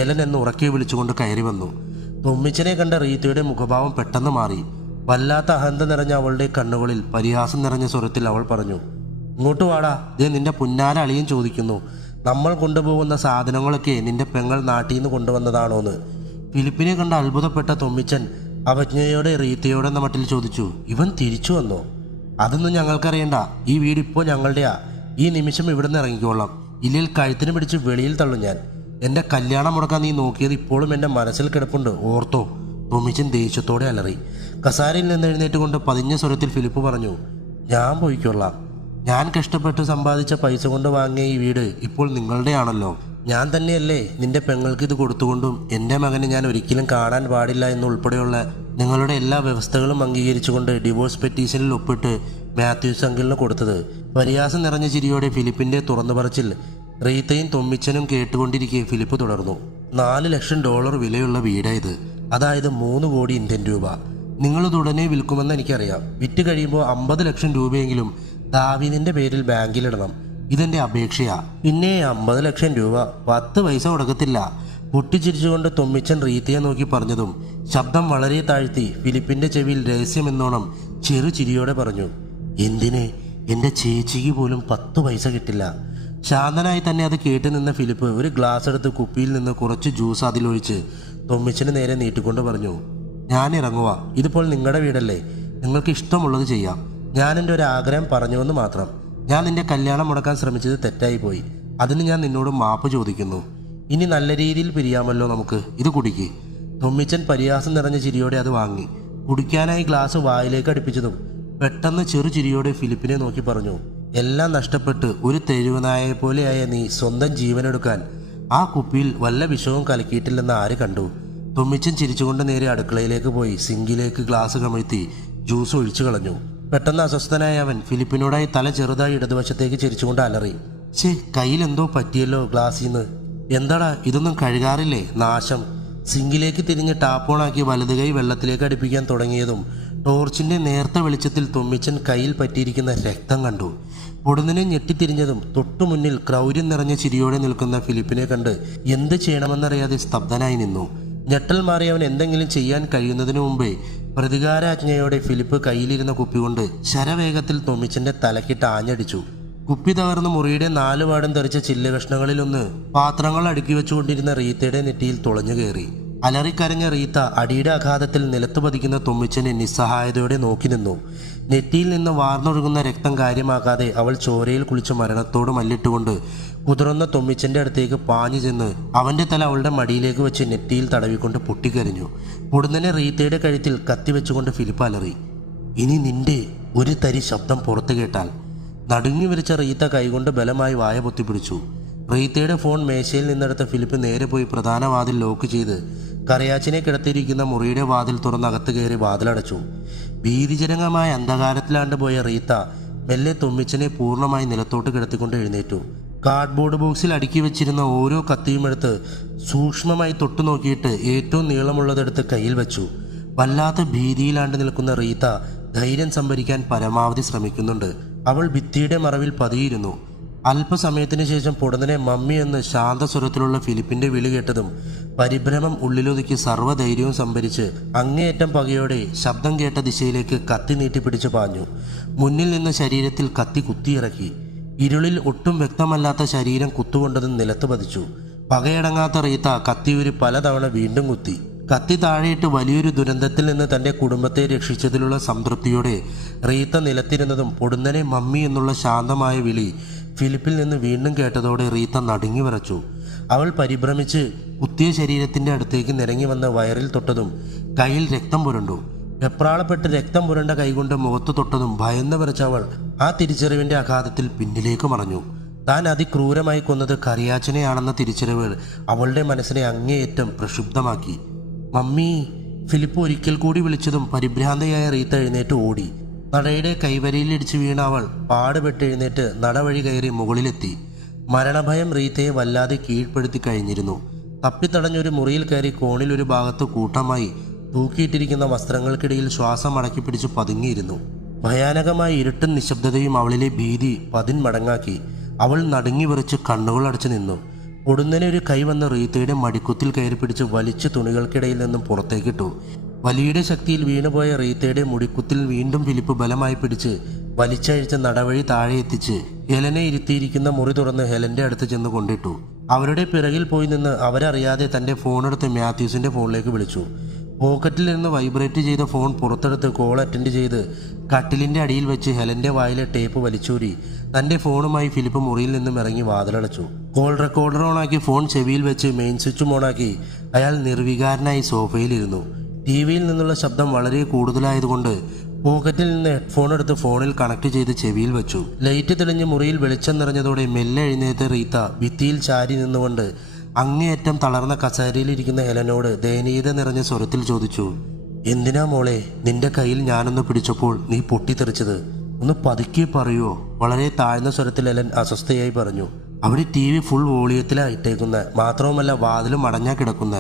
എലൻ എന്ന് ഉറക്കെ വിളിച്ചുകൊണ്ട് കയറി വന്നു. തൊമ്മിച്ചനെ കണ്ട റീത്തയുടെ മുഖഭാവം പെട്ടെന്ന് മാറി. വല്ലാത്ത അഹന്ത നിറഞ്ഞ അവളുടെ കണ്ണുകളിൽ പരിഹാസം നിറഞ്ഞ സ്വരത്തിൽ അവൾ പറഞ്ഞു, ഇങ്ങോട്ട് വാടാ, ദേ നിന്റെ പുന്നാര അളിയൻ ചോദിക്കുന്നു, നമ്മൾ കൊണ്ടുപോകുന്ന സാധനങ്ങളൊക്കെ നിന്റെ പെങ്ങൾ നാട്ടിൽ നിന്ന് കൊണ്ടുവന്നതാണോന്ന്. ഫിലിപ്പിനെ കണ്ട് അത്ഭുതപ്പെട്ട തൊമ്മിച്ചൻ അവജ്ഞയോടെ റീത്തയോടെ എന്ന മട്ടിൽ ചോദിച്ചു, ഇവൻ തിരിച്ചു വന്നോ? അതൊന്നും ഞങ്ങൾക്കറിയണ്ട, ഈ വീട് ഇപ്പോൾ ഞങ്ങളുടെയാ. ഈ നിമിഷം ഇവിടെ നിന്ന് ഇറങ്ങിക്കോളാം, ഇല്ലെങ്കിൽ കഴുത്തിന് പിടിച്ച് വെളിയിൽ തള്ളും ഞാൻ. എൻ്റെ കല്യാണം മുടക്കാൻ നീ നോക്കിയത് ഇപ്പോഴും എൻ്റെ മനസ്സിൽ കിടപ്പുണ്ട്, ഓർത്തോ? തൊമ്മിച്ചൻ ദേഷ്യത്തോടെ അലറി. കസാരയിൽ നിന്ന് എഴുന്നേറ്റ് കൊണ്ട് പതിഞ്ഞ സ്വരത്തിൽ ഫിലിപ്പ് പറഞ്ഞു, ഞാൻ പോയിക്കൊള്ളാം. ഞാൻ കഷ്ടപ്പെട്ട് സമ്പാദിച്ച പൈസ കൊണ്ട് വാങ്ങിയ ഈ വീട് ഇപ്പോൾ നിങ്ങളുടെയാണല്ലോ. ഞാൻ തന്നെയല്ലേ നിന്റെ പെങ്ങൾക്ക് ഇത് കൊടുത്തുകൊണ്ടും എൻ്റെ മകനെ ഞാൻ ഒരിക്കലും കാണാൻ പാടില്ല എന്നുൾപ്പെടെയുള്ള നിങ്ങളുടെ എല്ലാ വ്യവസ്ഥകളും അംഗീകരിച്ചുകൊണ്ട് ഡിവോഴ്സ് പെറ്റീഷനിൽ ഒപ്പിട്ട് മാത്യൂസ് അങ്കിളിന് കൊടുത്തത്. പരിഹാസം നിറഞ്ഞ ചിരിയോടെ ഫിലിപ്പിൻ്റെ തുറന്നു പറച്ചിൽ റീത്തയും തൊമ്മിച്ചനും കേട്ടുകൊണ്ടിരിക്കെ ഫിലിപ്പ് തുടർന്നു, $4 ലക്ഷം വിലയുള്ള വീടായത്, അതായത് 3 കോടി ഇന്ത്യൻ രൂപ. നിങ്ങളിത് ഉടനെ വിൽക്കുമെന്ന് എനിക്കറിയാം. വിറ്റ് കഴിയുമ്പോൾ 50 ലക്ഷം രൂപയെങ്കിലും ദാവീദിന്റെ പേരിൽ ബാങ്കിലിടണം. ഇതെന്റെ അപേക്ഷയാ. പിന്നെ 50 ലക്ഷം രൂപ 10 പൈസ കൊടുക്കത്തില്ല. പൊട്ടിച്ചിരിച്ചുകൊണ്ട് തൊമ്മിച്ചൻ റീത്തയെ നോക്കി പറഞ്ഞതും ശബ്ദം വളരെ താഴ്ത്തി ഫിലിപ്പിന്റെ ചെവിയിൽ രഹസ്യമെന്നോണം ചെറു ചിരിയോടെ പറഞ്ഞു, എന്തിന്? എൻ്റെ ചേച്ചിക്ക് പോലും 10 പൈസ കിട്ടില്ല. ശാന്തനായി തന്നെ അത് കേട്ടു നിന്ന ഫിലിപ്പ് ഒരു ഗ്ലാസ് എടുത്ത് കുപ്പിയിൽ നിന്ന് കുറച്ച് ജ്യൂസ് അതിലൊഴിച്ച് തൊമ്മിച്ചന് നേരെ നീട്ടിക്കൊണ്ട് പറഞ്ഞു, ഞാൻ ഇറങ്ങുക. ഇതിപ്പോൾ നിങ്ങളുടെ വീടല്ലേ, നിങ്ങൾക്ക് ഇഷ്ടമുള്ളത് ചെയ്യാം. ഞാൻ എൻ്റെ ഒരു ആഗ്രഹം പറഞ്ഞുവെന്ന് മാത്രം. ഞാൻ നിന്റെ കല്യാണം മുടക്കാൻ ശ്രമിച്ചത് തെറ്റായിപ്പോയി. അതിന് ഞാൻ നിന്നോട് മാപ്പ് ചോദിക്കുന്നു. ഇനി നല്ല രീതിയിൽ പിരിയാമല്ലോ നമുക്ക്. ഇത് കുടിക്ക്. തൊമ്മിച്ചൻ പരിഹാസം നിറഞ്ഞ ചിരിയോടെ അത് വാങ്ങി കുടിക്കാനായി ഗ്ലാസ് വായിലേക്ക് അടുപ്പിച്ചതും പെട്ടെന്ന് ചെറു ചിരിയോടെ ഫിലിപ്പിനെ നോക്കി പറഞ്ഞു, എല്ലാം നഷ്ടപ്പെട്ട് ഒരു തെരുവുനായെ പോലെയായ നീ സ്വന്തം ജീവനെടുക്കാൻ ആ കുപ്പിയിൽ വല്ല വിഷവും കലക്കിയിട്ടില്ലെന്ന് ആര് കണ്ടു? തൊമ്മിച്ചൻ ചിരിച്ചുകൊണ്ട് നേരെ അടുക്കളയിലേക്ക് പോയി സിങ്കിലേക്ക് ഗ്ലാസ് കമഴ്ത്തി ജ്യൂസ് ഒഴിച്ചു കളഞ്ഞു. പെട്ടെന്ന് അസ്വസ്ഥനായ അവൻ ഫിലിപ്പിനോടായി തല ചെറുതായി ഇടതുവശത്തേക്ക് ചിരിച്ചുകൊണ്ട് അലറി, കയ്യിലെന്തോ പറ്റിയല്ലോ ഗ്ലാസ്സിന്ന്. എന്താടാ, ഇതൊന്നും കഴുകാറില്ലേ? നാശം. സിങ്കിലേക്ക് തിരിഞ്ഞ് ടാപ്പോണാക്കി വലത് കൈ വെള്ളത്തിലേക്ക് അടുപ്പിക്കാൻ തുടങ്ങിയതും ടോർച്ചിന്റെ നേർത്ത വെളിച്ചത്തിൽ തൊമ്മിച്ചൻ കയ്യിൽ പറ്റിയിരിക്കുന്ന രക്തം കണ്ടു. പൊടുന്നിനെ ഞെട്ടിത്തിരിഞ്ഞതും തൊട്ടു മുന്നിൽ ക്രൗര്യം നിറഞ്ഞ ചിരിയോടെ നിൽക്കുന്ന ഫിലിപ്പിനെ കണ്ട് എന്ത് ചെയ്യണമെന്നറിയാതെ സ്തബ്ധനായി നിന്നു. ഞെട്ടൽ മാറി അവൻ എന്തെങ്കിലും ചെയ്യാൻ കഴിയുന്നതിനു മുമ്പേ പ്രതികാരാജ്ഞയോടെ ഫിലിപ്പ് കയ്യിലിരുന്ന കുപ്പി കൊണ്ട് ശരവേഗത്തിൽ തൊമ്മിച്ചന്റെ തലക്കിട്ട് ആഞ്ഞടിച്ചു. കുപ്പി തകർന്ന് മുറിയുടെ 4 പാടും തെറിച്ച ചില്ല് കഷ്ണങ്ങളിലൊന്ന് പാത്രങ്ങൾ അടുക്കി വെച്ചുകൊണ്ടിരുന്ന റീത്തയുടെ നെറ്റിയിൽ തുളഞ്ഞു കയറി. അലറിക്കരഞ്ഞ റീത്ത അടിയുടെ ആഘാതത്തിൽ നിലത്ത് പതിക്കുന്ന തൊമ്മിച്ചനെ നിസ്സഹായതയോടെ നോക്കി നിന്നു. നെറ്റിയിൽ നിന്ന് വാർന്നൊഴുകുന്ന രക്തം കാര്യമാക്കാതെ അവൾ ചോരയിൽ കുളിച്ച് മരണത്തോട് മല്ലിട്ടുകൊണ്ട് കുതിർന്ന തൊമ്മിച്ചന്റെ അടുത്തേക്ക് പാഞ്ഞു ചെന്ന് അവന്റെ തല അവളുടെ മടിയിലേക്ക് വെച്ച് നെറ്റിയിൽ തടവിക്കൊണ്ട് പൊട്ടിക്കരഞ്ഞു. ഉടനെ റീത്തയുടെ കഴുത്തിൽ കത്തി വെച്ചുകൊണ്ട് ഫിലിപ്പ് അലറി, ഇനി നിന്റെ ഒരു തരി ശബ്ദം പുറത്തു കേട്ടാൽ. നടുങ്ങി വിരിച്ച റീത്ത കൈകൊണ്ട് ബലമായി വായ പൊത്തിപ്പിടിച്ചു. റീത്തയുടെ ഫോൺ മേശയിൽ നിന്നെടുത്ത ഫിലിപ്പ് നേരെ പോയി പ്രധാന വാതിൽ ലോക്ക് ചെയ്ത് കറിയാച്ചിനെ കിടത്തിയിരിക്കുന്ന മുറിയുടെ വാതിൽ തുറന്ന് അകത്ത് കയറി വാതിലടച്ചു. ഭീതിജനകമായ അന്ധകാരത്തിലാണ്ട് പോയ റീത്ത മെല്ലെ തൊമ്മിച്ചനെ പൂർണ്ണമായി നിലത്തോട്ട് കിടത്തിക്കൊണ്ട് എഴുന്നേറ്റു. കാർഡ്ബോർഡ് ബോക്സിൽ അടുക്കി വെച്ചിരുന്ന ഓരോ കത്തിയും എടുത്ത് സൂക്ഷ്മമായി തൊട്ടു നോക്കിയിട്ട് ഏറ്റവും നീളമുള്ളതെടുത്ത് കയ്യിൽ വെച്ചു. വല്ലാത്ത ഭീതിയിലാണ്ട് നിൽക്കുന്ന റീത്ത ധൈര്യം സംഭരിക്കാൻ പരമാവധി ശ്രമിക്കുന്നുണ്ട്. അവൾ ഭിത്തിയുടെ മറവിൽ പതിയിരുന്നു. അല്പസമയത്തിന് ശേഷം പൊടുന്നനെ മമ്മി എന്ന് ശാന്തസ്വരത്തിലുള്ള ഫിലിപ്പിന്റെ വിളി കേട്ടതും പരിഭ്രമം ഉള്ളിലൊതുക്കി സർവ്വധൈര്യവും സംഭരിച്ച് അങ്ങേയറ്റം പകയോടെ ശബ്ദം കേട്ട ദിശയിലേക്ക് കത്തി നീട്ടിപ്പിടിച്ചു പാഞ്ഞു. മുന്നിൽ നിന്ന് ശരീരത്തിൽ കത്തി കുത്തിയിറക്കി. ഇരുളിൽ ഒട്ടും വ്യക്തമല്ലാത്ത ശരീരം കുത്തുകൊണ്ടതും നിലത്ത് പതിച്ചു. പകയടങ്ങാത്ത റീത്ത കത്തിയൂരി പലതവണ വീണ്ടും കുത്തി. കത്തി താഴെയിട്ട് വലിയൊരു ദുരന്തത്തിൽ നിന്ന് തൻ്റെ കുടുംബത്തെ രക്ഷിച്ചതിലുള്ള സംതൃപ്തിയോടെ റീത്ത നിലത്തിരുന്നതും പൊടുന്നനെ മമ്മി എന്നുള്ള ശാന്തമായ വിളി ഫിലിപ്പിൽ നിന്ന് വീണ്ടും കേട്ടതോടെ റീത്ത നടുങ്ങി വിറച്ചു. അവൾ പരിഭ്രമിച്ച് കുത്തിയ ശരീരത്തിൻ്റെ അടുത്തേക്ക് നിരങ്ങി വന്ന് വയറിൽ തൊട്ടതും കയ്യിൽ രക്തം പുരണ്ടു. വെപ്രാളപ്പെട്ട് രക്തം പുരണ്ട കൈകൊണ്ട് മുഖത്ത് തൊട്ടതും ഭയന്ന് വിറച്ചവൾ ആ തിരിച്ചറിവിൻ്റെ ആഘാതത്തിൽ പിന്നിലേക്ക് മറഞ്ഞു. താൻ അതിക്രൂരമായി കൊന്നത് കറിയാച്ചനെയാണെന്ന തിരിച്ചറിവ് അവളുടെ മനസ്സിനെ അങ്ങേയറ്റം പ്രക്ഷുബ്ധമാക്കി. മമ്മി! ഫിലിപ്പ് ഒരിക്കൽ കൂടി വിളിച്ചതും പരിഭ്രാന്തയായ റീത്ത എഴുന്നേറ്റ് ഓടി. നടയുടെ കൈവരിയിലിടിച്ച് വീണ അവൾ പാടുപെട്ട് എഴുന്നേറ്റ് നടവഴി കയറി മുകളിലെത്തി. മരണഭയം റീത്തയെ വല്ലാതെ കീഴ്പ്പെടുത്തി കഴിഞ്ഞിരുന്നു. തപ്പിത്തടഞ്ഞൊരു മുറിയിൽ കയറി കോണിലൊരു ഭാഗത്ത് കൂട്ടമായി തൂക്കിയിട്ടിരിക്കുന്ന വസ്ത്രങ്ങൾക്കിടയിൽ ശ്വാസം അടക്കി പിടിച്ച് പതുങ്ങിയിരുന്നു. ഭയാനകമായ ഇരുട്ടും നിശബ്ദതയും അവളിലെ ഭീതി പതിന്മടങ്ങാക്കി. അവൾ നടുങ്ങി വിറച്ച് കണ്ണുകൾ അടച്ചു നിന്നു. ഒടുന്നനെ ഒരു കൈ വന്ന് റീത്തയുടെ മടിക്കുത്തിൽ കയറി പിടിച്ച് വലിച്ച് തുണികൾക്കിടയിൽ നിന്നും പുറത്തേക്കിട്ടു. വലിയുടെ ശക്തിയിൽ വീണുപോയ റീത്തയുടെ മുടിക്കുത്തിൽ വീണ്ടും ഫിലിപ്പ് ബലമായി പിടിച്ച് വലിച്ചഴിച്ച് നടവഴി താഴെ എത്തിച്ച് ഹെലനെ ഇരുത്തിയിരിക്കുന്ന മുറി തുറന്ന് ഹെലന്റെ അടുത്ത് ചെന്ന് കൊണ്ടിട്ടു. അവരുടെ പിറകിൽ പോയി നിന്ന് അവരറിയാതെ തൻ്റെ ഫോണെടുത്ത് മാത്യൂസിൻ്റെ ഫോണിലേക്ക് വിളിച്ചു. പോക്കറ്റിൽ നിന്ന് വൈബ്രേറ്റ് ചെയ്ത ഫോൺ പുറത്തെടുത്ത് കോൾ അറ്റൻഡ് ചെയ്ത് കട്ടിലിൻ്റെ അടിയിൽ വെച്ച് ഹെലന്റെ വായിലെ ടേപ്പ് വലിച്ചൂരി തൻ്റെ ഫോണുമായി ഫിലിപ്പ് മുറിയിൽ നിന്നും ഇറങ്ങി വാതിലടച്ചു. കോൾ റെക്കോർഡർ ഓണാക്കി ഫോൺ ചെവിയിൽ വെച്ച് മെയിൻ സ്വിച്ചും ഓണാക്കി അയാൾ നിർവികാരനായി സോഫയിലിരുന്നു. ടി വിയിൽ നിന്നുള്ള ശബ്ദം വളരെ കൂടുതലായതുകൊണ്ട് പോക്കറ്റിൽ നിന്ന് ഹെഡ്ഫോൺ എടുത്ത് ഫോണിൽ കണക്ട് ചെയ്ത് ചെവിയിൽ വെച്ചു. ലൈറ്റ് തെളിഞ്ഞ് മുറിയിൽ വെളിച്ചം നിറഞ്ഞതോടെ മെല്ലെ എഴുന്നേറ്റ് റീത്ത ഭിത്തിയിൽ ചാരി നിന്നുകൊണ്ട് അങ്ങേയറ്റം തളർന്ന കസേരയിലിരിക്കുന്ന ഹെലനോട് ദയനീയത നിറഞ്ഞ സ്വരത്തിൽ ചോദിച്ചു, എന്തിനാ മോളെ നിന്റെ കയ്യിൽ ഞാനൊന്ന് പിടിച്ചപ്പോൾ നീ പൊട്ടിത്തെറിച്ചത്? ഒന്ന് പതുക്കി പറയുവോ? വളരെ താഴ്ന്ന സ്വരത്തിൽ ഹെലൻ അസ്വസ്ഥയായി പറഞ്ഞു. അവിടെ ടി വി ഫുൾ വോളിയത്തിലായിട്ടേക്കുന്ന, മാത്രവുമല്ല വാതിലും അടഞ്ഞാ കിടക്കുന്ന.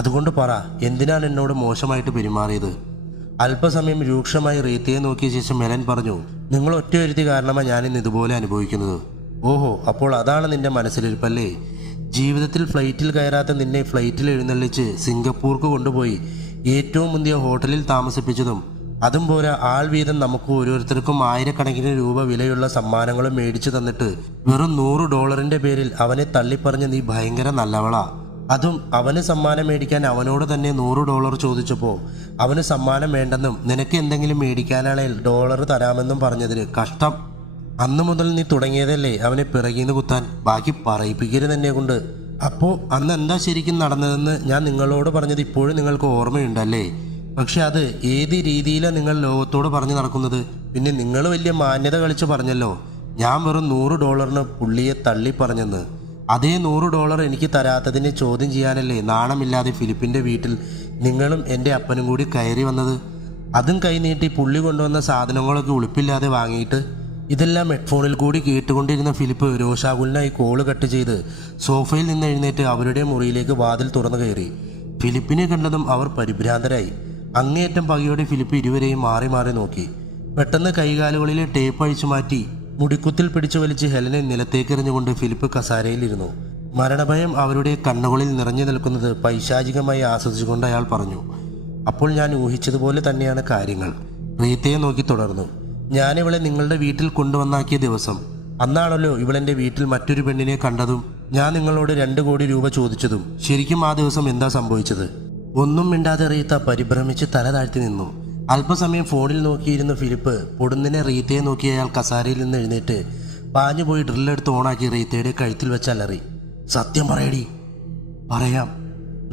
അതുകൊണ്ട് പറ, എന്തിനാണ് എന്നോട് മോശമായിട്ട് പെരുമാറിയത്? അല്പസമയം രൂക്ഷമായി റീത്തയെ നോക്കിയ ശേഷം ഹെലൻ പറഞ്ഞു, നിങ്ങൾ ഒറ്റയൊരുത്തി കാരണമാണ് ഞാനിന്ന് ഇതുപോലെ അനുഭവിക്കുന്നത്. ഓഹോ, അപ്പോൾ അതാണ് നിന്റെ മനസ്സിലിരിപ്പല്ലേ? ജീവിതത്തിൽ ഫ്ലൈറ്റിൽ കയറാത്ത നിന്നെ ഫ്ലൈറ്റിൽ എഴുന്നള്ളിച്ച് സിംഗപ്പൂർക്ക് കൊണ്ടുപോയി ഏറ്റവും മുന്തിയ ഹോട്ടലിൽ താമസിപ്പിച്ചതും അതും പോരാ ആൾ വീതം നമുക്ക് ഓരോരുത്തർക്കും ആയിരക്കണക്കിന് രൂപ വിലയുള്ള സമ്മാനങ്ങളും മേടിച്ചു തന്നിട്ട് വെറും $100 പേരിൽ അവനെ തള്ളിപ്പറഞ്ഞ് നീ ഭയങ്കര നല്ലവളാ. അതും അവന് സമ്മാനം മേടിക്കാൻ അവനോട് തന്നെ $100 ചോദിച്ചപ്പോൾ അവന് സമ്മാനം വേണ്ടെന്നും നിനക്ക് എന്തെങ്കിലും മേടിക്കാനാണെങ്കിൽ ഡോളർ തരാമെന്നും പറഞ്ഞതിന് കഷ്ടം. അന്നു മുതൽ നീ തുടങ്ങിയതല്ലേ അവനെ പിറകിന്ന് കുത്താൻ? ബാക്കി പറയിപ്പിക്കരുത് എന്നെ കൊണ്ട്. അപ്പോൾ അന്ന് എന്താ ശരിക്കും നടന്നതെന്ന് ഞാൻ നിങ്ങളോട് പറഞ്ഞത് ഇപ്പോഴും നിങ്ങൾക്ക് ഓർമ്മയുണ്ടല്ലേ? പക്ഷെ അത് ഏത് രീതിയിലാണ് നിങ്ങൾ ലോകത്തോട് പറഞ്ഞു നടക്കുന്നത്? പിന്നെ നിങ്ങൾ വലിയ മാന്യത കളിച്ച് പറഞ്ഞല്ലോ ഞാൻ വെറും $100 പുള്ളിയെ തള്ളി പറഞ്ഞെന്ന്. അതേ $100 എനിക്ക് തരാത്തതിനെ ചോദ്യം ചെയ്യാനല്ലേ നാണമില്ലാതെ ഫിലിപ്പിൻ്റെ വീട്ടിൽ നിങ്ങളും എൻ്റെ അപ്പനും കൂടി കയറി വന്നത്? അതും കൈനീട്ടി പുള്ളി കൊണ്ടുവന്ന സാധനങ്ങളൊക്കെ ഉളുപ്പില്ലാതെ വാങ്ങിയിട്ട്. ഇതെല്ലാം ഹെഡ്ഫോണിൽ കൂടി കേട്ടുകൊണ്ടിരുന്ന ഫിലിപ്പ് രോഷാകുലനായി കോള് കട്ട് ചെയ്ത് സോഫയിൽ നിന്ന് എഴുന്നേറ്റ് അവരുടെ മുറിയിലേക്ക് വാതിൽ തുറന്നു കയറി. ഫിലിപ്പിനെ കണ്ടതും അവർ പരിഭ്രാന്തരായി. അങ്ങേയറ്റം പകയോടെ ഫിലിപ്പ് ഇരുവരെയും മാറി മാറി നോക്കി. പെട്ടെന്ന് കൈകാലുകളിലെ ടേപ്പ് അഴിച്ചു മാറ്റി മുടിക്കുത്തിൽ പിടിച്ചു വലിച്ച് ഹെലനെ നിലത്തേക്കെറിഞ്ഞുകൊണ്ട് ഫിലിപ്പ് കസാരയിലിരുന്നു. മരണഭയം അവരുടെ കണ്ണുകളിൽ നിറഞ്ഞു നിൽക്കുന്നത് പൈശാചികമായി ആസ്വദിച്ചുകൊണ്ട് അയാൾ പറഞ്ഞു, അപ്പോൾ ഞാൻ ഊഹിച്ചതുപോലെ തന്നെയാണ് കാര്യങ്ങൾ. റീത്തയെ നോക്കി തുടർന്നു, ഞാനിവളെ നിങ്ങളുടെ വീട്ടിൽ കൊണ്ടുവന്നാക്കിയ ദിവസം അന്നാണല്ലോ ഇവളെൻ്റെ വീട്ടിൽ മറ്റൊരു പെണ്ണിനെ കണ്ടതും ഞാൻ നിങ്ങളോട് 2 കോടി രൂപ ചോദിച്ചതും. ശരിക്കും ആ ദിവസം എന്താ സംഭവിച്ചത്? ഒന്നും മിണ്ടാതെ റീത്ത പരിഭ്രമിച്ച് തല താഴ്ത്തി നിന്നു. അല്പസമയം ഫോണിൽ നോക്കിയിരുന്ന ഫിലിപ്പ് പൊടുന്നിനെ റീത്തയെ നോക്കി അയാൾ കസാരയിൽ നിന്ന് എഴുന്നേറ്റ് പാഞ്ഞുപോയി ഡ്രില്ലെടുത്ത് ഓണാക്കി റീത്തയുടെ കഴുത്തിൽ വെച്ച് അലറി, സത്യം പറയടി. പറയാം.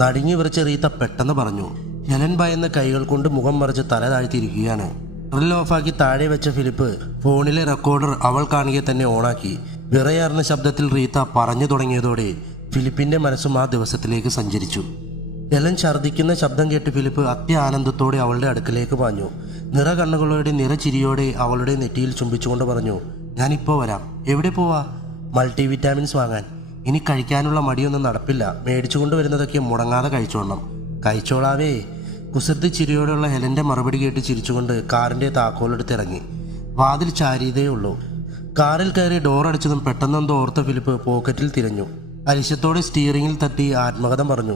നടുങ്ങി വിറച്ച് റീത്ത പെട്ടെന്ന് പറഞ്ഞു. ഹെലൻ ഭയന്ന് കൈകൾ കൊണ്ട് മുഖം മറിച്ച് തല താഴ്ത്തിയിരിക്കുകയാണ്. ഡ്രിൽ ഓഫാക്കി താഴെ വെച്ച ഫിലിപ്പ് ഫോണിലെ റെക്കോർഡർ അവൾ കാണുകയെ തന്നെ ഓണാക്കി. വിറയാർന്ന ശബ്ദത്തിൽ റീത്ത പറഞ്ഞു തുടങ്ങിയതോടെ ഫിലിപ്പിൻ്റെ മനസ്സും ആ ദിവസത്തിലേക്ക് സഞ്ചരിച്ചു. ഹെലൻ ഛർദ്ദിക്കുന്ന ശബ്ദം കേട്ട് ഫിലിപ്പ് അത്യാനന്ദത്തോടെ അവളുടെ അടുക്കലേക്ക് പാഞ്ഞു. നിറ കണ്ണുകളോടെ നിറച്ചിരിയോടെ അവളുടെ നെറ്റിയിൽ ചുംബിച്ചുകൊണ്ട് പറഞ്ഞു, ഞാനിപ്പോൾ വരാം. എവിടെ പോവാ? മൾട്ടി വിറ്റാമിൻസ് വാങ്ങാൻ. ഇനി കഴിക്കാനുള്ള മടിയൊന്നും നടപ്പില്ല. മേടിച്ചുകൊണ്ട് വരുന്നതൊക്കെ മുടങ്ങാതെ കഴിച്ചോളണം. കഴിച്ചോളാവേ. കുസൃതി ചിരിയോടെയുള്ള ഹെലൻ്റെ മറുപടി കേട്ട് ചിരിച്ചുകൊണ്ട് കാറിൻ്റെ താക്കോലെടുത്ത് ഇറങ്ങി. വാതിൽ ചാരിയതേ ഉള്ളൂ. കാറിൽ കയറി ഡോറടിച്ചതും പെട്ടെന്നെന്തോ ഓർത്ത ഫിലിപ്പ് പോക്കറ്റിൽ തിരഞ്ഞു. അരിശത്തോടെ സ്റ്റിയറിംഗിൽ തട്ടി ആത്മകഥം പറഞ്ഞു,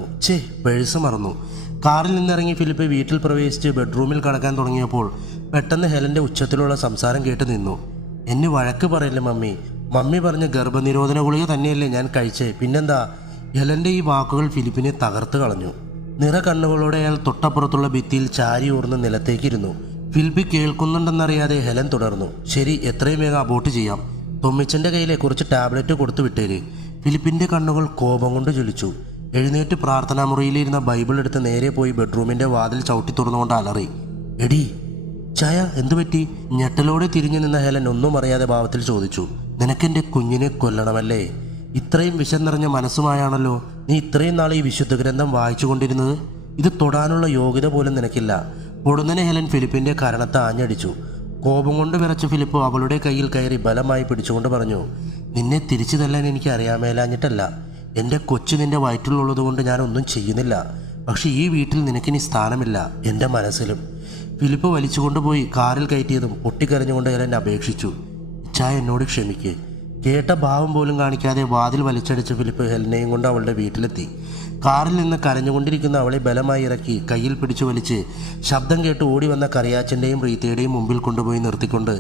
പേഴ്സ് മറന്നു. കാറിൽ നിന്നിറങ്ങി ഫിലിപ്പ് വീട്ടിൽ പ്രവേശിച്ച് ബെഡ്റൂമിൽ കടക്കാൻ തുടങ്ങിയപ്പോൾ പെട്ടെന്ന് ഹെലൻ്റെ ഉച്ചത്തിലുള്ള സംസാരം കേട്ട് നിന്നു. എന്നെ വഴക്ക് പറയല്ലേ മമ്മി. മമ്മി പറഞ്ഞ ഗർഭനിരോധന ഗുളിക തന്നെയല്ലേ ഞാൻ കഴിച്ചേ, പിന്നെന്താ? ഹെലൻ്റെ ഈ വാക്കുകൾ ഫിലിപ്പിനെ തകർത്ത് കളഞ്ഞു. നിറ കണ്ണുകളോടെ അയാൾ തൊട്ടപ്പുറത്തുള്ള ഭിത്തിയിൽ ചാരി ഊർന്ന് നിലത്തേക്കിരുന്നു. ഫിലിപ്പ് കേൾക്കുന്നുണ്ടെന്നറിയാതെ ഹെലൻ തുടർന്നു, ശരി, എത്രയും വേഗം അബോട്ട് ചെയ്യാം. തൊമ്മിച്ചൻ്റെ കയ്യിലെ കുറച്ച് ടാബ്ലറ്റ് കൊടുത്തു വിട്ടേര്. ഫിലിപ്പിൻ്റെ കണ്ണുകൾ കോപം കൊണ്ട് ജ്വലിച്ചു. എഴുന്നേറ്റ് പ്രാർത്ഥനാ മുറിയിലിരുന്ന ബൈബിൾ എടുത്ത് നേരെ പോയി ബെഡ്റൂമിൻ്റെ വാതിൽ ചവിട്ടി തുറന്നുകൊണ്ട് അലറി, എടി ചായ എന്തു പറ്റി? ഞെട്ടലോടെ തിരിഞ്ഞു നിന്ന ഹെലൻ ഒന്നും അറിയാതെ ഭാവത്തിൽ ചോദിച്ചു. നിനക്കെൻ്റെ കുഞ്ഞിനെ കൊല്ലണമല്ലേ? ഇത്രയും വിഷം നിറഞ്ഞ മനസ്സുമായാണല്ലോ നീ ഇത്രയും നാൾ ഈ വിശുദ്ധ ഗ്രന്ഥം വായിച്ചു കൊണ്ടിരുന്നത്. ഇത് തൊടാനുള്ള യോഗ്യത പോലും നിനക്കില്ല. പൊടുന്നനെ ഹെലൻ ഫിലിപ്പിൻ്റെ കരണത്ത് ആഞ്ഞടിച്ചു. കോപം കൊണ്ട് വിറച്ച ഫിലിപ്പ് അവളുടെ കയ്യിൽ കയറി ബലമായി പിടിച്ചുകൊണ്ട് പറഞ്ഞു, നിന്നെ തിരിച്ചു തല്ലാൻ എനിക്ക് അറിയാമേലാഞ്ഞിട്ടല്ല. എൻ്റെ കൊച്ചു നിൻ്റെ വയറ്റിലുള്ളത് കൊണ്ട് ഞാനൊന്നും ചെയ്യുന്നില്ല. പക്ഷെ ഈ വീട്ടിൽ നിനക്കിനി സ്ഥാനമില്ല, എൻ്റെ മനസ്സിലും. ഫിലിപ്പ് വലിച്ചുകൊണ്ടുപോയി കാറിൽ കയറ്റിയതും പൊട്ടിക്കരഞ്ഞുകൊണ്ട് ഹെലൻ അപേക്ഷിച്ചു, ഇച്ചായ എന്നോട് ക്ഷമിക്ക്. കേട്ട ഭാവം പോലും കാണിക്കാതെ വാതിൽ വലിച്ചടിച്ച ഫിലിപ്പ് ഹെലനെയും കൊണ്ട് അവളുടെ വീട്ടിലെത്തി. കാറിൽ നിന്ന് കരഞ്ഞുകൊണ്ടിരിക്കുന്ന അവളെ ബലമായി ഇറക്കി കയ്യിൽ പിടിച്ചു വലിച്ച് ശബ്ദം കേട്ട് ഓടി വന്ന കറിയാച്ചൻ്റെയും റീത്തയുടെയും മുമ്പിൽ കൊണ്ടുപോയി നിർത്തിക്കൊണ്ട്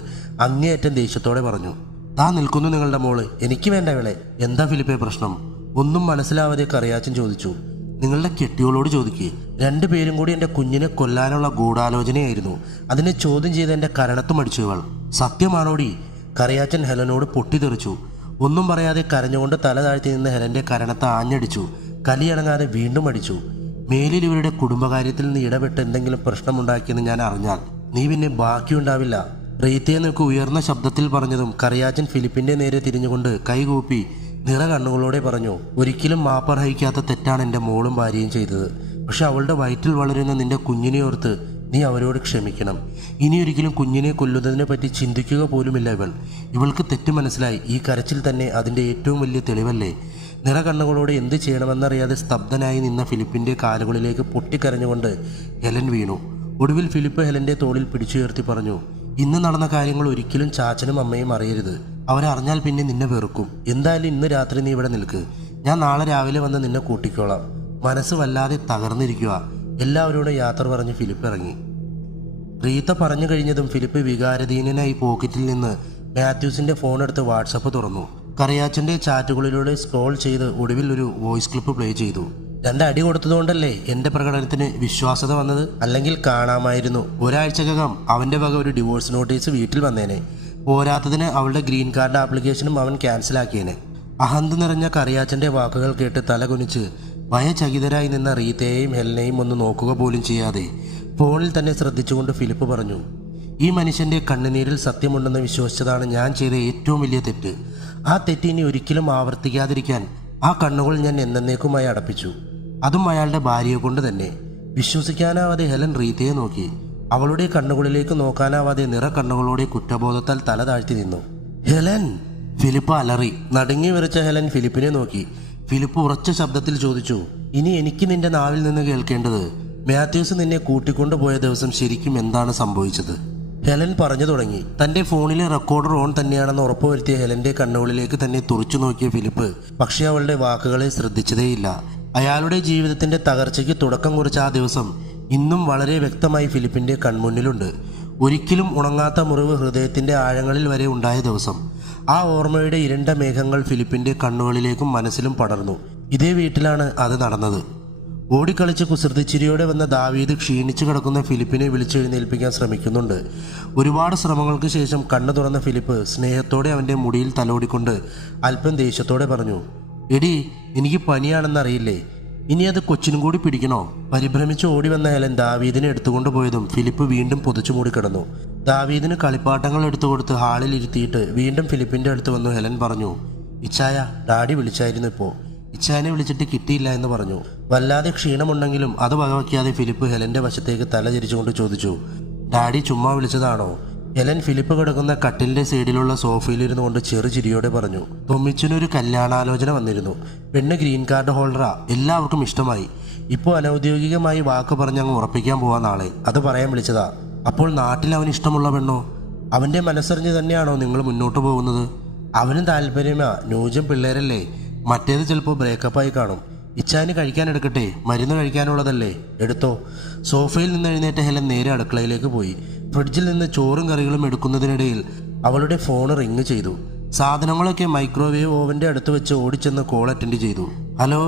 അങ്ങേയറ്റം ദേഷ്യത്തോടെ പറഞ്ഞു, താ നിൽക്കുന്നു നിങ്ങളുടെ മോള്, എനിക്ക് വേണ്ട ഇവളെ. എന്താ ഫിലിപ്പേ പ്രശ്നം? ഒന്നും മനസ്സിലാവാതെ കറിയാച്ചൻ ചോദിച്ചു. നിങ്ങളുടെ കെട്ടിയോളോട് ചോദിക്കുക. രണ്ടുപേരും കൂടി എൻ്റെ കുഞ്ഞിനെ കൊല്ലാനുള്ള ഗൂഢാലോചനയായിരുന്നു. അതിനെ ചോദ്യം ചെയ്ത് എൻ്റെ കരണത്തും അടിച്ചു ഇവൾ. സത്യമാണോടി? കറിയാച്ചൻ ഹെലനോട് പൊട്ടിത്തെറിച്ചു. ഒന്നും പറയാതെ കരഞ്ഞുകൊണ്ട് തല താഴ്ത്തി നിന്ന് ഹെലൻ്റെ കരണത്ത് ആഞ്ഞടിച്ചു. കലിയടങ്ങാതെ വീണ്ടും അടിച്ചു. മേലിൽ ഇവരുടെ കുടുംബകാര്യത്തിൽ നിന്ന് ഇടപെട്ട് എന്തെങ്കിലും പ്രശ്നമുണ്ടാക്കിയെന്ന് ഞാൻ അറിഞ്ഞാൽ നീ പിന്നെ ബാക്കിയുണ്ടാവില്ല. റീത്തയെ നിൽക്ക് ഉയർന്ന ശബ്ദത്തിൽ പറഞ്ഞതും കറിയാച്ചൻ ഫിലിപ്പിൻ്റെ നേരെ തിരിഞ്ഞുകൊണ്ട് കൈകൂപ്പി നിറ കണ്ണുകളോടെ പറഞ്ഞു, ഒരിക്കലും മാപ്പർഹിക്കാത്ത തെറ്റാണ് എൻ്റെ മോളും ഭാര്യയും ചെയ്തത്. പക്ഷെ അവളുടെ വയറ്റിൽ വളരുന്ന നിന്റെ കുഞ്ഞിനെ ഓർത്ത് നീ അവരോട് ക്ഷമിക്കണം. ഇനിയൊരിക്കലും കുഞ്ഞിനെ കൊല്ലുന്നതിനെ പറ്റി ചിന്തിക്കുക പോലുമില്ല ഇവൾ. ഇവൾക്ക് തെറ്റ് മനസ്സിലായി. ഈ കരച്ചിൽ തന്നെ അതിൻ്റെ ഏറ്റവും വലിയ തെളിവല്ലേ? നിറ കണ്ണുകളോടെ എന്ത് ചെയ്യണമെന്നറിയാതെ സ്തബ്ധനായി നിന്ന ഫിലിപ്പിൻ്റെ കാലുകളിലേക്ക് പൊട്ടിക്കരഞ്ഞുകൊണ്ട് ഹെലൻ വീണു. ഒടുവിൽ ഫിലിപ്പ് ഹെലൻ്റെ തോളിൽ പിടിച്ചുയർത്തി പറഞ്ഞു, ഇന്ന് നടന്ന കാര്യങ്ങൾ ഒരിക്കലും ചാച്ചനും അമ്മയും അറിയരുത്. അവരറിഞ്ഞാൽ പിന്നെ നിന്നെ വെറുക്കും. എന്തായാലും ഇന്ന് രാത്രി നീ ഇവിടെ നിൽക്ക്. ഞാൻ നാളെ രാവിലെ വന്ന് നിന്നെ കൂട്ടിക്കോളാം. മനസ്സ് വല്ലാതെ തകർന്നിരിക്കുക. എല്ലാവരോടും യാത്ര പറഞ്ഞ് ഫിലിപ്പ് ഇറങ്ങി. റീത്ത പറഞ്ഞു കഴിഞ്ഞതും ഫിലിപ്പ് വികാരധീനനായി പോക്കറ്റിൽ നിന്ന് മാത്യൂസിൻ്റെ ഫോൺ എടുത്ത് വാട്സപ്പ് തുറന്നു. കറിയാച്ചൻ്റെ ചാറ്റുകളിലൂടെ സ്ക്രോൾ ചെയ്ത് ഒടുവിൽ ഒരു വോയിസ് ക്ലിപ്പ് പ്ലേ ചെയ്തു. രണ്ടടി കൊടുത്തതുകൊണ്ടല്ലേ എൻ്റെ പ്രകടനത്തിന് വിശ്വാസ്യത വന്നത്? അല്ലെങ്കിൽ കാണാമായിരുന്നു. ഒരാഴ്ചക്കകം അവൻ്റെ വക ഒരു ഡിവോഴ്സ് നോട്ടീസ് വീട്ടിൽ വന്നേനെ. പോരാത്തതിന് അവളുടെ ഗ്രീൻ കാർഡ് ആപ്ലിക്കേഷനും അവൻ ക്യാൻസലാക്കിയേനെ. അഹന്ത് നിറഞ്ഞ കറിയാച്ചൻ്റെ വാക്കുകൾ കേട്ട് തലകുനിച്ച് ഭയചകിതരായി നിന്ന റീത്തയെയും ഹെലനെയും ഒന്ന് നോക്കുക പോലും ചെയ്യാതെ ഫോണിൽ തന്നെ ശ്രദ്ധിച്ചുകൊണ്ട് ഫിലിപ്പ് പറഞ്ഞു, ഈ മനുഷ്യൻ്റെ കണ്ണുനീരിൽ സത്യമുണ്ടെന്ന് വിശ്വസിച്ചതാണ് ഞാൻ ചെയ്ത ഏറ്റവും വലിയ തെറ്റ്. ആ തെറ്റ് ഇനി ഒരിക്കലും ആവർത്തിക്കാതിരിക്കാൻ ആ കണ്ണുകൾ ഞാൻ എന്നേക്കുമായി അടപ്പിച്ചു. അതും അയാളുടെ ഭാര്യയെ കൊണ്ട് തന്നെ. വിശ്വസിക്കാനാവാതെ ഹെലൻ റീത്തയെ നോക്കി. അവളുടെ കണ്ണുകളിലേക്ക് നോക്കാനാവാതെ നിറ കണ്ണുകളോടെ കുറ്റബോധത്താൽ തല താഴ്ത്തി നിന്നു. ഹെലൻ! ഫിലിപ്പ് അലറി. നടുങ്ങി വിറച്ച ഹെലൻ ഫിലിപ്പിനെ നോക്കി. ഫിലിപ്പ് ഉറച്ച ശബ്ദത്തിൽ ചോദിച്ചു, ഇനി എനിക്ക് നിന്റെ നാവിൽ നിന്ന് കേൾക്കേണ്ടത് മാത്യൂസ് നിന്നെ കൂട്ടിക്കൊണ്ടുപോയ ദിവസം ശരിക്കും എന്താണ് സംഭവിച്ചത്? ഹെലൻ പറഞ്ഞു തുടങ്ങി. തൻ്റെ ഫോണിലെ റെക്കോർഡർ ഓൺ തന്നെയാണെന്ന് ഉറപ്പുവരുത്തിയ ഹെലൻ്റെ കണ്ണുകളിലേക്ക് തന്നെ തുറച്ചു നോക്കിയ ഫിലിപ്പ് പക്ഷേ അവളുടെ വാക്കുകളെ ശ്രദ്ധിച്ചതേയില്ല. അയാളുടെ ജീവിതത്തിൻ്റെ തകർച്ചയ്ക്ക് തുടക്കം കുറിച്ച ആ ദിവസം ഇന്നും വളരെ വ്യക്തമായി ഫിലിപ്പിൻ്റെ കൺമുന്നിലുണ്ട്. ഒരിക്കലും ഉണങ്ങാത്ത മുറിവ് ഹൃദയത്തിൻ്റെ ആഴങ്ങളിൽ വരെ ഉണ്ടായ ദിവസം. ആ ഓർമ്മയുടെ ഇരുണ്ട മേഘങ്ങൾ ഫിലിപ്പിൻ്റെ കണ്ണുകളിലേക്കും മനസ്സിലും പടർന്നു. ഇതേ വീട്ടിലാണ് അത് നടന്നത്. ഓടിക്കളിച്ച് കുസൃതിച്ചിരിയോടെ വന്ന ദാവീദ് ക്ഷീണിച്ചു കിടക്കുന്ന ഫിലിപ്പിനെ വിളിച്ചെഴുന്നേൽപ്പിക്കാൻ ശ്രമിക്കുന്നുണ്ട്. ഒരുപാട് ശ്രമങ്ങൾക്ക് ശേഷം കണ്ണു തുറന്ന ഫിലിപ്പ് സ്നേഹത്തോടെ അവൻ്റെ മുടിയിൽ തലോടിക്കൊണ്ട് അല്പം ദേഷ്യത്തോടെ പറഞ്ഞു, എടി എനിക്ക് പനിയാണെന്നറിയില്ലേ? ഇനി അത് കൊച്ചിനും കൂടി പിടിക്കണോ? പരിഭ്രമിച്ച് ഓടി വന്ന ഹെലൻ ദാവീദിനെ എടുത്തുകൊണ്ട് പോയതും ഫിലിപ്പ് വീണ്ടും പൊതിച്ചു മൂടിക്കിടന്നു. ദാവീദിന് കളിപ്പാട്ടങ്ങൾ എടുത്തു കൊടുത്ത് ഹാളിൽ ഇരുത്തിയിട്ട് വീണ്ടും ഫിലിപ്പിൻ്റെ അടുത്ത് വന്നു ഹെലൻ പറഞ്ഞു, ഇച്ചായ ഡാഡി വിളിച്ചായിരുന്നു ഇപ്പോൾ. ഇച്ചായനെ വിളിച്ചിട്ട് കിട്ടിയില്ല എന്ന് പറഞ്ഞു. വല്ലാതെ ക്ഷീണമുണ്ടെങ്കിലും അത് വകവയ്ക്കാതെ ഫിലിപ്പ് ഹെലൻ്റെ വശത്തേക്ക് തല തിരിച്ചുകൊണ്ട് ചോദിച്ചു, ഡാഡി ചുമ്മാ വിളിച്ചതാണോ? ഹെലൻ ഫിലിപ്പ് കിടക്കുന്ന കട്ടിലിൻ്റെ സൈഡിലുള്ള സോഫയിലിരുന്നു കൊണ്ട് ചെറുചിരിയോടെ പറഞ്ഞു, തൊമ്മിച്ചിനൊരു കല്യാണാലോചന വന്നിരുന്നു. പെണ്ണ് ഗ്രീൻ കാർഡ് ഹോൾഡറാ. എല്ലാവർക്കും ഇഷ്ടമായി. ഇപ്പോൾ അനൗദ്യോഗികമായി വാക്ക് പറഞ്ഞങ്ങ് ഉറപ്പിക്കാൻ പോവാൻ നാളെ. അത് പറയാൻ വിളിച്ചതാ. അപ്പോൾ നാട്ടിൽ അവന് ഇഷ്ടമുള്ള പെണ്ണോ? അവൻ്റെ മനസ്സറിഞ്ഞ് തന്നെയാണോ നിങ്ങൾ മുന്നോട്ട് പോകുന്നത്? അവനും താല്പര്യമാ. ന്യൂജം പിള്ളേരല്ലേ. മറ്റേത് ചിലപ്പോൾ ബ്രേക്കപ്പായി കാണും. ഇച്ചാന് കഴിക്കാൻ എടുക്കട്ടെ? മരുന്ന് കഴിക്കാനുള്ളതല്ലേ? എടുത്തോ. സോഫയിൽ നിന്ന് എഴുന്നേറ്റ ഹെലൻ നേരെ അടുക്കളയിലേക്ക് പോയി. ഫ്രിഡ്ജിൽ നിന്ന് ചോറും കറികളും എടുക്കുന്നതിനിടയിൽ അവളുടെ ഫോൺ റിങ് ചെയ്തു. സാധനങ്ങളൊക്കെ മൈക്രോവേവ് ഓവൻ്റെ അടുത്ത് വെച്ച് ഓടിച്ചെന്ന് കോൾ അറ്റൻഡ് ചെയ്തു. Hello,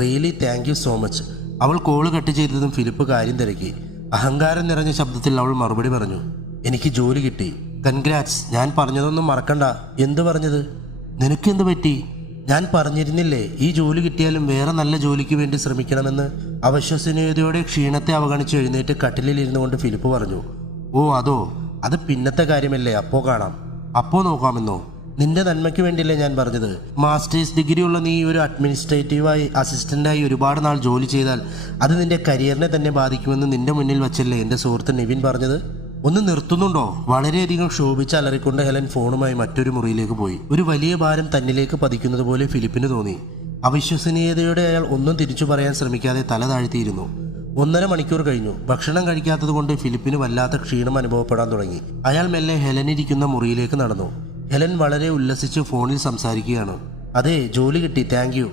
really thank you so much. അവൾ കോള് കട്ട് ചെയ്തതും ഫിലിപ്പ് കാര്യം തിരക്കി. അഹങ്കാരം നിറഞ്ഞ ശബ്ദത്തിൽ അവൾ മറുപടി പറഞ്ഞു, എനിക്ക് ജോലി കിട്ടി. കൺഗ്രാറ്റ്സ്. ഞാൻ പറഞ്ഞതൊന്നും മറക്കണ്ട. എന്ത് പറഞ്ഞത്? നിനക്കെന്ത് പറ്റി? ഞാൻ പറഞ്ഞിരുന്നില്ലേ ഈ ജോലി കിട്ടിയാലും വേറെ നല്ല ജോലിക്ക് വേണ്ടി ശ്രമിക്കണമെന്ന്. അവിശ്വസനീയതയോടെ ക്ഷീണത്തെ അവഗണിച്ച് എഴുന്നേറ്റ് കട്ടിലിൽ ഇരുന്നു കൊണ്ട് ഫിലിപ്പ് പറഞ്ഞു. ഓ അതോ, അത് പിന്നത്തെ കാര്യമല്ലേ, അപ്പോ കാണാം. അപ്പോ നോക്കാമെന്നോ? നിന്റെ നന്മയ്ക്ക് വേണ്ടിയല്ലേ ഞാൻ പറഞ്ഞത്. മാസ്റ്റേഴ്സ് ഡിഗ്രി ഉള്ള നീ ഒരു അഡ്മിനിസ്ട്രേറ്റീവായി അസിസ്റ്റന്റായി ഒരുപാട് നാൾ ജോലി ചെയ്താൽ അത് നിന്റെ കരിയറിനെ തന്നെ ബാധിക്കുമെന്ന് നിന്റെ മുന്നിൽ വച്ചല്ലേ എൻ്റെ സുഹൃത്ത് നിവിൻ പറഞ്ഞത്. ഒന്ന് നിർത്തുന്നുണ്ടോ? വളരെയധികം ക്ഷോഭിച്ച് അലറിക്കൊണ്ട് ഹെലൻ ഫോണുമായി മറ്റൊരു മുറിയിലേക്ക് പോയി. ഒരു വലിയ ഭാരം തന്നിലേക്ക് പതിക്കുന്നത് പോലെ ഫിലിപ്പിന് തോന്നി. അവിശ്വസനീയതയോടെ അയാൾ ഒന്നും തിരിച്ചു പറയാൻ ശ്രമിക്കാതെ തല താഴ്ത്തിയിരുന്നു. 1.5 മണിക്കൂർ കഴിഞ്ഞു. ഭക്ഷണം കഴിക്കാത്തത് കൊണ്ട് ഫിലിപ്പിന് വല്ലാത്ത ക്ഷീണം അനുഭവപ്പെടാൻ തുടങ്ങി. അയാൾ മെല്ലെ ഹെലൻ ഇരിക്കുന്ന മുറിയിലേക്ക് നടന്നു. ഹെലൻ വളരെ ഉല്ലസിച്ച് ഫോണിൽ സംസാരിക്കുകയാണ്. അതെ, ജോലി കിട്ടി, താങ്ക് യു.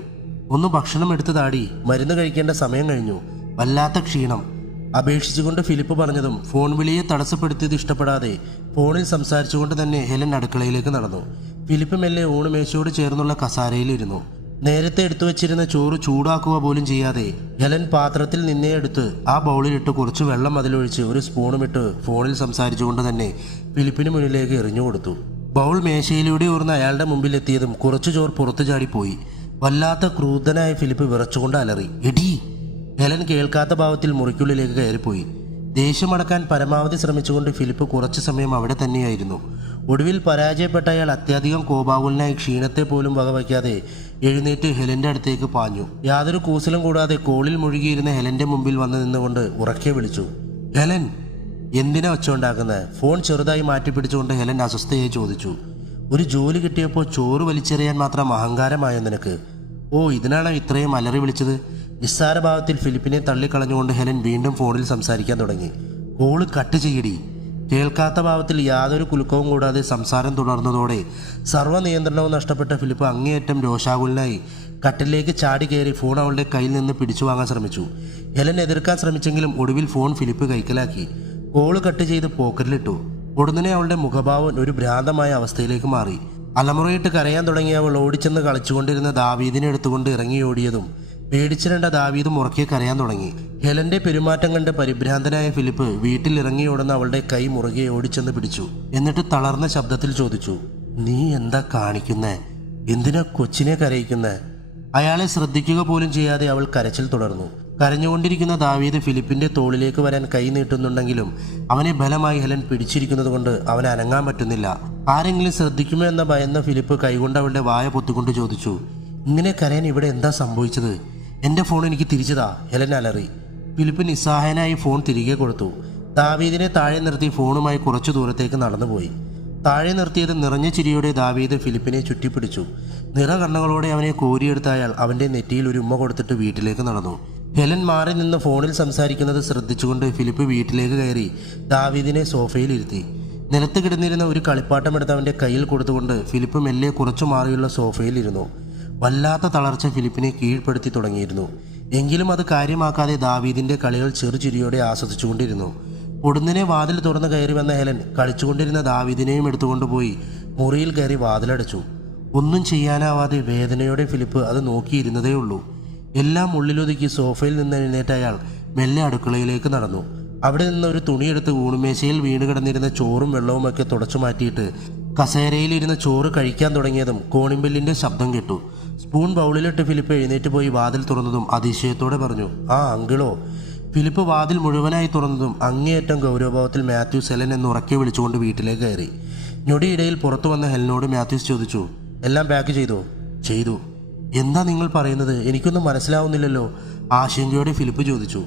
ഒന്ന് ഭക്ഷണം എടുത്ത് താടി, മരുന്ന് കഴിക്കേണ്ട സമയം കഴിഞ്ഞു, വല്ലാത്ത ക്ഷീണം അപേക്ഷിച്ചുകൊണ്ട് ഫിലിപ്പ് പറഞ്ഞതും ഫോൺ വിളിയെ തടസ്സപ്പെടുത്തിയത് ഇഷ്ടപ്പെടാതെ ഫോണിൽ സംസാരിച്ചുകൊണ്ട് തന്നെ ഹെലൻ അടുക്കളയിലേക്ക് നടന്നു. ഫിലിപ്പ് മെല്ലെ ഊണുമേശയോട് ചേർന്നുള്ള കസാരയിലിരുന്നു. നേരത്തെ എടുത്തു വച്ചിരുന്ന ചോറ് ചൂടാക്കുക പോലും ചെയ്യാതെ ഹെലൻ പാത്രത്തിൽ നിന്നേ എടുത്ത് ആ ബൗളിലിട്ട് കുറച്ച് വെള്ളം അതിലൊഴിച്ച് ഒരു സ്പൂണുമിട്ട് ഫോണിൽ സംസാരിച്ചുകൊണ്ട് തന്നെ ഫിലിപ്പിന് മുന്നിലേക്ക് എറിഞ്ഞു കൊടുത്തു. ബൗൾ മേശയിലൂടെ ഊർന്ന് അയാളുടെ മുമ്പിലെത്തിയതും കുറച്ചു ചോറ് പുറത്തു ചാടിപ്പോയി. വല്ലാത്ത ക്രൂദ്ധനായ ഫിലിപ്പ് വിറച്ചുകൊണ്ട് അലറി. എടീ! ഹെലൻ കേൾക്കാത്ത ഭാവത്തിൽ മുറിക്കുള്ളിലേക്ക് കയറിപ്പോയി. ദേഷ്യമടക്കാൻ പരമാവധി ശ്രമിച്ചുകൊണ്ട് ഫിലിപ്പ് കുറച്ചു സമയം അവിടെ തന്നെയായിരുന്നു. ഒടുവിൽ പരാജയപ്പെട്ട അയാൾ അത്യധികം കോപാകുലനായി ക്ഷീണത്തെ പോലും വകവയ്ക്കാതെ എഴുന്നേറ്റ് ഹെലന്റെ അടുത്തേക്ക് പാഞ്ഞു. യാതൊരു കൂസലും കൂടാതെ കോളിൽ മുഴുകിയിരുന്ന ഹെലന്റെ മുമ്പിൽ വന്നു നിന്നുകൊണ്ട് ഉറക്കെ വിളിച്ചു. ഹെലൻ! എന്തിനാ ഒച്ചയുണ്ടാക്കുന്നത്? ഫോൺ ചെറുതായി മാറ്റിപ്പിടിച്ചുകൊണ്ട് ഹെലൻ അസ്വസ്ഥയായി ചോദിച്ചു. ഒരു ജോലി കിട്ടിയപ്പോൾ ചോറ് വലിച്ചെറിയാൻ മാത്രം അഹങ്കാരമായോ നിനക്ക്? ഓ, ഇതിനാണോ ഇത്രയും അലറി വിളിച്ചത്? നിസ്സാരഭാവത്തിൽ ഫിലിപ്പിനെ തള്ളിക്കളഞ്ഞുകൊണ്ട് ഹെലൻ വീണ്ടും ഫോണിൽ സംസാരിക്കാൻ തുടങ്ങി. കോള് കട്ട് ചെയ്യടി. കേൾക്കാത്ത ഭാവത്തിൽ യാതൊരു കുലുക്കവും കൂടാതെ സംസാരം തുടർന്നതോടെ സർവ്വനിയന്ത്രണവും നഷ്ടപ്പെട്ട ഫിലിപ്പ് അങ്ങേയറ്റം രോഷാകുലനായി കട്ടിലേക്ക് ചാടി കയറി ഫോൺ അവളുടെ കയ്യിൽ നിന്ന് പിടിച്ചു വാങ്ങാൻ ശ്രമിച്ചു. ഹെലൻ എതിർക്കാൻ ശ്രമിച്ചെങ്കിലും ഒടുവിൽ ഫോൺ ഫിലിപ്പ് കൈക്കലാക്കി. കോള് കട്ട് ചെയ്ത് പോക്കറ്റിലിട്ടു. ഉടനെ അവളുടെ മുഖഭാവം ഒരു ഭ്രാന്തമായ അവസ്ഥയിലേക്ക് മാറി. അലമുറയിട്ട് കരയാൻ തുടങ്ങിയ അവൾ ഓടിച്ചെന്ന് കളിച്ചുകൊണ്ടിരുന്ന ദാവീദിനെ എടുത്തുകൊണ്ട് ഇറങ്ങി ഓടിയതും പേടിച്ചിരണ്ട ദാവീദും ഉറക്കെ കരയാൻ തുടങ്ങി. ഹെലന്റെ പെരുമാറ്റം കണ്ട് പരിഭ്രാന്തനായ ഫിലിപ്പ് വീട്ടിൽ ഇറങ്ങി ഓടുന്ന അവളുടെ കൈ മുറുകെ ഓടിച്ചെന്ന് പിടിച്ചു. എന്നിട്ട് തളർന്ന ശബ്ദത്തിൽ ചോദിച്ചു, നീ എന്താ കാണിക്കുന്നേ? എന്തിനാ കൊച്ചിനെ കരയിക്കുന്നേ? അയാളെ ശ്രദ്ധിക്കുക പോലും ചെയ്യാതെ അവൾ കരച്ചിൽ തുടർന്നു. കരഞ്ഞുകൊണ്ടിരിക്കുന്ന ദാവീദ് ഫിലിപ്പിന്റെ തോളിലേക്ക് വരാൻ കൈ നീട്ടുന്നുണ്ടെങ്കിലും അവനെ ബലമായി ഹെലൻ പിടിച്ചിരിക്കുന്നത് കൊണ്ട് അവൻ അനങ്ങാൻ പറ്റുന്നില്ല. ആരെങ്കിലും ശ്രദ്ധിക്കുമോ എന്ന ഭയന്ന ഫിലിപ്പ് കൈകൊണ്ട് അവളുടെ വായ പൊത്തിക്കൊണ്ട് ചോദിച്ചു, ഇങ്ങനെ കരയാൻ ഇവിടെ എന്താ സംഭവിച്ചത്? എൻ്റെ ഫോൺ എനിക്ക് തിരിച്ചതാ, ഹെലൻ അലറി. ഫിലിപ്പ് നിസ്സഹായനായി ഫോൺ തിരികെ കൊടുത്തു. ദാവീദിനെ താഴെ നിർത്തി ഫോണുമായി കുറച്ചു ദൂരത്തേക്ക് നടന്നുപോയി. താഴെ നിർത്തിയത് നിറഞ്ഞ ചിരിയോടെ ദാവീദ് ഫിലിപ്പിനെ ചുറ്റിപ്പിടിച്ചു. നിറകണ്ണുകളോടെ അവനെ കോരിയെടുത്ത അയാൾ അവൻ്റെ നെറ്റിയിൽ ഒരു ഉമ്മ കൊടുത്തിട്ട് വീട്ടിലേക്ക് നടന്നു. ഹെലൻ മാറി നിന്ന് ഫോണിൽ സംസാരിക്കുന്നത് ശ്രദ്ധിച്ചുകൊണ്ട് ഫിലിപ്പ് വീട്ടിലേക്ക് കയറി ദാവീദിനെ സോഫയിലിരുത്തി. നിലത്ത് കിടന്നിരുന്ന ഒരു കളിപ്പാട്ടം എടുത്ത് അവൻ്റെ കയ്യിൽ കൊടുത്തുകൊണ്ട് ഫിലിപ്പ് മെല്ലെ കുറച്ചു മാറിയുള്ള സോഫയിലിരുന്നു. വല്ലാത്ത തളർച്ച ഫിലിപ്പിനെ കീഴ്പ്പെടുത്തി തുടങ്ങിയിരുന്നു. എങ്കിലും അത് കാര്യമാക്കാതെ ദാവീദിൻ്റെ കളികൾ ചെറുചിരിയോടെ ആസ്വദിച്ചുകൊണ്ടിരുന്നു. പൊടുന്നിനെ വാതിൽ തുറന്ന് കയറി വന്ന ഹെലൻ കളിച്ചുകൊണ്ടിരുന്ന ദാവീദിനെയും എടുത്തുകൊണ്ടുപോയി മുറിയിൽ കയറി വാതിലടച്ചു. ഒന്നും ചെയ്യാനാവാതെ വേദനയോടെ ഫിലിപ്പ് അത് നോക്കിയിരുന്നതേ ഉള്ളൂ. എല്ലാം ഉള്ളിലൊതുക്കി സോഫയിൽ നിന്ന് എഴുന്നേറ്റ അയാൾ മെല്ലെ അടുക്കളയിലേക്ക് നടന്നു. അവിടെ നിന്ന് ഒരു തുണിയെടുത്ത് ഊണുമേശയിൽ വീണ് കിടന്നിരുന്ന ചോറും വെള്ളവുമൊക്കെ തുടച്ചു മാറ്റിയിട്ട് കസേരയിലിരുന്ന ചോറ് കഴിക്കാൻ തുടങ്ങിയതും കോണിമ്പെല്ലിൻ്റെ ശബ്ദം കേട്ടു. സ്പൂൺ ബൗളിലിട്ട് ഫിലിപ്പ് എഴുന്നേറ്റ് പോയി വാതിൽ തുറന്നതും അതിശയത്തോടെ പറഞ്ഞു, ആ അങ്കിളോ? ഫിലിപ്പ് വാതിൽ മുഴുവനായി തുറന്നതും അങ്ങേയറ്റം ഗൗരവഭാവത്തിൽ മാത്യൂസ് ഹെലൻ എന്ന് ഉറക്കെ വിളിച്ചുകൊണ്ട് വീട്ടിലേക്ക് കയറി. ഞൊടിയിടയിൽ പുറത്തു വന്ന ഹെലനോട് മാത്യൂസ് ചോദിച്ചു, എല്ലാം പാക്ക് ചെയ്തോ? ചെയ്തു. എന്താ നിങ്ങൾ പറയുന്നത്? എനിക്കൊന്നും മനസ്സിലാവുന്നില്ലല്ലോ, ആശങ്കയോടെ ഫിലിപ്പ് ചോദിച്ചു.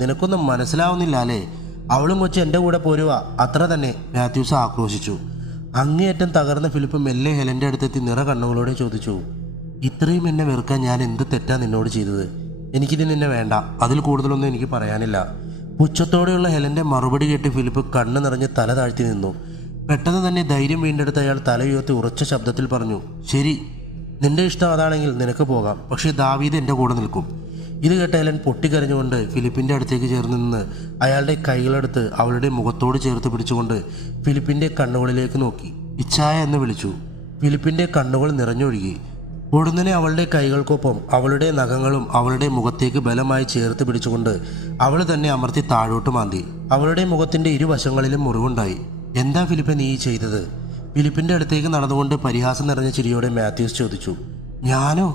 നിനക്കൊന്നും മനസ്സിലാവുന്നില്ല അല്ലേ? അവളും കൊച്ച് എൻ്റെ കൂടെ പോരുക, അത്ര തന്നെ, മാത്യൂസ് ആക്രോശിച്ചു. അങ്ങേയറ്റം തകർന്ന ഫിലിപ്പ് മെല്ലെ ഹെലൻ്റെ അടുത്തെത്തി നിറ കണ്ണുകളോടെ ചോദിച്ചു, ഇത്രയും എന്നെ വെറുക്കാൻ ഞാൻ എന്ത് തെറ്റാ നിന്നോട് ചെയ്തത്? എനിക്കിത് നിന്നെ വേണ്ട, അതിൽ കൂടുതലൊന്നും എനിക്ക് പറയാനില്ല. പുച്ഛത്തോടെയുള്ള ഹെലൻ്റെ മറുപടി കേട്ട് ഫിലിപ്പ് കണ്ണ് നിറഞ്ഞ് തല താഴ്ത്തി നിന്നു. പെട്ടെന്ന് തന്നെ ധൈര്യം വീണ്ടെടുത്ത അയാൾ തലയുയർത്തി ഉറച്ച ശബ്ദത്തിൽ പറഞ്ഞു, ശരി, നിന്റെ ഇഷ്ടം അതാണെങ്കിൽ നിനക്ക് പോകാം, പക്ഷേ ദാവീദ് എൻ്റെ കൂടെ നിൽക്കും. ഇത് കേട്ട ഹെലൻ പൊട്ടിക്കരഞ്ഞുകൊണ്ട് ഫിലിപ്പിൻ്റെ അടുത്തേക്ക് ചേർന്ന് നിന്ന് അയാളുടെ കൈകളെടുത്ത് അവളുടെ മുഖത്തോട് ചേർത്ത് പിടിച്ചുകൊണ്ട് ഫിലിപ്പിൻ്റെ കണ്ണുകളിലേക്ക് നോക്കി ഇച്ഛായ എന്ന് വിളിച്ചു. ഫിലിപ്പിൻ്റെ കണ്ണുകൾ നിറഞ്ഞൊഴുകി. ഉടനെ അവളുടെ കൈകൾക്കൊപ്പം അവളുടെ നഖങ്ങളും അവളുടെ മുഖത്തേക്ക് ബലമായി ചേർത്ത് പിടിച്ചുകൊണ്ട് അവൾ തന്നെ അമർത്തി താഴോട്ട് മാന്തി. അവളുടെ മുഖത്തിൻ്റെ ഇരുവശങ്ങളിലും മുറിവുണ്ടായി. എന്താ ഫിലിപ്പ് നീ ചെയ്തത്? ഫിലിപ്പിൻ്റെ അടുത്തേക്ക് നടന്നുകൊണ്ട് പരിഹാസം നിറഞ്ഞ ചിരിയോടെ മാത്യൂസ് ചോദിച്ചു. ഞാനോ?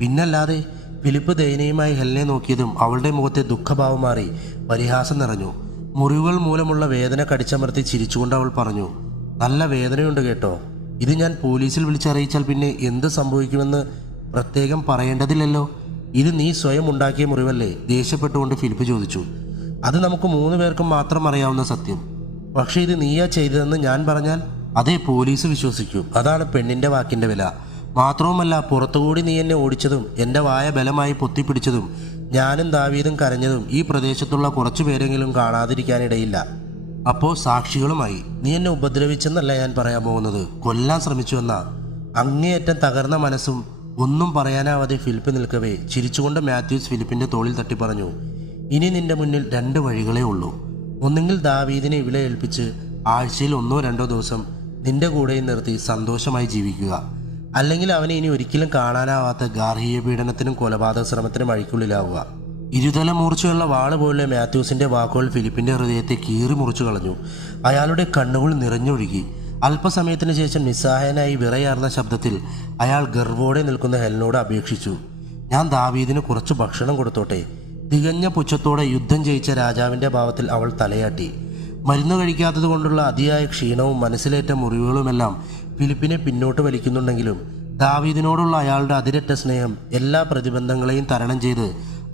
പിന്നല്ലാതെ. ഫിലിപ്പ് ദയനീയമായി ഹെലനെ നോക്കിയതും അവളുടെ മുഖത്തെ ദുഃഖഭാവം മാറി പരിഹാസം നിറഞ്ഞു. മുറിവുകൾ മൂലമുള്ള വേദന കടിച്ചമർത്തി ചിരിച്ചുകൊണ്ട് അവൾ പറഞ്ഞു, നല്ല വേദനയുണ്ട് കേട്ടോ. ഇത് ഞാൻ പോലീസിൽ വിളിച്ചറിയിച്ചാൽ പിന്നെ എന്ത് സംഭവിക്കുമെന്ന് പ്രത്യേകം പറയേണ്ടതില്ലല്ലോ. ഇത് നീ സ്വയം ഉണ്ടാക്കിയ മുറിവല്ലേ? ദേഷ്യപ്പെട്ടുകൊണ്ട് ഫിലിപ്പ് ചോദിച്ചു. അത് നമുക്ക് 3 പേർക്കും മാത്രം അറിയാവുന്ന സത്യം. പക്ഷേ ഇത് നീയാ ചെയ്തതെന്ന് ഞാൻ പറഞ്ഞാൽ അതേ പോലീസ് വിശ്വസിക്കൂ. അതാണ് പെണ്ണിൻ്റെ വാക്കിൻ്റെ വില. മാത്രവുമല്ല, പുറത്തുകൂടി നീ എന്നെ ഓടിച്ചതും എൻ്റെ വായ ബലമായി പൊത്തിപ്പിടിച്ചതും ഞാനും ദാവീദും കരഞ്ഞതും ഈ പ്രദേശത്തുള്ള കുറച്ചു പേരെങ്കിലും കാണാതിരിക്കാനിടയില്ല. അപ്പോൾ സാക്ഷികളുമായി. നീ എന്നെ ഉപദ്രവിച്ചെന്നല്ല ഞാൻ പറയാൻ പോകുന്നത്, കൊല്ലാൻ ശ്രമിച്ചുവെന്നാ. അങ്ങേയറ്റം തകർന്ന മനസ്സും ഒന്നും പറയാനാവാതെ ഫിലിപ്പ് നിൽക്കവേ ചിരിച്ചുകൊണ്ട് മാത്യൂസ് ഫിലിപ്പിൻ്റെ തോളിൽ തട്ടി പറഞ്ഞു, ഇനി നിന്റെ മുന്നിൽ 2 വഴികളേ ഉള്ളൂ. ഒന്നെങ്കിൽ ദാവീദിനെ ഇവിടെ ഏൽപ്പിച്ച് ആഴ്ചയിൽ 1-2 ദിവസം നിന്റെ കൂടെ നിർത്തി സന്തോഷമായി ജീവിക്കുക, അല്ലെങ്കിൽ അവനെ ഇനി ഒരിക്കലും കാണാനാവാത്ത ഗാർഹിക പീഡനത്തിനും കൊലപാതക ശ്രമത്തിനും അഴിക്കുള്ളിലാവുക. ഇരുതല മൂർച്ചയുള്ള വാള് പോലെ മാത്യൂസിന്റെ വാക്കുകൾ ഫിലിപ്പിന്റെ ഹൃദയത്തെ കീറി മുറിച്ചു കളഞ്ഞു. അയാളുടെ കണ്ണുകൾ നിറഞ്ഞൊഴുകി. അല്പസമയത്തിന് ശേഷം നിസ്സഹായനായി വിറയാർന്ന ശബ്ദത്തിൽ അയാൾ ഗർവോടെ നിൽക്കുന്ന ഹെലനോട് അപേക്ഷിച്ചു, ഞാൻ ദാവീദിന് കുറച്ച് ഭക്ഷണം കൊടുത്തോട്ടെ. തികഞ്ഞ പുച്ഛത്തോടെ യുദ്ധം ജയിച്ച രാജാവിന്റെ ഭാവത്തിൽ അവൾ തലയാട്ടി. മരുന്ന് കഴിക്കാത്തത് കൊണ്ടുള്ള അതിയായ ക്ഷീണവും മനസ്സിലേറ്റ മുറിവുകളുമെല്ലാം ഫിലിപ്പിനെ പിന്നോട്ട് വലിക്കുന്നുണ്ടെങ്കിലും ദാവീദിനോടുള്ള അയാളുടെ അതിരറ്റ സ്നേഹം എല്ലാ പ്രതിബന്ധങ്ങളെയും തരണം ചെയ്ത്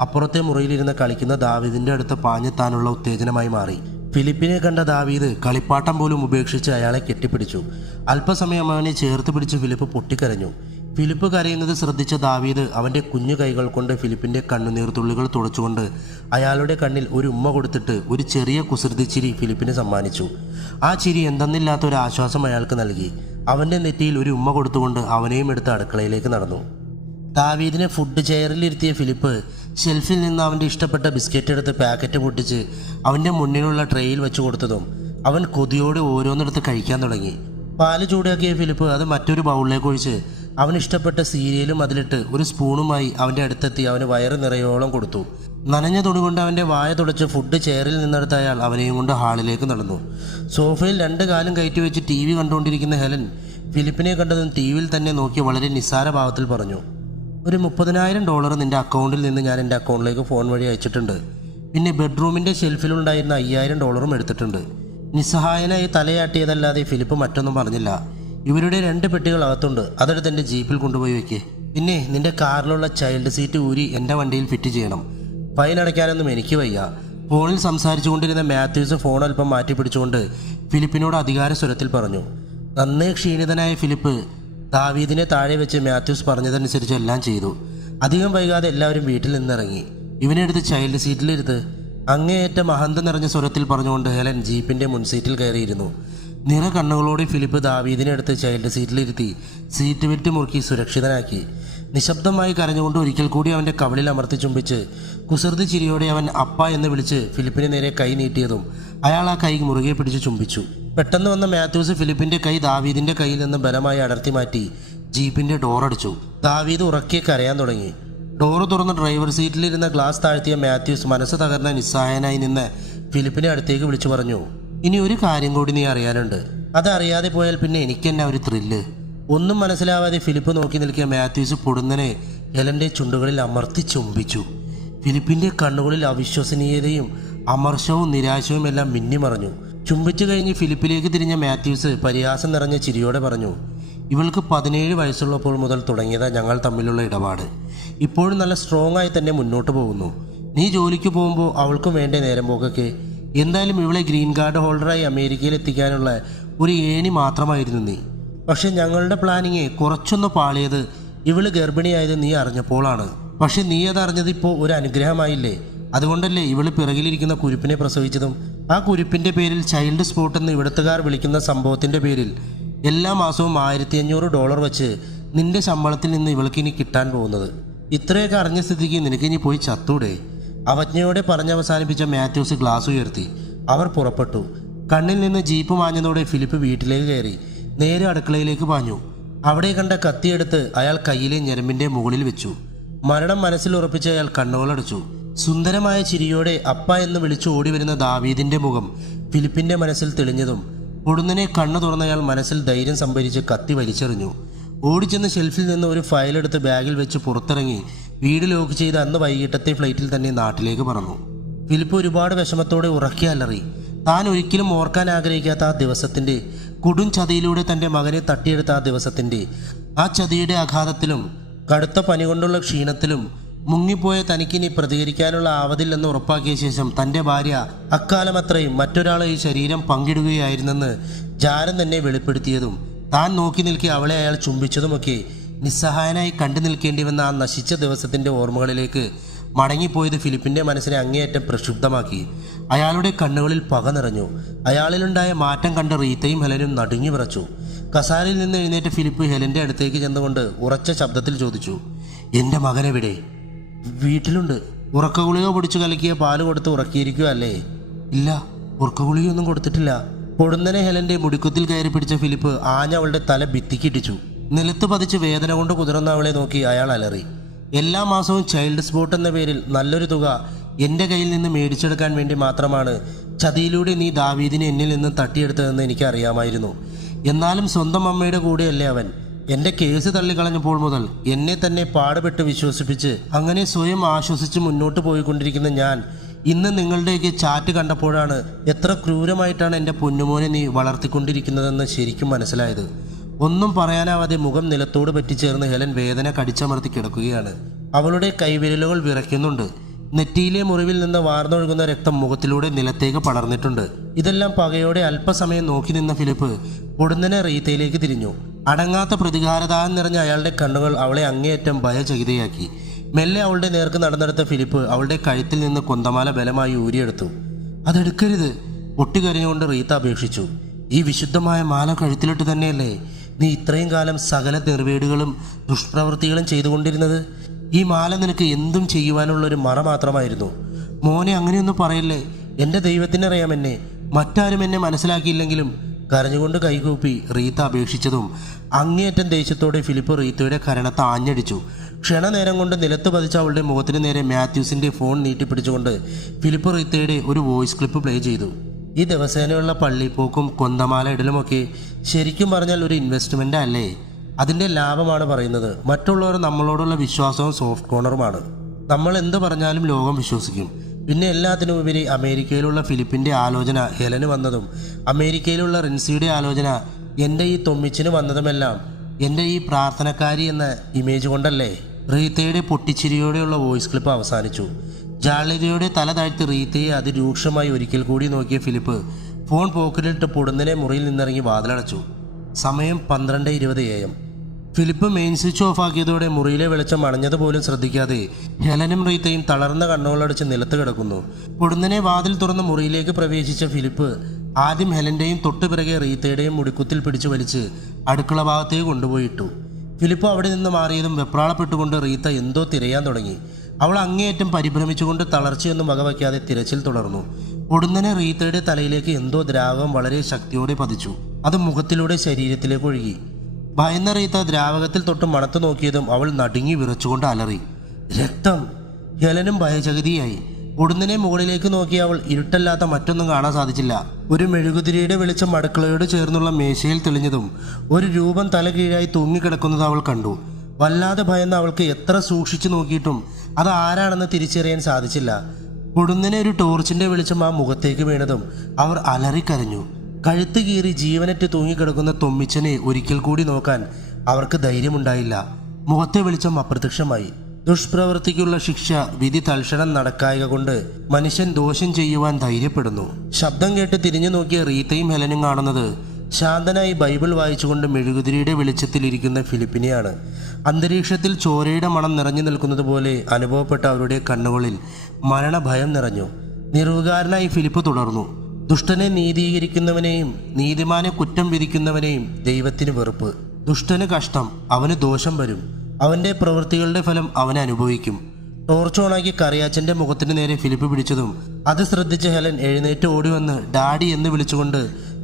അപ്പുറത്തെ മുറിയിലിരുന്ന് കളിക്കുന്ന ദാവീദിന്റെ അടുത്ത് പാഞ്ഞെത്താനുള്ള ഉത്തേജനമായി മാറി. ഫിലിപ്പിനെ കണ്ട ദാവീദ് കളിപ്പാട്ടം പോലും ഉപേക്ഷിച്ച് അയാളെ കെട്ടിപ്പിടിച്ചു. അല്പസമയം അവനെ ചേർത്ത് പിടിച്ച് ഫിലിപ്പ് പൊട്ടിക്കരഞ്ഞു. ഫിലിപ്പ് കരയുന്നത് ശ്രദ്ധിച്ച ദാവീദ് അവൻ്റെ കുഞ്ഞു കൈകൾ കൊണ്ട് ഫിലിപ്പിൻ്റെ കണ്ണുനീർത്തുള്ളികൾ തുടച്ചുകൊണ്ട് അയാളുടെ കണ്ണിൽ ഒരു ഉമ്മ കൊടുത്തിട്ട് ഒരു ചെറിയ കുസൃതി ചിരി ഫിലിപ്പിന് സമ്മാനിച്ചു. ആ ചിരി എന്തെന്നില്ലാത്ത ഒരു ആശ്വാസം അയാൾക്ക് നൽകി. അവൻ്റെ നെറ്റിയിൽ ഒരു ഉമ്മ കൊടുത്തുകൊണ്ട് അവനെയും എടുത്ത് അടുക്കളയിലേക്ക് നടന്നു. ദാവീദിനെ ഫുഡ് ചെയറിലിരുത്തിയ ഫിലിപ്പ് ഷെൽഫിൽ നിന്ന് അവൻ്റെ ഇഷ്ടപ്പെട്ട ബിസ്ക്കറ്റ് എടുത്ത് പാക്കറ്റ് പൊട്ടിച്ച് അവൻ്റെ മുന്നിലുള്ള ട്രേയിൽ വെച്ച് കൊടുത്തതും അവൻ കൊതിയോടെ ഓരോന്നെടുത്ത് കഴിക്കാൻ തുടങ്ങി. പാല് ചൂടാക്കിയ ഫിലിപ്പ് അത് മറ്റൊരു ബൗളിലേക്ക് ഒഴിച്ച് അവന് ഇഷ്ടപ്പെട്ട സീരിയലും അതിലിട്ട് ഒരു സ്പൂണുമായി അവൻ്റെ അടുത്തെത്തി അവന് വയറ് നിറയോളം കൊടുത്തു. നനഞ്ഞ തുണി കൊണ്ട് അവൻ്റെ വായ തുടച്ച് ഫുഡ് ചെയറിൽ നിന്നെടുത്ത അയാൾ അവനെയും കൊണ്ട് ഹാളിലേക്ക് നടന്നു. സോഫയിൽ 2 കാലും കയറ്റി വെച്ച് TV കണ്ടുകൊണ്ടിരിക്കുന്ന ഹെലൻ ഫിലിപ്പിനെ കണ്ടതും TVയിൽ തന്നെ നോക്കി വളരെ നിസ്സാര ഭാവത്തിൽ പറഞ്ഞു, ഒരു $30,000 നിൻ്റെ അക്കൗണ്ടിൽ നിന്ന് ഞാൻ എൻ്റെ അക്കൗണ്ടിലേക്ക് ഫോൺ വഴി അയച്ചിട്ടുണ്ട്. പിന്നെ ബെഡ്റൂമിൻ്റെ ഷെൽഫിലുണ്ടായിരുന്ന $5,000 എടുത്തിട്ടുണ്ട്. നിസ്സഹായനായി തലയാട്ടിയതല്ലാതെ ഫിലിപ്പ് മറ്റൊന്നും പറഞ്ഞില്ല. ഇവരുടെ 2 പെട്ടികൾ അകത്തുണ്ട്, അതെടുത്ത് എൻ്റെ ജീപ്പിൽ കൊണ്ടുപോയി വയ്ക്കേ. പിന്നെ നിൻ്റെ കാറിലുള്ള ചൈൽഡ് സീറ്റ് ഊരി എൻ്റെ വണ്ടിയിൽ ഫിറ്റ് ചെയ്യണം. ഫൈൻ അടയ്ക്കാനൊന്നും എനിക്ക് വയ്യ. ഫോണിൽ സംസാരിച്ചു കൊണ്ടിരുന്ന മാത്യൂസ് ഫോൺ അല്പം മാറ്റി പിടിച്ചുകൊണ്ട് ഫിലിപ്പിനോട് അധികാര സ്വരത്തിൽ പറഞ്ഞു. നന്നേ ക്ഷീണിതനായ ഫിലിപ്പ് ദാവീദിനെ താഴെ വെച്ച് മാത്യൂസ് പറഞ്ഞതനുസരിച്ച് എല്ലാം ചെയ്തു. അധികം വൈകാതെ എല്ലാവരും വീട്ടിൽ നിന്നിറങ്ങി. ഇവനെ എടുത്ത് ചൈൽഡ് സീറ്റിലിരുത്ത്, അങ്ങേയറ്റം അഹന്ത നിറഞ്ഞ സ്വരത്തിൽ പറഞ്ഞുകൊണ്ട് ഹെലൻ ജീപ്പിൻ്റെ മുൻസീറ്റിൽ കയറിയിരുന്നു. നിറ കണ്ണുകളോടെ ഫിലിപ്പ് ദാവീദിനെ എടുത്ത് ചൈൽഡ് സീറ്റിലിരുത്തി സീറ്റ് ബെൽറ്റ് മുറുക്കി സുരക്ഷിതനാക്കി. നിശബ്ദമായി കരഞ്ഞുകൊണ്ട് ഒരിക്കൽ കൂടി അവൻ്റെ കവിളിൽ അമർത്തി ചുംബിച്ച് കുസൃതി ചിരിയോടെ അവൻ അപ്പ എന്ന് വിളിച്ച് ഫിലിപ്പിന് നേരെ കൈ നീട്ടിയതും അയാൾ ആ കൈ മുറുകെ പിടിച്ച് ചുംബിച്ചു. പെട്ടെന്ന് വന്ന മാത്യൂസ് ഫിലിപ്പിൻ്റെ കൈ ദാവീദിൻ്റെ കയ്യിൽ നിന്ന് ബലമായി അടർത്തി മാറ്റി ജീപ്പിൻ്റെ ഡോറടിച്ചു. ദാവീദ് ഉറക്കെ കരയാൻ തുടങ്ങി. ഡോറ് തുറന്ന് ഡ്രൈവർ സീറ്റിലിരുന്ന ഗ്ലാസ് താഴ്ത്തിയ മാത്യൂസ് മനസ്സ് തകർന്ന നിസ്സഹായനായി നിന്ന് ഫിലിപ്പിനെ അടുത്തേക്ക് വിളിച്ചു പറഞ്ഞു, ഇനി ഒരു കാര്യം കൂടി നീ അറിയാനുണ്ട്. അതറിയാതെ പോയാൽ പിന്നെ എനിക്കെന്നെ ഒരു ത്രില്ല്. ഒന്നും മനസ്സിലാവാതെ ഫിലിപ്പ് നോക്കി നിൽക്കിയ മാത്യൂസ് പൊടുന്നനെ ഹെലൻ്റെ ചുണ്ടുകളിൽ അമർത്തി ചുംബിച്ചു. ഫിലിപ്പിൻ്റെ കണ്ണുകളിൽ അവിശ്വസനീയതയും അമർഷവും നിരാശയും എല്ലാം മിന്നിമറഞ്ഞു. ചുംബിച്ചു കഴിഞ്ഞ് ഫിലിപ്പിലേക്ക് തിരിഞ്ഞ മാത്യൂസ് പരിഹാസം നിറഞ്ഞ ചിരിയോടെ പറഞ്ഞു, ഇവൾക്ക് 17 വയസ്സുള്ളപ്പോൾ മുതൽ തുടങ്ങിയതാ ഞങ്ങൾ തമ്മിലുള്ള ഇടപാട്. ഇപ്പോഴും നല്ല സ്ട്രോങ് ആയി തന്നെ മുന്നോട്ട് പോകുന്നു. നീ ജോലിക്ക് പോകുമ്പോൾ അവൾക്കും വേണ്ട നേരം പോക്കൊക്കെ. എന്തായാലും ഇവളെ ഗ്രീൻ കാർഡ് ഹോൾഡറായി അമേരിക്കയിൽ എത്തിക്കാനുള്ള ഒരു ഏണി മാത്രമായിരുന്നു നീ. പക്ഷെ ഞങ്ങളുടെ പ്ലാനിങ് കുറച്ചൊന്ന് പാളിയത് ഇവള് ഗർഭിണിയായത് നീ അറിഞ്ഞപ്പോഴാണ്. പക്ഷെ നീ അതറിഞ്ഞത് ഇപ്പോൾ ഒരു അനുഗ്രഹമായില്ലേ? അതുകൊണ്ടല്ലേ ഇവള് പിറകിലിരിക്കുന്ന കുരുപ്പിനെ പ്രസവിച്ചതും. ആ കുരുപ്പിൻ്റെ പേരിൽ ചൈൽഡ് സ്പോട്ട് എന്ന് ഇവിടുത്തുകാർ വിളിക്കുന്ന സംഭവത്തിൻ്റെ പേരിൽ എല്ലാ മാസവും $1,500 വെച്ച് നിന്റെ ശമ്പളത്തിൽ നിന്ന് ഇവൾക്ക് ഇനി കിട്ടാൻ പോകുന്നത്. ഇത്രയൊക്കെ അറിഞ്ഞ സ്ഥിതിക്ക് നിനക്കിനി പോയി ചത്തൂടെ? അവജ്ഞയോടെ പറഞ്ഞവസാനിപ്പിച്ച മാത്യൂസ് ഗ്ലാസ് ഉയർത്തി. അവർ പുറപ്പെട്ടു. കണ്ണിൽ നിന്ന് ജീപ്പ് മാഞ്ഞതോടെ ഫിലിപ്പ് വീട്ടിലേക്ക് കയറി നേരെ അടുക്കളയിലേക്ക് പാഞ്ഞു. അവിടെ കണ്ട കത്തിയെടുത്ത് അയാൾ കയ്യിലെ ഞരമ്പിൻ്റെ മുകളിൽ വെച്ചു. മരണം മനസ്സിൽ ഉറപ്പിച്ച് അയാൾ കണ്ണുകളടച്ചു. സുന്ദരമായ ചിരിയോടെ അപ്പ എന്ന് വിളിച്ചു ഓടി വരുന്ന ദാവീദിൻ്റെ മുഖം ഫിലിപ്പിൻ്റെ മനസ്സിൽ തെളിഞ്ഞതും പൊടുന്നനെ കണ്ണു തുറന്നയാൾ മനസ്സിൽ ധൈര്യം സംഭരിച്ച് കത്തി വലിച്ചെറിഞ്ഞു. ഓടിച്ചെന്ന് ഷെൽഫിൽ നിന്ന് ഒരു ഫയലെടുത്ത് ബാഗിൽ വെച്ച് പുറത്തിറങ്ങി വീട് ലോക്ക് ചെയ്ത് അന്ന് വൈകിട്ടത്തെ ഫ്ലൈറ്റിൽ തന്നെ നാട്ടിലേക്ക് പറന്നു. ഫിലിപ്പ് ഒരുപാട് വിഷമത്തോടെ ഉറക്കി അലറി. താൻ ഒരിക്കലും ഓർക്കാൻ ആഗ്രഹിക്കാത്ത ആ ദിവസത്തിൻ്റെ കൊടും ചതിയിലൂടെ തൻ്റെ മകനെ തട്ടിയെടുത്ത ആ ദിവസത്തിൻ്റെ ആ ചതിയുടെ ആഘാതത്തിലും കടുത്ത പനി കൊണ്ടുള്ള ക്ഷീണത്തിലും മുങ്ങിപ്പോയ തനിക്കിനി പ്രതികരിക്കാനുള്ള ആവതില്ലെന്ന് ഉറപ്പാക്കിയ ശേഷം തൻ്റെ ഭാര്യ അക്കാലം അത്രയും മറ്റൊരാളെ ഈ ശരീരം പങ്കിടുകയായിരുന്നെന്ന് ജാരൻ തന്നെ വെളിപ്പെടുത്തിയതും താൻ നോക്കി നിൽക്കി അവളെ അയാൾ ചുംബിച്ചതുമൊക്കെ നിസ്സഹായനായി കണ്ടു നിൽക്കേണ്ടി വന്ന ആ നശിച്ച ദിവസത്തിൻ്റെ ഓർമ്മകളിലേക്ക് മടങ്ങിപ്പോയത് ഫിലിപ്പിൻ്റെ മനസ്സിനെ അങ്ങേയറ്റം പ്രക്ഷുബ്ധമാക്കി. അയാളുടെ കണ്ണുകളിൽ പക നിറഞ്ഞു. അയാളിലുണ്ടായ മാറ്റം കണ്ട് റീത്തയും ഹെലനും നടുങ്ങി വിറച്ചു. കസാരയിൽ നിന്ന് എഴുന്നേറ്റ് ഫിലിപ്പ് ഹെലൻ്റെ അടുത്തേക്ക് ചെന്നുകൊണ്ട് ഉറച്ച ശബ്ദത്തിൽ ചോദിച്ചു, എൻ്റെ മകനെവിടെ? വീട്ടിലുണ്ട്. ഉറക്കഗുളിക പൊടിച്ചു കലക്കിയ പാല് കൊടുത്ത് ഉറക്കിയിരിക്കുക അല്ലേ? ഇല്ല, ഉറക്കഗുളികയൊന്നും കൊടുത്തിട്ടില്ല. പൊടുന്നനെ ഹെലൻ്റെ മുടിക്കുത്തിൽ കയറി പിടിച്ച ഫിലിപ്പ് ആഞ്ഞ അവളുടെ തല ഭിത്തിക്കിട്ടിച്ചു. നിലത്ത് പതിച്ച് വേദന കൊണ്ട് കുതിർന്ന അവളെ നോക്കി അയാൾ അലറി. എല്ലാ മാസവും ചൈൽഡ് സ്പോട്ട് എന്ന പേരിൽ നല്ലൊരു തുക എൻ്റെ കയ്യിൽ നിന്ന് മേടിച്ചെടുക്കാൻ വേണ്ടി മാത്രമാണ് ചതിയിലൂടെ നീ ദാവീദിനെ എന്നിൽ നിന്ന് തട്ടിയെടുത്തതെന്ന് എനിക്കറിയാമായിരുന്നു. എന്നാലും സ്വന്തം അമ്മയുടെ കൂടെയല്ലേ അവൻ. എൻ്റെ കേസ് തള്ളിക്കളഞ്ഞപ്പോൾ മുതൽ എന്നെ തന്നെ പാടുപെട്ട് വിശ്വസിപ്പിച്ച് അങ്ങനെ സ്വയം ആശ്വസിച്ച് മുന്നോട്ട് പോയിക്കൊണ്ടിരിക്കുന്ന ഞാൻ ഇന്ന് നിങ്ങളുടെയൊക്കെ ചാറ്റ് കണ്ടപ്പോഴാണ് എത്ര ക്രൂരമായിട്ടാണ് എൻ്റെ പൊന്നുമോനെ നീ വളർത്തിക്കൊണ്ടിരിക്കുന്നതെന്ന് ശരിക്കും മനസ്സിലായത്. ഒന്നും പറയാനാവാതെ മുഖം നിലത്തോട് പറ്റിച്ചേർന്ന് ഹെലൻ വേദന കടിച്ചമർത്തി കിടക്കുകയാണ്. അവളുടെ കൈവിരലുകൾ വിറയ്ക്കുന്നുണ്ട്. നെറ്റിയിലെ മുറിവിൽ നിന്ന് വാർന്നൊഴുകുന്ന രക്തം മുഖത്തിലൂടെ നിലത്തേക്ക് പടർന്നിട്ടുണ്ട്. ഇതെല്ലാം പകയോടെ അല്പസമയം നോക്കി നിന്ന ഫിലിപ്പ് പൊടുന്നനെ റീത്തയിലേക്ക് തിരിഞ്ഞു. അടങ്ങാത്ത പ്രതികാരദാഹം നിറഞ്ഞ അയാളുടെ കണ്ണുകൾ അവളെ അങ്ങേയറ്റം ഭയചകിതയാക്കി. മെല്ലെ അവളുടെ നേർക്ക് നടന്നെടുത്ത ഫിലിപ്പ് അവളുടെ കഴുത്തിൽ നിന്ന് കൊന്തമാല ബലമായി ഊരിയെടുത്തു. അതെടുക്കരുത്, പൊട്ടിക്കരഞ്ഞുകൊണ്ട് റീത്ത അപേക്ഷിച്ചു. ഈ വിശുദ്ധമായ മാല കഴുത്തിലിട്ട് തന്നെയല്ലേ നീ ഇത്രയും കാലം സകല നിർവേടുകളും ദുഷ്പ്രവൃത്തികളും ചെയ്തുകൊണ്ടിരുന്നത്? ഈ മാല നിനക്ക് എന്തും ചെയ്യുവാനുള്ളൊരു മറ മാത്രമായിരുന്നു. മോനെ അങ്ങനെയൊന്നും പറയല്ലേ. എൻ്റെ ദൈവത്തിനറിയാം എന്നെ. മറ്റാരും എന്നെ മനസ്സിലാക്കിയില്ലെങ്കിലും കരഞ്ഞുകൊണ്ട് കൈകൂപ്പി റീത്ത അപേക്ഷിച്ചതും അങ്ങേയറ്റം ദേഷ്യത്തോടെ ഫിലിപ്പ് റീത്തയുടെ കരണത്ത് ആഞ്ഞടിച്ചു. ക്ഷണനേരം കൊണ്ട് നിലത്ത് പതിച്ച അവളുടെ മുഖത്തിന് നേരെ മാത്യൂസിൻ്റെ ഫോൺ നീട്ടിപ്പിടിച്ചുകൊണ്ട് ഫിലിപ്പ് റീത്തയുടെ ഒരു വോയിസ് ക്ലിപ്പ് പ്ലേ ചെയ്തു. ഈ ദിവസേനയുള്ള പള്ളിപ്പോക്കും കൊന്തമാല ഇടലുമൊക്കെ ശരിക്കും പറഞ്ഞാൽ ഒരു ഇൻവെസ്റ്റ്മെൻ്റ് അല്ലേ? അതിൻ്റെ ലാഭമാണ് പറയുന്നത്. മറ്റുള്ളവർ നമ്മളോടുള്ള വിശ്വാസവും സോഫ്റ്റ് കോർണറുമാണ്. നമ്മൾ എന്ത് പറഞ്ഞാലും ലോകം വിശ്വസിക്കും. പിന്നെ എല്ലാത്തിനും ഉപരി അമേരിക്കയിലുള്ള ഫിലിപ്പിൻ്റെ ആലോചന ഹെലന് വന്നതും അമേരിക്കയിലുള്ള റിൻസിയുടെ ആലോചന എൻ്റെ ഈ തൊമ്മിച്ചിന് വന്നതുമെല്ലാം എൻ്റെ ഈ പ്രാർത്ഥനക്കാരി എന്ന ഇമേജ് കൊണ്ടല്ലേ? റീത്തയുടെ പൊട്ടിച്ചിരിയോടെയുള്ള വോയിസ് ക്ലിപ്പ് അവസാനിച്ചു. ജാള്യതയോടെ തല താഴ്ത്തി റീത്തയെ അതിരൂക്ഷമായി ഒരിക്കൽ കൂടി നോക്കിയ ഫിലിപ്പ് ഫോൺ പോക്കറ്റിലിട്ട് പൊടുന്നനെ മുറിയിൽ നിന്നിറങ്ങി വാതിലടച്ചു. സമയം 12:20 AM. Philip main switch off ആക്കിയതോടെ മുറിയിലെ വെളിച്ചം അണഞ്ഞതുപോലും ശ്രദ്ധിക്കാതെ ഹെലനും റീത്തയും തളർന്ന കണ്ണുകളടച്ച് നിലത്ത് കിടക്കുന്നു. പൊടുന്നനെ വാതിൽ തുറന്ന് മുറിയിലേക്ക് പ്രവേശിച്ച ഫിലിപ്പ് ആദ്യം ഹെലൻ്റെയും തൊട്ടു പിറകെ റീത്തയുടെയും മുടിക്കുത്തിൽ പിടിച്ചു വലിച്ച് അടുക്കള ഭാഗത്തേക്ക് കൊണ്ടുപോയിട്ടു. ഫിലിപ്പ് അവിടെ നിന്ന് മാറിയതും വെപ്രാളപ്പെട്ടുകൊണ്ട് റീത്ത എന്തോ തിരയാൻ തുടങ്ങി. അവൾ അങ്ങേയറ്റം പരിഭ്രമിച്ചുകൊണ്ട് തളർച്ചയൊന്നും വകവയ്ക്കാതെ തിരച്ചിൽ തുടർന്നു. പൊടുന്നനെ റീത്തയുടെ തലയിലേക്ക് എന്തോ ദ്രാവകം വളരെ ശക്തിയോടെ പതിച്ചു. അത് മുഖത്തിലൂടെ ശരീരത്തിലേക്ക് ഒഴുകി. ഭയന്ന റീത്ത ദ്രാവകത്തിൽ തൊട്ട് മണത്തു നോക്കിയതും അവൾ നടുങ്ങി വിറച്ചുകൊണ്ട് അലറി. രക്തം! ഹെലനും ഭയചകിതിയായി. പൊടുന്നനെ മുകളിലേക്ക് നോക്കിയ അവൾ ഇരുട്ടല്ലാത്ത മറ്റൊന്നും കാണാൻ സാധിച്ചില്ല. ഒരു മെഴുകുതിരിയുടെ വെളിച്ചം അടുക്കളയോട് ചേർന്നുള്ള മേശയിൽ തെളിഞ്ഞതും ഒരു രൂപം തല കീഴായി തൂങ്ങിക്കിടക്കുന്നത് അവൾ കണ്ടു. വല്ലാതെ ഭയന്ന അവൾക്ക് എത്ര സൂക്ഷിച്ചു നോക്കിയിട്ടും അത് ആരാണെന്ന് തിരിച്ചറിയാൻ സാധിച്ചില്ല. പൊടുന്നനെ ഒരു ടോർച്ചിൻ്റെ വെളിച്ചം ആ മുഖത്തേക്ക് വീണതും അവർ അലറിക്കരഞ്ഞു. കഴുത്ത് കീറി ജീവനറ്റ് തൂങ്ങിക്കിടക്കുന്ന തൊമ്മിച്ചനെ ഒരിക്കൽ കൂടി നോക്കാൻ അവർക്ക് ധൈര്യമുണ്ടായില്ല. മുഖത്തെ വെളിച്ചം അപ്രത്യക്ഷമായി. ദുഷ്പ്രവൃത്തിക്കുള്ള ശിക്ഷ വിധി തൽക്ഷണം നടക്കായക കൊണ്ട് മനുഷ്യൻ ദോഷം ചെയ്യുവാൻ ധൈര്യപ്പെടുന്നു. ശബ്ദം കേട്ട് തിരിഞ്ഞു നോക്കിയ റീത്തയും ഹെലനും കാണുന്നത് ശാന്തനായി ബൈബിൾ വായിച്ചുകൊണ്ട് മെഴുകുതിരിയുടെ വെളിച്ചത്തിലിരിക്കുന്ന ഫിലിപ്പിനെയാണ്. അന്തരീക്ഷത്തിൽ ചോരയുടെ മണം നിറഞ്ഞു നിൽക്കുന്നത് പോലെ അനുഭവപ്പെട്ട അവരുടെ കണ്ണുകളിൽ മരണഭയം നിറഞ്ഞു. നിർവികാരനായി ഫിലിപ്പ് തുടർന്നു. ദുഷ്ടനെ നീതീകരിക്കുന്നവനെയും നീതിമാനെ കുറ്റം വിധിക്കുന്നവനെയും ദൈവത്തിന് വെറുപ്പ്. ദുഷ്ടന് കഷ്ടം, അവന് ദോഷം വരും. അവൻ്റെ പ്രവൃത്തികളുടെ ഫലം അവൻ അനുഭവിക്കും. ടോർച്ച് ഓണാക്കി കറിയാച്ചൻ്റെ മുഖത്തിന് നേരെ ഫിലിപ്പ് പിടിച്ചതും അത് ശ്രദ്ധിച്ച ഹെലൻ എഴുന്നേറ്റ് ഓടിവന്ന് ഡാഡി എന്ന് വിളിച്ചുകൊണ്ട്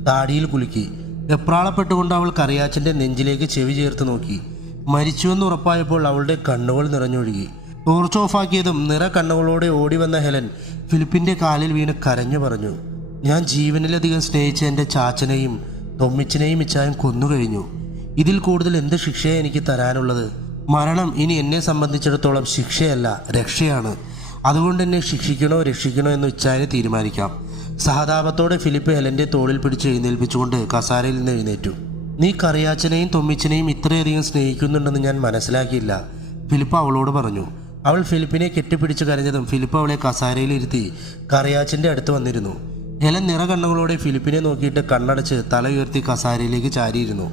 താടിയിൽ കുലുക്കി. വെപ്രാളപ്പെട്ടുകൊണ്ട് അവൾ കറിയാച്ചൻ്റെ നെഞ്ചിലേക്ക് ചെവി ചേർത്ത് നോക്കി. മരിച്ചുവെന്ന് ഉറപ്പായപ്പോൾ അവളുടെ കണ്ണുകൾ നിറഞ്ഞൊഴുകി. ടോർച്ച് ഓഫാക്കിയതും നിറ കണ്ണുകളോടെ ഓടിവന്ന ഹെലൻ ഫിലിപ്പിൻ്റെ കാലിൽ വീണ് കരഞ്ഞു പറഞ്ഞു, ഞാൻ ജീവനിലധികം സ്നേഹിച്ച എൻ്റെ ചാച്ചനെയും തൊമ്മിച്ചിനെയും ഇച്ചായും കൊന്നുകഴിഞ്ഞു. ഇതിൽ കൂടുതൽ എന്ത് ശിക്ഷയാണ് എനിക്ക് തരാനുള്ളത്? മരണം ഇനി എന്നെ സംബന്ധിച്ചിടത്തോളം ശിക്ഷയല്ല, രക്ഷയാണ്. അതുകൊണ്ട് എന്നെ ശിക്ഷിക്കണോ രക്ഷിക്കണോ എന്ന് ഇച്ഛായനെ തീരുമാനിക്കാം. സഹതാപത്തോടെ ഫിലിപ്പ് ഹെലൻ്റെ തോളിൽ പിടിച്ച് എഴുന്നേൽപ്പിച്ചുകൊണ്ട് കസാരയിൽ നിന്ന് എഴുന്നേറ്റു. നീ കറിയാച്ചനെയും തൊമ്മിച്ചനെയും ഇത്രയധികം സ്നേഹിക്കുന്നുണ്ടെന്ന് ഞാൻ മനസ്സിലാക്കിയില്ല, ഫിലിപ്പ് അവളോട് പറഞ്ഞു. അവൾ ഫിലിപ്പിനെ കെട്ടിപ്പിടിച്ച് കരഞ്ഞതും ഫിലിപ്പ് അവളെ കസാരയിലിരുത്തി കറിയാച്ചൻ്റെ അടുത്ത് വന്നിരുന്നു. ഹെലൻ നിറകണ്ണുകളോടെ ഫിലിപ്പിനെ നോക്കിയിട്ട് കണ്ണടച്ച് തല ഉയർത്തി കസാരയിലേക്ക് ചാരിയിരുന്നു.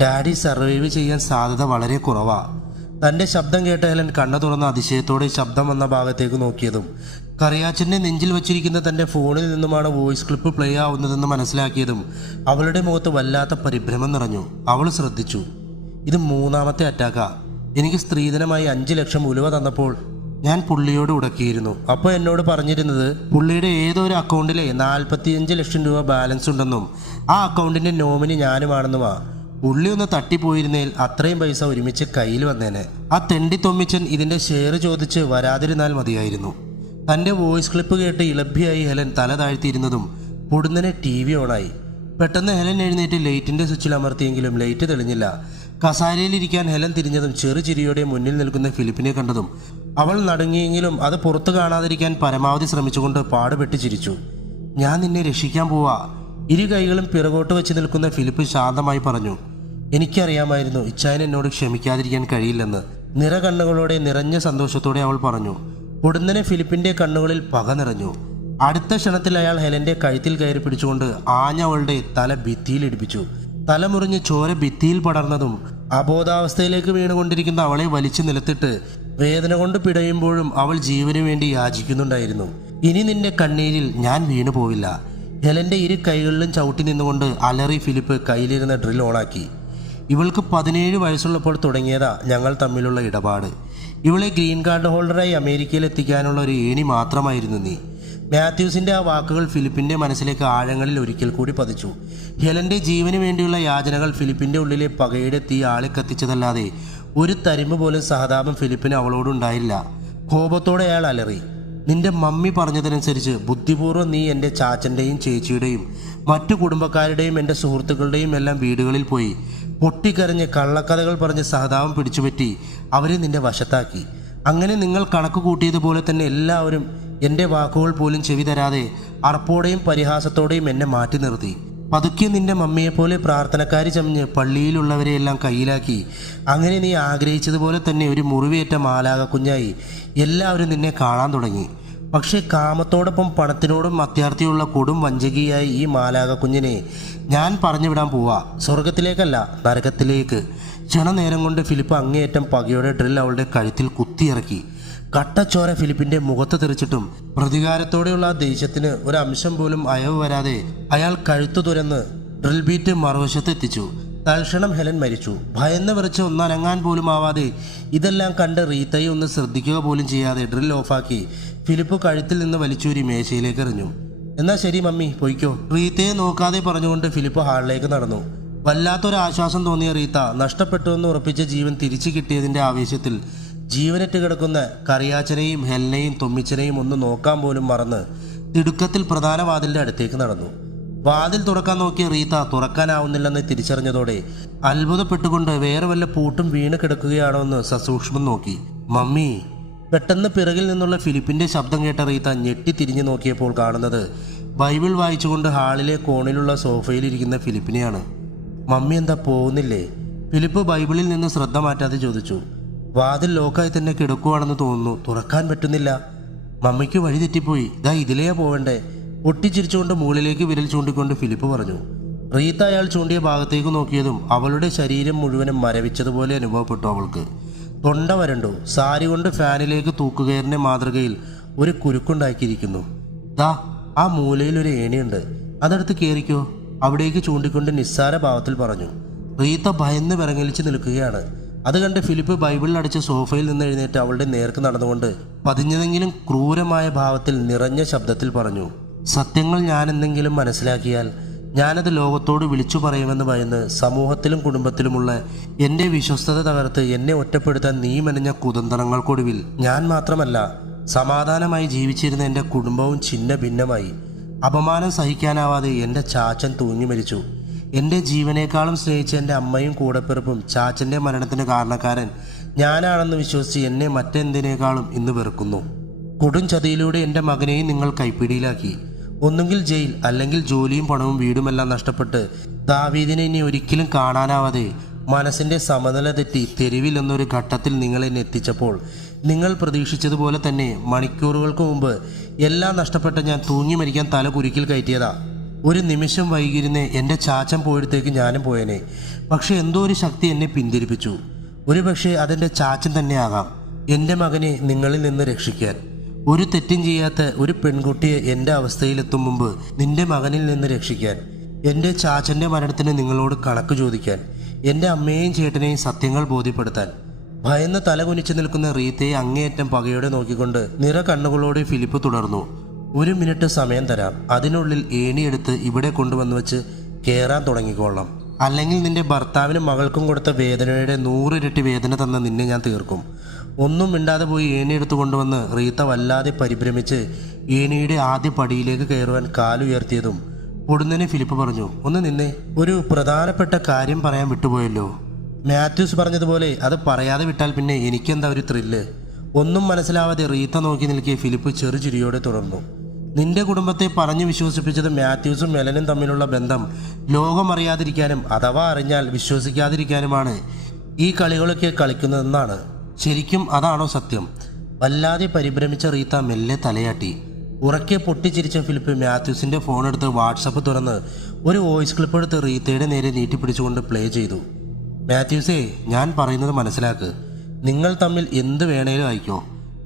ഡാഡി സർവൈവ് ചെയ്യാൻ സാധ്യത വളരെ കുറവാ. തൻ്റെ ശബ്ദം കേട്ട ഹെലൻ കണ്ണു തുറന്ന അതിശയത്തോടെ ശബ്ദം വന്ന ഭാഗത്തേക്ക് നോക്കിയതും കറിയാച്ചൻ്റെ നെഞ്ചിൽ വച്ചിരിക്കുന്ന തൻ്റെ ഫോണിൽ നിന്നുമാണ് വോയിസ് ക്ലിപ്പ് പ്ലേ ആവുന്നതെന്ന് മനസ്സിലാക്കിയതും അവളുടെ മുഖത്ത് വല്ലാത്ത പരിഭ്രമം നിറഞ്ഞു. അവൾ ശ്രദ്ധിച്ചു, ഇത് 3ാമത്തെ അറ്റാക്കാ. എനിക്ക് സ്ത്രീധനമായി 5 ലക്ഷം ഉലുവ തന്നപ്പോൾ ഞാൻ പുള്ളിയോട് ഉടക്കിയിരുന്നു. അപ്പോൾ എന്നോട് പറഞ്ഞിരുന്നത് പുള്ളിയുടെ ഏതോ ഒരു അക്കൗണ്ടിലെ 45 ലക്ഷം രൂപ ബാലൻസ് ഉണ്ടെന്നും ആ അക്കൗണ്ടിൻ്റെ നോമിനി ഞാനുമാണെന്നുമാ. പുള്ളി ഒന്ന് തട്ടിപ്പോയിരുന്നേൽ അത്രയും പൈസ ഒരുമിച്ച് കയ്യിൽ വന്നേനെ. ആ തെണ്ടി തൊമ്മിച്ചൻ ഇതിൻ്റെ ഷെയർ ചോദിച്ച് വരാതിരുന്നാൽ മതിയായിരുന്നു. തൻ്റെ വോയിസ് ക്ലിപ്പ് കേട്ട് ഇളഭ്യായി ഹെലൻ തല താഴ്ത്തിയിരുന്നതും പൊടുന്നനെ TV ഓണായി. പെട്ടെന്ന് ഹെലൻ എഴുന്നേറ്റ് ലൈറ്റിൻ്റെ സ്വിച്ചിൽ അമർത്തിയെങ്കിലും ലൈറ്റ് തെളിഞ്ഞില്ല. കസാരയിലിരിക്കാൻ ഹെലൻ തിരിഞ്ഞതും ചെറുചിരിയോടെ മുന്നിൽ നിൽക്കുന്ന ഫിലിപ്പിനെ കണ്ടതും അവൾ നടുങ്ങിയെങ്കിലും അത് പുറത്തു കാണാതിരിക്കാൻ പരമാവധി ശ്രമിച്ചുകൊണ്ട് പാടുപെട്ട് ചിരിച്ചു. ഞാൻ നിന്നെ രക്ഷിക്കാൻ പോവാ, ഇരു കൈകളും പിറകോട്ട് വെച്ച് നിൽക്കുന്ന ഫിലിപ്പ് ശാന്തമായി പറഞ്ഞു. എനിക്കറിയാമായിരുന്നു ഇച്ഛായൻ എന്നോട് ക്ഷമിക്കാതിരിക്കാൻ കഴിയില്ലെന്ന്. നിറകണ്ണുകളോടെ നിറഞ്ഞ സന്തോഷത്തോടെ അവൾ പറഞ്ഞു. ഉടനെ ഫിലിപ്പിന്റെ കണ്ണുകളിൽ പക നിറഞ്ഞു. അടുത്ത ക്ഷണത്തിൽ അയാൾ ഹെലന്റെ കഴുത്തിൽ കയറി പിടിച്ചുകൊണ്ട് ആഞ്ഞവളുടെ തല ഭിത്തിയിൽ ഇടിപ്പിച്ചു. തലമുറിഞ്ഞ് ചോര ഭിത്തിയിൽ പടർന്നതും അബോധാവസ്ഥയിലേക്ക് വീണുകൊണ്ടിരിക്കുന്ന അവളെ വലിച്ചു നിലത്തിട്ട് വേദന കൊണ്ട് പിടയുമ്പോഴും അവൾ ജീവന് വേണ്ടി യാചിക്കുന്നുണ്ടായിരുന്നു. ഇനി നിന്റെ കണ്ണീരിൽ ഞാൻ വീണു പോവില്ല. ഹെലന്റെ ഇരു കൈകളിലും ചവിട്ടി നിന്നുകൊണ്ട് അലറി ഫിലിപ്പ് കയ്യിലിരുന്ന ഡ്രിൽ ഓണാക്കി. ഇവൾക്ക് 17 വയസ്സുള്ളപ്പോൾ തുടങ്ങിയതാ ഞങ്ങൾ തമ്മിലുള്ള ഇടപാട്. ഇവളെ ഗ്രീൻ കാർഡ് ഹോൾഡറായി അമേരിക്കയിൽ എത്തിക്കാനുള്ള ഒരു ഏണി മാത്രമായിരുന്നു നീ. മാത്യൂസിൻ്റെ ആ വാക്കുകൾ ഫിലിപ്പിൻ്റെ മനസ്സിലേക്ക് ആഴങ്ങളിൽ ഒരിക്കൽ കൂടി പതിച്ചു. ഹെലൻ്റെ ജീവന് വേണ്ടിയുള്ള യാചനകൾ ഫിലിപ്പിൻ്റെ ഉള്ളിലെ പകയുടെ തീ ആളിക്കത്തിച്ചതല്ലാതെ ഒരു തരിമ്പ് പോലും സഹതാപം ഫിലിപ്പിന് അവളോടുണ്ടായില്ല. കോപത്തോടെ അയാൾ അലറി. നിന്റെ മമ്മി പറഞ്ഞതനുസരിച്ച് ബുദ്ധിപൂർവ്വം നീ എൻ്റെ ചാച്ചൻ്റെയും ചേച്ചിയുടെയും മറ്റു കുടുംബക്കാരുടെയും എൻ്റെ സുഹൃത്തുക്കളുടെയും എല്ലാം വീടുകളിൽ പോയി പൊട്ടിക്കരഞ്ഞ് കള്ളക്കഥകൾ പറഞ്ഞ് സഹതാപം പിടിച്ചുപറ്റി അവരെ നിന്റെ വശത്താക്കി. അങ്ങനെ നിങ്ങൾ കണക്ക് കൂട്ടിയതുപോലെ തന്നെ എല്ലാവരും എൻ്റെ വാക്കുകൾ പോലും ചെവി തരാതെ അർപ്പോടെയും പരിഹാസത്തോടെയും എന്നെ മാറ്റി നിർത്തി. പതുക്കെ നിന്റെ മമ്മിയെപ്പോലെ പ്രാർത്ഥനക്കാരി ചമഞ്ഞ് പള്ളിയിലുള്ളവരെയെല്ലാം കയ്യിലാക്കി. അങ്ങനെ നീ ആഗ്രഹിച്ചതുപോലെ തന്നെ ഒരു മുറിവേറ്റ മാലാക കുഞ്ഞായി എല്ലാവരും നിന്നെ കാണാൻ തുടങ്ങി. പക്ഷേ കാമത്തോടൊപ്പം പണത്തിനോടും അത്യാർത്ഥിയുള്ള കൊടും വഞ്ചകിയായി ഈ മാലാക കുഞ്ഞിനെ ഞാൻ പറഞ്ഞു വിടാൻ പോവാ. സ്വർഗത്തിലേക്കല്ല, നരകത്തിലേക്ക്. ക്ഷണനേരം കൊണ്ട് ഫിലിപ്പ് അങ്ങേയറ്റം പകയോടെ ഡ്രിൽ അവളുടെ കഴുത്തിൽ കുത്തിയിറക്കി. കട്ടച്ചോര ഫിലിപ്പിന്റെ മുഖത്ത് തെറിച്ചിട്ടും പ്രതികാരത്തോടെയുള്ള ആ ദേഷ്യത്തിന് ഒരംശം പോലും അയവ് വരാതെ അയാൾ കഴുത്തു തുരന്ന് ഡ്രിൽ ബീറ്റ് മറുവശത്ത് എത്തിച്ചു. തൽക്ഷണം ഹെലൻ മരിച്ചു. ഭയന്ന് വിറച്ച് ഒന്നനങ്ങാൻ പോലും ആവാതെ ഇതെല്ലാം കണ്ട് റീത്തയെ ഒന്ന് ശ്രദ്ധിക്കുക പോലും ചെയ്യാതെ ഡ്രിൽ ഓഫാക്കി ഫിലിപ്പ് കഴുത്തിൽ നിന്ന് വലിച്ചൂരി മേശയിലേക്ക് എറിഞ്ഞു. എന്നാ ശരി മമ്മി, പൊയ്ക്കോ, റീത്തയെ നോക്കാതെ പറഞ്ഞുകൊണ്ട് ഫിലിപ്പ് ഹാളിലേക്ക് നടന്നു. വല്ലാത്തൊരാശ്വാസം തോന്നിയ റീത്ത നഷ്ടപ്പെട്ടുവെന്ന് ഉറപ്പിച്ച ജീവൻ തിരിച്ചു കിട്ടിയതിൻ്റെ ആവേശത്തിൽ ജീവനറ്റ് കിടക്കുന്ന കറിയാച്ചനെയും ഹെലനെയും തൊമ്മിച്ചനെയും ഒന്ന് നോക്കാൻ പോലും മറന്ന് തിടുക്കത്തിൽ പ്രധാന വാതിലിൻ്റെ അടുത്തേക്ക് നടന്നു. വാതിൽ തുറക്കാൻ നോക്കിയ റീത്ത തുറക്കാനാവുന്നില്ലെന്ന് തിരിച്ചറിഞ്ഞതോടെ അത്ഭുതപ്പെട്ടുകൊണ്ട് വേറെ വല്ല പൂട്ടും വീണ് കിടക്കുകയാണോ എന്ന് സസൂക്ഷ്മം നോക്കി. മമ്മി. പെട്ടെന്ന് പിറകിൽ നിന്നുള്ള ഫിലിപ്പിന്റെ ശബ്ദം കേട്ട റീത്ത ഞെട്ടി തിരിഞ്ഞു നോക്കിയപ്പോൾ കാണുന്നത് ബൈബിൾ വായിച്ചുകൊണ്ട് ഹാളിലെ കോണിലുള്ള സോഫയിലിരിക്കുന്ന ഫിലിപ്പിനെയാണ്. മമ്മി എന്താ പോകുന്നില്ലേ? ഫിലിപ്പ് ബൈബിളിൽ നിന്ന് ശ്രദ്ധ മാറ്റാതെ ചോദിച്ചു. വാതിൽ ലോക്കായി തന്നെ കിടക്കുവാണെന്ന് തോന്നുന്നു, തുറക്കാൻ പറ്റുന്നില്ല. മമ്മിക്ക് വഴി തെറ്റിപ്പോയി, ഇതാ ഇതിലെയാ പോവണ്ടേ? പൊട്ടിച്ചിരിച്ചുകൊണ്ട് മുകളിലേക്ക് വിരൽ ചൂണ്ടിക്കൊണ്ട് ഫിലിപ്പ് പറഞ്ഞു. റീത്ത അയാൾ ചൂണ്ടിയ ഭാഗത്തേക്ക് നോക്കിയതും അവളുടെ ശരീരം മുഴുവനും മരവിച്ചതുപോലെ അനുഭവപ്പെട്ടു. അവൾക്ക് തൊണ്ട വരണ്ടു. സാരി കൊണ്ട് ഫാനിലേക്ക് തൂക്കുകയറിൻ്റെ മാതൃകയിൽ ഒരു കുരുക്കുണ്ടാക്കിയിരിക്കുന്നു. ദാ ആ മൂലയിൽ ഒരു ഏണിയുണ്ട്, അതെടുത്ത് കയറിക്കോ, അവിടേക്ക് ചൂണ്ടിക്കൊണ്ട് നിസ്സാര ഭാവത്തിൽ പറഞ്ഞു. റീത്ത ഭയന്ന് വിറങ്ങലിച്ച് നിൽക്കുകയാണ്. അത് കണ്ട് ഫിലിപ്പ് ബൈബിളിൽ അടിച്ച സോഫയിൽ നിന്ന് എഴുന്നേറ്റ് അവളുടെ നേർക്ക് നടന്നുകൊണ്ട് പതിഞ്ഞതെങ്കിലും ക്രൂരമായ ഭാവത്തിൽ നിറഞ്ഞ ശബ്ദത്തിൽ പറഞ്ഞു. സത്യങ്ങൾ ഞാൻ എന്തെങ്കിലും മനസ്സിലാക്കിയാൽ ഞാനത് ലോകത്തോട് വിളിച്ചു പറയുമെന്ന് ഭയന്ന് സമൂഹത്തിലും കുടുംബത്തിലുമുള്ള എൻ്റെ വിശ്വസ്തത തകർത്ത് എന്നെ ഒറ്റപ്പെടുത്താൻ നീ മെനഞ്ഞ കുതന്ത്രങ്ങൾക്കൊടുവിൽ ഞാൻ മാത്രമല്ല, സമാധാനമായി ജീവിച്ചിരുന്ന എൻ്റെ കുടുംബവും ഛിന്ന ഭിന്നമായി. അപമാനം സഹിക്കാനാവാതെ എൻ്റെ ചാച്ചൻ തൂങ്ങി മരിച്ചു. എൻ്റെ ജീവനേക്കാളും സ്നേഹിച്ച എൻ്റെ അമ്മയും കൂടപ്പിറപ്പും ചാച്ചൻ്റെ മരണത്തിന് കാരണക്കാരൻ ഞാനാണെന്ന് വിശ്വസിച്ച് എന്നെ മറ്റെന്തിനേക്കാളും ഇന്ന് വെറുക്കുന്നു. കൊടും ചതിയിലൂടെ എൻ്റെ മകനെയും നിങ്ങൾ കൈപ്പിടിയിലാക്കി. ഒന്നുകിൽ ജയിൽ, അല്ലെങ്കിൽ ജോലിയും പണവും വീടുമെല്ലാം നഷ്ടപ്പെട്ട് ദാവീദിനെ ഇനി ഒരിക്കലും കാണാനാവാതെ മനസ്സിൻ്റെ സമനില തെറ്റി തെരുവിൽ എന്നൊരു ഘട്ടത്തിൽ നിങ്ങൾ എന്നെ എത്തിച്ചപ്പോൾ നിങ്ങൾ പ്രതീക്ഷിച്ചതുപോലെ തന്നെ മണിക്കൂറുകൾക്ക് മുമ്പ് എല്ലാം നഷ്ടപ്പെട്ട ഞാൻ തൂങ്ങി മരിക്കാൻ തല കുരുക്കിൽ കയറ്റിയതാ. ഒരു നിമിഷം വൈകിരുന്നേ എൻ്റെ ചാച്ചൻ പോയിടത്തേക്ക് ഞാനും പോയേനെ. പക്ഷെ എന്തോ ഒരു ശക്തി എന്നെ പിന്തിരിപ്പിച്ചു. ഒരു പക്ഷേ അതെൻ്റെ ചാച്ചൻ തന്നെ ആകാം, എൻ്റെ മകനെ നിങ്ങളിൽ നിന്ന് രക്ഷിക്കാൻ. ഒരു തെറ്റും ചെയ്യാത്ത ഒരു പെൺകുട്ടിയെ എൻ്റെ അവസ്ഥയിലെത്തും മുമ്പ് നിന്റെ മകനിൽ നിന്ന് രക്ഷിക്കാൻ, എൻ്റെ ചാച്ചൻ്റെ മരണത്തിന് നിങ്ങളോട് കണക്ക് ചോദിക്കാൻ, എൻ്റെ അമ്മയെയും ചേട്ടനെയും സത്യങ്ങൾ ബോധ്യപ്പെടുത്താൻ. ഭയന്ന് തലകുനിച്ചു നിൽക്കുന്ന റീത്തയെ അങ്ങേയറ്റം പകയോടെ നോക്കിക്കൊണ്ട് നിറ കണ്ണുകളോടെ ഫിലിപ്പ് തുടർന്നു. 1 മിനിറ്റ് സമയം തരാം, അതിനുള്ളിൽ ഏണിയെടുത്ത് ഇവിടെ കൊണ്ടുവന്ന് വെച്ച് കയറാൻ തുടങ്ങിക്കോളാം. അല്ലെങ്കിൽ നിന്റെ ഭർത്താവിനും മകൾക്കും കൊടുത്ത വേദനയുടെ 100 ഇരട്ടി വേദന തന്ന നിന്നെ ഞാൻ തീർക്കും. ഒന്നും മിണ്ടാതെ പോയി ഏണിയെടുത്ത് കൊണ്ടുവന്ന് റീത്ത വല്ലാതെ പരിഭ്രമിച്ച് ഏണിയുടെ ആദ്യ പടിയിലേക്ക് കയറുവാൻ കാലുയർത്തിയതും പൊടുന്നനെ ഫിലിപ്പ് പറഞ്ഞു, ഒന്ന് നിന്നെ, ഒരു പ്രധാനപ്പെട്ട കാര്യം പറയാൻ വിട്ടുപോയല്ലോ. മാത്യൂസ് പറഞ്ഞതുപോലെ അത് പറയാതെ വിട്ടാൽ പിന്നെ എനിക്കെന്താ ഒരു ത്രില്ല്. ഒന്നും മനസ്സിലാവാതെ റീത്ത നോക്കി നിൽക്കിയ ഫിലിപ്പ് ചെറുചിരിയോടെ തുടർന്നു. നിന്റെ കുടുംബത്തെ പറഞ്ഞു വിശ്വസിപ്പിച്ചത് മാത്യൂസും മെലനും തമ്മിലുള്ള ബന്ധം ലോകമറിയാതിരിക്കാനും അഥവാ അറിഞ്ഞാൽ വിശ്വസിക്കാതിരിക്കാനുമാണ് ഈ കളികളൊക്കെ കളിക്കുന്നതെന്നാണ്. ശരിക്കും അതാണോ സത്യം? വല്ലാതെ പരിഭ്രമിച്ച റീത്ത മെല്ലെ തലയാട്ടി. ഉറക്കെ പൊട്ടിച്ചിരിച്ച ഫിലിപ്പ് മാത്യൂസിൻ്റെ ഫോണെടുത്ത് വാട്സപ്പ് തുറന്ന് ഒരു വോയിസ് ക്ലിപ്പ് എടുത്ത് റീത്തയുടെ നേരെ നീട്ടിപ്പിടിച്ചുകൊണ്ട് പ്ലേ ചെയ്തു. മാത്യൂസേ, ഞാൻ പറയുന്നത് മനസ്സിലാക്ക്. നിങ്ങൾ തമ്മിൽ എന്ത് വേണേലും ആയിക്കോ,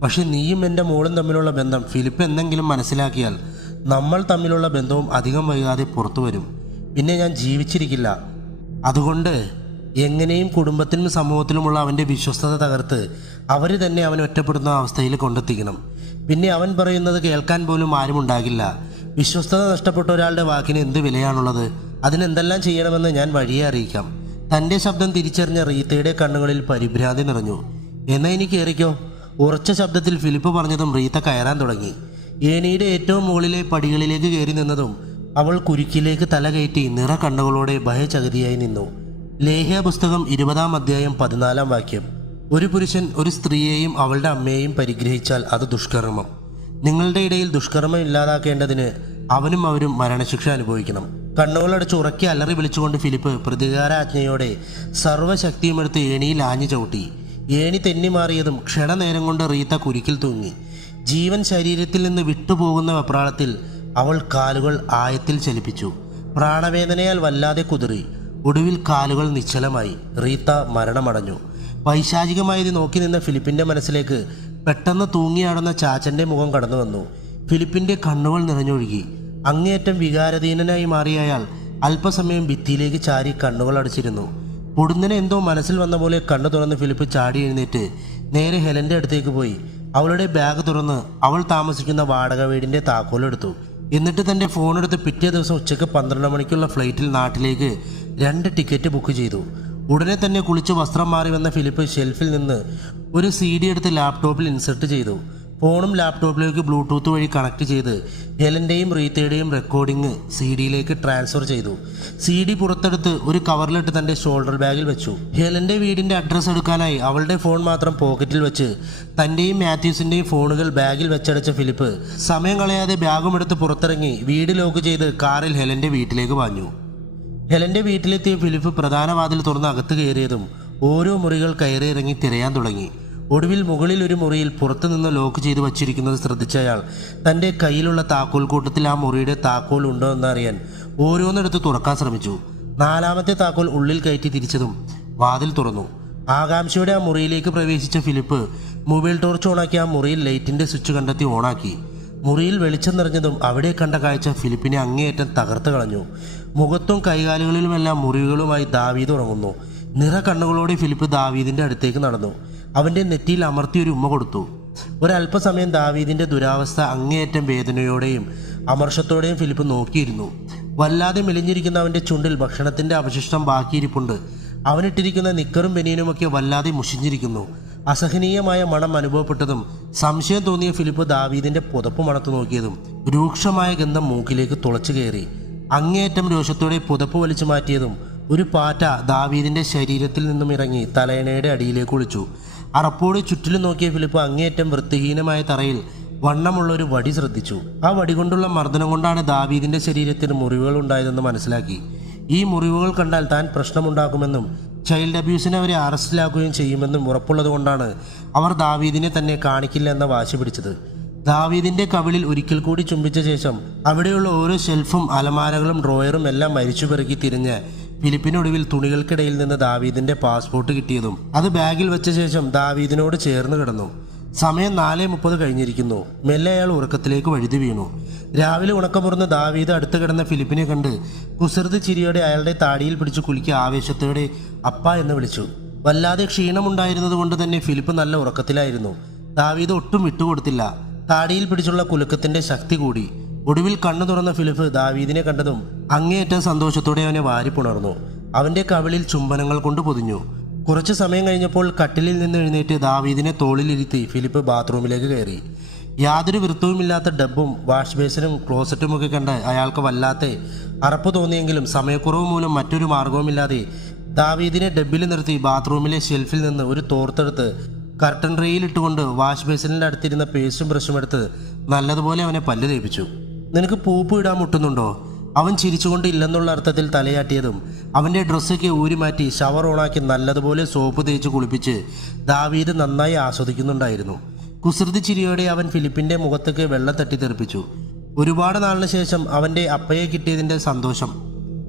പക്ഷെ നീയും എൻ്റെ മോളും തമ്മിലുള്ള ബന്ധം ഫിലിപ്പ് എന്തെങ്കിലും മനസ്സിലാക്കിയാൽ നമ്മൾ തമ്മിലുള്ള ബന്ധവും അധികം വൈകാതെ പുറത്തു വരും. പിന്നെ ഞാൻ ജീവിച്ചിരിക്കില്ല. അതുകൊണ്ട് എങ്ങനെയും കുടുംബത്തിനും സമൂഹത്തിലുമുള്ള അവൻ്റെ വിശ്വസ്തത തകർത്ത് അവർ തന്നെ അവനെ ഒറ്റപ്പെടുന്ന അവസ്ഥയിൽ കൊണ്ടെത്തിക്കണം. പിന്നെ അവൻ പറയുന്നത് കേൾക്കാൻ പോലും ആരും ഉണ്ടാകില്ല. വിശ്വസ്തത നഷ്ടപ്പെട്ട ഒരാളുടെ വാക്കിന് എന്ത് വിലയാണുള്ളത്? അതിനെന്തെല്ലാം ചെയ്യണമെന്ന് ഞാൻ വഴിയെ അറിയിക്കാം. തൻ്റെ ശബ്ദം തിരിച്ചറിഞ്ഞ റീത്തയുടെ കണ്ണുകളിൽ പരിഭ്രാന്തി നിറഞ്ഞു. എന്നാ ഇനി കയറിക്കോ, ഉറച്ച ശബ്ദത്തിൽ ഫിലിപ്പ് പറഞ്ഞതും റീത്ത കയറാൻ തുടങ്ങി. ഏണിയുടെ ഏറ്റവും മുകളിലെ പടികളിലേക്ക് കയറി നിന്നതും അവൾ കുരുക്കിലേക്ക് തല കയറ്റി നിറ കണ്ണുകളോടെ ഭയചകിതിയായി നിന്നു. ലേഹ്യ പുസ്തകം 20-ാം അധ്യായം 14-ാം വാക്യം. ഒരു പുരുഷൻ ഒരു സ്ത്രീയെയും അവളുടെ അമ്മയെയും പരിഗ്രഹിച്ചാൽ അത് ദുഷ്കർമ്മം. നിങ്ങളുടെ ഇടയിൽ ദുഷ്കർമ്മം ഇല്ലാതാക്കേണ്ടതിന് അവനും അവരും മരണശിക്ഷ അനുഭവിക്കണം. കണ്ണുകളടച്ച് ഉറക്കി അലറി വിളിച്ചുകൊണ്ട് ഫിലിപ്പ് പ്രതികാരാജ്ഞയോടെ സർവ്വശക്തിയുമെടുത്ത് ഏണിയിൽ ആഞ്ഞു ചവിട്ടി. ഏണി തെന്നിമാറിയതും ക്ഷണനേരം കൊണ്ട് റീത്ത കുരുക്കിൽ തൂങ്ങി. ജീവൻ ശരീരത്തിൽ നിന്ന് വിട്ടുപോകുന്ന വെപ്രാളത്തിൽ അവൾ കാലുകൾ ആയത്തിൽ ചലിപ്പിച്ചു. പ്രാണവേദനയാൽ വല്ലാതെ കുതിറി. ഒടുവിൽ കാലുകൾ നിശ്ചലമായി. റീത്ത മരണമടഞ്ഞു. പൈശാചികമായത് നോക്കി നിന്ന ഫിലിപ്പിൻ്റെ മനസ്സിലേക്ക് പെട്ടെന്ന് തൂങ്ങിയാടുന്ന ചാച്ചൻ്റെ മുഖം കടന്നു വന്നു. ഫിലിപ്പിൻ്റെ കണ്ണുകൾ നിറഞ്ഞൊഴുകി. അങ്ങേയറ്റം വികാരധീനനായി മാറിയ അയാൾ അല്പസമയം ഭിത്തിയിലേക്ക് ചാരി കണ്ണുകൾ അടച്ചിരുന്നു. പൊടുന്നനെ എന്തോ മനസ്സിൽ വന്ന പോലെ കണ്ണു തുറന്ന് ഫിലിപ്പ് ചാടി എഴുന്നേറ്റ് നേരെ ഹെലൻ്റെ അടുത്തേക്ക് പോയി. അവളുടെ ബാഗ് തുറന്ന് അവൾ താമസിക്കുന്ന വാടക വീടിൻ്റെ താക്കോലെടുത്തു. എന്നിട്ട് തൻ്റെ ഫോണെടുത്ത് പിറ്റേ ദിവസം ഉച്ചയ്ക്ക് 12 മണിക്കുള്ള ഫ്ലൈറ്റിൽ നാട്ടിലേക്ക് 2 ടിക്കറ്റ് ബുക്ക് ചെയ്തു. ഉടനെ തന്നെ കുളിച്ച് വസ്ത്രം മാറി വന്ന ഫിലിപ്പ് ഷെൽഫിൽ നിന്ന് ഒരു CD എടുത്ത് ലാപ്ടോപ്പിൽ ഇൻസെർട്ട് ചെയ്തു. ഫോണും ലാപ്ടോപ്പിലേക്ക് ബ്ലൂടൂത്ത് വഴി കണക്ട് ചെയ്ത് ഹെലൻ്റെയും റീത്തയുടെയും റെക്കോർഡിംഗ് CD-യിലേക്ക് ട്രാൻസ്ഫർ ചെയ്തു. CD പുറത്തെടുത്ത് ഒരു കവറിലിട്ട് തൻ്റെ ഷോൾഡർ ബാഗിൽ വെച്ചു. ഹെലൻ്റെ വീടിൻ്റെ അഡ്രസ്സ് എടുക്കാനായി അവളുടെ ഫോൺ മാത്രം പോക്കറ്റിൽ വെച്ച് തൻ്റെയും മാത്യൂസിൻ്റെയും ഫോണുകൾ ബാഗിൽ വെച്ചടച്ച ഫിലിപ്പ് സമയം കളയാതെ ബാഗുമെടുത്ത് പുറത്തിറങ്ങി വീട് ലോക്ക് ചെയ്ത് കാറിൽ ഹെലൻ്റെ വീട്ടിലേക്ക് പാഞ്ഞു. ഹെലൻ്റെ വീട്ടിലെത്തിയ ഫിലിപ്പ് പ്രധാന വാതിൽ തുറന്ന് അകത്ത് കയറിയതും ഓരോ മുറികൾ കയറി ഇറങ്ങി തിരയാൻ തുടങ്ങി. ഒടുവിൽ മുകളിൽ ഒരു മുറിയിൽ പുറത്തുനിന്ന് ലോക്ക് ചെയ്ത് വച്ചിരിക്കുന്നത് ശ്രദ്ധിച്ച അയാൾ തൻ്റെ കയ്യിലുള്ള താക്കോൽ കൂട്ടത്തിൽ ആ മുറിയുടെ താക്കോൽ ഉണ്ടോ എന്നറിയാൻ ഓരോന്നെടുത്ത് തുറക്കാൻ ശ്രമിച്ചു. 4-ാമത്തെ താക്കോൽ ഉള്ളിൽ കയറ്റി തിരിച്ചതും വാതിൽ തുറന്നു. ആകാംക്ഷയോടെ ആ മുറിയിലേക്ക് പ്രവേശിച്ച ഫിലിപ്പ് മൊബൈൽ ടോർച്ച് ഓണാക്കി ആ മുറിയിൽ ലൈറ്റിൻ്റെ സ്വിച്ച് കണ്ടെത്തി ഓണാക്കി. മുറിയിൽ വെളിച്ചം നിറഞ്ഞതും അവിടെ കണ്ട കാഴ്ച ഫിലിപ്പിനെ അങ്ങേയറ്റം തകർത്ത് കളഞ്ഞു. മുഖത്തും കൈകാലുകളിലുമെല്ലാം മുറിവുകളുമായി ദാവീദ് ഉറങ്ങുന്നു. നിറ കണ്ണുകളോടെ ഫിലിപ്പ് ദാവീദിൻ്റെ അടുത്തേക്ക് നടന്നു. അവൻ്റെ നെറ്റിയിൽ അമർത്തിയൊരു ഉമ്മ കൊടുത്തു. ഒരല്പസമയം ദാവീദിൻ്റെ ദുരാവസ്ഥ അങ്ങേയറ്റം വേദനയോടെയും അമർഷത്തോടെയും ഫിലിപ്പ് നോക്കിയിരുന്നു. വല്ലാതെ മെലിഞ്ഞിരിക്കുന്ന അവൻ്റെ ചുണ്ടിൽ ഭക്ഷണത്തിൻ്റെ അവശിഷ്ടം ബാക്കിയിരിപ്പുണ്ട്. അവനിട്ടിരിക്കുന്ന നിക്കറും ബനിയനുമൊക്കെ വല്ലാതെ മുഷിഞ്ഞിരിക്കുന്നു. അസഹനീയമായ മണം അനുഭവപ്പെട്ടതും സംശയം തോന്നിയ ഫിലിപ്പ് ദാവീദിൻ്റെ പുതപ്പ് മണത്തു നോക്കിയതും രൂക്ഷമായ ഗന്ധം മൂക്കിലേക്ക് തുളച്ചു കയറി. അങ്ങേയറ്റം രോഷത്തോടെ പുതപ്പ് വലിച്ചു മാറ്റിയതും ഒരു പാറ്റ ദാവീദിന്റെ ശരീരത്തിൽ നിന്നും ഇറങ്ങി തലയണയുടെ അടിയിലേക്ക് ഒളിച്ചു. അറപ്പോടെ ചുറ്റിലും നോക്കിയ ഫിലിപ്പ് അങ്ങേയറ്റം വൃത്തിഹീനമായ തറയിൽ വണ്ണമുള്ള ഒരു വടി ശ്രദ്ധിച്ചു. ആ വടി കൊണ്ടുള്ള മർദ്ദനം കൊണ്ടാണ് ദാവീദിന്റെ ശരീരത്തിന് മുറിവുകൾ ഉണ്ടായതെന്ന് മനസ്സിലാക്കി. ഈ മുറിവുകൾ കണ്ടാൽ താൻ പ്രശ്നമുണ്ടാക്കുമെന്നും ചൈൽഡ് അബ്യൂസിനെ അവരെ അറസ്റ്റിലാക്കുകയും ചെയ്യുമെന്നും ഉറപ്പുള്ളത് കൊണ്ടാണ് അവർ ദാവീദിനെ തന്നെ കാണിക്കില്ല എന്ന വാശി പിടിച്ചത്. ദാവീദിന്റെ കവിളിൽ ഒരിക്കൽ കൂടി ചുംബിച്ച ശേഷം അവിടെയുള്ള ഓരോ ഷെൽഫും അലമാരകളും ഡ്രോയറും എല്ലാം മരിച്ചു പെറുക്കി തിരിഞ്ഞ് ഫിലിപ്പിനൊടുവിൽ തുണികൾക്കിടയിൽ നിന്ന് ദാവീദിന്റെ പാസ്പോർട്ട് കിട്ടിയതും അത് ബാഗിൽ വെച്ച ശേഷം ദാവീദിനോട് ചേർന്ന് കിടന്നു. സമയം 4:30 കഴിഞ്ഞിരിക്കുന്നു. മെല്ലെ അയാൾ ഉറക്കത്തിലേക്ക് വഴുതി വീണു. രാവിലെ ഉണക്കമുറന്ന് ദാവീദ് അടുത്ത് കിടന്ന ഫിലിപ്പിനെ കണ്ട് കുസൃതി ചിരിയോടെ അയാളുടെ താടിയിൽ പിടിച്ചു കുലുക്കി ആവേശത്തോടെ അപ്പ എന്ന് വിളിച്ചു. വല്ലാതെ ക്ഷീണമുണ്ടായിരുന്നത് കൊണ്ട് തന്നെ ഫിലിപ്പ് നല്ല ഉറക്കത്തിലായിരുന്നു. ദാവീദ് ഒട്ടും വിട്ടുകൊടുത്തില്ല. താടിയിൽ പിടിച്ചുള്ള കുലുക്കത്തിന്റെ ശക്തി കൂടി. ഒടുവിൽ കണ്ണു തുറന്ന ഫിലിപ്പ് ദാവീദിനെ കണ്ടതും അങ്ങേയറ്റം സന്തോഷത്തോടെ അവനെ വാരിപ്പുണർന്നു. അവന്റെ കവിളിൽ ചുംബനങ്ങൾ കൊണ്ട് പൊതിഞ്ഞു. കുറച്ചു സമയം കഴിഞ്ഞപ്പോൾ കട്ടിലിൽ നിന്ന് എഴുന്നേറ്റ് ദാവീദിനെ തോളിലിരുത്തി ഫിലിപ്പ് ബാത്റൂമിലേക്ക് കയറി. യാതൊരു വൃത്തവുമില്ലാത്ത ഡബ്ബും വാഷ് ബേസിനും ക്ലോസറ്റുമൊക്കെ കണ്ട് അയാൾക്ക് വല്ലാത്ത അറപ്പ് തോന്നിയെങ്കിലും സമയക്കുറവ് മൂലം മറ്റൊരു മാർഗവുമില്ലാതെ ദാവീദിനെ ഡബ്ബിൽ നിർത്തി ബാത്റൂമിലെ ഷെൽഫിൽ നിന്ന് ഒരു തോർത്തെടുത്ത് കർട്ടൻ റേയിലിട്ടുകൊണ്ട് വാഷ് ബേസിനിൻ്റെ അടുത്തിരുന്ന പേസ്റ്റും ബ്രഷും എടുത്ത് നല്ലതുപോലെ അവനെ പല്ല് തേപ്പിച്ചു. നിനക്ക് പൂപ്പ് ഇടാൻ മുട്ടുന്നുണ്ടോ? അവൻ ചിരിച്ചുകൊണ്ട് ഇല്ലെന്നുള്ള അർത്ഥത്തിൽ തലയാട്ടിയതും അവൻ്റെ ഡ്രസ്സൊക്കെ ഊരിമാറ്റി ഷവർ ഓണാക്കി നല്ലതുപോലെ സോപ്പ് തേച്ച് കുളിപ്പിച്ച് ദാവീദ് നന്നായി ആസ്വദിക്കുന്നുണ്ടായിരുന്നു. കുസൃതി ചിരിയോടെ അവൻ ഫിലിപ്പിൻ്റെ മുഖത്തേക്ക് വെള്ളം തട്ടിത്തെറിപ്പിച്ചു. ഒരുപാട് നാളിന് ശേഷം അവൻ്റെ അപ്പയെ കിട്ടിയതിൻ്റെ സന്തോഷം.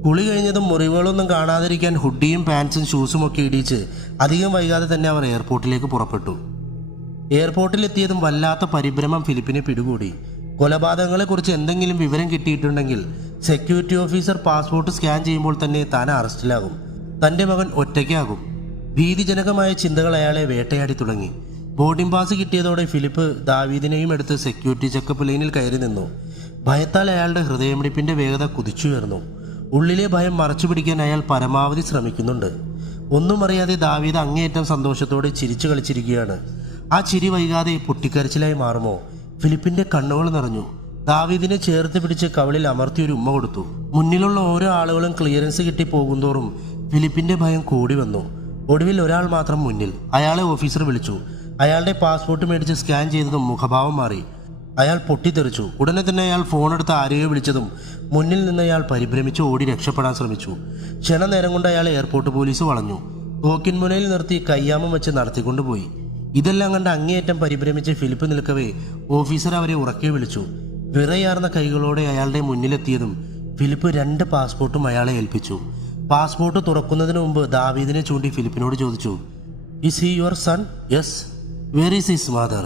കുളി കഴിഞ്ഞതും മുറിവുകളൊന്നും കാണാതിരിക്കാൻ ഹുഡിയും പാൻസും ഷൂസും ഒക്കെ ഇടിച്ച് അധികം വൈകാതെ തന്നെ അവർ എയർപോർട്ടിലേക്ക് പുറപ്പെട്ടു. എയർപോർട്ടിലെത്തിയതും വല്ലാത്ത പരിഭ്രമം ഫിലിപ്പിനെ പിടികൂടി. കൊലപാതകങ്ങളെക്കുറിച്ച് എന്തെങ്കിലും വിവരം കിട്ടിയിട്ടുണ്ടെങ്കിൽ സെക്യൂരിറ്റി ഓഫീസർ പാസ്പോർട്ട് സ്കാൻ ചെയ്യുമ്പോൾ തന്നെ താൻ അറസ്റ്റിലാകും. തൻ്റെ മകൻ ഒറ്റയ്ക്കാകും. ഭീതിജനകമായ ചിന്തകൾ അയാളെ വേട്ടയാടി തുടങ്ങി. ബോർഡിംഗ് പാസ് കിട്ടിയതോടെ ഫിലിപ്പ് ദാവീദിനെയും എടുത്ത് സെക്യൂരിറ്റി ചെക്കപ്പ് ലൈനിൽ കയറി നിന്നു. ഭയത്താൽ അയാളുടെ ഹൃദയമിടിപ്പിൻ്റെ വേഗത കുതിച്ചുയർന്നു. ഉള്ളിലെ ഭയം മറച്ചു പിടിക്കാൻ അയാൾ പരമാവധി ശ്രമിക്കുന്നുണ്ട്. ഒന്നും അറിയാതെ ദാവീദ് അങ്ങേയറ്റം സന്തോഷത്തോടെ ചിരിച്ചു കളിച്ചിരിക്കുകയാണ്. ആ ചിരി വൈകാതെ പൊട്ടിക്കരച്ചിലായി മാറുമോ? ഫിലിപ്പിന്റെ കണ്ണുകൾ നിറഞ്ഞു. ദാവീദിനെ ചേർത്ത് പിടിച്ച് കവിളിൽ അമർത്തിയൊരു ഉമ്മ കൊടുത്തു. മുന്നിലുള്ള ഓരോ ആളുകളും ക്ലിയറൻസ് കിട്ടി പോകുന്തോറും ഫിലിപ്പിന്റെ ഭയം കൂടി വന്നു. ഒടുവിൽ ഒരാൾ മാത്രം മുന്നിൽ. അയാളെ ഓഫീസർ വിളിച്ചു. അയാളുടെ പാസ്പോർട്ട് മേടിച്ച് സ്കാൻ ചെയ്തതും മുഖഭാവം മാറി. അയാൾ പൊട്ടിത്തെറിച്ചു. ഉടനെ തന്നെ അയാൾ ഫോണെടുത്ത് ആരെയോ വിളിച്ചതും മുന്നിൽ നിന്ന് അയാൾ പരിഭ്രമിച്ച് ഓടി രക്ഷപ്പെടാൻ ശ്രമിച്ചു. ക്ഷണനേരം കൊണ്ട് അയാൾ എയർപോർട്ട് പോലീസ് വളഞ്ഞു. തോക്കിൻമുനയിൽ നിർത്തി കയ്യാമം വെച്ച് നടത്തിക്കൊണ്ടുപോയി. ഇതെല്ലാം കണ്ട് അങ്ങേയറ്റം പരിഭ്രമിച്ച് ഫിലിപ്പ് നിൽക്കവേ ഓഫീസർ അവരെ ഉറക്കെ വിളിച്ചു. വിറയാർന്ന കൈകളോടെ അയാളുടെ മുന്നിലെത്തിയതും ഫിലിപ്പ് 2 പാസ്പോർട്ടും അയാളെ ഏൽപ്പിച്ചു. പാസ്പോർട്ട് തുറക്കുന്നതിന് മുമ്പ് ദാവീദിനെ ചൂണ്ടി ഫിലിപ്പിനോട് ചോദിച്ചു, "is he your sun?" "Yes." "Were is his mother?"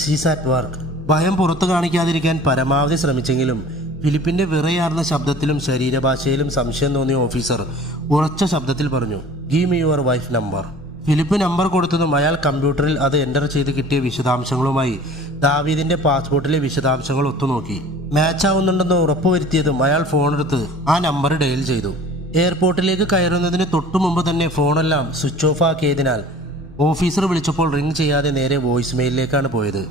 "She's at work." ഭയം പുറത്തു കാണിക്കാതിരിക്കാൻ പരമാവധി ശ്രമിച്ചെങ്കിലും ഫിലിപ്പിന്റെ വിറയാർന്ന ശബ്ദത്തിലും ശരീരഭാഷയിലും സംശയം തോന്നിയ ഓഫീസർ ഉറച്ച ശബ്ദത്തിൽ പറഞ്ഞു, "give me your wife number." Philip number കൊടുത്തതും അയാൾ കമ്പ്യൂട്ടറിൽ അത് എൻ്റർ ചെയ്ത് കിട്ടിയ വിശദാംശങ്ങളുമായി ദാവീദിന്റെ പാസ്പോർട്ടിലെ വിശദാംശങ്ങൾ ഒത്തുനോക്കി. മാച്ച് ആവുന്നുണ്ടെന്ന് ഉറപ്പുവരുത്തിയതും അയാൾ ഫോണെടുത്ത് ആ നമ്പർ ഡയൽ ചെയ്തു. എയർപോർട്ടിലേക്ക് കയറുന്നതിന് തൊട്ടു മുമ്പ് തന്നെ ഫോണെല്ലാം സ്വിച്ച് ഓഫ് ആക്കിയതിനാൽ ഓഫീസർ വിളിച്ചപ്പോൾ റിംഗ് ചെയ്യാതെ നേരെ വോയിസ് മെയിലിലേക്കാണ് പോയത്.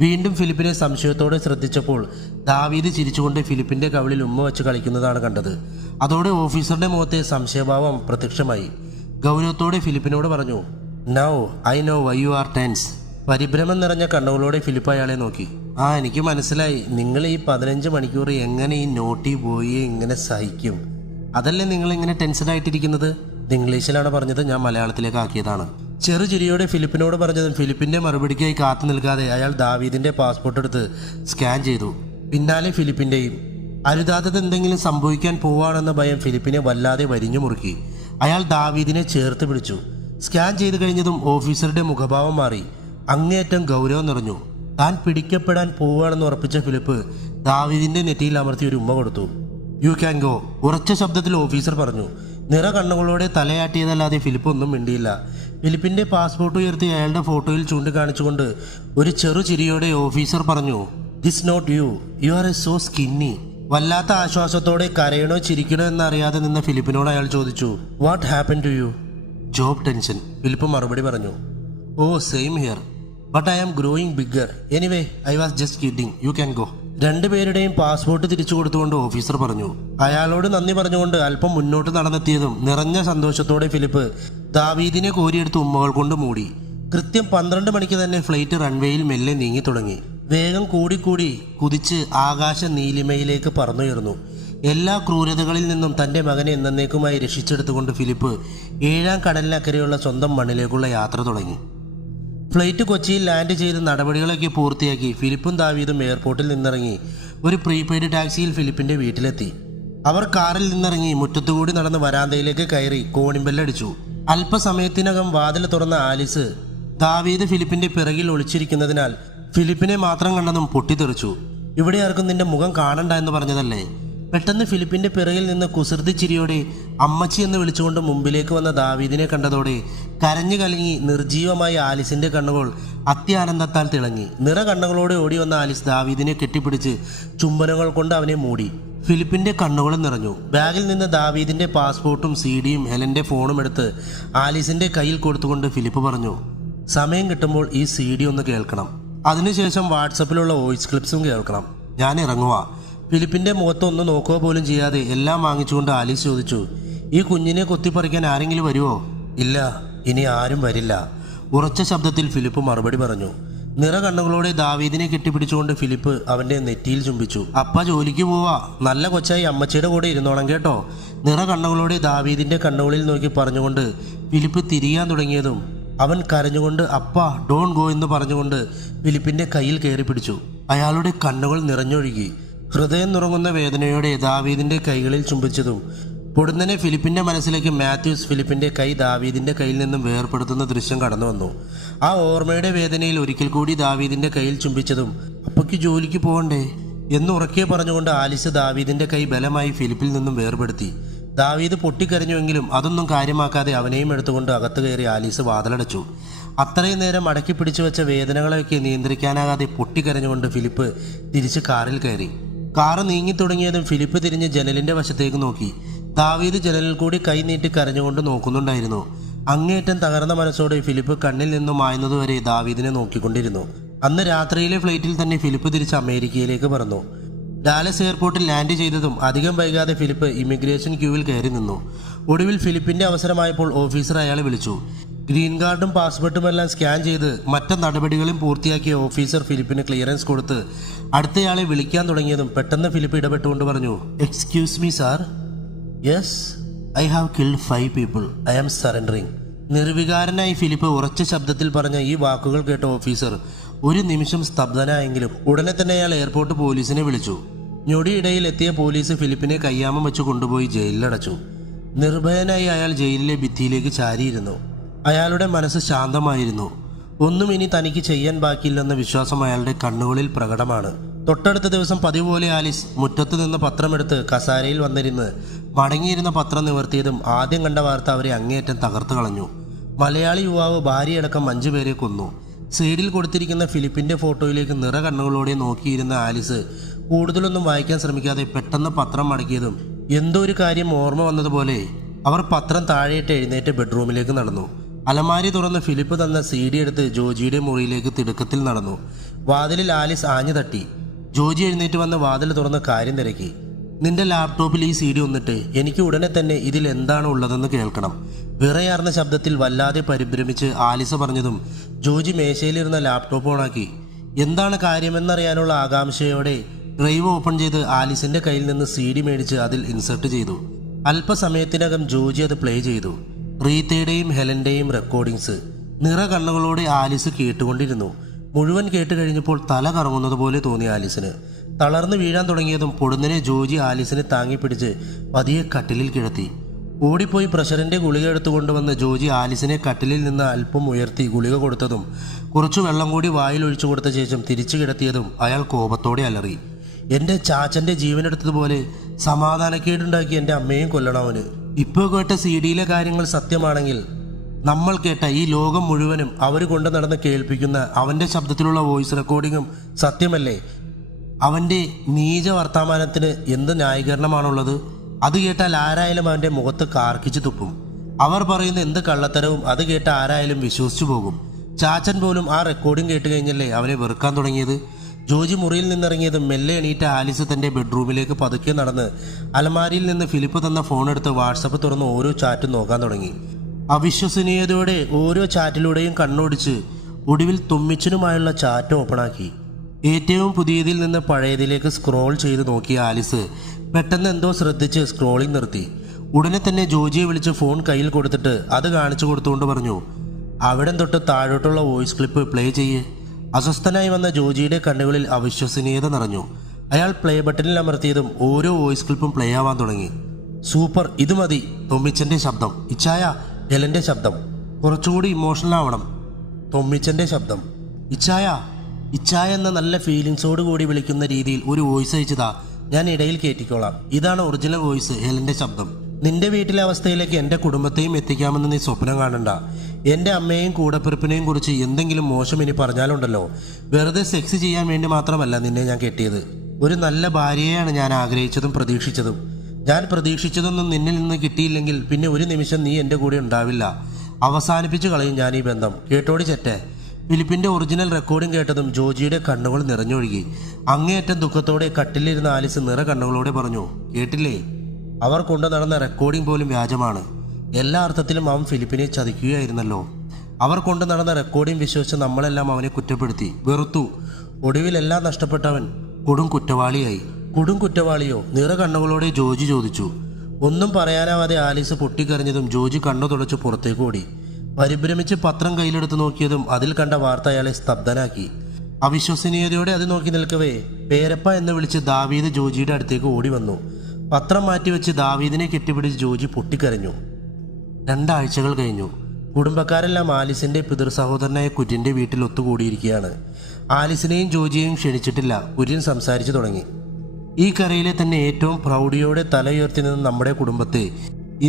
വീണ്ടും ഫിലിപ്പിനെ സംശയത്തോടെ ശ്രദ്ധിച്ചപ്പോൾ ദാവീദ് ചിരിച്ചുകൊണ്ട് ഫിലിപ്പിന്റെ കവിളിൽ ഉമ്മ വെച്ച് കളിക്കുന്നതാണ് കണ്ടത്. അതോടെ ഓഫീസറുടെ മുഖത്തെ സംശയഭാവം പ്രത്യക്ഷമായി. ഗൗരവത്തോടെ ഫിലിപ്പിനോട് പറഞ്ഞു, "now I know why you are tense." പരിഭ്രമം നിറഞ്ഞ കണ്ണുകളോടെ ഫിലിപ്പ് അയാളെ നോക്കി. എനിക്ക് മനസ്സിലായി. നിങ്ങൾ ഈ 15 മണിക്കൂർ എങ്ങനെ ഈ നോട്ടി ബോയിയെ ഇങ്ങനെ സഹിക്കും? അതല്ലേ നിങ്ങൾ ഇങ്ങനെ ടെൻഷനായിട്ടിരിക്കുന്നത്?" ഇംഗ്ലീഷിലാണ് പറഞ്ഞത്, ഞാൻ മലയാളത്തിലേക്ക് ആക്കിയതാണ്. ചെറുചിരിയോടെ ഫിലിപ്പിനോട് പറഞ്ഞതും ഫിലിപ്പിന്റെ മറുപടിക്കായി കാത്തു നിൽക്കാതെ അയാൾ ദാവീദിന്റെ പാസ്പോർട്ട് എടുത്ത് സ്കാൻ ചെയ്തു. പിന്നാലെ ഫിലിപ്പിന്റെയും. അരുതാത്തത് എന്തെങ്കിലും സംഭവിക്കാൻ പോവാണെന്ന ഭയം ഫിലിപ്പിനെ വല്ലാതെ വരിഞ്ഞു മുറുക്കി. അയാൾ ദാവീദിനെ ചേർത്ത് പിടിച്ചു. സ്കാൻ ചെയ്ത് കഴിഞ്ഞതും ഓഫീസറുടെ മുഖഭാവം മാറി. അങ്ങേയറ്റം ഗൗരവം നിറഞ്ഞു. താൻ പിടിക്കപ്പെടാൻ പോവുകയാണെന്ന് ഉറപ്പിച്ച ഫിലിപ്പ് ദാവീദിന്റെ നെറ്റിയിൽ അമർത്തി ഒരു ഉമ്മ കൊടുത്തു. "യു ക്യാൻ ഗോ," ഉറച്ച ശബ്ദത്തിൽ ഓഫീസർ പറഞ്ഞു. നിറ കണ്ണുകളോടെ തലയാട്ടിയതല്ലാതെ ഫിലിപ്പ് ഒന്നും മിണ്ടിയില്ല. ഫിലിപ്പിന്റെ പാസ്പോർട്ട് ഉയർത്തി അയാളുടെ ഫോട്ടോയിൽ ചൂണ്ടിക്കാണിച്ചുകൊണ്ട് ഒരു ചെറു ചിരിയോടെ ഓഫീസർ പറഞ്ഞു, "this not you, you are a so skinny." വല്ലാത്ത ആശ്വാസത്തോടെ കരയണോ ചിരിക്കണോ എന്നറിയാതെ നിന്ന ഫിലിപ്പിനോട് അയാൾ ചോദിച്ചു, "what happen to you?" "Job tension," Philip മറുപടി പറഞ്ഞു. "Oh same here, but I am growing bigger. Anyway I was just kidding. You can go." രണ്ടുപേരുടെയും പാസ്പോർട്ട് തിരിച്ചു കൊടുത്തുകൊണ്ട് ഓഫീസർ പറഞ്ഞു. അയാളോട് നന്ദി പറഞ്ഞുകൊണ്ട് അല്പം മുന്നോട്ട് നടന്നെത്തിയതും നിറഞ്ഞ സന്തോഷത്തോടെ ഫിലിപ്പ് ദാവീദിനെ കോരിയെടുത്ത് ഉമ്മകൾ കൊണ്ട് മൂടി. കൃത്യം 12 മണിക്ക് തന്നെ ഫ്ലൈറ്റ് റൺവേയിൽ മെല്ലെ നീങ്ങി തുടങ്ങി. വേഗം കൂടിക്കൂടി കുതിച്ച് ആകാശ നീലിമയിലേക്ക് പറന്നുയർന്നു. എല്ലാ ക്രൂരതകളിൽ നിന്നും തൻ്റെ മകനെ എന്നേക്കുമായി രക്ഷിച്ചെടുത്തുകൊണ്ട് ഫിലിപ്പ് 7ാം കടലിനക്കരെയുള്ള സ്വന്തം മണ്ണിലേക്കുള്ള യാത്ര തുടങ്ങി. ഫ്ലൈറ്റ് കൊച്ചിയിൽ ലാൻഡ് ചെയ്ത് നടപടികളൊക്കെ പൂർത്തിയാക്കി ഫിലിപ്പും ദാവീദും എയർപോർട്ടിൽ നിന്നിറങ്ങി ഒരു പ്രീപെയ്ഡ് ടാക്സിയിൽ ഫിലിപ്പിൻ്റെ വീട്ടിലെത്തി. അവർ കാറിൽ നിന്നിറങ്ങി മുറ്റത്തുകൂടി നടന്ന് വരാന്തയിലേക്ക് കയറി കോണിമ്പെല്ലടിച്ചു. അല്പസമയത്തിനകം വാതിൽ തുറന്ന ആലിസ് ദാവീദ് ഫിലിപ്പിൻ്റെ പിറകിൽ ഒളിച്ചിരിക്കുന്നതിനാൽ ഫിലിപ്പിനെ മാത്രം കണ്ടതും പൊട്ടിത്തെറിച്ചു. ഇവിടെ ആർക്കും നിന്റെ മുഖം കാണണ്ട എന്ന് പറഞ്ഞതല്ലേ? പെട്ടെന്ന് ഫിലിപ്പിൻ്റെ പിറകിൽ നിന്ന് കുസൃതി ചിരിയോടെ അമ്മച്ചി എന്ന് വിളിച്ചുകൊണ്ട് മുമ്പിലേക്ക് വന്ന ദാവീദിനെ കണ്ടതോടെ കരഞ്ഞു കലങ്ങി നിർജീവമായ ആലിസിൻ്റെ കണ്ണുകൾ അത്യാനന്ദത്താൽ തിളങ്ങി. നിറ കണ്ണുകളോടെ ഓടി വന്ന ആലിസ് ദാവീദിനെ കെട്ടിപ്പിടിച്ച് ചുംബനങ്ങൾ കൊണ്ട് അവനെ മൂടി. ഫിലിപ്പിൻ്റെ കണ്ണുകളും നിറഞ്ഞു. ബാഗിൽ നിന്ന് ദാവീദിൻ്റെ പാസ്പോർട്ടും CD-യും ഹെലൻ്റെ ഫോണും എടുത്ത് ആലിസിൻ്റെ കയ്യിൽ കൊടുത്തുകൊണ്ട് ഫിലിപ്പ് പറഞ്ഞു, സമയം കിട്ടുമ്പോൾ ഈ CD ഒന്ന് കേൾക്കണം. അതിനുശേഷം വാട്സപ്പിലുള്ള വോയിസ് ക്ലിപ്സും കേൾക്കണം. ഞാൻ ഇറങ്ങുക. ഫിലിപ്പിൻ്റെ മുഖത്തൊന്ന് നോക്കുക പോലും ചെയ്യാതെ എല്ലാം വാങ്ങിച്ചുകൊണ്ട് ആലീസ് ചോദിച്ചു, ഈ കുഞ്ഞിനെ കൊത്തിപ്പറിക്കാൻ ആരെങ്കിലും വരുമോ? ഇല്ല, ഇനി ആരും വരില്ല. ഉറച്ച ശബ്ദത്തിൽ ഫിലിപ്പ് മറുപടി പറഞ്ഞു. നിറ കണ്ണുകളോടെ ദാവീദിനെ കെട്ടിപ്പിടിച്ചുകൊണ്ട് ഫിലിപ്പ് അവൻ്റെ നെറ്റിയിൽ ചുംബിച്ചു. അപ്പ ജോലിക്ക് പോവാ, നല്ല കൊച്ചായി അമ്മച്ചിയുടെ കൂടെ ഇരുന്നോണം കേട്ടോ. നിറ കണ്ണുകളോടെ ദാവീദിൻ്റെ കണ്ണുകളിൽ നോക്കി പറഞ്ഞുകൊണ്ട് ഫിലിപ്പ് തിരിയാൻ തുടങ്ങിയതും അവൻ കരഞ്ഞുകൊണ്ട് അപ്പ ഡോൺ ഗോ എന്ന് പറഞ്ഞുകൊണ്ട് ഫിലിപ്പിൻ്റെ കയ്യിൽ കയറി പിടിച്ചു. അയാളുടെ കണ്ണുകൾ നിറഞ്ഞൊഴുകി. ഹൃദയം നുറങ്ങുന്ന വേദനയോടെ ദാവീദിൻ്റെ കൈകളിൽ ചുംബിച്ചതും പൊടുന്നനെ ഫിലിപ്പിൻ്റെ മനസ്സിലേക്ക് മാത്യൂസ് ഫിലിപ്പിൻ്റെ കൈ ദാവീദിൻ്റെ കയ്യിൽ നിന്നും വേർപെടുത്തുന്ന ദൃശ്യം കടന്നു വന്നു. ആ ഓർമ്മയുടെ വേദനയിൽ ഒരിക്കൽ കൂടി ദാവീദിൻ്റെ കയ്യിൽ ചുംബിച്ചതും അപ്പയ്ക്ക് ജോലിക്ക് പോകണ്ടേ എന്ന് ഉറക്കെ പറഞ്ഞുകൊണ്ട് ആലിസ് ദാവീദിൻ്റെ കൈ ബലമായി ഫിലിപ്പിൽ നിന്നും വേർപെടുത്തി. ദാവീദ് പൊട്ടിക്കരഞ്ഞുവെങ്കിലും അതൊന്നും കാര്യമാക്കാതെ അവനെയും എടുത്തുകൊണ്ട് അകത്ത് കയറി ആലീസ് വാതിലടച്ചു. അത്രയും നേരം അടക്കി പിടിച്ചു വെച്ച വേദനകളെയൊക്കെ നിയന്ത്രിക്കാനാകാതെ പൊട്ടിക്കരഞ്ഞുകൊണ്ട് ഫിലിപ്പ് തിരിച്ച് കാറിൽ കയറി. കാറ് നീങ്ങിത്തുടങ്ങിയതും ഫിലിപ്പ് തിരിഞ്ഞ് ജനലിൻ്റെ വശത്തേക്ക് നോക്കി. ദാവീദ് ജനലിൽ കൂടി കൈ നീട്ടി കരഞ്ഞുകൊണ്ട് നോക്കുന്നുണ്ടായിരുന്നു. അങ്ങേയറ്റം തകർന്ന മനസ്സോടെ ഫിലിപ്പ് കണ്ണിൽ നിന്നും മായുന്നതുവരെ ദാവീദിനെ നോക്കിക്കൊണ്ടിരുന്നു. അന്ന് രാത്രിയിലെ ഫ്ലൈറ്റിൽ തന്നെ ഫിലിപ്പ് തിരിച്ച് അമേരിക്കയിലേക്ക് പറന്നു. ഡാലസ് എയർപോർട്ടിൽ ലാൻഡ് ചെയ്തതും അധികം വൈകാതെ ഫിലിപ്പ് ഇമിഗ്രേഷൻ ക്യൂവിൽ കയറി നിന്നു. ഒടുവിൽ ഫിലിപ്പിൻ്റെ അവസരമായപ്പോൾ ഓഫീസർ അയാളെ വിളിച്ചു. ഗ്രീൻ കാർഡും പാസ്പോർട്ടുമെല്ലാം സ്കാൻ ചെയ്ത് മറ്റ് നടപടികളും പൂർത്തിയാക്കിയ ഓഫീസർ ഫിലിപ്പിന് ക്ലിയറൻസ് കൊടുത്ത് അടുത്തയാളെ വിളിക്കാൻ തുടങ്ങിയതും പെട്ടെന്ന് ഫിലിപ്പ് ഇടപെട്ടുകൊണ്ട് പറഞ്ഞു, excuse me sir. Yes, I have killed 5 people. I am surrendering. നിർവികാരനായി ഫിലിപ്പ് ഉറച്ച ശബ്ദത്തിൽ പറഞ്ഞ ഈ വാക്കുകൾ കേട്ട ഓഫീസർ ഒരു നിമിഷം സ്തബ്ധനായെങ്കിലും ഉടനെ തന്നെ അയാൾ എയർപോർട്ട് പോലീസിനെ വിളിച്ചു. ഞൊടിയിടയിൽ എത്തിയ പോലീസ് ഫിലിപ്പിനെ കയ്യാമം വെച്ച് കൊണ്ടുപോയി ജയിലിലടച്ചു. നിർഭയനായി അയാൾ ജയിലിലെ ഭിത്തിയിലേക്ക് ചാരിയിരുന്നു. അയാളുടെ മനസ്സ് ശാന്തമായിരുന്നു. ഒന്നും ഇനി തനിക്ക് ചെയ്യാൻ ബാക്കിയില്ലെന്ന വിശ്വാസം അയാളുടെ കണ്ണുകളിൽ പ്രകടമാണ്. തൊട്ടടുത്ത ദിവസം പതിവ് പോലെ ആലിസ് മുറ്റത്ത് നിന്ന് പത്രമെടുത്ത് കസാരയിൽ വന്നിരുന്ന് മടങ്ങിയിരുന്ന പത്രം നിവർത്തിയതും ആദ്യം കണ്ട വാർത്ത അവരെ അങ്ങേയറ്റം തകർത്ത് കളഞ്ഞു. മലയാളി യുവാവ് ഭാര്യയടക്കം 5 പേരെ കൊന്നു. സൈഡിൽ കൊടുത്തിരിക്കുന്ന ഫിലിപ്പിൻ്റെ ഫോട്ടോയിലേക്ക് നിറ കണ്ണുകളോടെ നോക്കിയിരുന്ന ആലിസ് കൂടുതലൊന്നും വായിക്കാൻ ശ്രമിക്കാതെ പെട്ടെന്ന് പത്രം മടക്കിയതും എന്തോ ഒരു കാര്യം ഓർമ്മ വന്നതുപോലെ അവർ പത്രം താഴെയിട്ട് എഴുന്നേറ്റ് ബെഡ്റൂമിലേക്ക് നടന്നു. അലമാരി തുറന്ന് ഫിലിപ്പ് തന്ന CD എടുത്ത് ജോജിയുടെ മുറിയിലേക്ക് തിടുക്കത്തിൽ നടന്നു. വാതിലിൽ ആലിസ് ആഞ്ഞു തട്ടി. ജോജി എഴുന്നേറ്റ് വന്ന് വാതിൽ തുറന്ന് കാര്യം തിരക്കി. നിന്റെ ലാപ്ടോപ്പിൽ ഈ CD ഒന്നിട്ട് എനിക്ക് ഉടനെ തന്നെ ഇതിൽ എന്താണ് ഉള്ളതെന്ന് കേൾക്കണം. വിറയാർന്ന ശബ്ദത്തിൽ വല്ലാതെ പരിഭ്രമിച്ച് ആലിസ് പറഞ്ഞതും ജോജി മേശയിലിരുന്ന ലാപ്ടോപ്പ് ഓണാക്കി. എന്താണ് കാര്യമെന്നറിയാനുള്ള ആകാംക്ഷയോടെ ഡ്രൈവ് ഓപ്പൺ ചെയ്ത് ആലിസിന്റെ കയ്യിൽ നിന്ന് CD മേടിച്ച് അതിൽ ഇൻസർട്ട് ചെയ്തു. അല്പസമയത്തിനകം ജോജി അത് പ്ലേ ചെയ്തു. റീത്തയുടെയും ഹെലൻ്റെയും റെക്കോർഡിങ്സ്. നിറ കണ്ണുകളോടെ ആലിസ് കേട്ടുകൊണ്ടിരുന്നു. മുഴുവൻ കേട്ട് കഴിഞ്ഞപ്പോൾ തല കറങ്ങുന്നത് പോലെ തോന്നി ആലിസിന്. തളർന്നു വീഴാൻ തുടങ്ങിയതും പൊടുന്നനെ ജോജി ആലിസിനെ താങ്ങിപ്പിടിച്ച് പതിയെ കട്ടിലിൽ കിടത്തി. ഓടിപ്പോയി പ്രഷറിൻ്റെ ഗുളിക എടുത്തുകൊണ്ടുവന്ന് ജോജി ആലിസിനെ കട്ടിലിൽ നിന്ന് അല്പം ഉയർത്തി ഗുളിക കൊടുത്തതും കുറച്ചു വെള്ളം കൂടി വായിൽ ഒഴിച്ചു കൊടുത്ത ശേഷം തിരിച്ചു കിടത്തിയതും അയാൾ കോപത്തോടെ അലറി. എൻ്റെ ചാച്ചൻ്റെ ജീവനെടുത്തതുപോലെ സമാധാനക്കേടുണ്ടാക്കി എൻ്റെ അമ്മയും കൊല്ലണവന്. ഇപ്പോൾ കേട്ട CD-യിലെ കാര്യങ്ങൾ സത്യമാണെങ്കിൽ നമ്മൾ കേട്ട ഈ ലോകം മുഴുവനും അവർ കൊണ്ടു നടന്ന് കേൾപ്പിക്കുന്ന അവൻ്റെ ശബ്ദത്തിലുള്ള വോയിസ് റെക്കോർഡിങ്ങും സത്യമല്ലേ? അവൻ്റെ നീച വർത്തമാനത്തിന് എന്ത് ന്യായീകരണമാണുള്ളത്? അത് കേട്ടാൽ ആരായാലും അവൻ്റെ മുഖത്ത് കാർക്കിച്ച് തുപ്പും. അവർ പറയുന്ന എന്ത് കള്ളത്തരവും അത് കേട്ട ആരായാലും വിശ്വസിച്ചു പോകും. ചാച്ചൻ പോലും ആ റെക്കോർഡിംഗ് കേട്ട് കഴിഞ്ഞല്ലേ അവനെ വെറുക്കാൻ തുടങ്ങിയത്. ജോജി മുറിയിൽ നിന്നിറങ്ങിയതും മെല്ലെ എണീറ്റ ആലിസ് തൻ്റെ ബെഡ്റൂമിലേക്ക് പതുക്കെ നടന്ന് അലമാരിയിൽ നിന്ന് ഫിലിപ്പ് തന്ന ഫോണെടുത്ത് വാട്സപ്പ് തുറന്ന് ഓരോ ചാറ്റും നോക്കാൻ തുടങ്ങി. അവിശ്വസനീയതയോടെ ഓരോ ചാറ്റിലൂടെയും കണ്ണോടിച്ച് ഒടുവിൽ തുമ്മിച്ചനുമായുള്ള ചാറ്റ് ഓപ്പണാക്കി. ഏറ്റവും പുതിയതിൽ നിന്ന് പഴയതിലേക്ക് സ്ക്രോൾ ചെയ്ത് നോക്കിയ ആലിസ് പെട്ടെന്ന് എന്തോ ശ്രദ്ധിച്ച് സ്ക്രോളിംഗ് നിർത്തി. ഉടനെ തന്നെ ജോജിയെ വിളിച്ച് ഫോൺ കയ്യിൽ കൊടുത്തിട്ട് അത് കാണിച്ചു കൊടുത്തുകൊണ്ട് പറഞ്ഞു, അവിടെ തൊട്ട് താഴോട്ടുള്ള വോയിസ് ക്ലിപ്പ് പ്ലേ ചെയ്യേ. അസ്വസ്ഥനായി വന്ന ജോജിയുടെ കണ്ണുകളിൽ അവിശ്വസനീയത നിറഞ്ഞു. അയാൾ പ്ലേ ബട്ടണിൽ അമർത്തിയതും ഓരോ വോയിസ് ക്ലിപ്പും പ്ലേ ആവാൻ തുടങ്ങി. സൂപ്പർ, ഇത് മതി. തൊമ്മിച്ചൻ്റെ ശബ്ദം. ഇച്ചായ, എലൻ്റെ ശബ്ദം. കുറച്ചുകൂടി ഇമോഷണൽ ആവണം. തൊമ്മിച്ചൻ്റെ ശബ്ദം. ഇച്ചായ, ഇച്ചായ എന്ന നല്ല ഫീലിങ്സോട് കൂടി വിളിക്കുന്ന രീതിയിൽ ഒരു വോയിസ് അയച്ചതാ, ഞാൻ ഇടയിൽ കയറ്റിക്കോളാം. ഇതാണ് ഒറിജിനൽ വോയിസ്, ഹെലൻ്റെ ശബ്ദം. നിന്റെ വീട്ടിലെ അവസ്ഥയിലേക്ക് എൻ്റെ കുടുംബത്തെയും എത്തിക്കാമെന്ന് നീ സ്വപ്നം കാണണ്ട. എൻ്റെ അമ്മയെയും കൂടപ്പിറപ്പിനെയും കുറിച്ച് എന്തെങ്കിലും മോശം ഇനി പറഞ്ഞാലുണ്ടല്ലോ, വെറുതെ സെക്സ് ചെയ്യാൻ വേണ്ടി മാത്രമല്ല നിന്നെ ഞാൻ കെട്ടിയത്. ഒരു നല്ല ഭാര്യയെയാണ് ഞാൻ ആഗ്രഹിച്ചതും പ്രതീക്ഷിച്ചതും. ഞാൻ പ്രതീക്ഷിച്ചതൊന്നും നിന്നിൽ നിന്ന് കിട്ടിയില്ലെങ്കിൽ പിന്നെ ഒരു നിമിഷം നീ എൻ്റെ കൂടെ ഉണ്ടാവില്ല. അവസാനിപ്പിച്ചു കളയും ഞാൻ ഈ ബന്ധം. കേട്ടോടി ചെറ്റേ. ഫിലിപ്പിൻ്റെ ഒറിജിനൽ റെക്കോർഡിംഗ് കേട്ടതും ജോജിയുടെ കണ്ണുകൾ നിറഞ്ഞൊഴുകി. അങ്ങേയറ്റം ദുഃഖത്തോടെ കട്ടിലിരുന്ന ആലിസ് നിറ കണ്ണുകളോടെ പറഞ്ഞു, കേട്ടില്ലേ, അവർ കൊണ്ടു നടന്ന റെക്കോർഡിംഗ് പോലും വ്യാജമാണ്. എല്ലാ അർത്ഥത്തിലും അവൻ ഫിലിപ്പിനെ ചതിക്കുകയായിരുന്നല്ലോ. അവർ കൊണ്ടു നടന്ന റെക്കോർഡിംഗ് വിശ്വസിച്ച് നമ്മളെല്ലാം അവനെ കുറ്റപ്പെടുത്തി, വെറുത്തു. ഒടുവിലെല്ലാം നഷ്ടപ്പെട്ടവൻ കൊടും കുറ്റവാളിയായി. കൊടും കുറ്റവാളിയോ? നിറ കണ്ണുകളോടെ ജോജി ചോദിച്ചു. ഒന്നും പറയാനാവാതെ ആലിസ് പൊട്ടിക്കരഞ്ഞതും ജോജി കണ്ണു തുടച്ച് പുറത്തേക്ക് ഓടി. പരിഭ്രമിച്ച് പത്രം കയ്യിലെടുത്ത് നോക്കിയതും അതിൽ കണ്ട വാർത്ത അയാളെ സ്തബ്ധനാക്കി. അവിശ്വസനീയതയോടെ അത് നോക്കി നിൽക്കവേ പേരപ്പ എന്ന് വിളിച്ച് ദാവീദ് ജോജിയുടെ അടുത്തേക്ക് ഓടി വന്നു. പത്രം മാറ്റിവെച്ച് ദാവീദിനെ കെട്ടിപ്പിടിച്ച് ജോജി പൊട്ടിക്കരഞ്ഞു. 2 ആഴ്ചകൾ കഴിഞ്ഞു. കുടുംബക്കാരെല്ലാം ആലിസിൻ്റെ പിതൃ സഹോദരനായ കുര്യൻ്റെ വീട്ടിൽ ഒത്തുകൂടിയിരിക്കുകയാണ്. ആലിസിനെയും ജോജിയെയും ക്ഷണിച്ചിട്ടില്ല. കുര്യൻ സംസാരിച്ചു തുടങ്ങി. ഈ കരയിലെ തന്നെ ഏറ്റവും പ്രൗഢിയോടെ തല ഉയർത്തി നിന്ന് നമ്മുടെ കുടുംബത്തെ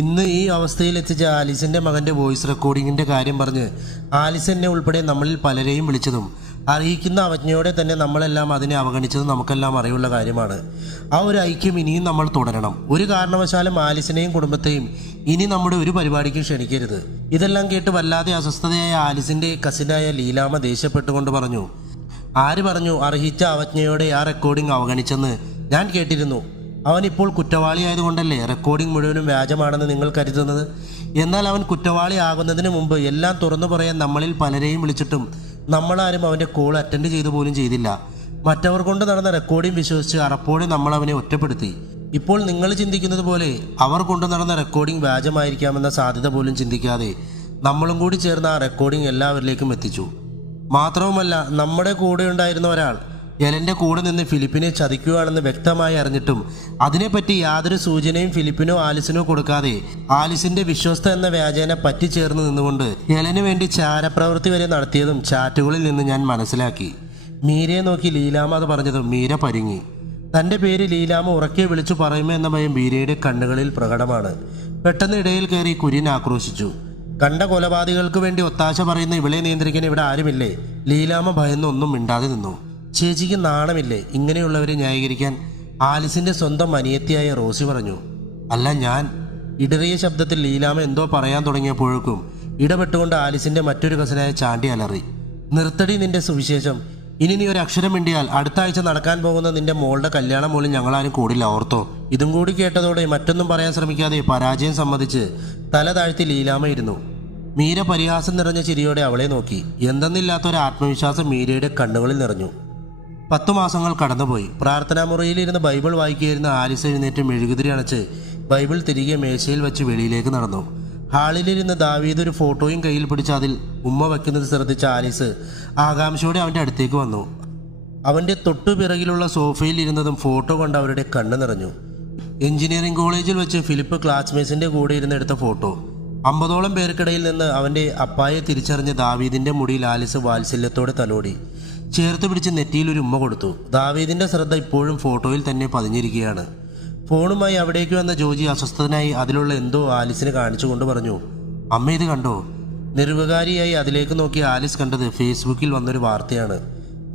ഇന്ന് ഈ അവസ്ഥയിൽ എത്തിച്ച ആലിസിൻ്റെ മകൻ്റെ വോയിസ് റെക്കോർഡിങ്ങിൻ്റെ കാര്യം പറഞ്ഞ് ആലിസ് എന്നെ ഉൾപ്പെടെ നമ്മളിൽ പലരെയും വിളിച്ചതും അറിയിക്കുന്ന അവജ്ഞയോടെ തന്നെ നമ്മളെല്ലാം അതിനെ അവഗണിച്ചതും നമുക്കെല്ലാം അറിയുള്ള കാര്യമാണ്. ആ ഒരു ഐക്യം ഇനിയും നമ്മൾ തുടരണം. ഒരു കാരണവശാലും ആലിസിനെയും കുടുംബത്തെയും ഇനി നമ്മുടെ ഒരു പരിപാടിക്കും ക്ഷണിക്കരുത്. ഇതെല്ലാം കേട്ട് വല്ലാതെ അസ്വസ്ഥതയായ ആലിസിൻ്റെ കസിനായ ലീലാമ ദേഷ്യപ്പെട്ടുകൊണ്ട് പറഞ്ഞു, ആര് പറഞ്ഞു അർഹിച്ച അവജ്ഞയോടെ ആ റെക്കോർഡിംഗ് അവഗണിച്ചെന്ന്? ഞാൻ കേട്ടിരുന്നു. അവനിപ്പോൾ കുറ്റവാളിയായതുകൊണ്ടല്ലേ റെക്കോർഡിംഗ് മുഴുവനും വ്യാജമാണെന്ന് നിങ്ങൾ കരുതുന്നത്? എന്നാൽ അവൻ കുറ്റവാളിയാകുന്നതിന് മുമ്പ് എല്ലാം തുറന്നു പറയാൻ നമ്മളിൽ പലരെയും വിളിച്ചിട്ടും നമ്മളാരും അവൻ്റെ കോൾ അറ്റൻഡ് ചെയ്തു പോലും ചെയ്തില്ല. മറ്റവർ കൊണ്ട് നടന്ന റെക്കോർഡിംഗ് വിശ്വസിച്ച് അറപ്പോടെ നമ്മൾ അവനെ ഒറ്റപ്പെടുത്തി. ഇപ്പോൾ നിങ്ങൾ ചിന്തിക്കുന്നത് പോലെ അവർ കൊണ്ടു നടന്ന റെക്കോർഡിംഗ് വ്യാജമായിരിക്കാമെന്ന സാധ്യത പോലും ചിന്തിക്കാതെ നമ്മളും കൂടി ചേർന്ന് ആ റെക്കോർഡിംഗ് എല്ലാവരിലേക്കും എത്തിച്ചു. മാത്രവുമല്ല, നമ്മുടെ കൂടെ ഉണ്ടായിരുന്ന ഒരാൾ എലൻ്റെ കൂടെ നിന്ന് ഫിലിപ്പിനെ ചതിക്കുകയാണെന്ന് വ്യക്തമായി അറിഞ്ഞിട്ടും അതിനെപ്പറ്റി യാതൊരു സൂചനയും ഫിലിപ്പിനോ ആലിസിനോ കൊടുക്കാതെ ആലിസിന്റെ വിശ്വസ്ത എന്ന വ്യാജേന പറ്റിച്ചേർന്ന് നിന്നുകൊണ്ട് എലന് വേണ്ടി ചാരപ്രവൃത്തി വരെ നടത്തിയതും ചാറ്റുകളിൽ നിന്ന് ഞാൻ മനസ്സിലാക്കി. മീരയെ നോക്കി ലീലാമ അത് പറഞ്ഞതും മീര പരുങ്ങി. തൻ്റെ പേര് ലീലാമ ഉറക്കെ വിളിച്ചു പറയുമോ എന്ന ഭയം മീരയുടെ കണ്ണുകളിൽ പ്രകടമാണ്. പെട്ടെന്ന് ഇടയിൽ കയറി കുര്യൻ ആക്രോശിച്ചു. കണ്ട കൊലപാതകൾക്ക് വേണ്ടി ഒത്താശ പറയുന്ന ഇവളെ നിയന്ത്രിക്കാൻ ഇവിടെ ആരുമില്ലേ? ലീലാമ ഭയന്നൊന്നും മിണ്ടാതെ നിന്നു. ചേച്ചിക്ക് നാണമില്ലേ ഇങ്ങനെയുള്ളവരെ ന്യായീകരിക്കാൻ? ആലിസിന്റെ സ്വന്തം അനിയത്തിയായ റോസി പറഞ്ഞു. അല്ല ഞാൻ. ഇടറിയ ശബ്ദത്തിൽ ലീലാമ എന്തോ പറയാൻ തുടങ്ങിയപ്പോഴേക്കും ഇടപെട്ടുകൊണ്ട് ആലിസിന്റെ മറ്റൊരു കസനായ ചാണ്ടി അലറി. നിർത്തടി നിന്റെ സുവിശേഷം. ഇനി നീ ഒരു അക്ഷരം മിണ്ടിയാൽ അടുത്ത ആഴ്ച നടക്കാൻ പോകുന്ന നിന്റെ മോളുടെ കല്യാണം പോലും ഞങ്ങളാരും കൂടില്ല, ഓർത്തോ? ഇതും കൂടി കേട്ടതോടെ മറ്റൊന്നും പറയാൻ ശ്രമിക്കാതെ പരാജയം സമ്മതിച്ച് തല താഴ്ത്തി ലീലാമ ഇരുന്നു. മീര പരിഹാസം നിറഞ്ഞ ചിരിയോടെ അവളെ നോക്കി. എന്തെന്നില്ലാത്തൊരു ആത്മവിശ്വാസം മീരയുടെ കണ്ണുകളിൽ നിറഞ്ഞു. 10 മാസങ്ങൾ കടന്നുപോയി. പ്രാർത്ഥനാമുറിയിലിരുന്ന് ബൈബിൾ വായിക്കുകയായിരുന്ന ആലിസ് എഴുന്നേറ്റ് മെഴുകുതിരി അണച്ച് ബൈബിൾ തിരികെ മേശയിൽ വെച്ച് വെളിയിലേക്ക് നടന്നു. ഹാളിലിരുന്ന് ദാവീദ് ഒരു ഫോട്ടോയും കയ്യിൽ പിടിച്ച് അതിൽ ഉമ്മ വയ്ക്കുന്നത് ശ്രദ്ധിച്ച ആലിസ് ആകാംക്ഷയോടെ അവൻ്റെ അടുത്തേക്ക് വന്നു. അവൻ്റെ തൊട്ടു പിറകിലുള്ള സോഫയിൽ ഇരുന്നതും ഫോട്ടോ കണ്ട് അവരുടെ കണ്ണ് നിറഞ്ഞു. എഞ്ചിനീയറിംഗ് കോളേജിൽ വെച്ച് ഫിലിപ്പ് ക്ലാസ്മേറ്റ്സിൻ്റെ കൂടെ ഇരുന്നെടുത്ത ഫോട്ടോ. 50ഓളം പേർക്കിടയിൽ നിന്ന് അവൻ്റെ അപ്പായെ തിരിച്ചറിഞ്ഞ ദാവീദിൻ്റെ മുടിയിൽ ആലിസ് വാത്സല്യത്തോടെ തലോടി. ചേർത്ത് പിടിച്ച് നെറ്റിയിൽ ഒരു ഉമ്മ കൊടുത്തു. ദാവീദിൻ്റെ ശ്രദ്ധ ഇപ്പോഴും ഫോട്ടോയിൽ തന്നെ പതിഞ്ഞിരിക്കുകയാണ്. ഫോണുമായി അവിടേക്ക് വന്ന ജോജി അസ്വസ്ഥനായി അതിലുള്ള എന്തോ ആലിസിന് കാണിച്ചുകൊണ്ട് പറഞ്ഞു, അമ്മ ഇത് കണ്ടോ? നിർവികാരിയായി അതിലേക്ക് നോക്കി ആലിസ് കണ്ടത് ഫേസ്ബുക്കിൽ വന്നൊരു വാർത്തയാണ്.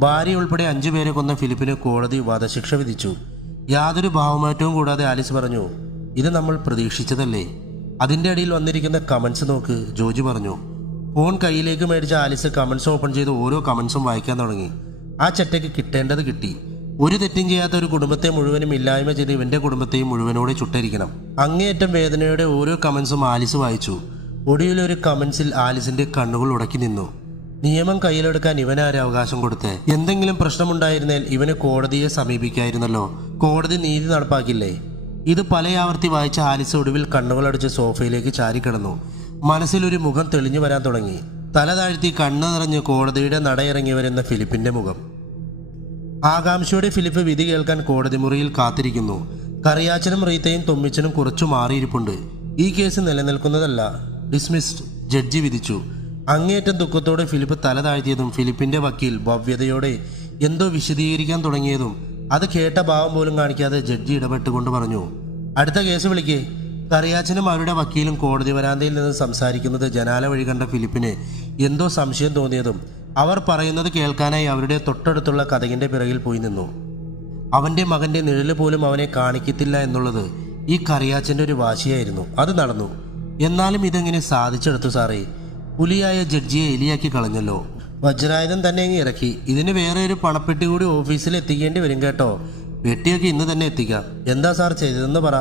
ഭാര്യ ഉൾപ്പെടെ 5 പേരെ കൊന്ന ഫിലിപ്പിന് കോടതി വധശിക്ഷ വിധിച്ചു. യാതൊരു ഭാവമാറ്റവും കൂടാതെ ആലിസ് പറഞ്ഞു, ഇത് നമ്മൾ പ്രതീക്ഷിച്ചതല്ലേ? അതിൻ്റെ അടിയിൽ വന്നിരിക്കുന്ന കമൻസ് നോക്ക്, ജോജി പറഞ്ഞു. ഫോൺ കയ്യിലേക്ക് മേടിച്ച ആലിസ് കമൻസ് ഓപ്പൺ ചെയ്ത് ഓരോ കമൻസും വായിക്കാൻ തുടങ്ങി. ആ ചെറ്റയ്ക്ക് കിട്ടേണ്ടത് കിട്ടി. ഒരു തെറ്റും ചെയ്യാത്ത ഒരു കുടുംബത്തെ മുഴുവനും ഇല്ലായ്മ ചെയ്ത് ഇവന്റെ കുടുംബത്തെയും മുഴുവനോടെ ചുട്ടരിക്കണം. അങ്ങേയറ്റം വേദനയുടെ ഓരോ കമൻസും ആലിസ് വായിച്ചു. ഒടുവിലൊരു കമൻസിൽ ആലിസിന്റെ കണ്ണുകൾ ഉടക്കി നിന്നു. നിയമം കയ്യിലെടുക്കാൻ ഇവനാരെ അവകാശം കൊടുത്തേ? എന്തെങ്കിലും പ്രശ്നമുണ്ടായിരുന്നാൽ ഇവന് കോടതിയെ സമീപിക്കായിരുന്നല്ലോ. കോടതി നീതി നടപ്പാക്കില്ലേ? ഇത് പലയാവർത്തി വായിച്ച ആലിസ് ഒടുവിൽ കണ്ണുകളടച്ച് സോഫയിലേക്ക് ചാരിക്കിടന്നു. മനസ്സിലൊരു മുഖം തെളിഞ്ഞു വരാൻ തുടങ്ങി. തല താഴ്ത്തി കണ്ണു നിറഞ്ഞ് കോടതിയുടെ നടയിറങ്ങി വരുന്ന ഫിലിപ്പിന്റെ മുഖം. ആകാംക്ഷയോടെ ഫിലിപ്പ് വിധി കേൾക്കാൻ കോടതി മുറിയിൽ കാത്തിരിക്കുന്നു. കറിയാച്ചനും റീത്തയും തൊമ്മിച്ചനും കുറച്ചു മാറിയിരിപ്പുണ്ട്. ഈ കേസ് നിലനിൽക്കുന്നതല്ല, ഡിസ്മിസ്ഡ്, ജഡ്ജി വിധിച്ചു. അങ്ങേയറ്റം ദുഃഖത്തോടെ ഫിലിപ്പ് തല താഴ്ത്തിയതും ഫിലിപ്പിന്റെ വക്കീൽ ഭവ്യതയോടെ എന്തോ വിശദീകരിക്കാൻ തുടങ്ങിയതും അത് കേട്ട ഭാവം പോലും കാണിക്കാതെ ജഡ്ജി ഇടപെട്ടുകൊണ്ട് പറഞ്ഞു, അടുത്ത കേസ് വിളിക്കേ. കറിയാച്ചനും അവരുടെ വക്കീലും കോടതി വരാന്തയിൽ നിന്ന് സംസാരിക്കുന്നത് ജനാല വഴി കണ്ട ഫിലിപ്പിന് എന്തോ സംശയം തോന്നിയതും അവർ പറയുന്നത് കേൾക്കാനായി അവരുടെ തൊട്ടടുത്തുള്ള കതകിന്റെ പിറകിൽ പോയി നിന്നു. അവന്റെ മകന്റെ നിഴല് പോലും അവനെ കാണിക്കത്തില്ല എന്നുള്ളത് ഈ കറിയാച്ചന്റെ ഒരു വാശിയായിരുന്നു. അത് നടന്നു. എന്നാലും ഇതെങ്ങനെ സാധിച്ചെടുത്തു സാറേ? പുലിയായ ജഡ്ജിയെ എലിയാക്കി കളഞ്ഞല്ലോ. വജ്രായുധം തന്നെ അങ്ങ് ഇറക്കി. ഇതിന് വേറെ ഒരു പണപ്പെട്ടി കൂടി ഓഫീസിൽ എത്തിക്കേണ്ടി വരും കേട്ടോ. പെട്ടിയൊക്കെ ഇന്ന് തന്നെ എത്തിക്കാം. എന്താ സാർ ചെയ്തതെന്ന് പറ.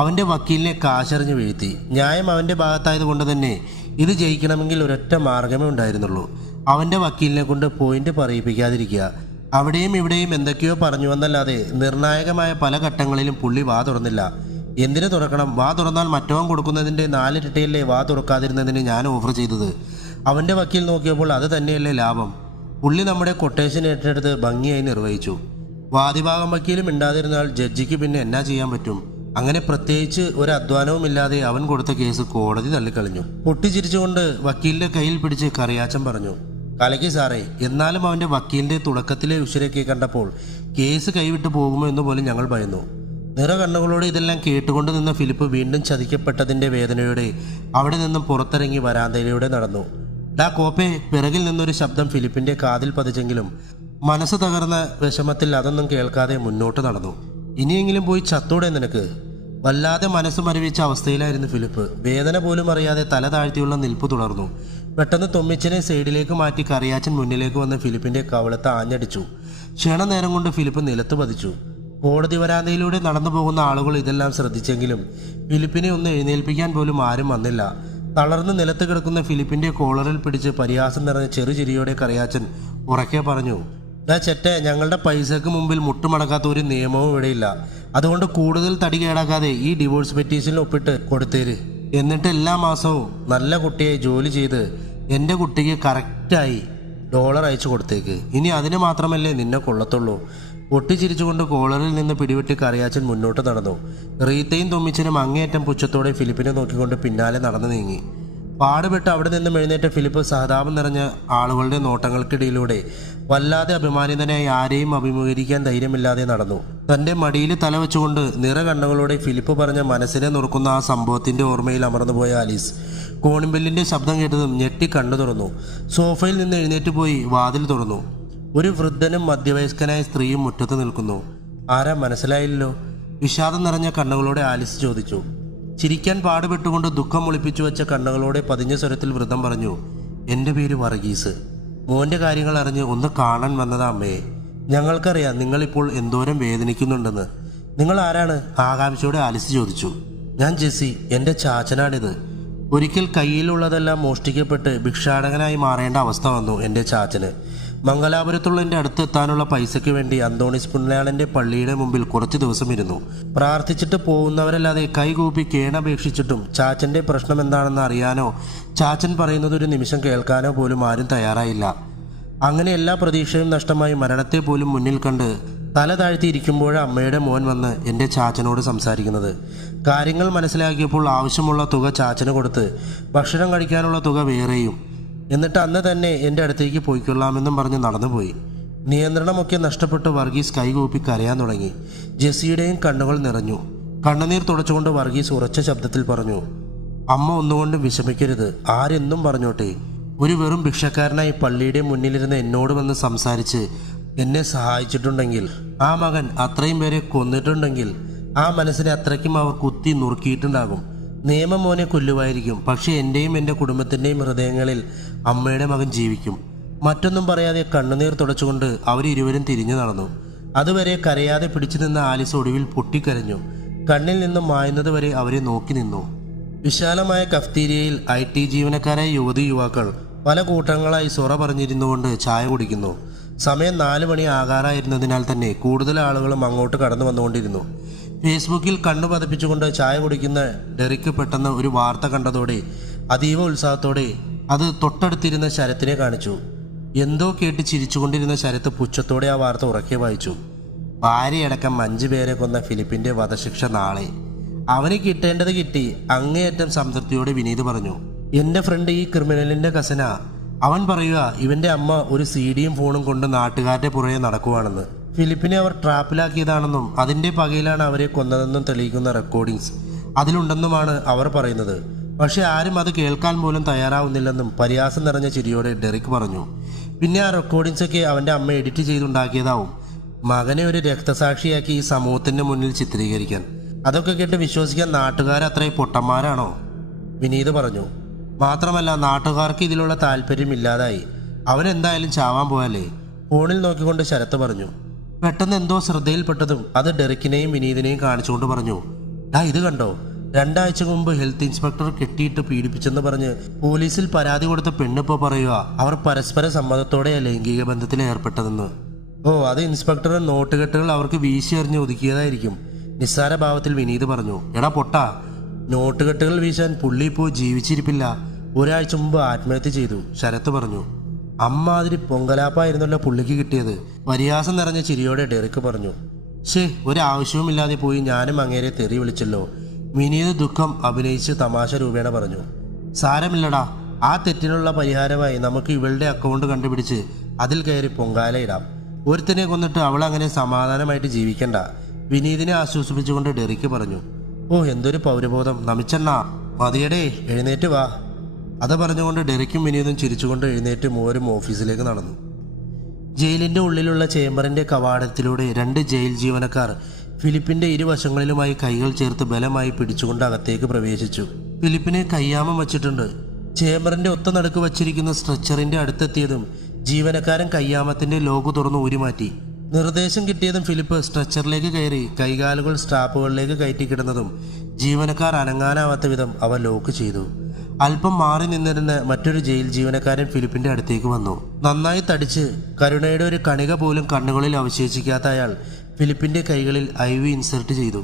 അവന്റെ വക്കീലിനെ കാശറിഞ്ഞ് വീഴ്ത്തി. ന്യായം അവന്റെ ഭാഗത്തായതുകൊണ്ട് തന്നെ ഇത് ജയിക്കണമെങ്കിൽ ഒരൊറ്റ മാർഗമേ ഉണ്ടായിരുന്നുള്ളൂ. അവന്റെ വക്കീലിനെ കൊണ്ട് പോയിന്റ് പറയിപ്പിക്കാതിരിക്കുക. അവിടെയും ഇവിടെയും എന്തൊക്കെയോ പറഞ്ഞു വന്നല്ലാതെ നിർണായകമായ പല ഘട്ടങ്ങളിലും പുള്ളി വാ തുറന്നില്ല. എന്തിനു തുറക്കണം? വാ തുറന്നാൽ മറ്റവൻ കൊടുക്കുന്നതിൻ്റെ 4 ഇരട്ടിയല്ലേ വാ തുറക്കാതിരുന്നതിന് ഞാൻ ഓഫർ ചെയ്തത്. അവൻ്റെ വക്കീൽ നോക്കിയപ്പോൾ അത് തന്നെയല്ലേ ലാഭം. പുള്ളി നമ്മുടെ കൊട്ടേഷൻ ഏറ്റെടുത്ത് ഭംഗിയായി നിർവഹിച്ചു. വാദിഭാഗം വക്കീലും മിണ്ടാതിരുന്നാൽ ജഡ്ജിക്ക് പിന്നെ എന്നാ ചെയ്യാൻ പറ്റും? അങ്ങനെ പ്രത്യേകിച്ച് ഒരു അധ്വാനവുമില്ലാതെ അവൻ കൊടുത്ത കേസ് കോടതി തള്ളിക്കളഞ്ഞു. പൊട്ടിച്ചിരിച്ചുകൊണ്ട് വക്കീലിൻ്റെ കയ്യിൽ പിടിച്ച് കറിയാച്ചൻ പറഞ്ഞു, കലക്കി സാറേ. എന്നാലും അവൻ്റെ വക്കീലിൻ്റെ തുടക്കത്തിലെ ഉശിരൊക്കെ കണ്ടപ്പോൾ കേസ് കൈവിട്ടു പോകുമോ എന്ന് പോലും ഞങ്ങൾ ഭയന്നു. നിറ കണ്ണുകളോടെ ഇതെല്ലാം കേട്ടുകൊണ്ട് നിന്ന ഫിലിപ്പ് വീണ്ടും ചതിക്കപ്പെട്ടതിൻ്റെ വേദനയോടെ അവിടെ നിന്നും പുറത്തിറങ്ങി വരാന്തയിലൂടെ നടന്നു. ഡാ കോപ്പേ, പിറകിൽ നിന്നൊരു ശബ്ദം ഫിലിപ്പിൻ്റെ കാതിൽ പതിച്ചെങ്കിലും മനസ്സ് തകർന്ന വിഷമത്തിൽ അതൊന്നും കേൾക്കാതെ മുന്നോട്ട് നടന്നു. ഇനിയെങ്കിലും പോയി ചത്തൂടെ നിനക്ക്? വല്ലാതെ മനസ്സ് മരവിച്ച അവസ്ഥയിലായിരുന്നു ഫിലിപ്പ്. വേദന പോലും അറിയാതെ തല താഴ്ത്തിയുള്ള നിൽപ്പ് തുടർന്നു. പെട്ടെന്ന് തൊമ്മിച്ചനെ സൈഡിലേക്ക് മാറ്റി കറിയാച്ചൻ മുന്നിലേക്ക് വന്ന് ഫിലിപ്പിൻ്റെ കവളത്ത് ആഞ്ഞടിച്ചു. ക്ഷണനേരം കൊണ്ട് ഫിലിപ്പ് നിലത്ത് പതിച്ചു. കോടതി വരാന്തയിലൂടെ നടന്നു പോകുന്ന ആളുകൾ ഇതെല്ലാം ശ്രദ്ധിച്ചെങ്കിലും ഫിലിപ്പിനെ ഒന്ന് എഴുന്നേൽപ്പിക്കാൻ പോലും ആരും വന്നില്ല. തളർന്ന് നിലത്ത് കിടക്കുന്ന ഫിലിപ്പിൻ്റെ കോളറിൽ പിടിച്ച് പരിഹാസം നിറഞ്ഞ ചെറുചിരിയോടെ കറിയാച്ചൻ ഉറക്കെ പറഞ്ഞു, ഡാ ചെറ്റെ, ഞങ്ങളുടെ പൈസക്ക് മുമ്പിൽ മുട്ടുമടക്കാത്ത ഒരു നിയമവും ഇവിടെയില്ല. അതുകൊണ്ട് കൂടുതൽ തടി കേടാക്കാതെ ഈ ഡിവോഴ്സ് പെറ്റീഷനിൽ ഒപ്പിട്ട് കൊടുത്തേര്. എന്നിട്ട് എല്ലാ മാസവും നല്ല കുട്ടിയായി ജോലി ചെയ്ത് എൻ്റെ കുട്ടിക്ക് കറക്റ്റായി $1 അയച്ചു കൊടുത്തേക്ക്. ഇനി അതിന് മാത്രമല്ലേ നിന്നെ കൊള്ളത്തുള്ളൂ. പൊട്ടിച്ചിരിച്ചുകൊണ്ട് കോളറിൽ നിന്ന് പിടിവിട്ട് കറിയാച്ചൻ മുന്നോട്ട് നടന്നു. റീത്തയും തൊമ്മിച്ചനും അങ്ങേയറ്റം പുച്ഛത്തോടെ ഫിലിപ്പിനെ നോക്കിക്കൊണ്ട് പിന്നാലെ നടന്നു നീങ്ങി. പാടുപെട്ട് അവിടെ നിന്നും എഴുന്നേറ്റ ഫിലിപ്പ് സഹതാപം നിറഞ്ഞ ആളുകളുടെ നോട്ടങ്ങൾക്കിടയിലൂടെ വല്ലാതെ അഭിമാനിതനായി ആരെയും അഭിമുഖീകരിക്കാൻ ധൈര്യമില്ലാതെ നടന്നു. തൻ്റെ മടിയിൽ തലവെച്ചുകൊണ്ട് നിറ കണ്ണുകളോടെ ഫിലിപ്പ് പറഞ്ഞ മനസ്സിനെ നുറുക്കുന്ന ആ സംഭവത്തിൻ്റെ ഓർമ്മയിൽ അമർന്നുപോയ ആലീസ് കോണിമ്പെല്ലിൻ്റെ ശബ്ദം കേട്ടതും ഞെട്ടി കണ്ണു തുറന്നു. സോഫയിൽ നിന്ന് എഴുന്നേറ്റ് പോയി വാതിൽ തുറന്നു. ഒരു വൃദ്ധനും മധ്യവയസ്കനായ സ്ത്രീയും മുറ്റത്ത് നിൽക്കുന്നു. ആരാ മനസ്സിലായില്ലോ? വിഷാദം നിറഞ്ഞ കണ്ണുകളോടെ ആലിസ് ചോദിച്ചു. ചിരിക്കാൻ പാടുപെട്ടുകൊണ്ട് ദുഃഖം ഒളിപ്പിച്ചു വെച്ച കണ്ണുകളോടെ പതിഞ്ഞ സ്വരത്തിൽ വൃദ്ധം പറഞ്ഞു, എൻ്റെ പേര് വർഗീസ്. മോൻ്റെ കാര്യങ്ങൾ അറിഞ്ഞ് ഒന്ന് കാണാൻ വന്നതാ അമ്മയെ. ഞങ്ങൾക്കറിയാം നിങ്ങളിപ്പോൾ എന്തോരം വേദനിക്കുന്നുണ്ടെന്ന്. നിങ്ങൾ ആരാണ്? ആകാംക്ഷയോടെ ആലിസ് ചോദിച്ചു. ഞാൻ ജെസ്സി. എൻ്റെ ചാച്ചനാണിത്. ഒരിക്കൽ കയ്യിലുള്ളതെല്ലാം മോഷ്ടിക്കപ്പെട്ട് ഭിക്ഷാടകനായി മാറേണ്ട അവസ്ഥ വന്നു എൻ്റെ ചാച്ചന്. മംഗലാപുരത്തുള്ള എൻ്റെ അടുത്തെത്താനുള്ള പൈസയ്ക്ക് വേണ്ടി അന്തോണീസ് പുണ്യാളൻ്റെ പള്ളിയുടെ മുമ്പിൽ കുറച്ച് ദിവസം ഇരുന്നു. പ്രാർത്ഥിച്ചിട്ട് പോകുന്നവരല്ലാതെ കൈകൂപ്പി കേണപേക്ഷിച്ചിട്ടും ചാച്ചൻ്റെ പ്രശ്നം എന്താണെന്ന് അറിയാനോ ചാച്ചൻ പറയുന്നത് ഒരു നിമിഷം കേൾക്കാനോ പോലും ആരും തയ്യാറായില്ല. അങ്ങനെ എല്ലാ പ്രതീക്ഷയും നഷ്ടമായി മരണത്തെ പോലും മുന്നിൽ കണ്ട് തല താഴ്ത്തിയിരിക്കുമ്പോഴാണ് അമ്മയുടെ മോൻ വന്ന് എൻ്റെ ചാച്ചനോട് സംസാരിക്കുന്നത്. കാര്യങ്ങൾ മനസ്സിലാക്കിയപ്പോൾ ആവശ്യമുള്ള തുക ചാച്ചന് കൊടുത്ത് ഭക്ഷണം കഴിക്കാനുള്ള തുക വേറെയും. എന്നിട്ട് അന്ന് തന്നെ എൻ്റെ അടുത്തേക്ക് പോയിക്കൊള്ളാമെന്നും പറഞ്ഞ് നടന്നുപോയി. നിയന്ത്രണമൊക്കെ നഷ്ടപ്പെട്ട് വർഗീസ് കൈകൂപ്പി കരയാൻ തുടങ്ങി. ജെസ്സിയുടെയും കണ്ണുകൾ നിറഞ്ഞു. കണ്ണുനീർ തുടച്ചുകൊണ്ട് വർഗീസ് ഉറച്ച ശബ്ദത്തിൽ പറഞ്ഞു, അമ്മ ഒന്നുകൊണ്ടും വിഷമിക്കരുത്. ആരെന്നും പറഞ്ഞോട്ടെ. ഒരു വെറും ഭിക്ഷക്കാരനായി പള്ളിയുടെ മുന്നിലിരുന്ന് എന്നോട് വന്ന് സംസാരിച്ച് എന്നെ സഹായിച്ചിട്ടുണ്ടെങ്കിൽ, ആ മകൻ അത്രയും പേരെ കൊന്നിട്ടുണ്ടെങ്കിൽ ആ മനസ്സിനെ അത്രയ്ക്കും അവർ കുത്തി നുറുക്കിയിട്ടുണ്ടാകും. നിയമം മോനെ കൊല്ലുമായിരിക്കും, പക്ഷേ എൻ്റെയും എൻ്റെ കുടുംബത്തിൻ്റെയും ഹൃദയങ്ങളിൽ അമ്മയുടെ മകൻ ജീവിക്കും. മറ്റൊന്നും പറയാതെ കണ്ണുനീർ തുടച്ചുകൊണ്ട് അവരിരുവരും തിരിഞ്ഞു നടന്നു. അതുവരെ കരയാതെ പിടിച്ചു നിന്ന ആലിസ് ഒടുവിൽ പൊട്ടിക്കരഞ്ഞു. കണ്ണിൽ നിന്നും മായുന്നത് വരെ അവരെ നോക്കി നിന്നു. വിശാലമായ കഫ്തീരിയയിൽ IT ജീവനക്കാരായ യുവതി യുവാക്കൾ പല കൂട്ടങ്ങളായി സൊറ പറഞ്ഞിരുന്നുകൊണ്ട് ചായ കുടിക്കുന്നു. സമയം 4 മണി ആകാറായിരുന്നതിനാൽ തന്നെ കൂടുതൽ ആളുകളും അങ്ങോട്ട് കടന്നു വന്നുകൊണ്ടിരുന്നു. ഫേസ്ബുക്കിൽ കണ്ണു പതിപ്പിച്ചുകൊണ്ട് ചായ കുടിക്കുന്ന ഡെറിക്ക് പെട്ടെന്ന് ഒരു വാർത്ത കണ്ടതോടെ അതീവ ഉത്സാഹത്തോടെ അത് തൊട്ടടുത്തിരുന്ന ശരത്തിനെ കാണിച്ചു. എന്തോ കേട്ട് ചിരിച്ചുകൊണ്ടിരുന്ന ശരത്ത് പുച്ഛത്തോടെ ആ വാർത്ത ഉറക്കെ വായിച്ചു. ഭാര്യയടക്കം 5 പേരെ കൊന്ന ഫിലിപ്പിന്റെ വധശിക്ഷ നാളെ. അവന് കിട്ടേണ്ടത് കിട്ടി. അങ്ങേയറ്റം സംതൃപ്തിയോടെ വിനീത് പറഞ്ഞു. എന്റെ ഫ്രണ്ട് ഈ ക്രിമിനലിന്റെ കസനാ. അവൻ പറയുക ഇവന്റെ അമ്മ ഒരു CD-യും ഫോണും കൊണ്ട് നാട്ടുകാരുടെ പുറകെ നടക്കുവാണെന്ന്. ഫിലിപ്പിനെ അവർ ട്രാപ്പിലാക്കിയതാണെന്നും അതിന്റെ പകയിലാണ് അവരെ കൊന്നതെന്നും തെളിയിക്കുന്ന റെക്കോർഡിങ്സ് അതിലുണ്ടെന്നുമാണ് അവർ പറയുന്നത്. പക്ഷെ ആരും അത് കേൾക്കാൻ പോലും തയ്യാറാവുന്നില്ലെന്നും പരിഹാസം നിറഞ്ഞ ചിരിയോടെ ഡെറിക് പറഞ്ഞു. പിന്നെ ആ റെക്കോർഡിങ്സൊക്കെ അവന്റെ അമ്മ എഡിറ്റ് ചെയ്തുണ്ടാക്കിയതാവും, മകനെ ഒരു രക്തസാക്ഷിയാക്കി ഈ സമൂഹത്തിന്റെ മുന്നിൽ ചിത്രീകരിക്കാൻ. അതൊക്കെ കേട്ട് വിശ്വസിക്കാൻ നാട്ടുകാരത്രയും പൊട്ടന്മാരാണോ? വിനീത് പറഞ്ഞു. മാത്രമല്ല നാട്ടുകാർക്ക് ഇതിലുള്ള താല്പര്യമില്ലാതായി. അവനെന്തായാലും ചാവാൻ പോയല്ലേ. ഫോണിൽ നോക്കിക്കൊണ്ട് ശരത്ത് പറഞ്ഞു. പെട്ടെന്ന് എന്തോ ശ്രദ്ധയിൽപ്പെട്ടതും അത് ഡെറിക്കിനെയും വിനീതിനെയും കാണിച്ചുകൊണ്ട് പറഞ്ഞു. ഇത് കണ്ടോ, 2 ആഴ്ച മുമ്പ് ഹെൽത്ത് ഇൻസ്പെക്ടർ കെട്ടിയിട്ട് പീഡിപ്പിച്ചെന്ന് പറഞ്ഞ് പോലീസിൽ പരാതി കൊടുത്ത പെണ്ണിപ്പോൾ പറയുക അവർ പരസ്പര സമ്മതത്തോടെ ലൈംഗിക ബന്ധത്തിൽ ഏർപ്പെട്ടതെന്ന്. ഓ, അത് ഇൻസ്പെക്ടർ നോട്ടുകെട്ടുകൾ അവർക്ക് വീശി എറിഞ്ഞ് ഒതുക്കിയതായിരിക്കും. നിസ്സാര ഭാവത്തിൽ വിനീത് പറഞ്ഞു. എടാ പൊട്ടാ, നോട്ടുകെട്ടുകൾ വീശാൻ പുള്ളി ഇപ്പോൾ ജീവിച്ചിരിപ്പില്ല. 1 ആഴ്ച മുമ്പ് ആത്മഹത്യ ചെയ്തു, ശരത്ത് പറഞ്ഞു. അമ്മാതിരി പൊങ്കലാപ്പായിരുന്നല്ലോ പുള്ളിക്ക് കിട്ടിയത്. പരിഹാസം നിറഞ്ഞ ചിരിയോടെ ഡെറിക്ക് പറഞ്ഞു. ഒരാവശ്യവുമില്ലാതെ പോയി ഞാനും അങ്ങേരെ തെറി വിളിച്ചല്ലോ. വിനീത് ദുഃഖം അഭിനയിച്ച് തമാശ രൂപേണ പറഞ്ഞു. സാരമില്ലടാ, ആ തെറ്റിനുള്ള പരിഹാരമായി നമുക്ക് ഇവളുടെ അക്കൗണ്ട് കണ്ടുപിടിച്ച് അതിൽ കയറി പൊങ്കാലയിടാം. ഒരുത്തനെ കൊന്നിട്ട് അവളങ്ങനെ സമാധാനമായിട്ട് ജീവിക്കണ്ട, വിനീതിനെ ആശ്വസിപ്പിച്ചുകൊണ്ട് ഡെറിക്ക് പറഞ്ഞു. ഓ, എന്തൊരു പൗരബോധം നമിച്ചെണ്ണ. മതിയടേ, എഴുന്നേറ്റ് വാ. അത് പറഞ്ഞുകൊണ്ട് ഡെറിക്കും വിനീതും ചിരിച്ചുകൊണ്ട് എഴുന്നേറ്റ് മൂവരും ഓഫീസിലേക്ക് നടന്നു. ജയിലിന്റെ ഉള്ളിലുള്ള ചേംബറിന്റെ കവാടത്തിലൂടെ 2 ജയിൽ ജീവനക്കാർ ഫിലിപ്പിന്റെ ഇരുവശങ്ങളിലുമായി കൈകൾ ചേർത്ത് ബലമായി പിടിച്ചുകൊണ്ട് അകത്തേക്ക് പ്രവേശിച്ചു. ഫിലിപ്പിനെ കയ്യാമം വച്ചിട്ടുണ്ട്. ചേംബറിന്റെ ഒത്ത നടുക്ക് വച്ചിരിക്കുന്ന സ്ട്രെച്ചറിന്റെ അടുത്തെത്തിയതും ജീവനക്കാരൻ കയ്യാമത്തിന്റെ ലോക്ക് തുറന്ന് ഊരിമാറ്റി. നിർദ്ദേശം കിട്ടിയതും ഫിലിപ്പ് സ്ട്രെച്ചറിലേക്ക് കയറി കൈകാലുകൾ സ്ട്രാപ്പുകളിലേക്ക് കയറ്റിക്കിടുന്നതും ജീവനക്കാർ അനങ്ങാനാവാത്ത വിധം അവ ലോക്ക് ചെയ്തു. അല്പം മാറി നിന്നിരുന്ന മറ്റൊരു ജയിൽ ജീവനക്കാരൻ ഫിലിപ്പിന്റെ അടുത്തേക്ക് വന്നു. നന്നായി തടിച്ച് കരുണയുടെ ഒരു കണിക പോലും കണ്ണുകളിൽ അവശേഷിക്കാത്ത അയാൾ ഫിലിപ്പിന്റെ കൈകളിൽ IV ഇൻസെർട്ട് ചെയ്തു.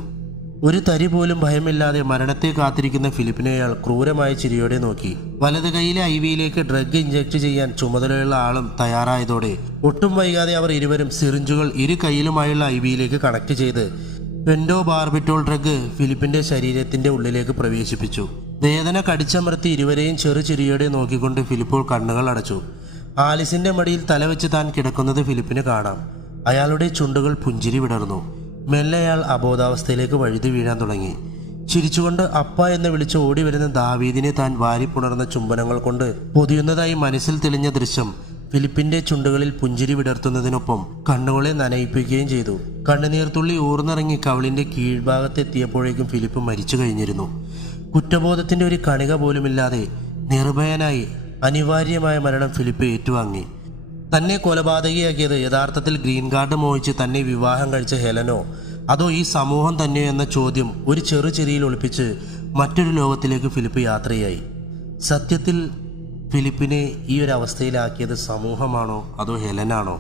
ഒരു തരി പോലും ഭയമില്ലാതെ മരണത്തെ കാത്തിരിക്കുന്ന ഫിലിപ്പിനെ അയാൾ ക്രൂരമായ ചിരിയോടെ നോക്കി. വലത് കൈയിലെ IVയിലേക്ക് ഡ്രഗ് ഇഞ്ചക്ട് ചെയ്യാൻ ചുമതലയുള്ള ആളും തയ്യാറായതോടെ ഒട്ടും വൈകാതെ അവർ ഇരുവരും സിറിഞ്ചുകൾ 2 കൈയിലുമായുള്ള IVയിലേക്ക് കണക്ട് ചെയ്ത് പെൻഡോ ബാർബിറ്റോൾ ഡ്രഗ് ഫിലിപ്പിന്റെ ശരീരത്തിന്റെ ഉള്ളിലേക്ക് പ്രവേശിപ്പിച്ചു. വേദന കടിച്ചമർത്തി ഇരുവരെയും ചെറുചിരിയോടെ നോക്കിക്കൊണ്ട് ഫിലിപ്പോൾ കണ്ണുകൾ അടച്ചു. ആലിസിന്റെ മടിയിൽ തലവെച്ച് താൻ കിടക്കുന്നത് ഫിലിപ്പിന് കാണാം. അയാളുടെ ചുണ്ടുകൾ പുഞ്ചിരി വിടർന്നു. മെല്ലെ അയാൾ അബോധാവസ്ഥയിലേക്ക് വഴുതി വീഴാൻ തുടങ്ങി. ചിരിച്ചുകൊണ്ട് അപ്പ എന്ന് വിളിച്ച് ഓടി വരുന്ന ദാവീദിനെ താൻ വാരിപ്പുണർന്ന ചുംബനങ്ങൾ കൊണ്ട് പൊതിയുന്നതായി മനസ്സിൽ തെളിഞ്ഞ ദൃശ്യം ഫിലിപ്പിന്റെ ചുണ്ടുകളിൽ പുഞ്ചിരി വിടർത്തുന്നതിനൊപ്പം കണ്ണുകളെ നനയിപ്പിക്കുകയും ചെയ്തു. കണ്ണുനീർത്തുള്ളി ഊർന്നിറങ്ങി കവിളിന്റെ കീഴ്ഭാഗത്തെത്തിയപ്പോഴേക്കും ഫിലിപ്പ് മരിച്ചു കഴിഞ്ഞിരുന്നു. കുറ്റബോധത്തിന്റെ ഒരു കണിക പോലുമില്ലാതെ നിർഭയനായി അനിവാര്യമായ മരണം ഫിലിപ്പ് ഏറ്റുവാങ്ങി. തന്നെ കൊലപാതകിയാക്കിയത് യഥാർത്ഥത്തിൽ ഗ്രീൻ കാർഡ് മോഹിച്ച് തന്നെ വിവാഹം കഴിച്ച ഹെലനോ അതോ ഈ സമൂഹം തന്നെയോ എന്ന ചോദ്യം ഒരു ചെറുചിരിയിൽ ഒളിപ്പിച്ച് മറ്റൊരു ലോകത്തിലേക്ക് ഫിലിപ്പ് യാത്രയായി. സത്യത്തിൽ ഫിലിപ്പിനെ ഈ ഒരു അവസ്ഥയിലാക്കിയത് സമൂഹമാണോ അതോ ഹെലനാണോ?